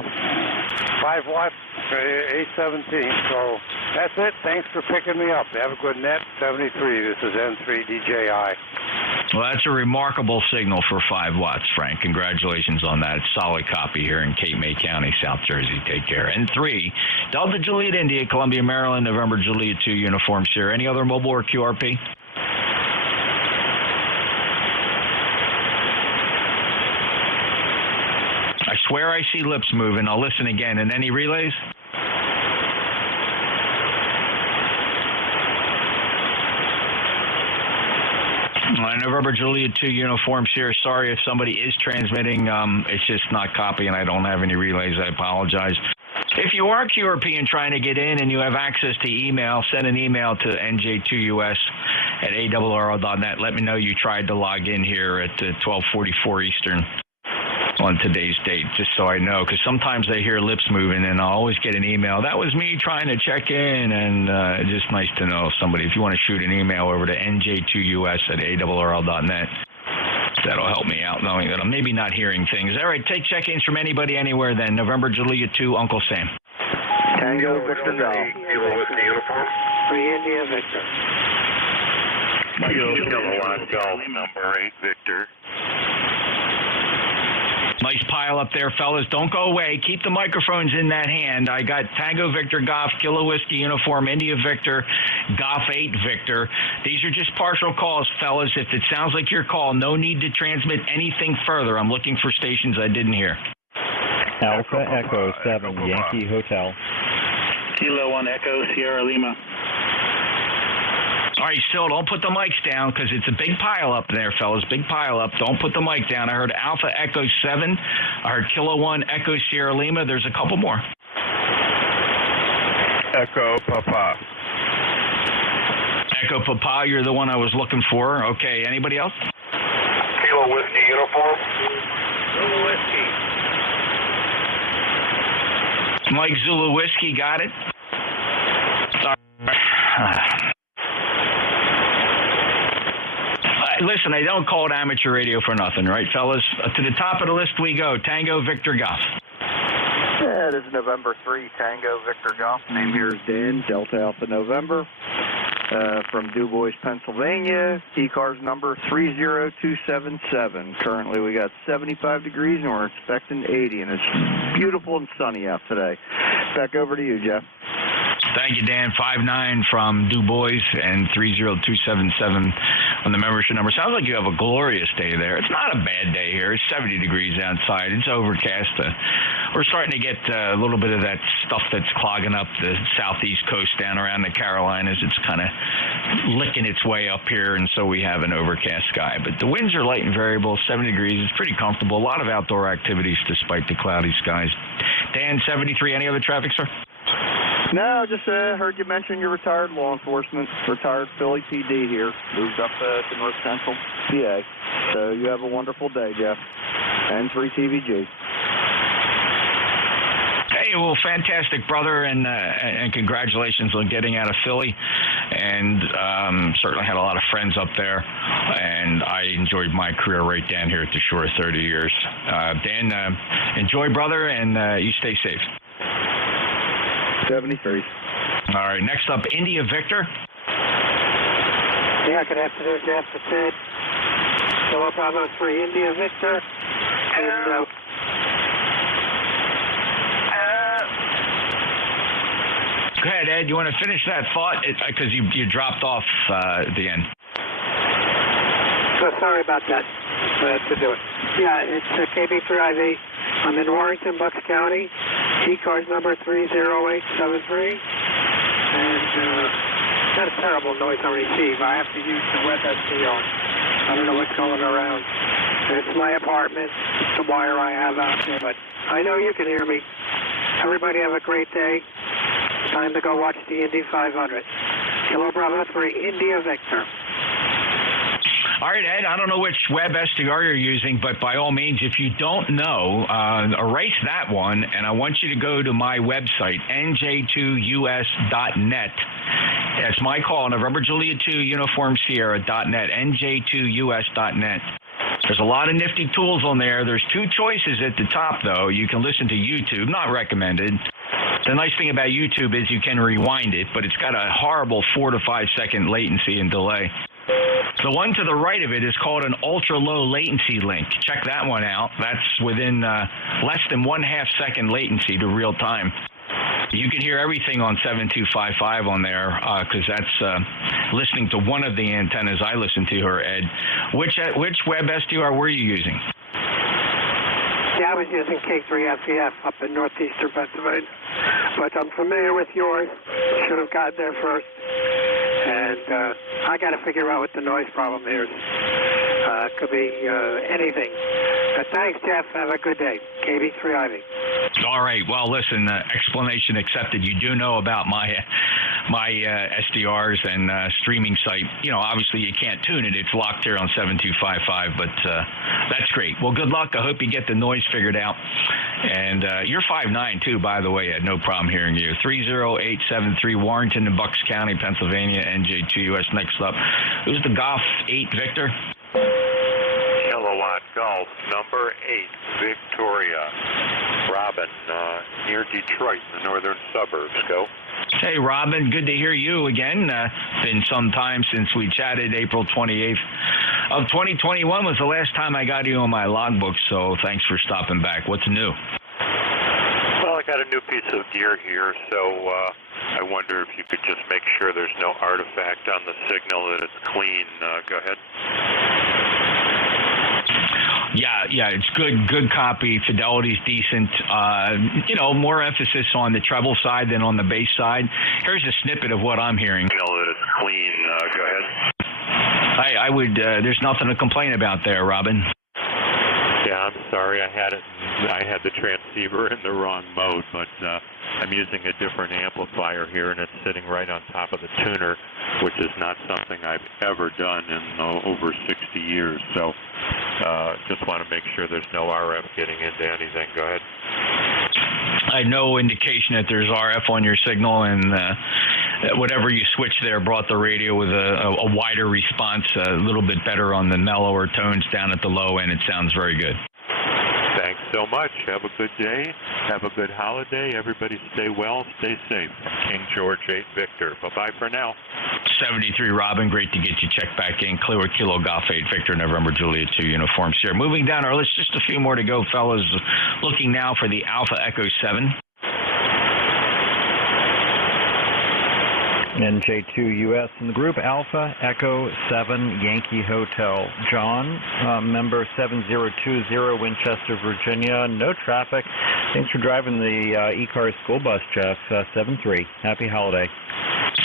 5-watt 817. So that's it. Thanks for picking me up. Have a good net. 73. This is N3DJI. Well, that's a remarkable signal for 5 watts, Frank. Congratulations on that. It's solid copy here in Cape May County, South Jersey. Take care. And 3, Delta Juliet India, Columbia, Maryland, November Juliet 2, Uniform Sierra. Any other mobile or QRP? I swear I see lips moving. I'll listen again. And any relays? November Juliet 2 Uniform Sierra. Sorry if somebody is transmitting. It's just not copy and I don't have any relays. I apologize. If you are QRP and trying to get in and you have access to email, send an email to NJ2US at ARRL.net. Let me know you tried to log in here at 12:44 Eastern on today's date, just so I know, because sometimes I hear lips moving and I'll always get an email. That was me trying to check in, and it's just nice to know somebody. If you want to shoot an email over to NJ2US at ARRL.net, that'll help me out knowing that I'm maybe not hearing things. All right, take check-ins from anybody anywhere then. November Juliet 2, Uncle Sam. Tango Victor Golf. Kilo Whiskey Uniform. 3 India Victor. Kilo Golf number 8 Victor. Nice pile up there, fellas. Don't go away. Keep the microphones in that hand. I got Tango Victor Golf, Kilo Whiskey Uniform, India Victor, Golf 8 Victor. These are just partial calls, fellas. If it sounds like your call, no need to transmit anything further. I'm looking for stations I didn't hear. Alpha Echo 7, Yankee Hotel. Kilo 1 Echo, Sierra Lima. All right, still, don't put the mics down because it's a big pile up there, fellas. Big pile up. Don't put the mic down. I heard Alpha Echo 7. I heard Kilo 1 Echo Sierra Lima. There's a couple more. Echo Papa. Echo Papa, you're the one I was looking for. Okay, anybody else? Kilo Whiskey Uniform. Zulu Whiskey. Mike Zulu Whiskey, got it? Sorry. Listen, I don't call it amateur radio for nothing, right, fellas? To the top of the list we go. Tango Victor Golf. Yeah, this is November 3, Tango Victor Golf. Name here is Dan, Delta Alpha November, from Du Bois, Pennsylvania. ECARS number 30277. Currently we got 75 degrees and we're expecting 80, and it's beautiful and sunny out today. Back over to you, Jeff. Thank you, Dan. 59 from Du Bois and 30277 on the membership number. Sounds like you have a glorious day there. It's not a bad day here. It's 70 degrees outside. It's overcast. We're starting to get a little bit of that stuff that's clogging up the southeast coast down around the Carolinas. It's kind of licking its way up here, and so we have an overcast sky. But the winds are light and variable. 70 degrees. It's pretty comfortable. A lot of outdoor activities despite the cloudy skies. Dan, 73. Any other traffic, sir? No, just heard you mention your retired law enforcement, retired Philly PD here, moved up to North Central PA. So you have a wonderful day, Jeff. And 3TVG. Hey, well, fantastic, brother, and congratulations on getting out of Philly. And certainly had a lot of friends up there, and I enjoyed my career right down here at the shore 30 years. Dan, enjoy, brother, and you stay safe. 73. All right, next up, India Victor. Yeah, good afternoon, Jeff. It's Ed. Kilo Bravo 3, India Victor. And, go ahead, Ed. You want to finish that thought? Because you dropped off at the end. So sorry about that. To do it. Yeah, it's KB3IV. I'm in Warrington, Bucks County. ECARS number 30873. And got a terrible noise on receive. I have to use the WebSD on. I don't know what's going around. It's my apartment. It's the wire I have out there. But I know you can hear me. Everybody have a great day. Time to go watch the Indy 500. Kilo Bravo 3, India Victor. All right, Ed, I don't know which web SDR you're using, but by all means, if you don't know, erase that one, and I want you to go to my website, NJ2US.net. That's my call, November Juliet 2, Uniform Sierra.net, NJ2US.net. There's a lot of nifty tools on there. There's 2 choices at the top, though. You can listen to YouTube, not recommended. The nice thing about YouTube is you can rewind it, but it's got a horrible 4 to 5 second latency and delay. The one to the right of it is called an ultra-low latency latency – link. Check that one out. That's within less than 1/2 second latency to real time. You can hear everything on 7255 on there because that's listening to one of the antennas I listen to here, Ed. Which web SDR were you using? Yeah, I was using K3FEF up in northeastern Pennsylvania. But I'm familiar with yours. Should have got there first. And I got to figure out what the noise problem is. Could be anything. But thanks, Jeff. Have a good day. KB3IV. All right. Well, listen, explanation accepted. You do know about my SDRs and streaming site. You know, obviously you can't tune it. It's locked here on 7255, but that's great. Well, good luck. I hope you get the noise figured out. And you're 5'9", too, by the way. I had no problem hearing you. 30873 Warrenton in Bucks County, Pennsylvania, NJ2US. Next up, who's the Golf 8 Victor? Kilowatt Golf number 8, Victoria. Robin, near Detroit, in the northern suburbs. Go. Hey, Robin, good to hear you again. Been some time since we chatted. April 28th of 2021 was the last time I got you on my logbook, so thanks for stopping back. What's new? Well, I got a new piece of gear here, so I wonder if you could just make sure there's no artifact on the signal, that it's clean. Go ahead. Yeah, it's good copy. Fidelity's decent. You know, more emphasis on the treble side than on the bass side. Here's a snippet of what I'm hearing. That it's clean. Go ahead. I would. There's nothing to complain about there, Robin. Yeah, I'm sorry. I had the transceiver in the wrong mode, but I'm using a different amplifier here, and it's sitting right on top of the tuner, which is not something I've ever done in over 60 years. So just want to make sure there's no RF getting into anything. Go ahead. I had no indication that there's RF on your signal, and whatever you switched there brought the radio with a wider response, a little bit better on the mellower tones down at the low end. It sounds very good. Thanks so much. Have a good day. Have a good holiday. Everybody stay well, stay safe. King George 8 Victor. Bye-bye for now. 73 Robin, great to get you checked back in. Clear Kilo Golf 8 Victor, November Juliet 2 uniforms here. Moving down our list, just a few more to go, fellas. Looking now for the Alpha Echo 7. NJ2US in the group, Alpha Echo 7 Yankee Hotel. John, member 7020 Winchester, Virginia. No traffic. Thanks for driving the ECARS school bus, Jeff. 73. Happy holiday.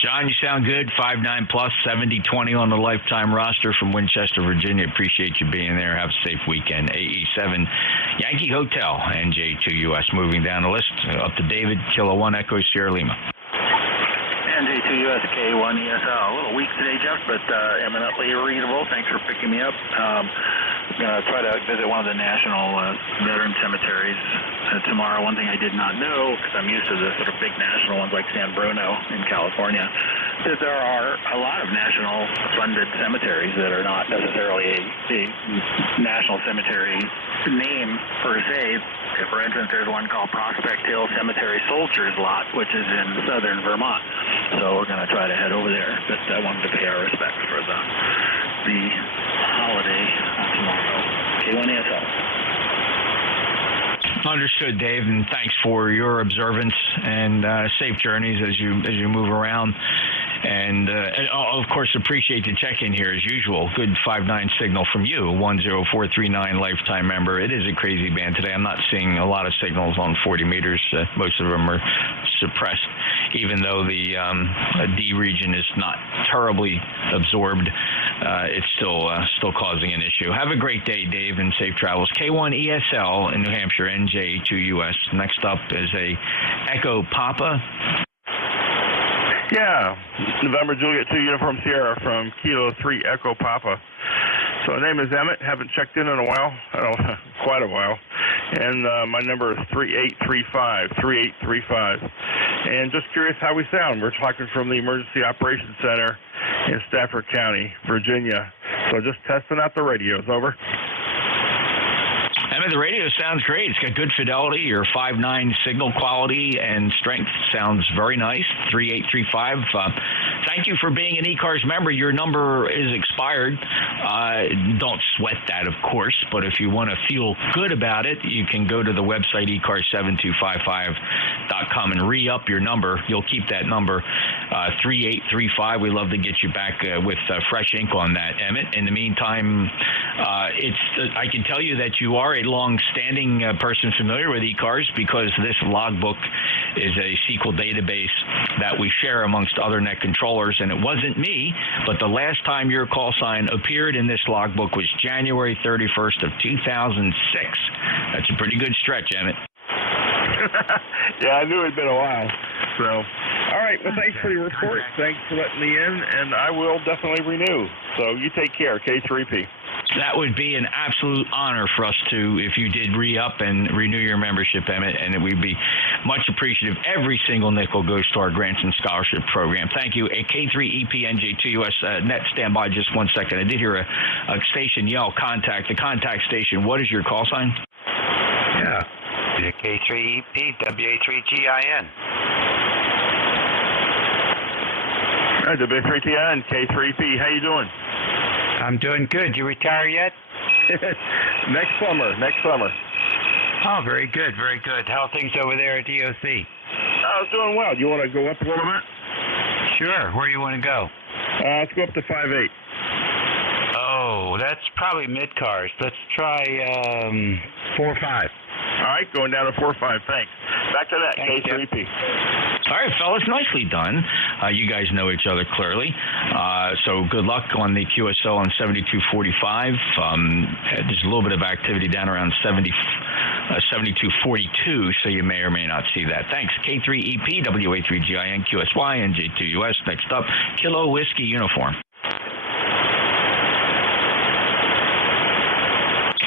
John, you sound good. 5'9 plus, 7020 on the lifetime roster from Winchester, Virginia. Appreciate you being there. Have a safe weekend. AE7 Yankee Hotel, NJ2US. Moving down the list, up to David, Kilo 1 Echo Sierra Lima. NJ2US K1ESL. A little weak today, Jeff, but eminently readable. Thanks for picking me up. I'm going to try to visit one of the national veteran cemeteries tomorrow. One thing I did not know, because I'm used to the sort of big national ones like San Bruno in California, is there are a lot of national funded cemeteries that are not necessarily a national cemetery name per se. For instance, there's one called Prospect Hill Cemetery Soldiers Lot, which is in southern Vermont. So we're going to try to head over there. But I wanted to pay our respects for the holiday tomorrow. K1ESL. Understood, Dave, and thanks for your observance and safe journeys as you move around. And of course, appreciate the check-in here as usual. Good 5'9" signal from you, 10439 lifetime member. It is a crazy band today. I'm not seeing a lot of signals on 40 meters. Most of them are suppressed, even though the D region is not terribly absorbed. It's still causing an issue. Have a great day, Dave, and safe travels. K1ESL in New Hampshire, NJ2US. Next up is a Echo Papa. Yeah, November Juliet 2 Uniform Sierra from Kilo 3 Echo Papa. So my name is Emmett. Haven't checked in a while, quite a while. And my number is 3835. And just curious how we sound. We're talking from the Emergency Operations Center in Stafford County, Virginia. So just testing out the radios. Over. I mean, the radio sounds great. It's got good fidelity. Your 5.9 signal quality and strength sounds very nice. 3835. Thank you for being an ECARS member. Your number is expired. Don't sweat that, of course, but if you want to feel good about it, you can go to the website ECARS7255.com and re-up your number. You'll keep that number, 3835. We love to get you back with fresh ink on that, Emmett. In the meantime, I can tell you that you are a long-standing person familiar with ECARS because this logbook is a SQL database that we share amongst other net controllers, and it wasn't me, but the last time your call sign appeared in this logbook was January 31st of 2006. That's a pretty good stretch, Emmett. Yeah, I knew it had been a while. So, all right. Well, thanks for your report. Thanks for letting me in, and I will definitely renew. So you take care, K3P. That would be an absolute honor for us to, if you did re-up and renew your membership, Emmett, and we'd be much appreciative. Every single nickel goes to our grants and scholarship program. Thank you. A K3EP NJ2US net, stand by just 1 second. I did hear a station yell, contact. The contact station, what is your call sign? Yeah, the K3EP WA3GIN. All right, WA3GIN, K3P. How you doing? I'm doing good. You retire yet? Next summer. Oh, very good, very good. How are things over there at DOC? I was doing well. Do you want to go up a little bit? Sure. Where do you want to go? Let's go up to 5.8. Oh, that's probably mid-cars. Let's try 4.5. All right, going down to 4.5. Thanks. Back to that, K3P. All right, fellas, nicely done. You guys know each other clearly. So good luck on the QSL on 7245. There's a little bit of activity down around 7242, so you may or may not see that. Thanks. K3EP, WA3GIN, QSY, NJ2US. Next up, Kilo Whiskey Uniform.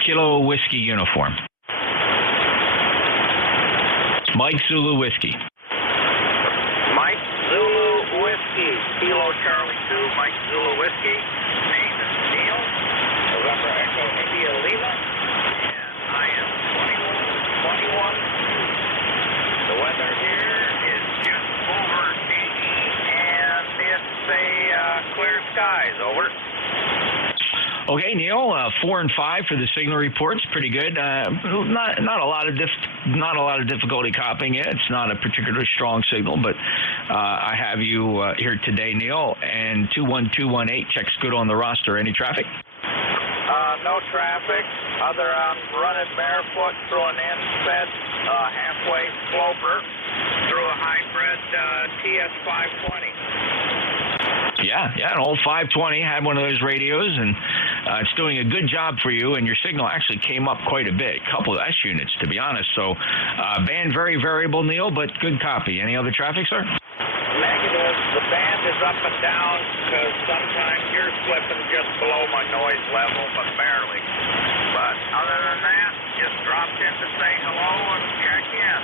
Kilo Whiskey Uniform. Mike Zulu Whiskey. Mike Zulu Whiskey, Kilo Charlie 2, Mike Zulu Whiskey. Name is Neil, November Echo India Lima, and I am 21. The weather here is just over 80, and it's clear skies, over. Okay, Neil, 4 and 5 for the signal reports, pretty good. Not a lot of difficulty copying it. It's not a particularly strong signal, but I have you here today, Neil. And 21218 checks good on the roster. Any traffic? No traffic. Other running barefoot through an inset halfway sloper through a hybrid TS 520. Yeah, an old 520, had one of those radios, and it's doing a good job for you, and your signal actually came up quite a bit, a couple of S units, to be honest. So, band very variable, Neil, but good copy. Any other traffic, sir? Negative. The band is up and down because sometimes you're slipping just below my noise level, but barely. But other than that, just dropped in to say hello and check in.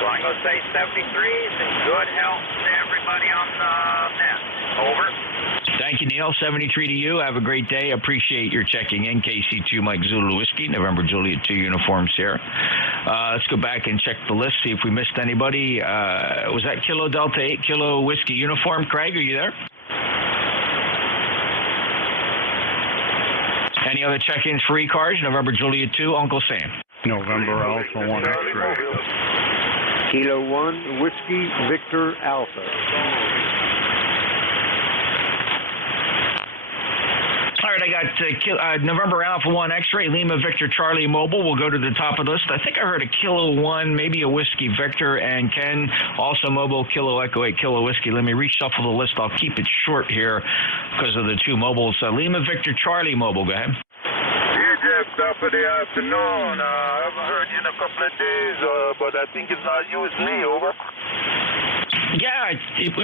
So I'm going to say 73s and good health to everybody on the net. Over. Thank you, Neil. 73 to you. Have a great day. Appreciate your checking in. KC2 Mike Zulu Whiskey, November Juliet 2 uniform, Sierra. Let's go back and check the list, see if we missed anybody. Was that Kilo Delta 8 Kilo Whiskey uniform? Craig, are you there? Any other check-ins for ECARS? November Juliet 2, Uncle Sam. November Alpha 1 X-ray. Kilo 1 Whiskey Victor Alpha. All right, I got November Alpha 1 X-ray, Lima Victor Charlie Mobile. We'll go to the top of the list. I think I heard a Kilo 1, maybe a Whiskey Victor, and Ken, also Mobile, Kilo Echo 8, Kilo Whiskey. Let me reshuffle the list. I'll keep it short here because of the two mobiles. Lima Victor Charlie Mobile, go ahead. Yeah, Jeff, top of the afternoon. I haven't heard you in a couple of days, but I think it's not you, it's me, over. Yeah,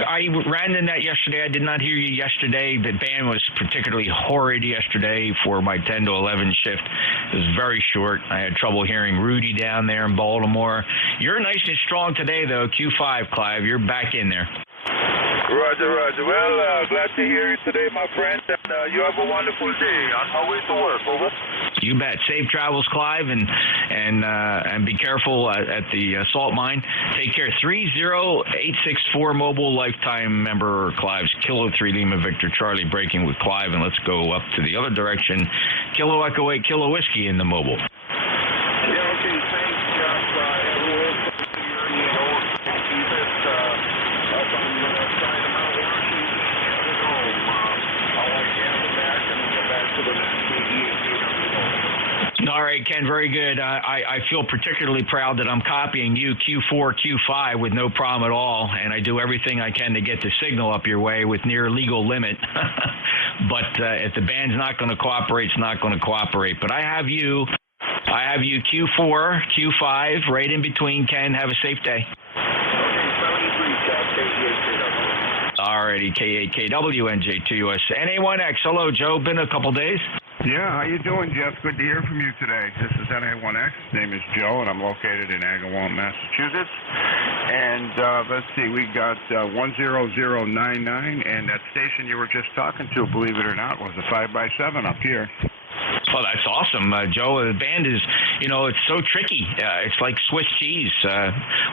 I ran the net yesterday. I did not hear you yesterday. The band was particularly horrid yesterday for my 10 to 11 shift. It was very short. I had trouble hearing Rudy down there in Baltimore. You're nice and strong today, though. Q5, Clive. You're back in there. Roger, Roger. Well, glad to hear you today, my friend, and you have a wonderful day. On my way to work, over. You bet. Safe travels, Clive, and be careful at the salt mine. Take care. 30864 mobile lifetime member Clive's Kilo 3 Lima Victor Charlie breaking with Clive, and let's go up to the other direction. Kilo Echo 8 Kilo Whiskey in the mobile. Yeah, okay, thanks, Jeff. Everyone, keep it up on the side of Mount Washington and at home. I'll let you have it back and get back to the national ECARS. All right, Ken, very good. I feel particularly proud that I'm copying you Q4, Q5 with no problem at all, and I do everything I can to get the signal up your way with near legal limit. But if the band's not going to cooperate, it's not going to cooperate. But I have you Q4, Q5, right in between, Ken. Have a safe day. Alrighty, K8KW, NJ2US, NA1X. Hello, Joe. Been a couple days. Yeah, how you doing, Jeff? Good to hear from you today. This is NA1X. Name is Joe, and I'm located in Agawam, Massachusetts. And let's see, we got 10099, and that station you were just talking to, believe it or not, was a 5x7 up here. Oh, that's awesome, Joe. The band is, it's so tricky. It's like Swiss cheese.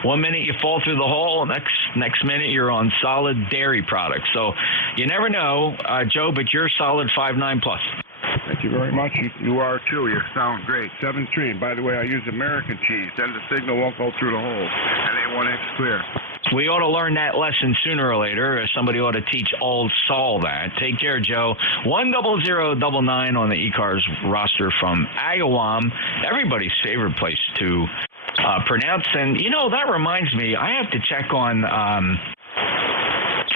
1 minute you fall through the hole, next minute you're on solid dairy products. So you never know, Joe, but you're solid 5.9 plus. Thank you very much. You are too. You sound great. 7.3. And by the way, I use American cheese. Then the signal won't go through the hole. NA1X clear. We ought to learn that lesson sooner or later. Somebody ought to teach old Saul that. Take care, Joe. 10099 on the ECARS roster from Agawam, everybody's favorite place to pronounce. And, that reminds me, I have to check on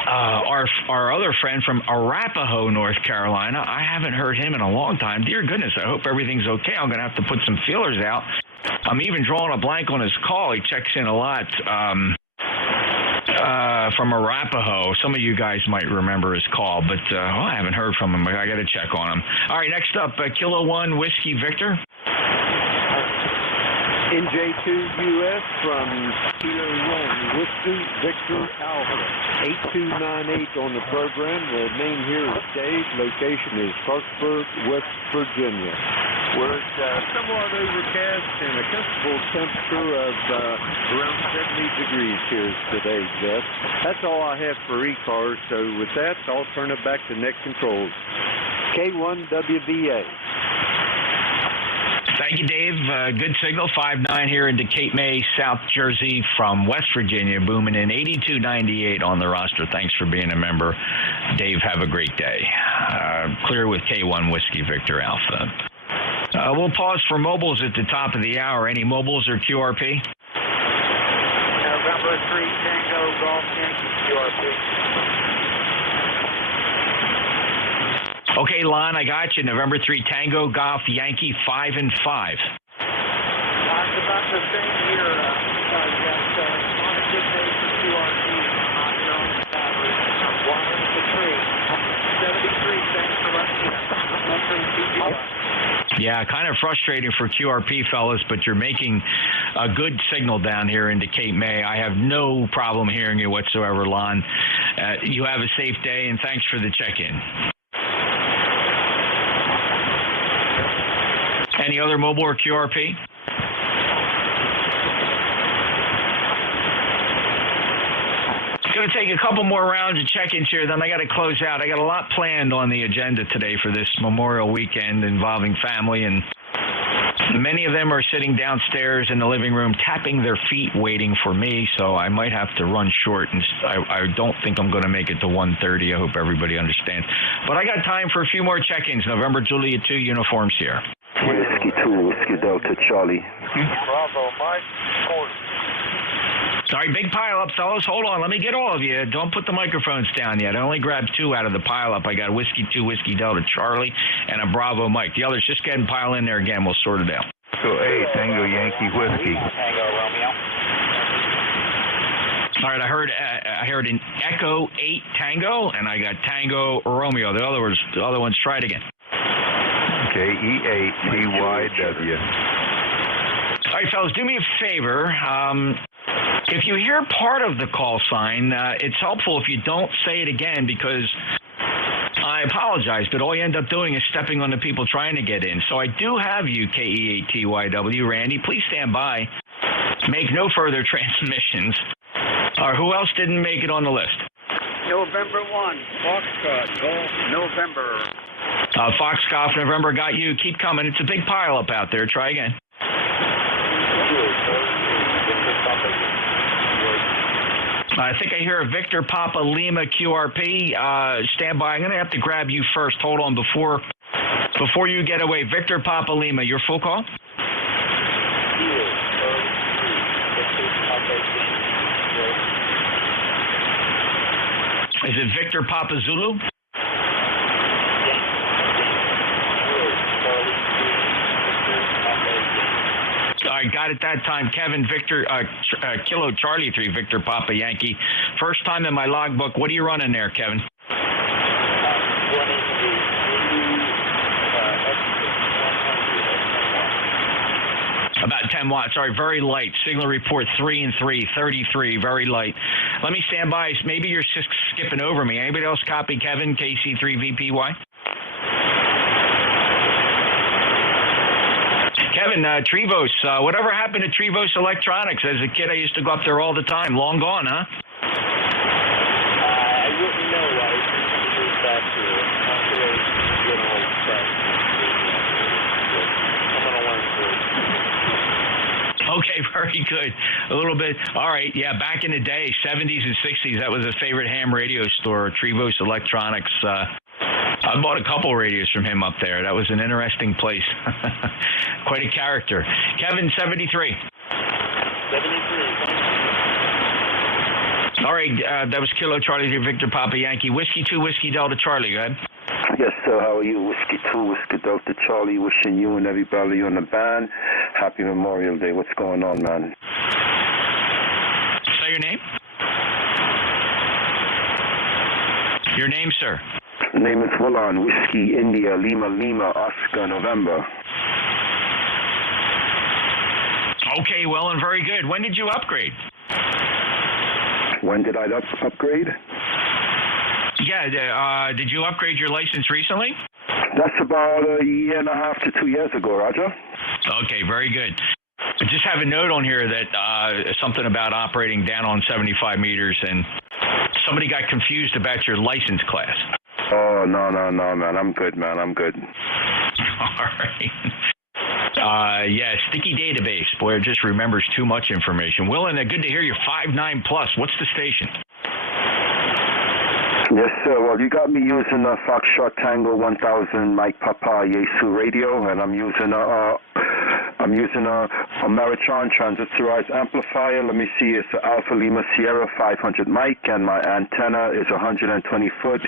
our other friend from Arapahoe, North Carolina. I haven't heard him in a long time. Dear goodness, I hope everything's okay. I'm going to have to put some feelers out. I'm even drawing a blank on his call. He checks in a lot. From Arapahoe. Some of you guys might remember his call, but I haven't heard from him. I got to check on him. All right, next up, Kilo 1 Whiskey Victor. NJ2US from Kilo 1 Whiskey Victor Alpha. 8298 on the program. The name here is Dave. Location is Clarksburg, West Virginia. Where it's somewhat overcast and a comfortable temperature of around 70 degrees here today, Jeff. That's all I have for ECARS. So with that, I'll turn it back to Net Controls. K1WBA. Thank you, Dave. Good signal. 5.9 here into Cape May, South Jersey from West Virginia, booming in 8298 on the roster. Thanks for being a member. Dave, have a great day. Clear with K1 Whiskey Victor Alpha. We'll pause for mobiles at the top of the hour. Any mobiles or QRP? November 3 Tango Golf Yankee QRP. Okay, Lon, I got you. November 3 Tango Golf Yankee 5 and 5. That's about the same here. Got on a good day for QRP. I'm not on the average. I'm 1 to 3. 73. Thanks for letting me know. Yeah, kind of frustrating for QRP, fellas, but you're making a good signal down here into Cape May. I have no problem hearing you whatsoever, Lon. You have a safe day, and thanks for the check-in. Any other mobile or QRP? It's going to take a couple more rounds of check-ins here, then I got to close out. I got a lot planned on the agenda today for this Memorial weekend involving family, and many of them are sitting downstairs in the living room tapping their feet waiting for me, so I might have to run short, and I don't think I'm going to make it to 1:30. I hope everybody understands. But I got time for a few more check-ins. November Juliet 2 uniforms here. Whiskey 2, Whiskey Delta Charlie. Bravo, Mike. Sorry, big pile-up, fellas. Hold on. Let me get all of you. Don't put the microphones down yet. I only grabbed 2 out of the pile-up. I got Whiskey 2, Whiskey Delta Charlie, and a Bravo Mike. The others, just go ahead and pile in there again. We'll sort it out. So, A, Tango Yankee Whiskey. Tango Romeo. All right, I heard an Echo 8 Tango, and I got Tango Romeo. The other ones, try it again. KE8TYW. All right, fellas, do me a favor. If you hear part of the call sign, it's helpful if you don't say it again, because I apologize, but all you end up doing is stepping on the people trying to get in. So I do have you, KEATYW, Randy. Please stand by. Make no further transmissions. Who else didn't make it on the list? November 1, Foxtrot, Golf, November. Foxtrot, November got you. Keep coming. It's a big pile up out there. Try again. I think I hear a Victor Papa Lima QRP. Stand by. I'm going to have to grab you first. Hold on before you get away. Victor Papa Lima, your full call? Is it Victor Papa Zulu? I got it that time. Kevin, Victor, Kilo Charlie 3, Victor Papa Yankee. First time in my logbook. What are you running there, Kevin? About 10 watts. Sorry, very light. Signal report 3 and 3, 33, very light. Let me stand by. Maybe you're just skipping over me. Anybody else copy Kevin, KC3VPY? Kevin, Trevos, whatever happened to Trevos Electronics? As a kid, I used to go up there all the time. Long gone, huh? I wouldn't know. I moved back to it. Not the way, I'm going to learn to. Okay, very good. A little bit. All right, yeah, back in the day, 70s and 60s, that was a favorite ham radio store, Trevos Electronics. I bought a couple radios from him up there. That was an interesting place. Quite a character. Kevin, 73. 73. All right, that was Kilo Charlie Victor Papa Yankee. Whiskey 2, Whiskey Delta Charlie, go ahead. Yes, sir. How are you? Whiskey 2, Whiskey Delta Charlie. Wishing you and everybody on the band happy Memorial Day. What's going on, man? Say your name? Your name, sir? Name is Willan, Whiskey, India, Lima, Oscar, November. Okay, well, and very good. When did you upgrade? When did I upgrade? Yeah, did you upgrade your license recently? That's about a year and a half to 2 years ago, Roger. Okay, very good. I just have a note on here that something about operating down on 75 meters, and somebody got confused about your license class. Oh, no, man. I'm good, man. I'm good. All right. Yeah, sticky database. Boy, it just remembers too much information. Will, and good to hear you're 5'9 plus. What's the station? Yes, sir. Well, you got me using a Foxtrot Tango 1000 Mike Papa Yesu radio, and I'm using a Meritron transistorized amplifier. Let me see, it's an Alpha Lima Sierra 500 mic, and my antenna is 120-foot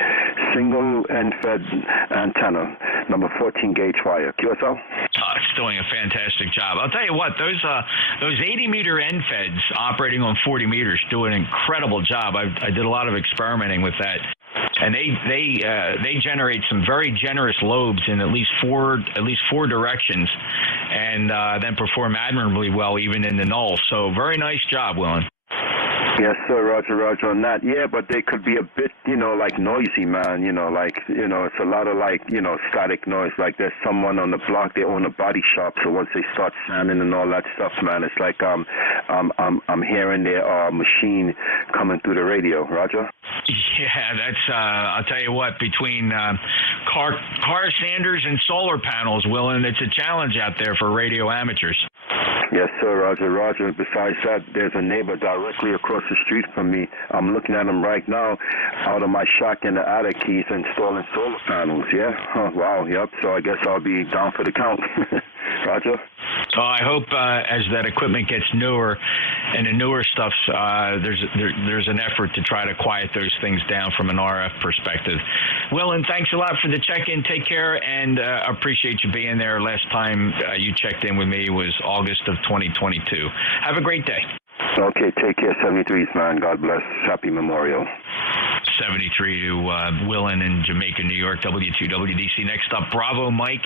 single end-fed antenna, number 14 gauge wire. QSL? It's doing a fantastic job. I'll tell you what, those 80-meter end feds operating on 40 meters do an incredible job. I did a lot of experimenting with that. And they generate some very generous lobes in at least four directions, and then perform admirably well even in the null. So very nice job, Willen. Yes, sir, Roger on that. Yeah, but they could be a bit, like noisy, man. It's a lot of static noise. Like there's someone on the block, they own a body shop, so once they start sounding and all that stuff, man, it's like I'm hearing their machine coming through the radio, Roger. Yeah, that's I'll tell you what, between car sanders and solar panels, Willen, it's a challenge out there for radio amateurs. Yes, sir, Roger. Besides that, there's a neighbor directly across the street from me. I'm looking at him right now out of my shack in the attic. He's installing solar panels, yeah? Huh, wow, yep. So I guess I'll be down for the count. Roger? I hope as that equipment gets newer and the newer stuff, there's an effort to try to quiet those things down from an RF perspective. Willen, thanks a lot for the check-in. Take care, and appreciate you being there. Last time you checked in with me was August of 2022. Have a great day. Okay, take care, 73s, man. God bless. Happy Memorial. 73 to Willen in Jamaica, New York, W2WDC. Next up, Bravo, Mike.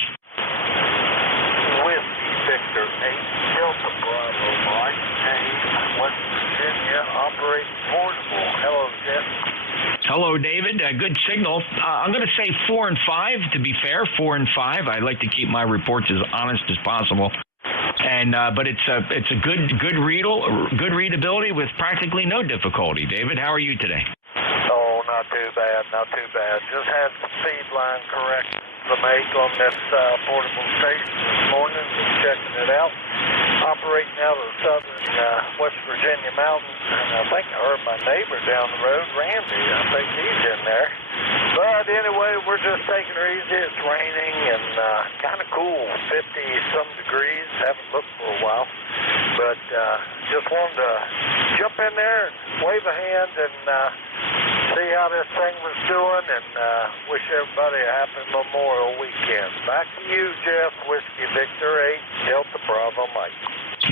Victor 8, Delta Bravo, Mike, James, West Virginia. Virginia, operating portable. Hello, Jeff. Hello, David. Good signal. I'm going to say 4 and 5. To be fair, 4 and 5. I like to keep my reports as honest as possible. And but it's a good readability with practically no difficulty. David, how are you today? Oh, not too bad, not too bad. Just had some feed line corrections to make on this portable station this morning. Just checking it out. Operating out of the southern West Virginia mountains, and I think I heard my neighbor down the road, Randy. I think he's in there. But anyway, we're just taking it easy. It's raining and kind of cool, 50-some degrees. Haven't looked for a while. But just wanted to jump in there and wave a hand and see how this thing was doing, and wish everybody a happy Memorial Weekend. Back to you, Jeff. Whiskey Victor 8, Delta Bravo Mike.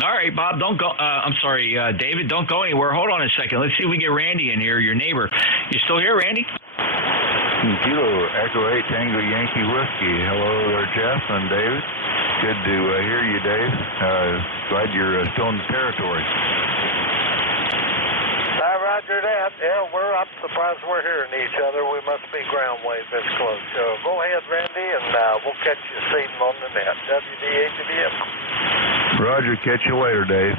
All right, Bob, don't go. I'm sorry, David, don't go anywhere. Hold on a second. Let's see if we get Randy in here, your neighbor. You still here, Randy? Kilo Echo 8 Tango Yankee Whiskey. Hello there, Jeff and David. Good to hear you, Dave. Glad you're still in the territory. Roger that. Yeah, I'm surprised we're hearing each other. We must be ground wave this close. So go ahead, Randy, and we'll catch you seating on the net. WDAWS. Roger, catch you later, Dave.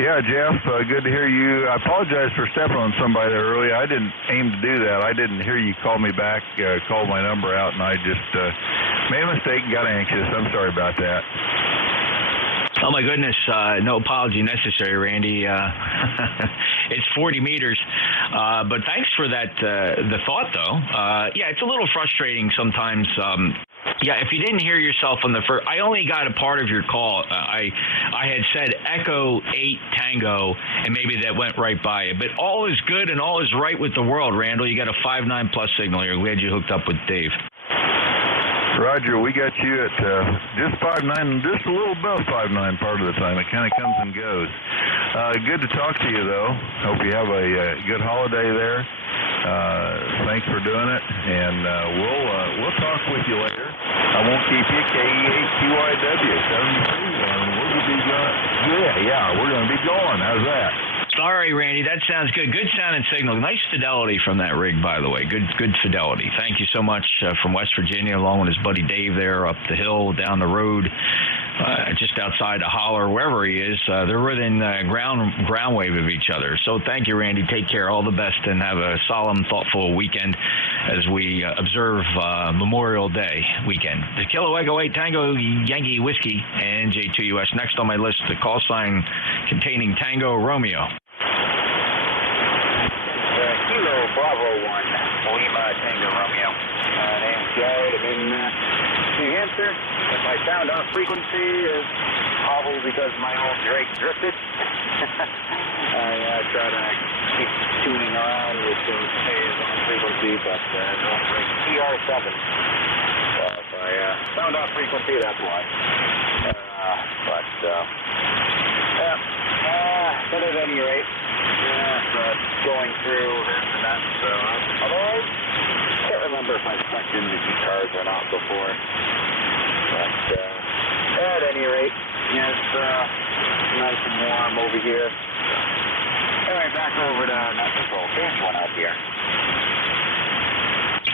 Yeah, Jeff, good to hear you. I apologize for stepping on somebody there earlier. I didn't aim to do that. I didn't hear you call me back, call my number out, and I just made a mistake and got anxious. I'm sorry about that. Oh, my goodness. No apology necessary, Randy. It's 40 meters. But thanks for that, the thought, though. Yeah, it's a little frustrating sometimes. Yeah, if you didn't hear yourself on the first, I only got a part of your call. I had said Echo 8 Tango, and maybe that went right by you. But all is good and all is right with the world, Randall. You got a 5.9 plus signal here. Glad you hooked up with Dave. Roger, we got you at just 5.9, just a little above 5.9 part of the time. It kind of comes and goes. Good to talk to you, though. Hope you have a good holiday there. Thanks for doing it, and we'll talk with you later. I won't keep you. KE8QIW 73, and we'll be going. Yeah, we're going to be going. How's that? All right, Randy, that sounds good. Good sound and signal. Nice fidelity from that rig, by the way. Good fidelity. Thank you so much from West Virginia, along with his buddy Dave there, up the hill, down the road, just outside the holler, wherever he is. They're within ground wave of each other. So thank you, Randy. Take care. All the best, and have a solemn, thoughtful weekend as we observe Memorial Day weekend. The Kilo Echo 8 Tango Yankee Whiskey and NJ2US. Next on my list, the call sign containing Tango Romeo. Kilo Bravo 1, Lima Tango Romeo. Name's Jared. I'm in New Hampshire. If I sound off frequency, it's probably because my old Drake drifted. I try to keep tuning around with those K's on frequency, but don't break TR7. So if I sound off frequency, that's why. But at any rate, going through this and that, so otherwise, I can't remember if I checked into ECARS or not before. But at any rate, it's nice and warm over here. Anyway, back over to Net Control. There's one out here.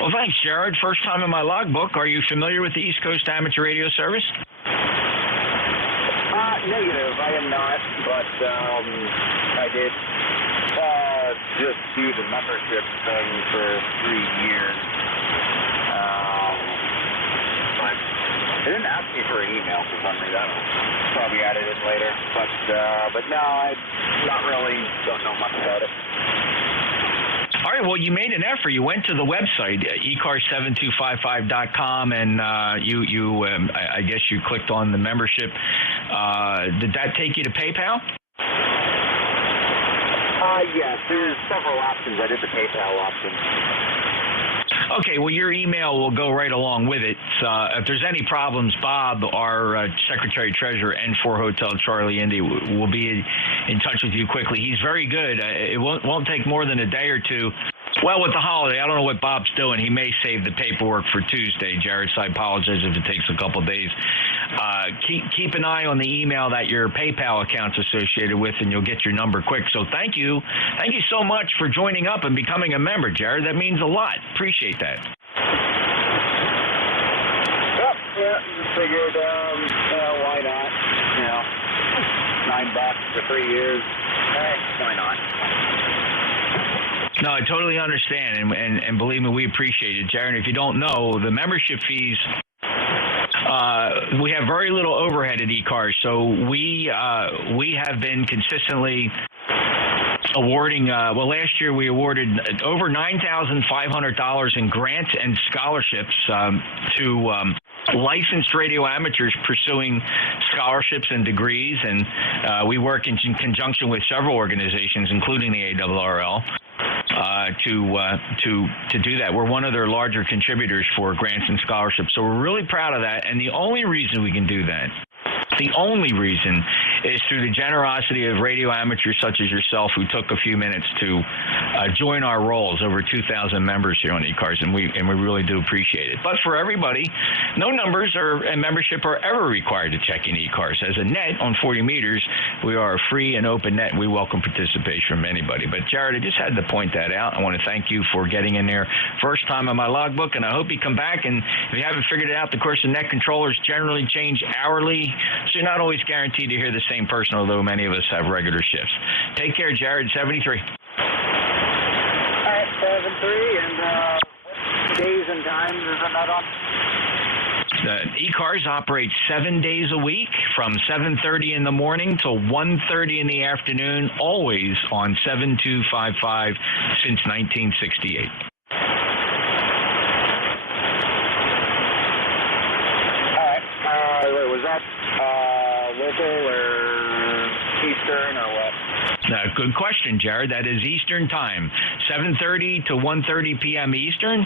Well, thanks, Jared. First time in my logbook. Are you familiar with the East Coast Amateur Radio Service? Negative, I am not, but I did just do the membership thing for 3 years. But they didn't ask me for an email for some reason. I don't know. Probably added it later. But no, I don't know much about it. All right, well, you made an effort. You went to the website, ECARS7255.com, and I guess you clicked on the membership. Did that take you to PayPal? Yes, there's several options. I did the PayPal option. Okay, well, your email will go right along with it. If there's any problems, Bob, our Secretary-Treasurer, N4 Hotel Charlie Indy, will be in touch with you quickly. He's very good. It won't take more than a day or two Well, with the holiday, I don't know what Bob's doing. He may save the paperwork for Tuesday, Jared, so I apologize if it takes a couple days. Keep an eye on the email that your PayPal account's associated with, and you'll get your number quick. So thank you. Thank you so much for joining up and becoming a member, Jared. That means a lot. Appreciate that. Yep, yeah, just figured, why not? You know, $9 for 3 years. Why not? No, I totally understand, and believe me, we appreciate it, Jared. If you don't know, the membership fees, we have very little overhead at ECARS, so we have been consistently awarding, last year we awarded over $9,500 in grants and scholarships to licensed radio amateurs pursuing scholarships and degrees, and we work in conjunction with several organizations, including the ARRL, to do that. We're one of their larger contributors for grants and scholarships, so we're really proud of that, and the only reason we can do that, the only reason, is through the generosity of radio amateurs such as yourself who took a few minutes to join our rolls. Over 2,000 members here on ECARS, and we really do appreciate it. But for everybody, no numbers and membership are ever required to check in ECARS. As a net on 40 meters, we are a free and open net, and we welcome participation from anybody. But Jared, I just had to point that out. I want to thank you for getting in there first time on my logbook, and I hope you come back. And if you haven't figured it out, of course, the net controllers generally change hourly, so you're not always guaranteed to hear the same person, although many of us have regular shifts. Take care, Jared. 73. All right, 73, and what days and times is that on? ECARS operates 7 days a week from 7:30 in the morning till 1:30 in the afternoon, always on 7255 since 1968. All right, was that local or Eastern or what? Good question, Jared. That is Eastern Time, 7:30 to 1:30 p.m. Eastern.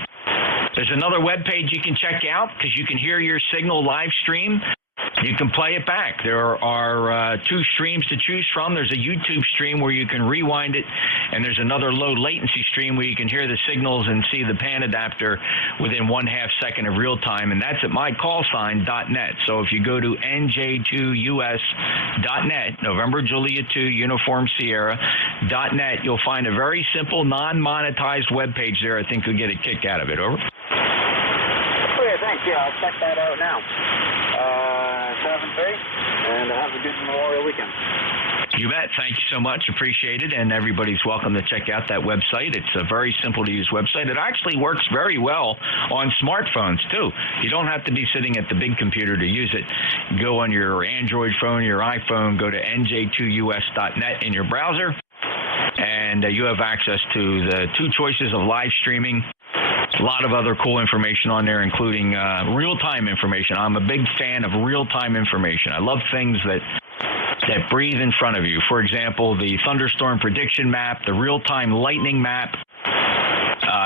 There's another web page you can check out because you can hear your signal live stream. You can play it back. There are two streams to choose from. There's a YouTube stream where you can rewind it, and there's another low latency stream where you can hear the signals and see the pan adapter within 1/2 second of real time, and that's at mycallsign.net. So if you go to NJ2US.net, November Juliet 2 Uniform Sierra.net, you'll find a very simple non-monetized web page there. I think you'll get a kick out of it. Over. Okay, thanks. Yeah, I'll check that out now. 7-3, and have a good Memorial weekend. You bet. Thank you so much. Appreciate it. And everybody's welcome to check out that website. It's a very simple to use website. It actually works very well on smartphones too. You don't have to be sitting at the big computer to use it. Go on your Android phone, your iPhone, go to NJ2US.net in your browser, and you have access to the two choices of live streaming. A lot of other cool information on there, including real-time information. I'm a big fan of real-time information. I love things that breathe in front of you. For example, the thunderstorm prediction map, the real-time lightning map,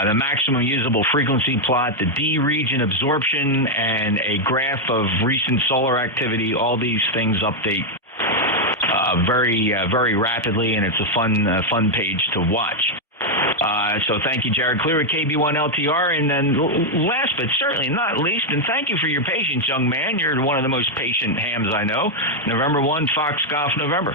the maximum usable frequency plot, the D region absorption, and a graph of recent solar activity. All these things update very rapidly, and it's a fun page to watch. So thank you, Jared Clear at KB1LTR. And then last but certainly not least, and thank you for your patience, young man. You're one of the most patient hams I know. November 1, Fox Golf November.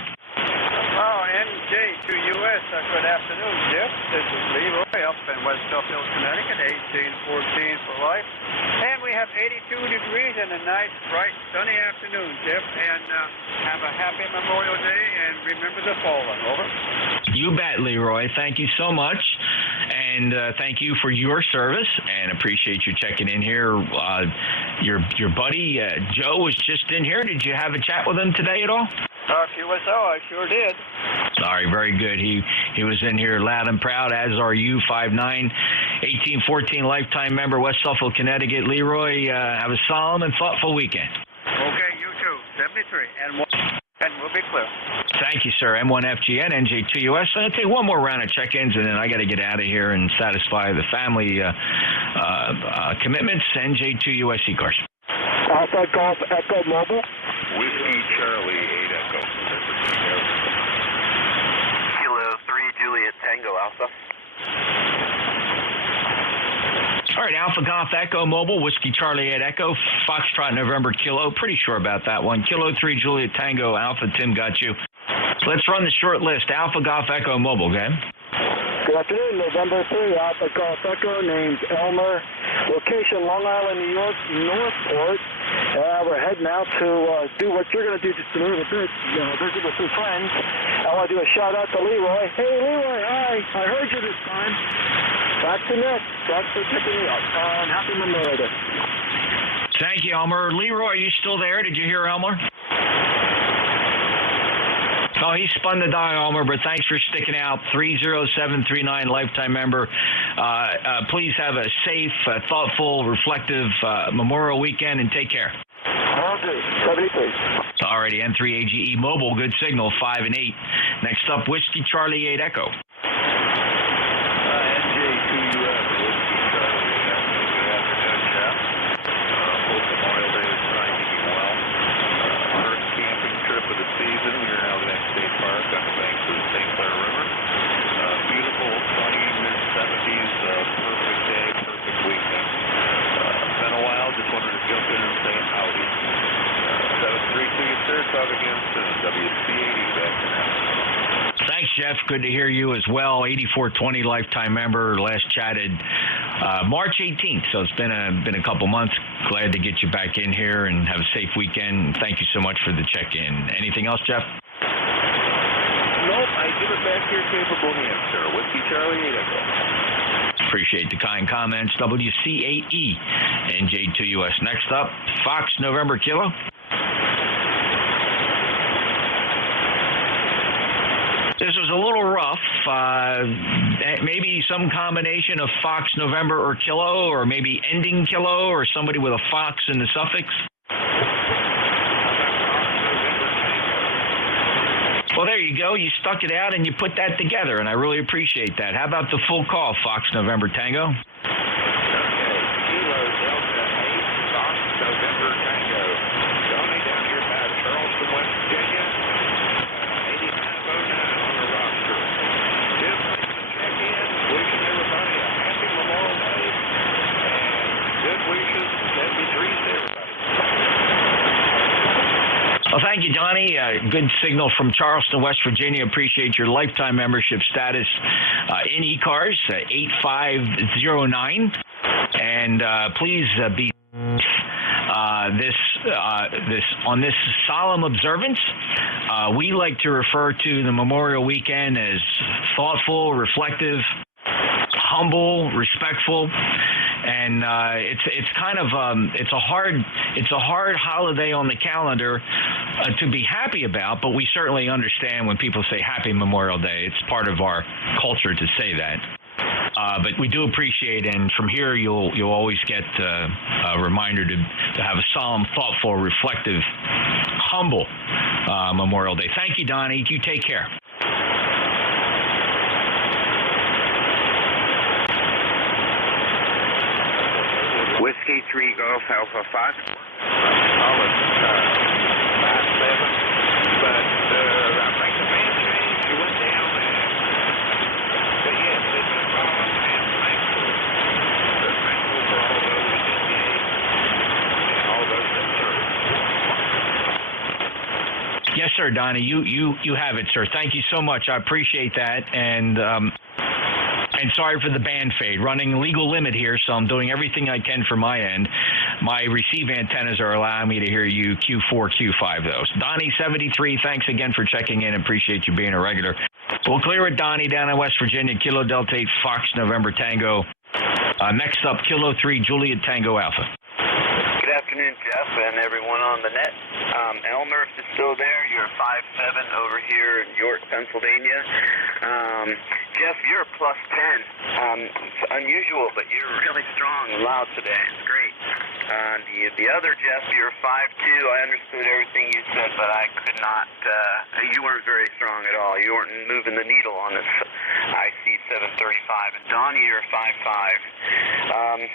Oh, NJ2US, good afternoon, Jeff. This is Leroy up in West Suffield, Connecticut, 1814 for life. And we have 82 degrees and a nice, bright, sunny afternoon, Jeff. And have a happy Memorial Day, and remember the fallen. Over. You bet, Leroy. Thank you so much. And thank you for your service, and appreciate you checking in here. Your buddy, Joe, was just in here. Did you have a chat with him today at all? QSO, I sure did. Sorry, very good. He was in here loud and proud, as are you, 5'9", 1814 lifetime member, West Suffield, Connecticut. Leroy, have a solemn and thoughtful weekend. Okay, you too. 73 and we'll be clear. Thank you, sir. M1FGN, NJ2US. I'm going to take one more round of check-ins, and then I got to get out of here and satisfy the family commitments. NJ2US ECARS. Alpha Golf Echo Mobile. Whiskey Charlie 8 Echo. Kilo 3 Juliet Tango Alpha. All right, Alpha Golf Echo Mobile, Whiskey Charlie 8 Echo, Foxtrot November Kilo. Pretty sure about that one. Kilo 3 Juliet Tango Alpha. Tim got you. Let's run the short list. Alpha Golf Echo Mobile, okay? Good afternoon, November 3, Alpha Golf Echo, name's Elmer. Location, Long Island, New York, Northport. We're heading out to do what you're going to do just a little bit, visit with some friends. I want to do a shout-out to Leroy. Hey, Leroy, hi. I heard you this time. Back to next. Thanks for picking me up. And happy Memorial Day. Thank you, Elmer. Leroy, are you still there? Did you hear Elmer? Oh, he spun the dial, Elmer, but thanks for sticking out. 30739, lifetime member. Please have a safe, thoughtful, reflective Memorial weekend, and take care. Will do. 73. All righty, N3AGE Mobile, good signal, 5 and 8. Next up, Whiskey Charlie 8 Echo. NJ2US, Whiskey Charlie. Good afternoon, Jeff. Hope Memorial Day is finding you well. First camping trip of the season here in Algonac State Park on the banks of the St. Clair River. Beautiful, sunny, mid-70s, perfect day, perfect weekend. Been a while, just wanted to jump in and say howdy. 7-3 to you, sir. Talk again soon. WC80 back to now. Thanks, Jeff. Good to hear you as well. 8420 lifetime member. Last chatted March 18th, so it's been a couple months. Glad to get you back in here and have a safe weekend. Thank you so much for the check-in. Anything else, Jeff? Nope, I give it back to your capable hands, sir. Whiskey Charlie 8 Echo. Appreciate the kind comments. WC8E, NJ2US. Next up, Fox November Kilo. This was a little rough. Maybe some combination of Fox November or Kilo, or maybe ending Kilo, or somebody with a Fox in the suffix. Well, there you go. You stuck it out and you put that together, and I really appreciate that. How about the full call, Fox November Tango? Okay, Kilo Delta 8, Fox November Tango. Johnny down here at Charleston, West Virginia. 8509 on the roster. Just making a check-in, wishing everybody a happy Memorial Day, and good wishes, 73 to everybody. Well, thank you, Donnie. Good signal from Charleston, West Virginia. Appreciate your lifetime membership status in ECARS, 8509. And please be on this solemn observance. We like to refer to the Memorial Weekend as thoughtful, reflective, humble, respectful. And it's kind of it's a hard holiday on the calendar to be happy about, but we certainly understand when people say Happy Memorial Day. It's part of our culture to say that. But we do appreciate, and from here you'll always get a reminder to have a solemn, thoughtful, reflective, humble Memorial Day. Thank you, Donnie. You take care. Whiskey 3 Golf Alpha 5. Solid 5-7, but I think the man changed. You went down and yes, they've been calling and thankful. They're thankful for all those engaged and all those that serve. Yes, sir, Donnie. You have it, sir. Thank you so much. I appreciate that, and sorry for the band fade. Running legal limit here, so I'm doing everything I can from my end. My receive antennas are allowing me to hear you Q4, Q5, though. Donnie, 73, thanks again for checking in. Appreciate you being a regular. We'll clear it, Donnie, down in West Virginia. Kilo Delta 8, Fox November Tango. Next up, Kilo 3, Juliet Tango Alpha. Good afternoon, Jeff, and everyone on the net. Elmer, if you're still there, you're 5'7" over here in York, Pennsylvania. Jeff, you're a plus 10. It's unusual, but you're really strong and loud today. It's great. The other Jeff, you're 5'2". I understood everything you said, but I could not. You weren't very strong at all. You weren't moving the needle on this IC 735. And Donnie, you're 5'5".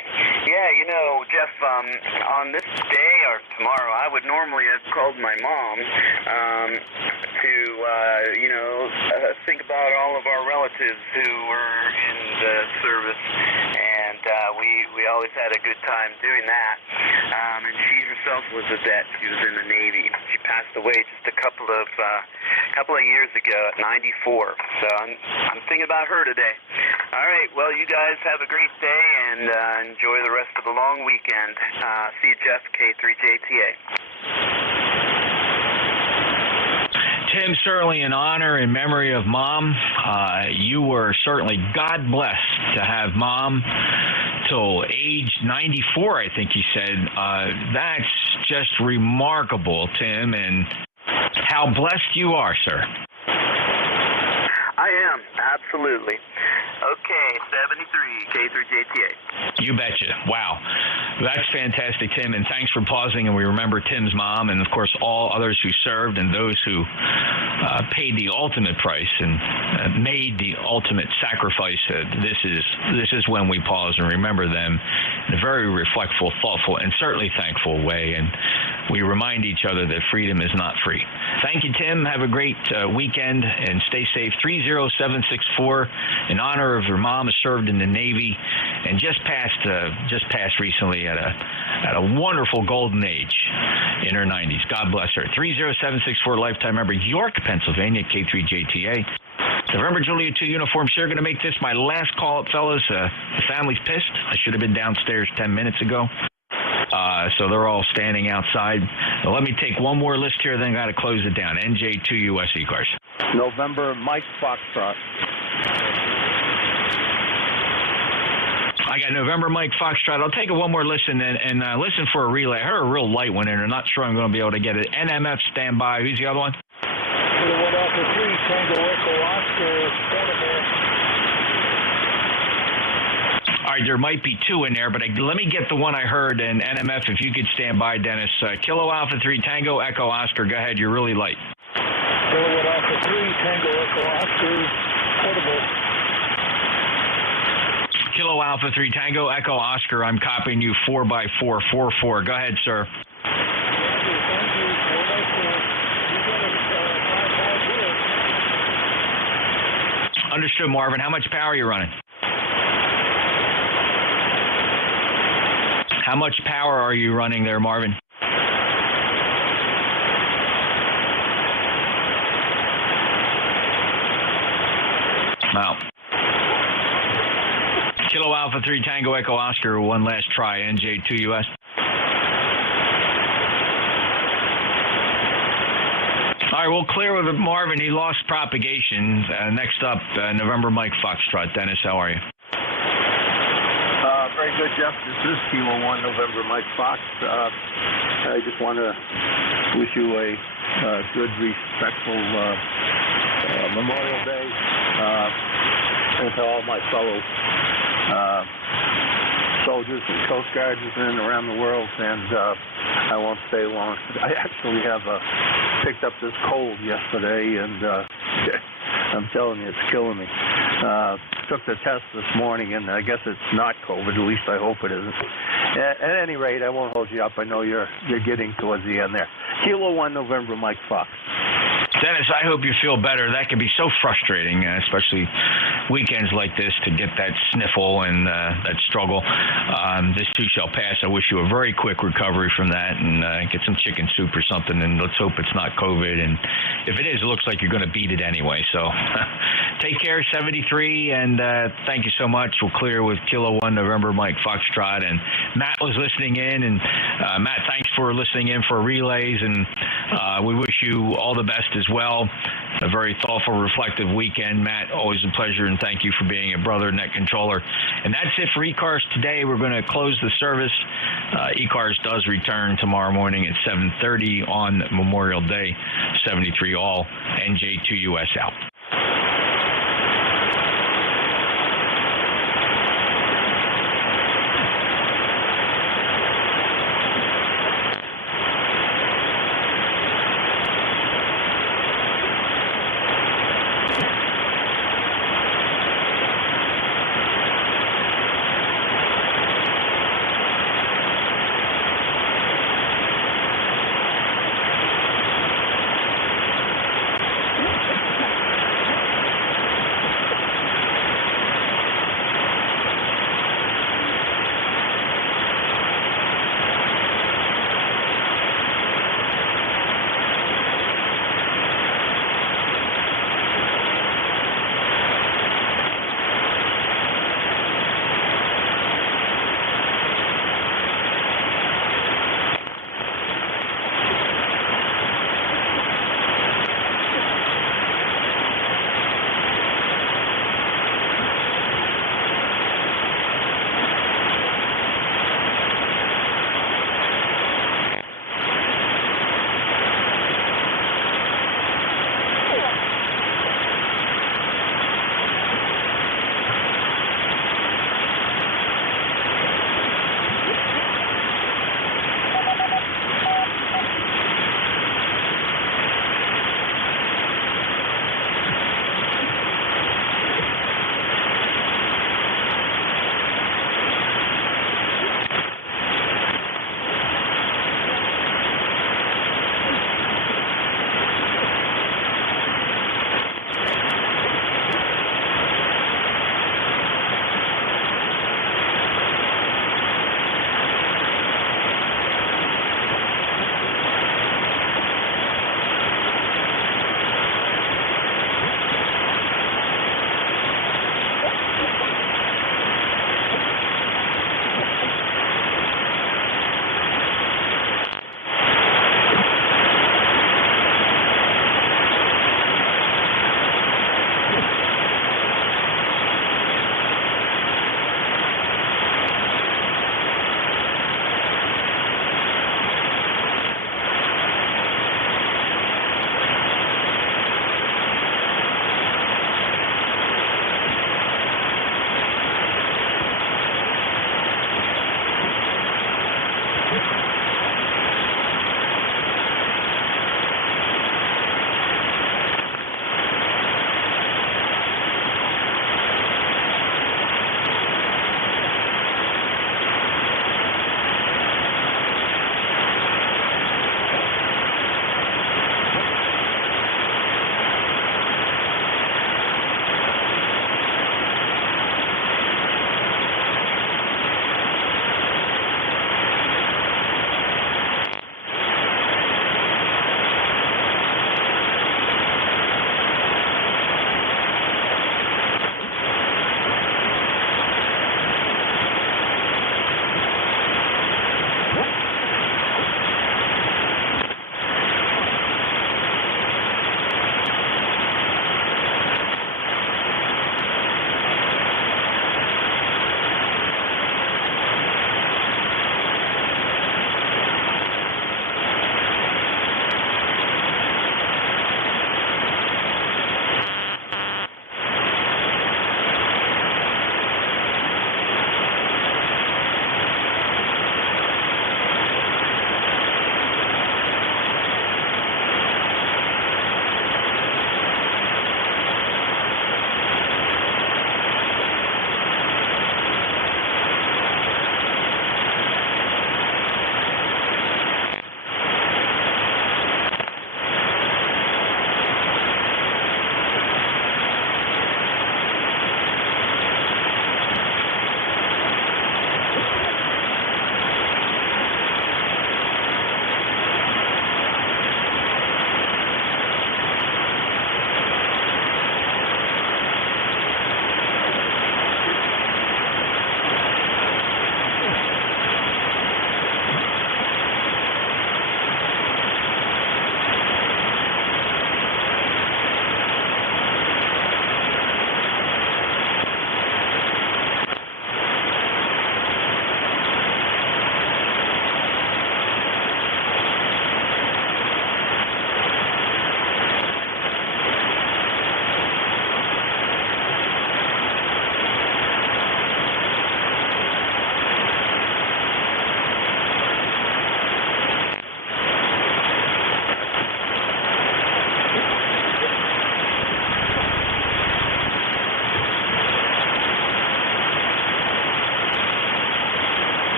Yeah, you know, Jeff, on this day or tomorrow, I would normally have called my mom to, think about all of our relatives who were in the service. And we always had a good time doing that. And she herself was a vet. She was in the Navy. She passed away just a couple of years ago at 94. So I'm thinking about her today. All right. Well, you guys have a great day and enjoy the rest of the long weekend. See you, Jeff, K3JTA. Tim, certainly an honor in memory of Mom. You were certainly God blessed to have Mom till age 94, I think you said. That's just remarkable, Tim, and how blessed you are, sir. I am, absolutely. Okay, 73, K3JTA. You betcha. Wow. That's fantastic, Tim, and thanks for pausing. And we remember Tim's mom and, of course, all others who served and those who paid the ultimate price and made the ultimate sacrifice. This is when we pause and remember them in a very reflectful, thoughtful, and certainly thankful way. And we remind each other that freedom is not free. Thank you, Tim. Have a great weekend and stay safe. 30764 in honor of your mom, who served in the Navy and just passed recently at a wonderful golden age in her 90s. God bless her. 30764 lifetime member, York, Pennsylvania, K3JTA. November Juliet 2 Uniform Sierra. Going to make this my last call, fellas. The family's pissed. I should have been downstairs 10 minutes ago. So they're all standing outside. Now, let me take one more list here, then I got to close it down. NJ2US ECARS. November Mike Foxtrot. I got November Mike Foxtrot. I'll take one more listen and listen for a relay. I heard a real light one in. I'm not sure I'm going to be able to get it. NMF standby. Who's the other one? Went off the 3, Tango Echo Oscar, Portable. All right, there might be two in there, but let me get the one I heard. And NMF, if you could stand by, Dennis. Kilo Alpha 3, Tango Echo Oscar. Go ahead. You're really light. Went Alpha 3, Tango Echo Oscar, Portable. Kilo Alpha 3, Tango Echo Oscar. I'm copying you 4x444. Go ahead, sir. Understood, Marvin. How much power are you running? How much power are you running there, Marvin? Wow. Kilo Alpha 3, Tango Echo Oscar, one last try, NJ2US. All right, we'll clear with Marvin. He lost propagation. Next up, November Mike Foxtrot. Dennis, how are you? Very good, Jeff. This is Kilo 1 November Mike Fox. I just want to wish you a good, respectful Memorial Day, and to all my fellow soldiers and Coast Guardsmen around the world. And I won't stay long. I actually have picked up this cold yesterday, and I'm telling you, it's killing me. Took the test this morning, and I guess it's not COVID. At least I hope it isn't. At any rate, I won't hold you up. I know you're getting towards the end there. Kilo 1 November, Mike Fox. Dennis, I hope you feel better. That can be so frustrating, especially weekends like this, to get that sniffle and that struggle. This too shall pass. I wish you a very quick recovery from that, and get some chicken soup or something, and let's hope it's not COVID. And if it is, it looks like you're going to beat it anyway. So take care, 73, and thank you so much. We'll clear with Kilo 1 November Mike Foxtrot. And Matt was listening in, and Matt, thanks for listening in for relays, and we wish you all the best as well. A very thoughtful, reflective weekend. Matt, always a pleasure, and thank you for being a brother net controller. And that's it for ECARS today. We're going to close the service. ECARS does return tomorrow morning at 7:30 on Memorial Day. 73 all. NJ2US out.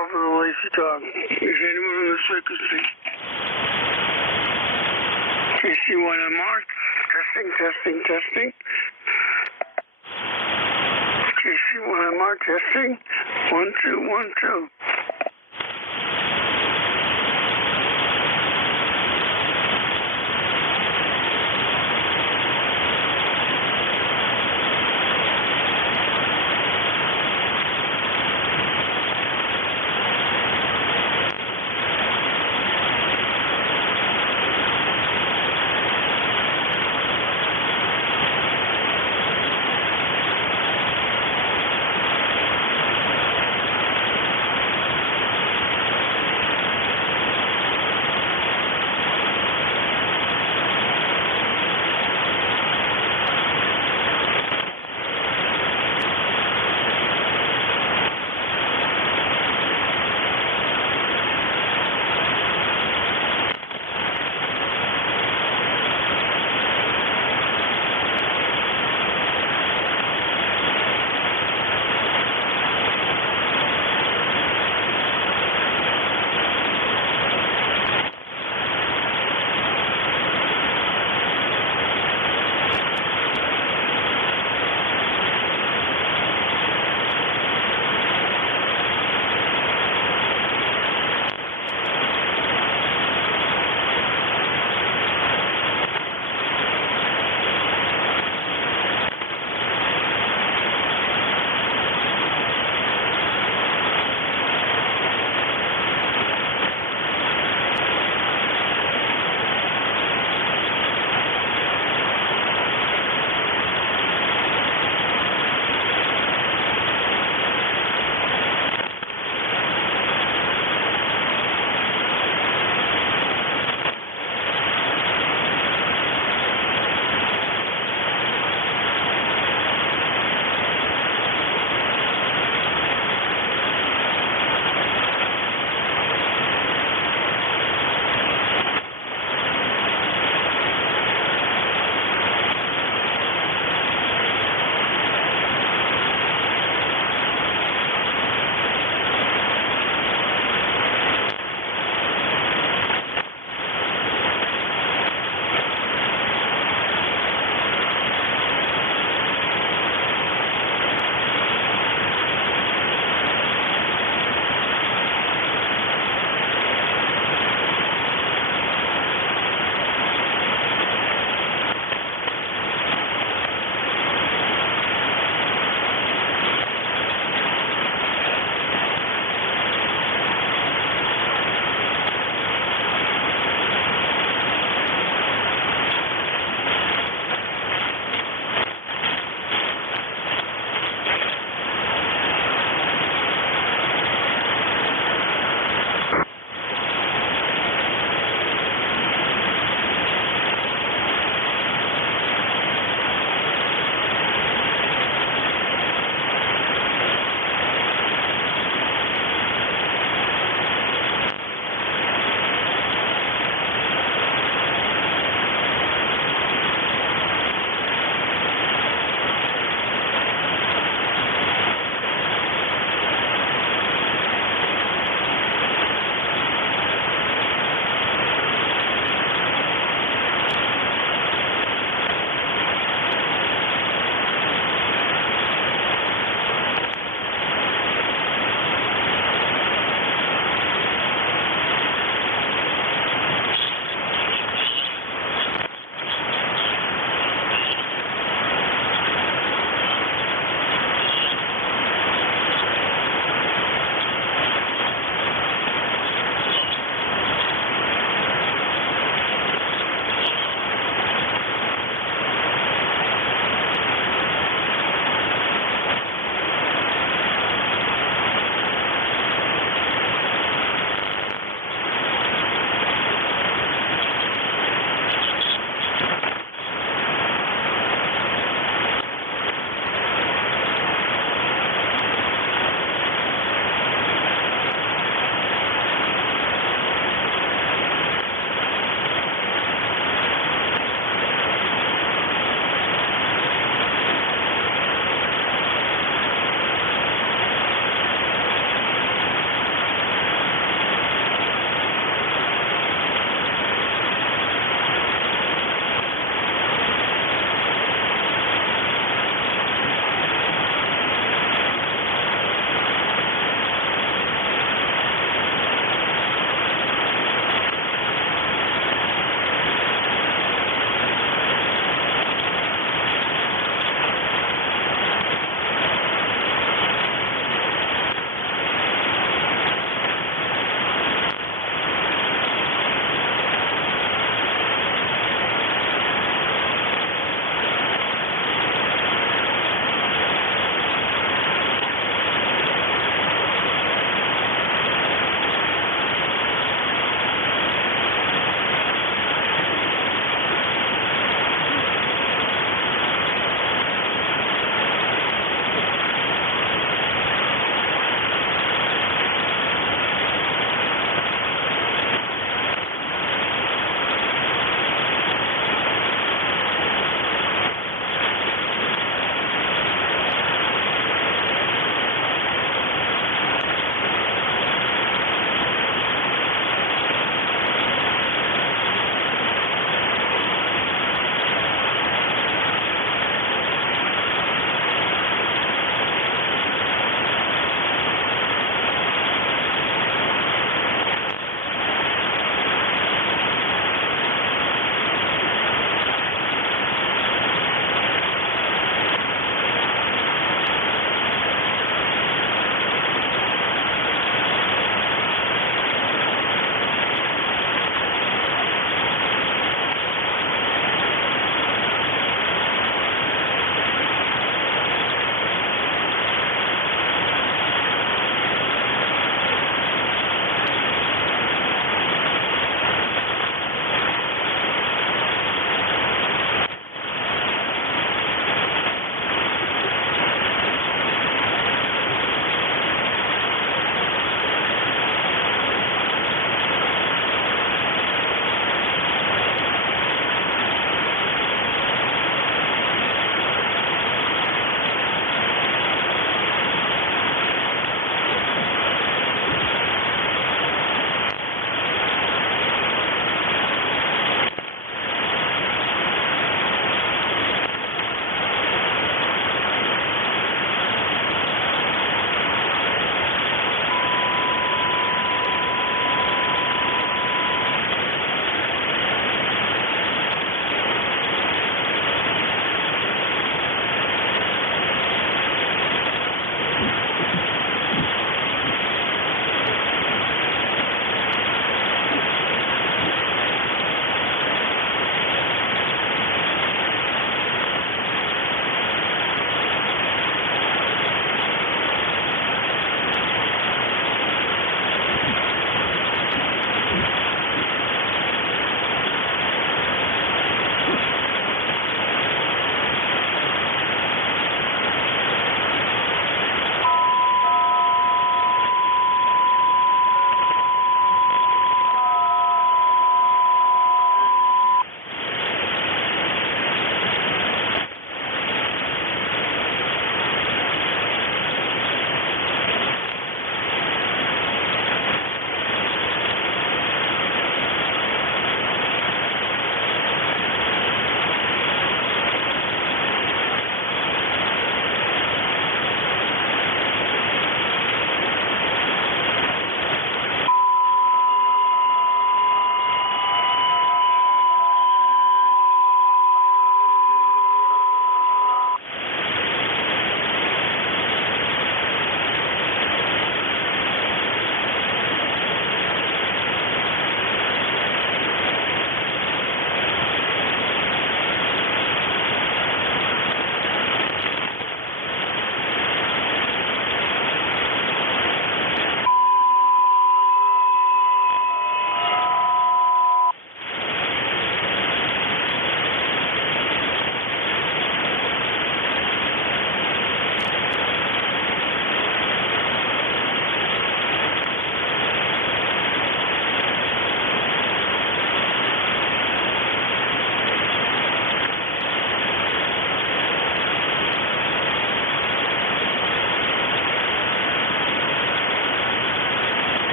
over the lazy dog. Is anyone on this frequency? KC1MR. Testing. KC1MR testing. 1, 2, 1, 2.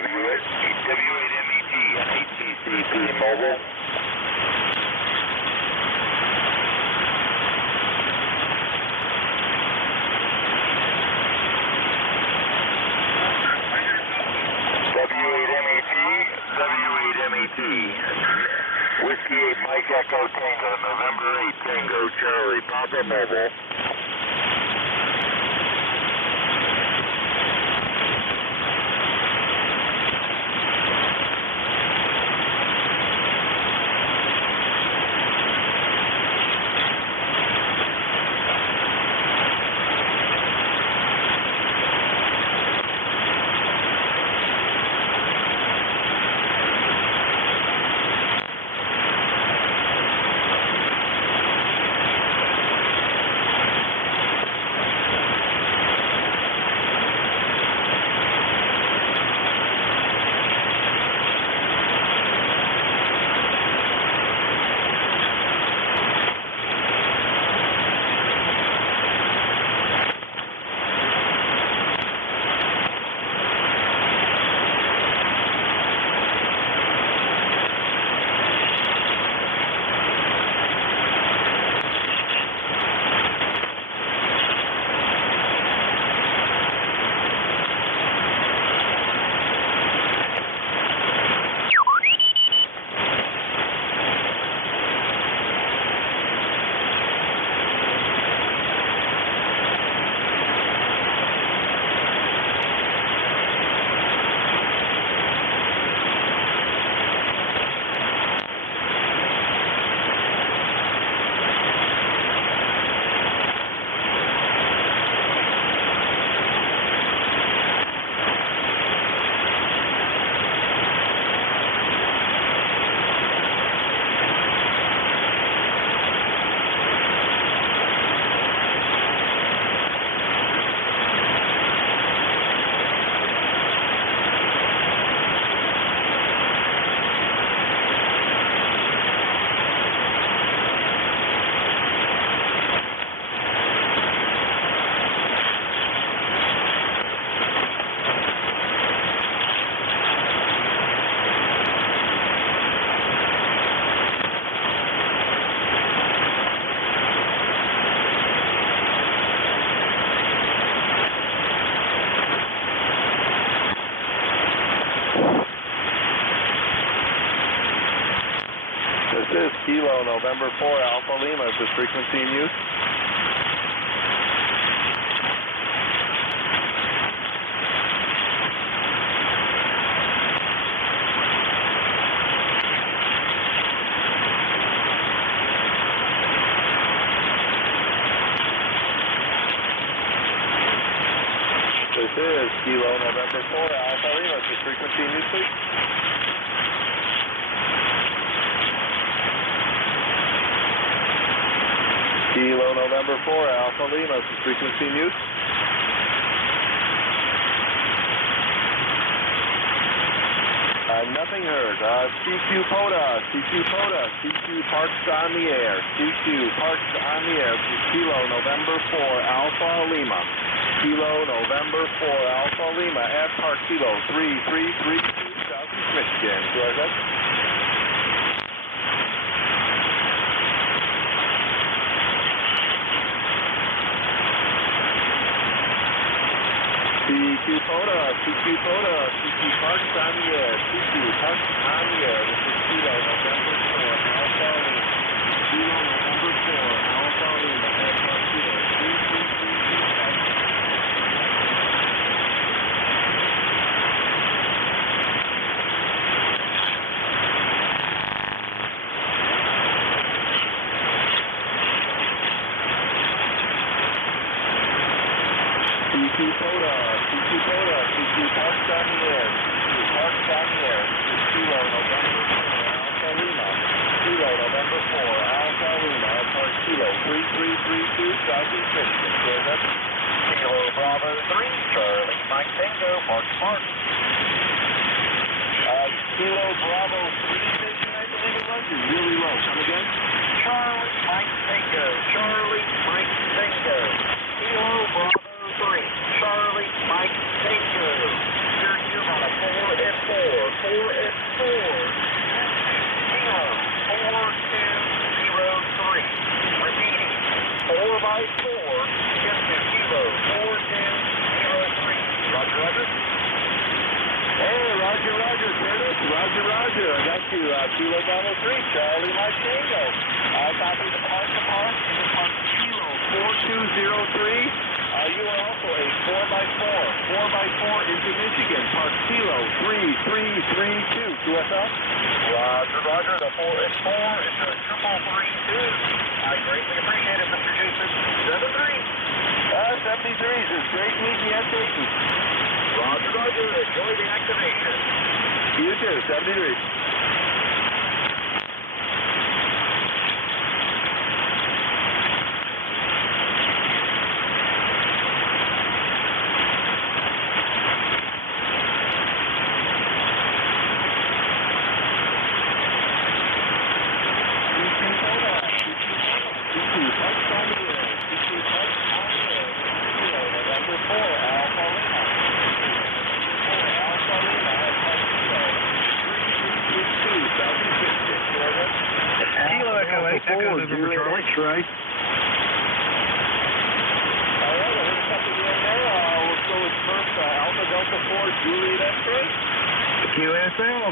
W8MET and HCCP mobile. W8MET. Whiskey 8 Mike Echo Tango, November 8 Tango, Charlie, Papa Mobile. This is Kilo November 4 Alpha Lima. Is this frequency in use? This is Kilo November 4 Alpha Lima. Is this frequency in use, please? Kilo November 4 Alpha Lima, is this frequency in use? Nothing heard. CQ POTA, CQ parked on the air. CQ parked on the air. This is Kilo November 4 Alpha Lima. Kilo November 4 Alpha Lima at Park Kilo 3332 Southeast Michigan. Go ahead. CQ POTA, CQ parked on the air. CQ parked on the air. This is Kilo November 4 Alpha Lima. Kilo November 4 Alpha Lima at Park Kilo 3332 Southeast. CQ POTA, CQ parked on the air. CQ parked on the air. This is Kilo November 4 Alpha Lima. Kilo November 4 Alpha Lima at Park Kilo 3332 Southeast Michigan. Go ahead. Kilo Bravo 3, Charlie, Mike Tango, Park. Kilo Bravo 3 station, I believe it was. You're really low. Come again? Charlie, Mike Tango, Charlie, Mike Tango. Kilo Bravo 3, Charlie, Mike Tango. You're on a 4 you. Kilo Bravo 3, Charlie Mike Tango. Copy the park to park into Park Kilo 4203. You are also a 4x4 into Michigan, Park Kilo 3332, QSL. Roger, the 4 is 4, it's a 3332. I greatly appreciate it, Mr. Jason. 73s is great meeting you at Dayton. Roger, enjoy the activation. You too, 73. Right. All right, we'll hit something in there. Let's go with first Alpha Delta 4 Juliet X-ray.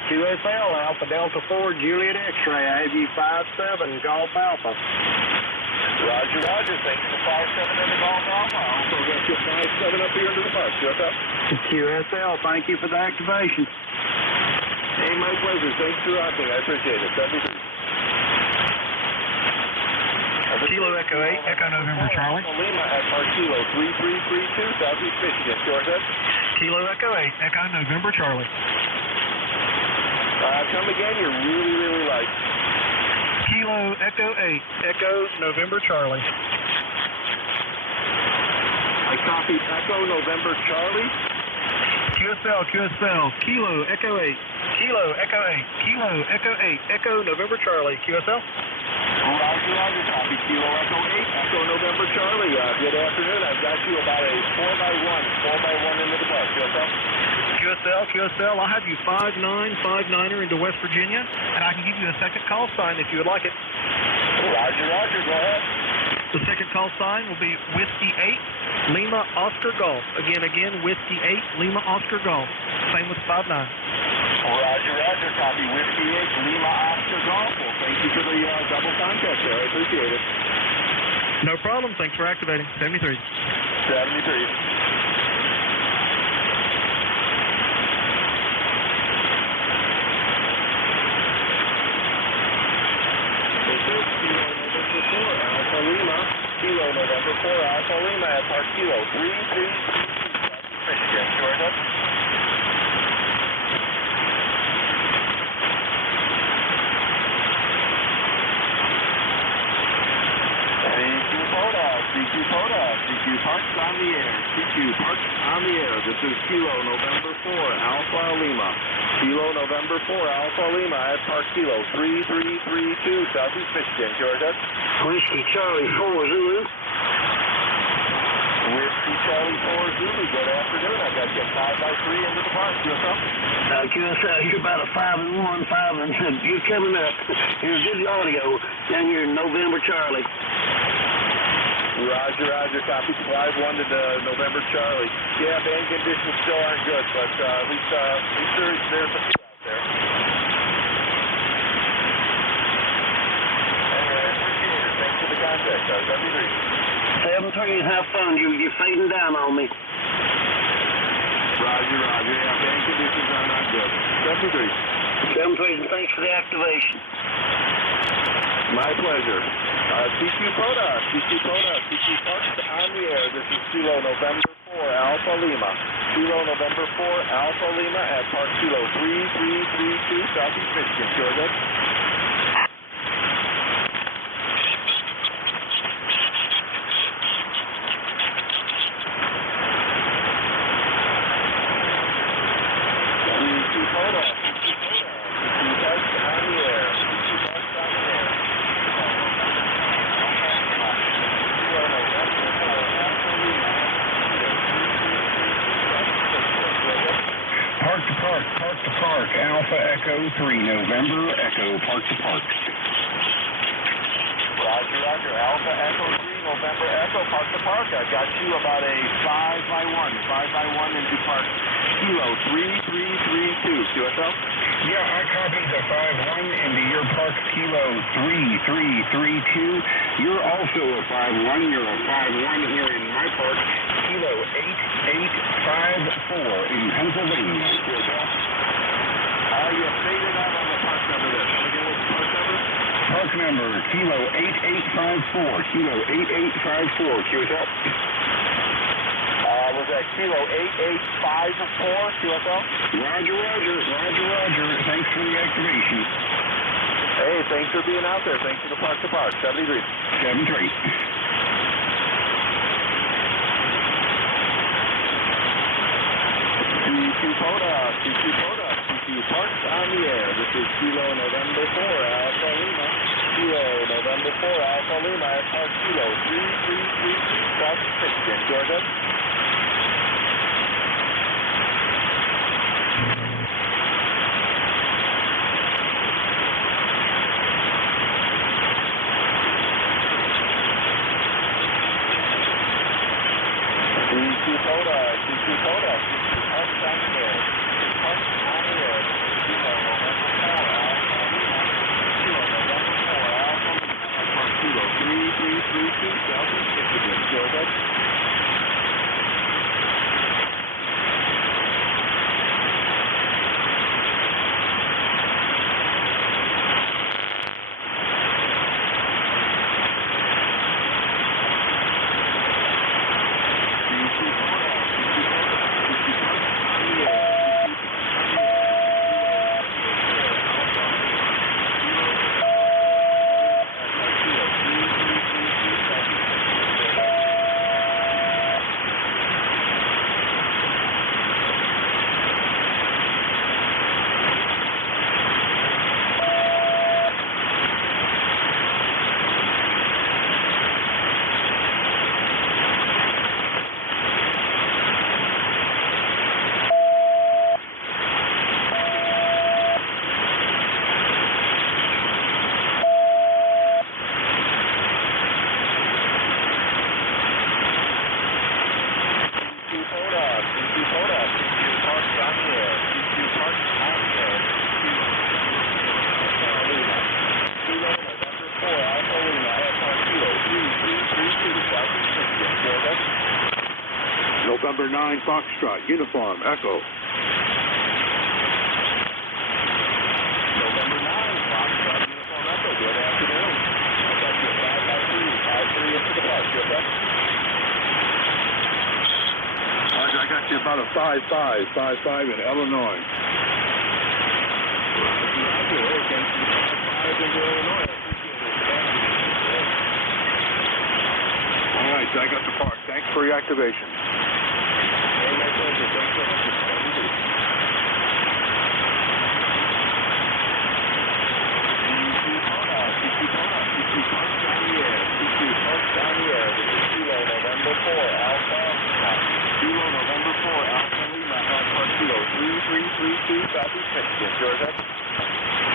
QSL, Alpha Delta 4 Juliet X-ray, AV57 Golf Alpha. Roger, thanks for 57 in the Golf Alpha. Also got your 57 up here into the park. QSL, thank you for the activation. Hey, my pleasure. Thanks for rocking. I appreciate it. 73. Kilo Echo 8, Echo November Charlie. Lima at Park Kilo 3332, Southeast Michigan. Georgia. Kilo Echo 8, Echo November Charlie. Come again, you're really light. Kilo Echo 8, Echo November Charlie. I copied Echo November Charlie. QSL, Kilo Echo 8, Kilo Echo 8, Kilo Echo 8, Echo November Charlie. QSL. Roger, copy Kilo Echo 8, Echo November Charlie. Good afternoon. I've got you about a 4x1 into the park. QSL, I'll have you 5959er into West Virginia, and I can give you a second call sign if you would like it. Roger, go ahead. The second call sign will be Whiskey 8, Lima Oscar Golf. Again, Whiskey 8, Lima Oscar Golf. Same with 59. Roger, copy Whiskey 8, Lima Oscar Golf. Well, thank you for the double contact there. I appreciate it. No problem. Thanks for activating. 73. 73. Kilo November 4 Alpha Lima at Park Kilo 3332, Michigan, Georgia. CQ Parks on the air. CQ Parks on the air. This is Kilo November 4 Alpha Lima. Kilo November 4 Alpha Lima at Park Kilo 3332, Southeast Michigan, Georgia. Whiskey Charlie 4 Zulu. Whiskey Charlie 4 Zulu. Good afternoon. I got you 5x3 into the park. QSL? QSL, you're about a 5-1, 5 and you're coming up. You're good audio. Then you're November Charlie. Roger, copy. Slide 1 to the November Charlie. Yeah, band conditions still aren't good, but at least there's a few out there. Anyway, I appreciate it. Thanks for the contact. 73. 73, have fun. You're fading down on me. Roger. Yeah, band conditions are not good. 73. 73, thanks for the activation. My pleasure. CQ Parks on the air. This is Kilo November 4 Alpha Lima. Kilo November 4 Alpha Lima at Park Kilo 3332, Southeast Michigan. Georgia. Park, Alpha Echo 3, November Echo, Park to Park. Roger, Alpha Echo 3, November Echo, Park to Park. I got you about a 5x1 into Park Kilo 3332, QSL. Yeah, I copied the 5-1 into your Park Kilo 3332. You're also a 5-1. You're a 5-1 here in my park, Kilo 8854 in Pennsylvania. You faded out on the park number there. Come again with the park number? Park number, Kilo 8854. Kilo 8854. QSL. Was that Kilo 8854 QSL? Roger. Thanks for the activation. Hey, thanks for being out there. Thanks for the park to park. 73. 73. CQ Parks on the air. This is Kilo November 4 Alpha Lima. Kilo November 4 Alpha Lima at Park Kilo 3332 Southeast Michigan. Georgia. November 9 Foxtrot, Uniform, Echo. November 9 Foxtrot, Uniform Echo. Good afternoon. I got you 5-3 into the park. Good luck. I got you about a 5-5 in Illinois. All right, I got the park. Thanks for your activation.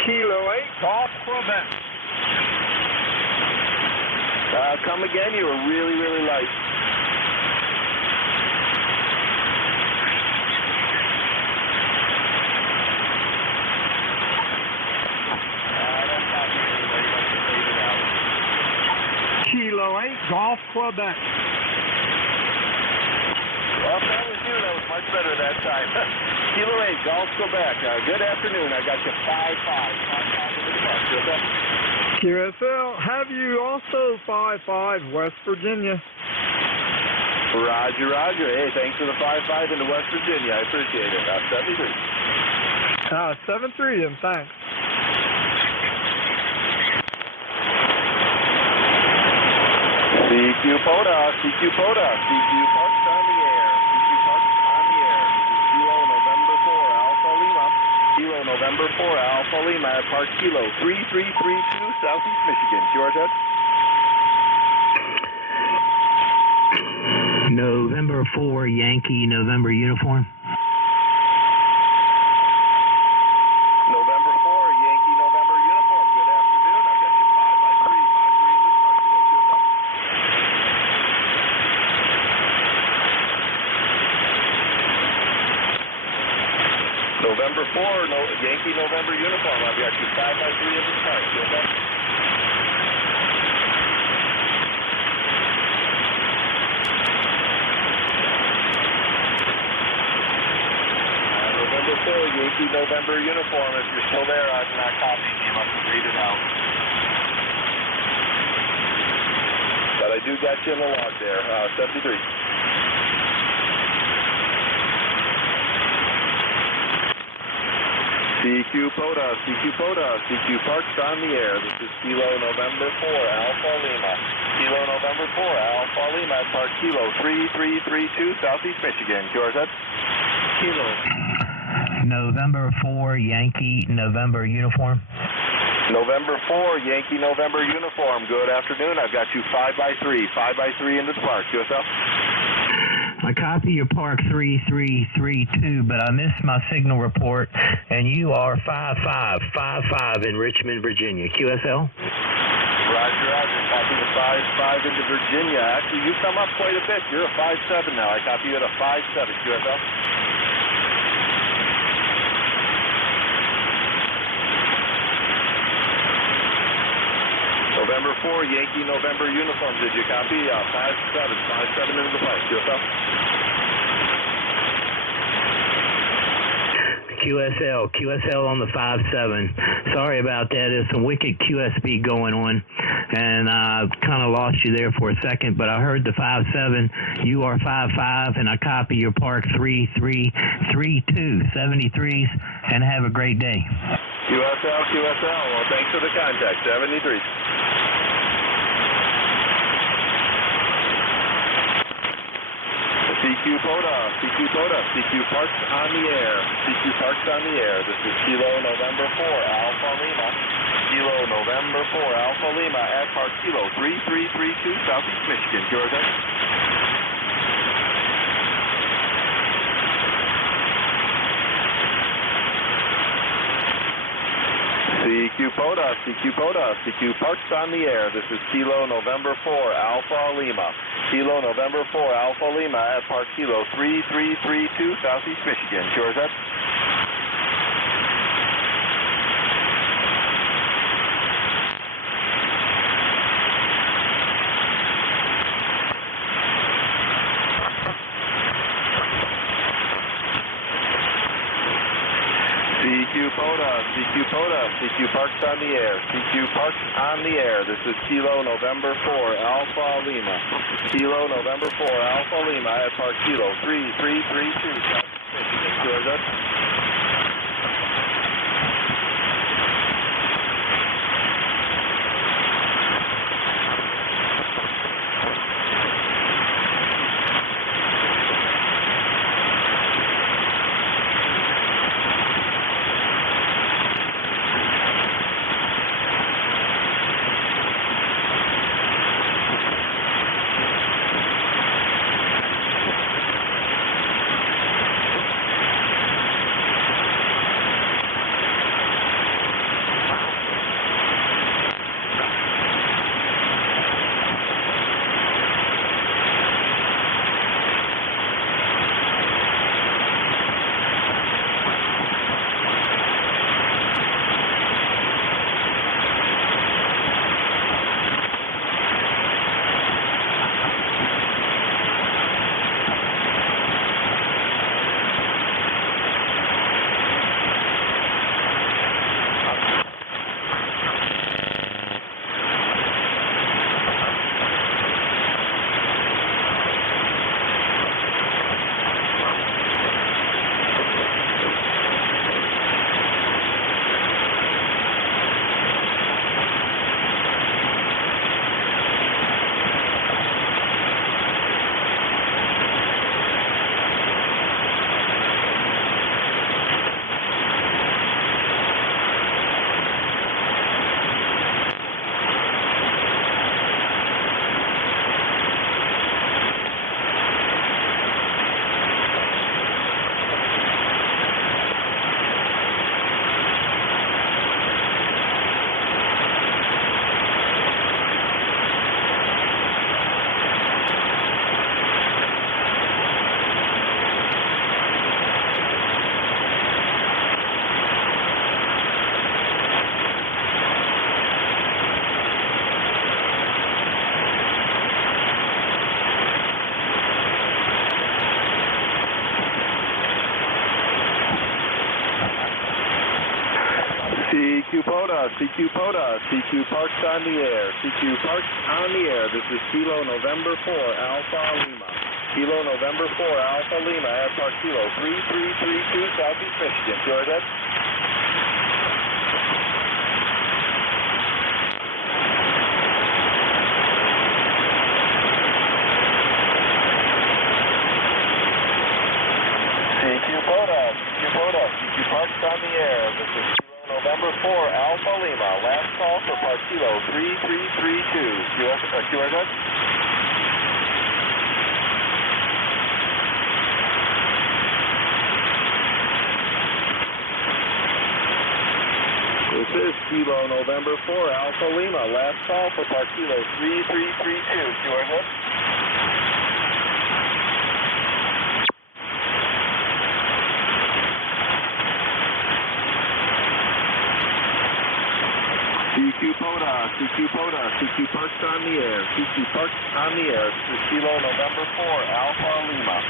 Kilo 8, Golf Quebec. Come again, you were really, really light. Kilo 8, Golf Quebec. Well, that was you. That was much better that time. Kilo 8, Golf Quebec. Good afternoon. I got you 5-5. QSL, have you also 5-5 West Virginia? Roger. Hey, thanks for the 5-5 into West Virginia. I appreciate it. 73. 7-3 then, thanks. CQ Poda, CQ Parks on the air. CQ Parks on the air. This is Kilo November 4 Alpha Lima. Kilo November 4 Alpha Lima at Park Kilo 3332 Southeast Michigan. Georgia. November 4 Yankee November uniform. November 4 Yankee November uniform. Good afternoon. I've got you 5-3 in this park today. November 4, Yankee November uniform. I've got you 5x3 in the park. Okay? November 4, Yankee November uniform. If you're still there, I'm not copying. You must have read it out. But I do got you in the log there, 73. CQ POTA, CQ Parks on the air. This is Kilo November 4, Alpha Lima. Kilo November 4, Alpha Lima at Park Kilo 3332, Southeast Michigan. QRZ? Kilo. November 4, Yankee November uniform. November 4, Yankee November uniform. Good afternoon. I've got you 5x3. 5x3 into the park. QSL? I copy your Park 3332, but I missed my signal report, and you are 55 in Richmond, Virginia. QSL? Roger. Copy the 5-5 into Virginia. Actually, you come up quite a bit. You're a 5-7 now. I copy you at a 5-7. QSL? November 4, Yankee November uniform. Did you copy? 5-7 into the park. QSL? QSL on the 5-7. Sorry about that. There's some wicked QSB going on, and I kind of lost you there for a second, but I heard the 5-7. You are 5-5, and I copy your Park 3332, 73s, and have a great day. QSL. Well, thanks for the contact. 73. CQ POTA, CQ Parks on the air. CQ Parks on the air. This is Kilo November 4, Alpha Lima. Kilo November 4, Alpha Lima at Park Kilo 3332, Southeast Michigan. QRZ? CQ POTA, CQ Parks on the air. This is Kilo November 4, Alpha Lima. Kilo November 4, Alpha Lima at Park Kilo 3332, Southeast Michigan. QRZ? CQ POTA, CQ Parks on the air. CQ Parks on the air. This is Kilo November 4, Alpha Lima. Kilo November 4, Alpha Lima at Park Kilo 3332, Southeast Michigan. QRZ? CQ Parks on the air. CQ Parks on the air. This is Kilo November 4 Alpha Lima. Kilo November 4 Alpha Lima at Park Kilo 3332 Southeast Michigan. Georgia. CQ Parks on the air. This is Kilo November 4 Alpha Lima. Last call for Park Kilo 3332. QRZ? This is Kilo November 4 Alpha Lima. Last call for Park Kilo 3332. QRZ? CQ Parks on the air. CQ Parks on the air. This is Kilo November 4 Alpha Lima.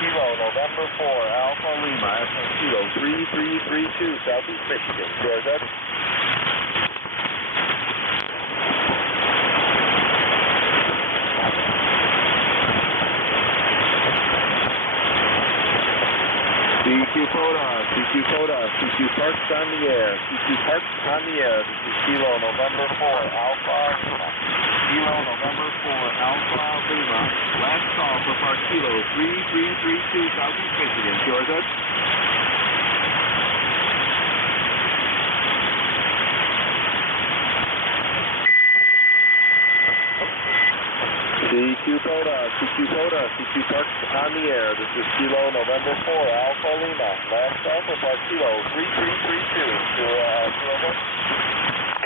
Kilo November 4 Alpha Lima. That's Kilo 3332 Southeast Michigan. QRZ? CQ Parks on the air. CQ Parks on the air. This is Kilo November 4 Alpha Lima. Kilo November 4 Alpha Lima. Last call for Park Kilo 3332 Southeast Michigan. QRZ? CQ Parks on the air. This is Kilo November 4 Alpha Lima. Last call for Park Kilo 3332 to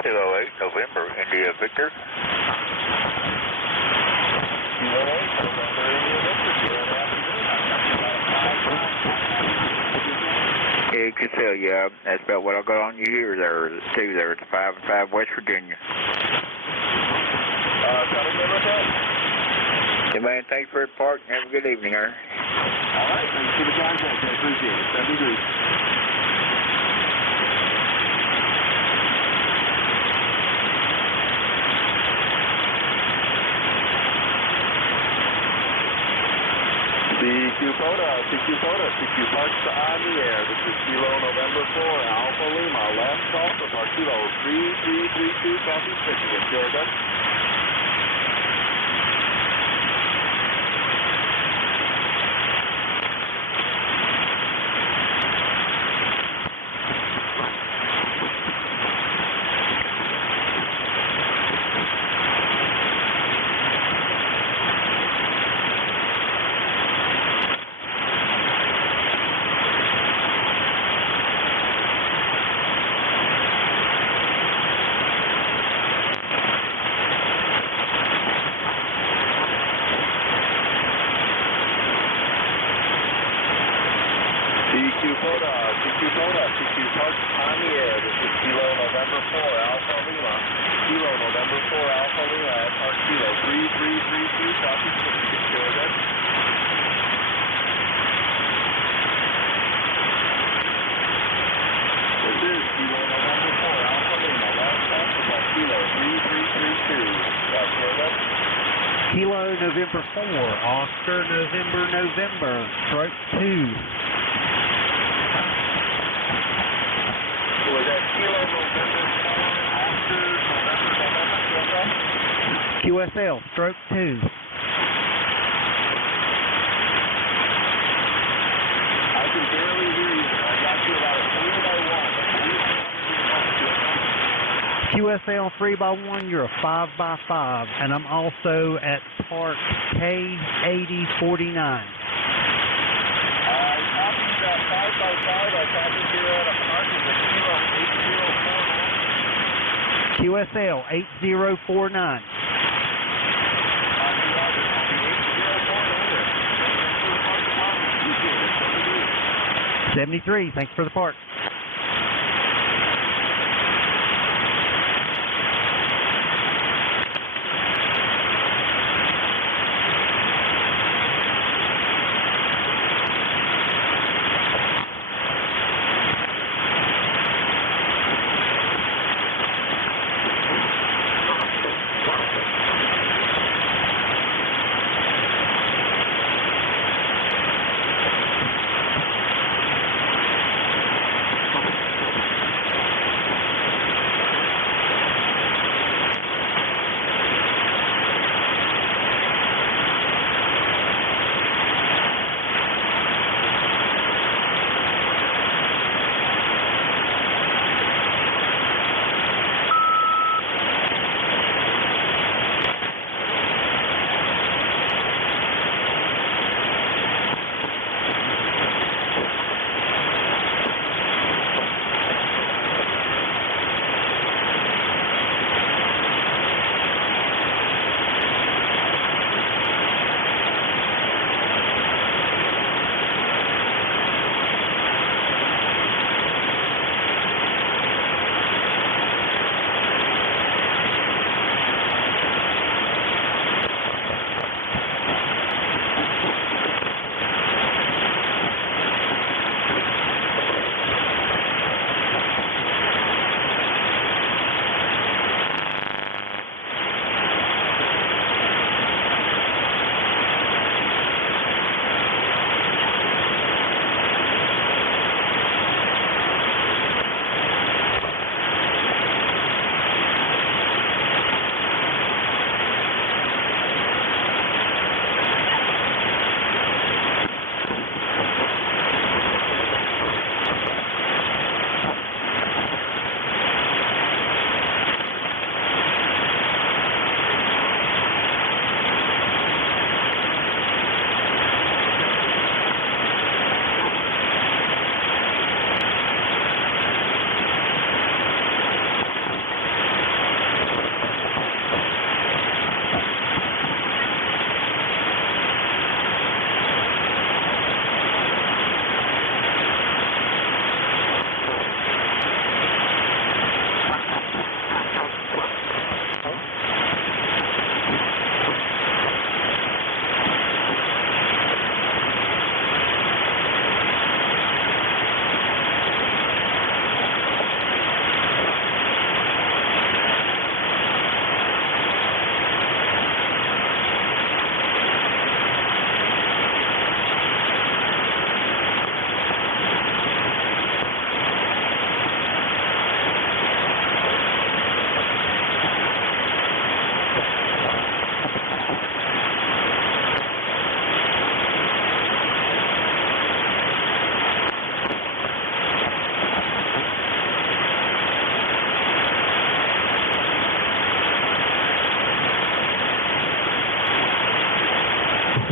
Kilo 8 November India Victor. Kilo 8 November India Victor. Yeah, you can tell, yeah. That's about what I got on you here there, too, there. It's 5 and 5 West Virginia. Sound okay with that? Yeah, man, thanks for the park and have a good evening, sir. All right, thanks for the contact. I appreciate it. 7 degrees. CQ Parks on the air. This is Kilo November 4 Alpha Lima. Last call for Park Kilo 3332 Southeast Michigan. Georgia. CQ Parks on the air. This is Kilo November 4 Alpha Lima. Kilo November 4 Alpha Lima at Park Kilo 3332 Southeast Michigan. Georgia. This is Kilo November 4 Alpha Lima. Last call for Park Kilo 3332 South Georgia. Kilo November 4, Oscar November, stroke 2. Was that Kilo November 4, Oscar November, QSL, stroke 2. I can barely hear you. I got you about a 3x1. QSL 3x1, you're a 5x5, and I'm also at Park K8049. I copied that 5x5. I copied you at a Park as a Kilo 8049. QSL 8049. 73, thanks for the park.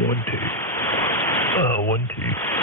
1-2. 1-2.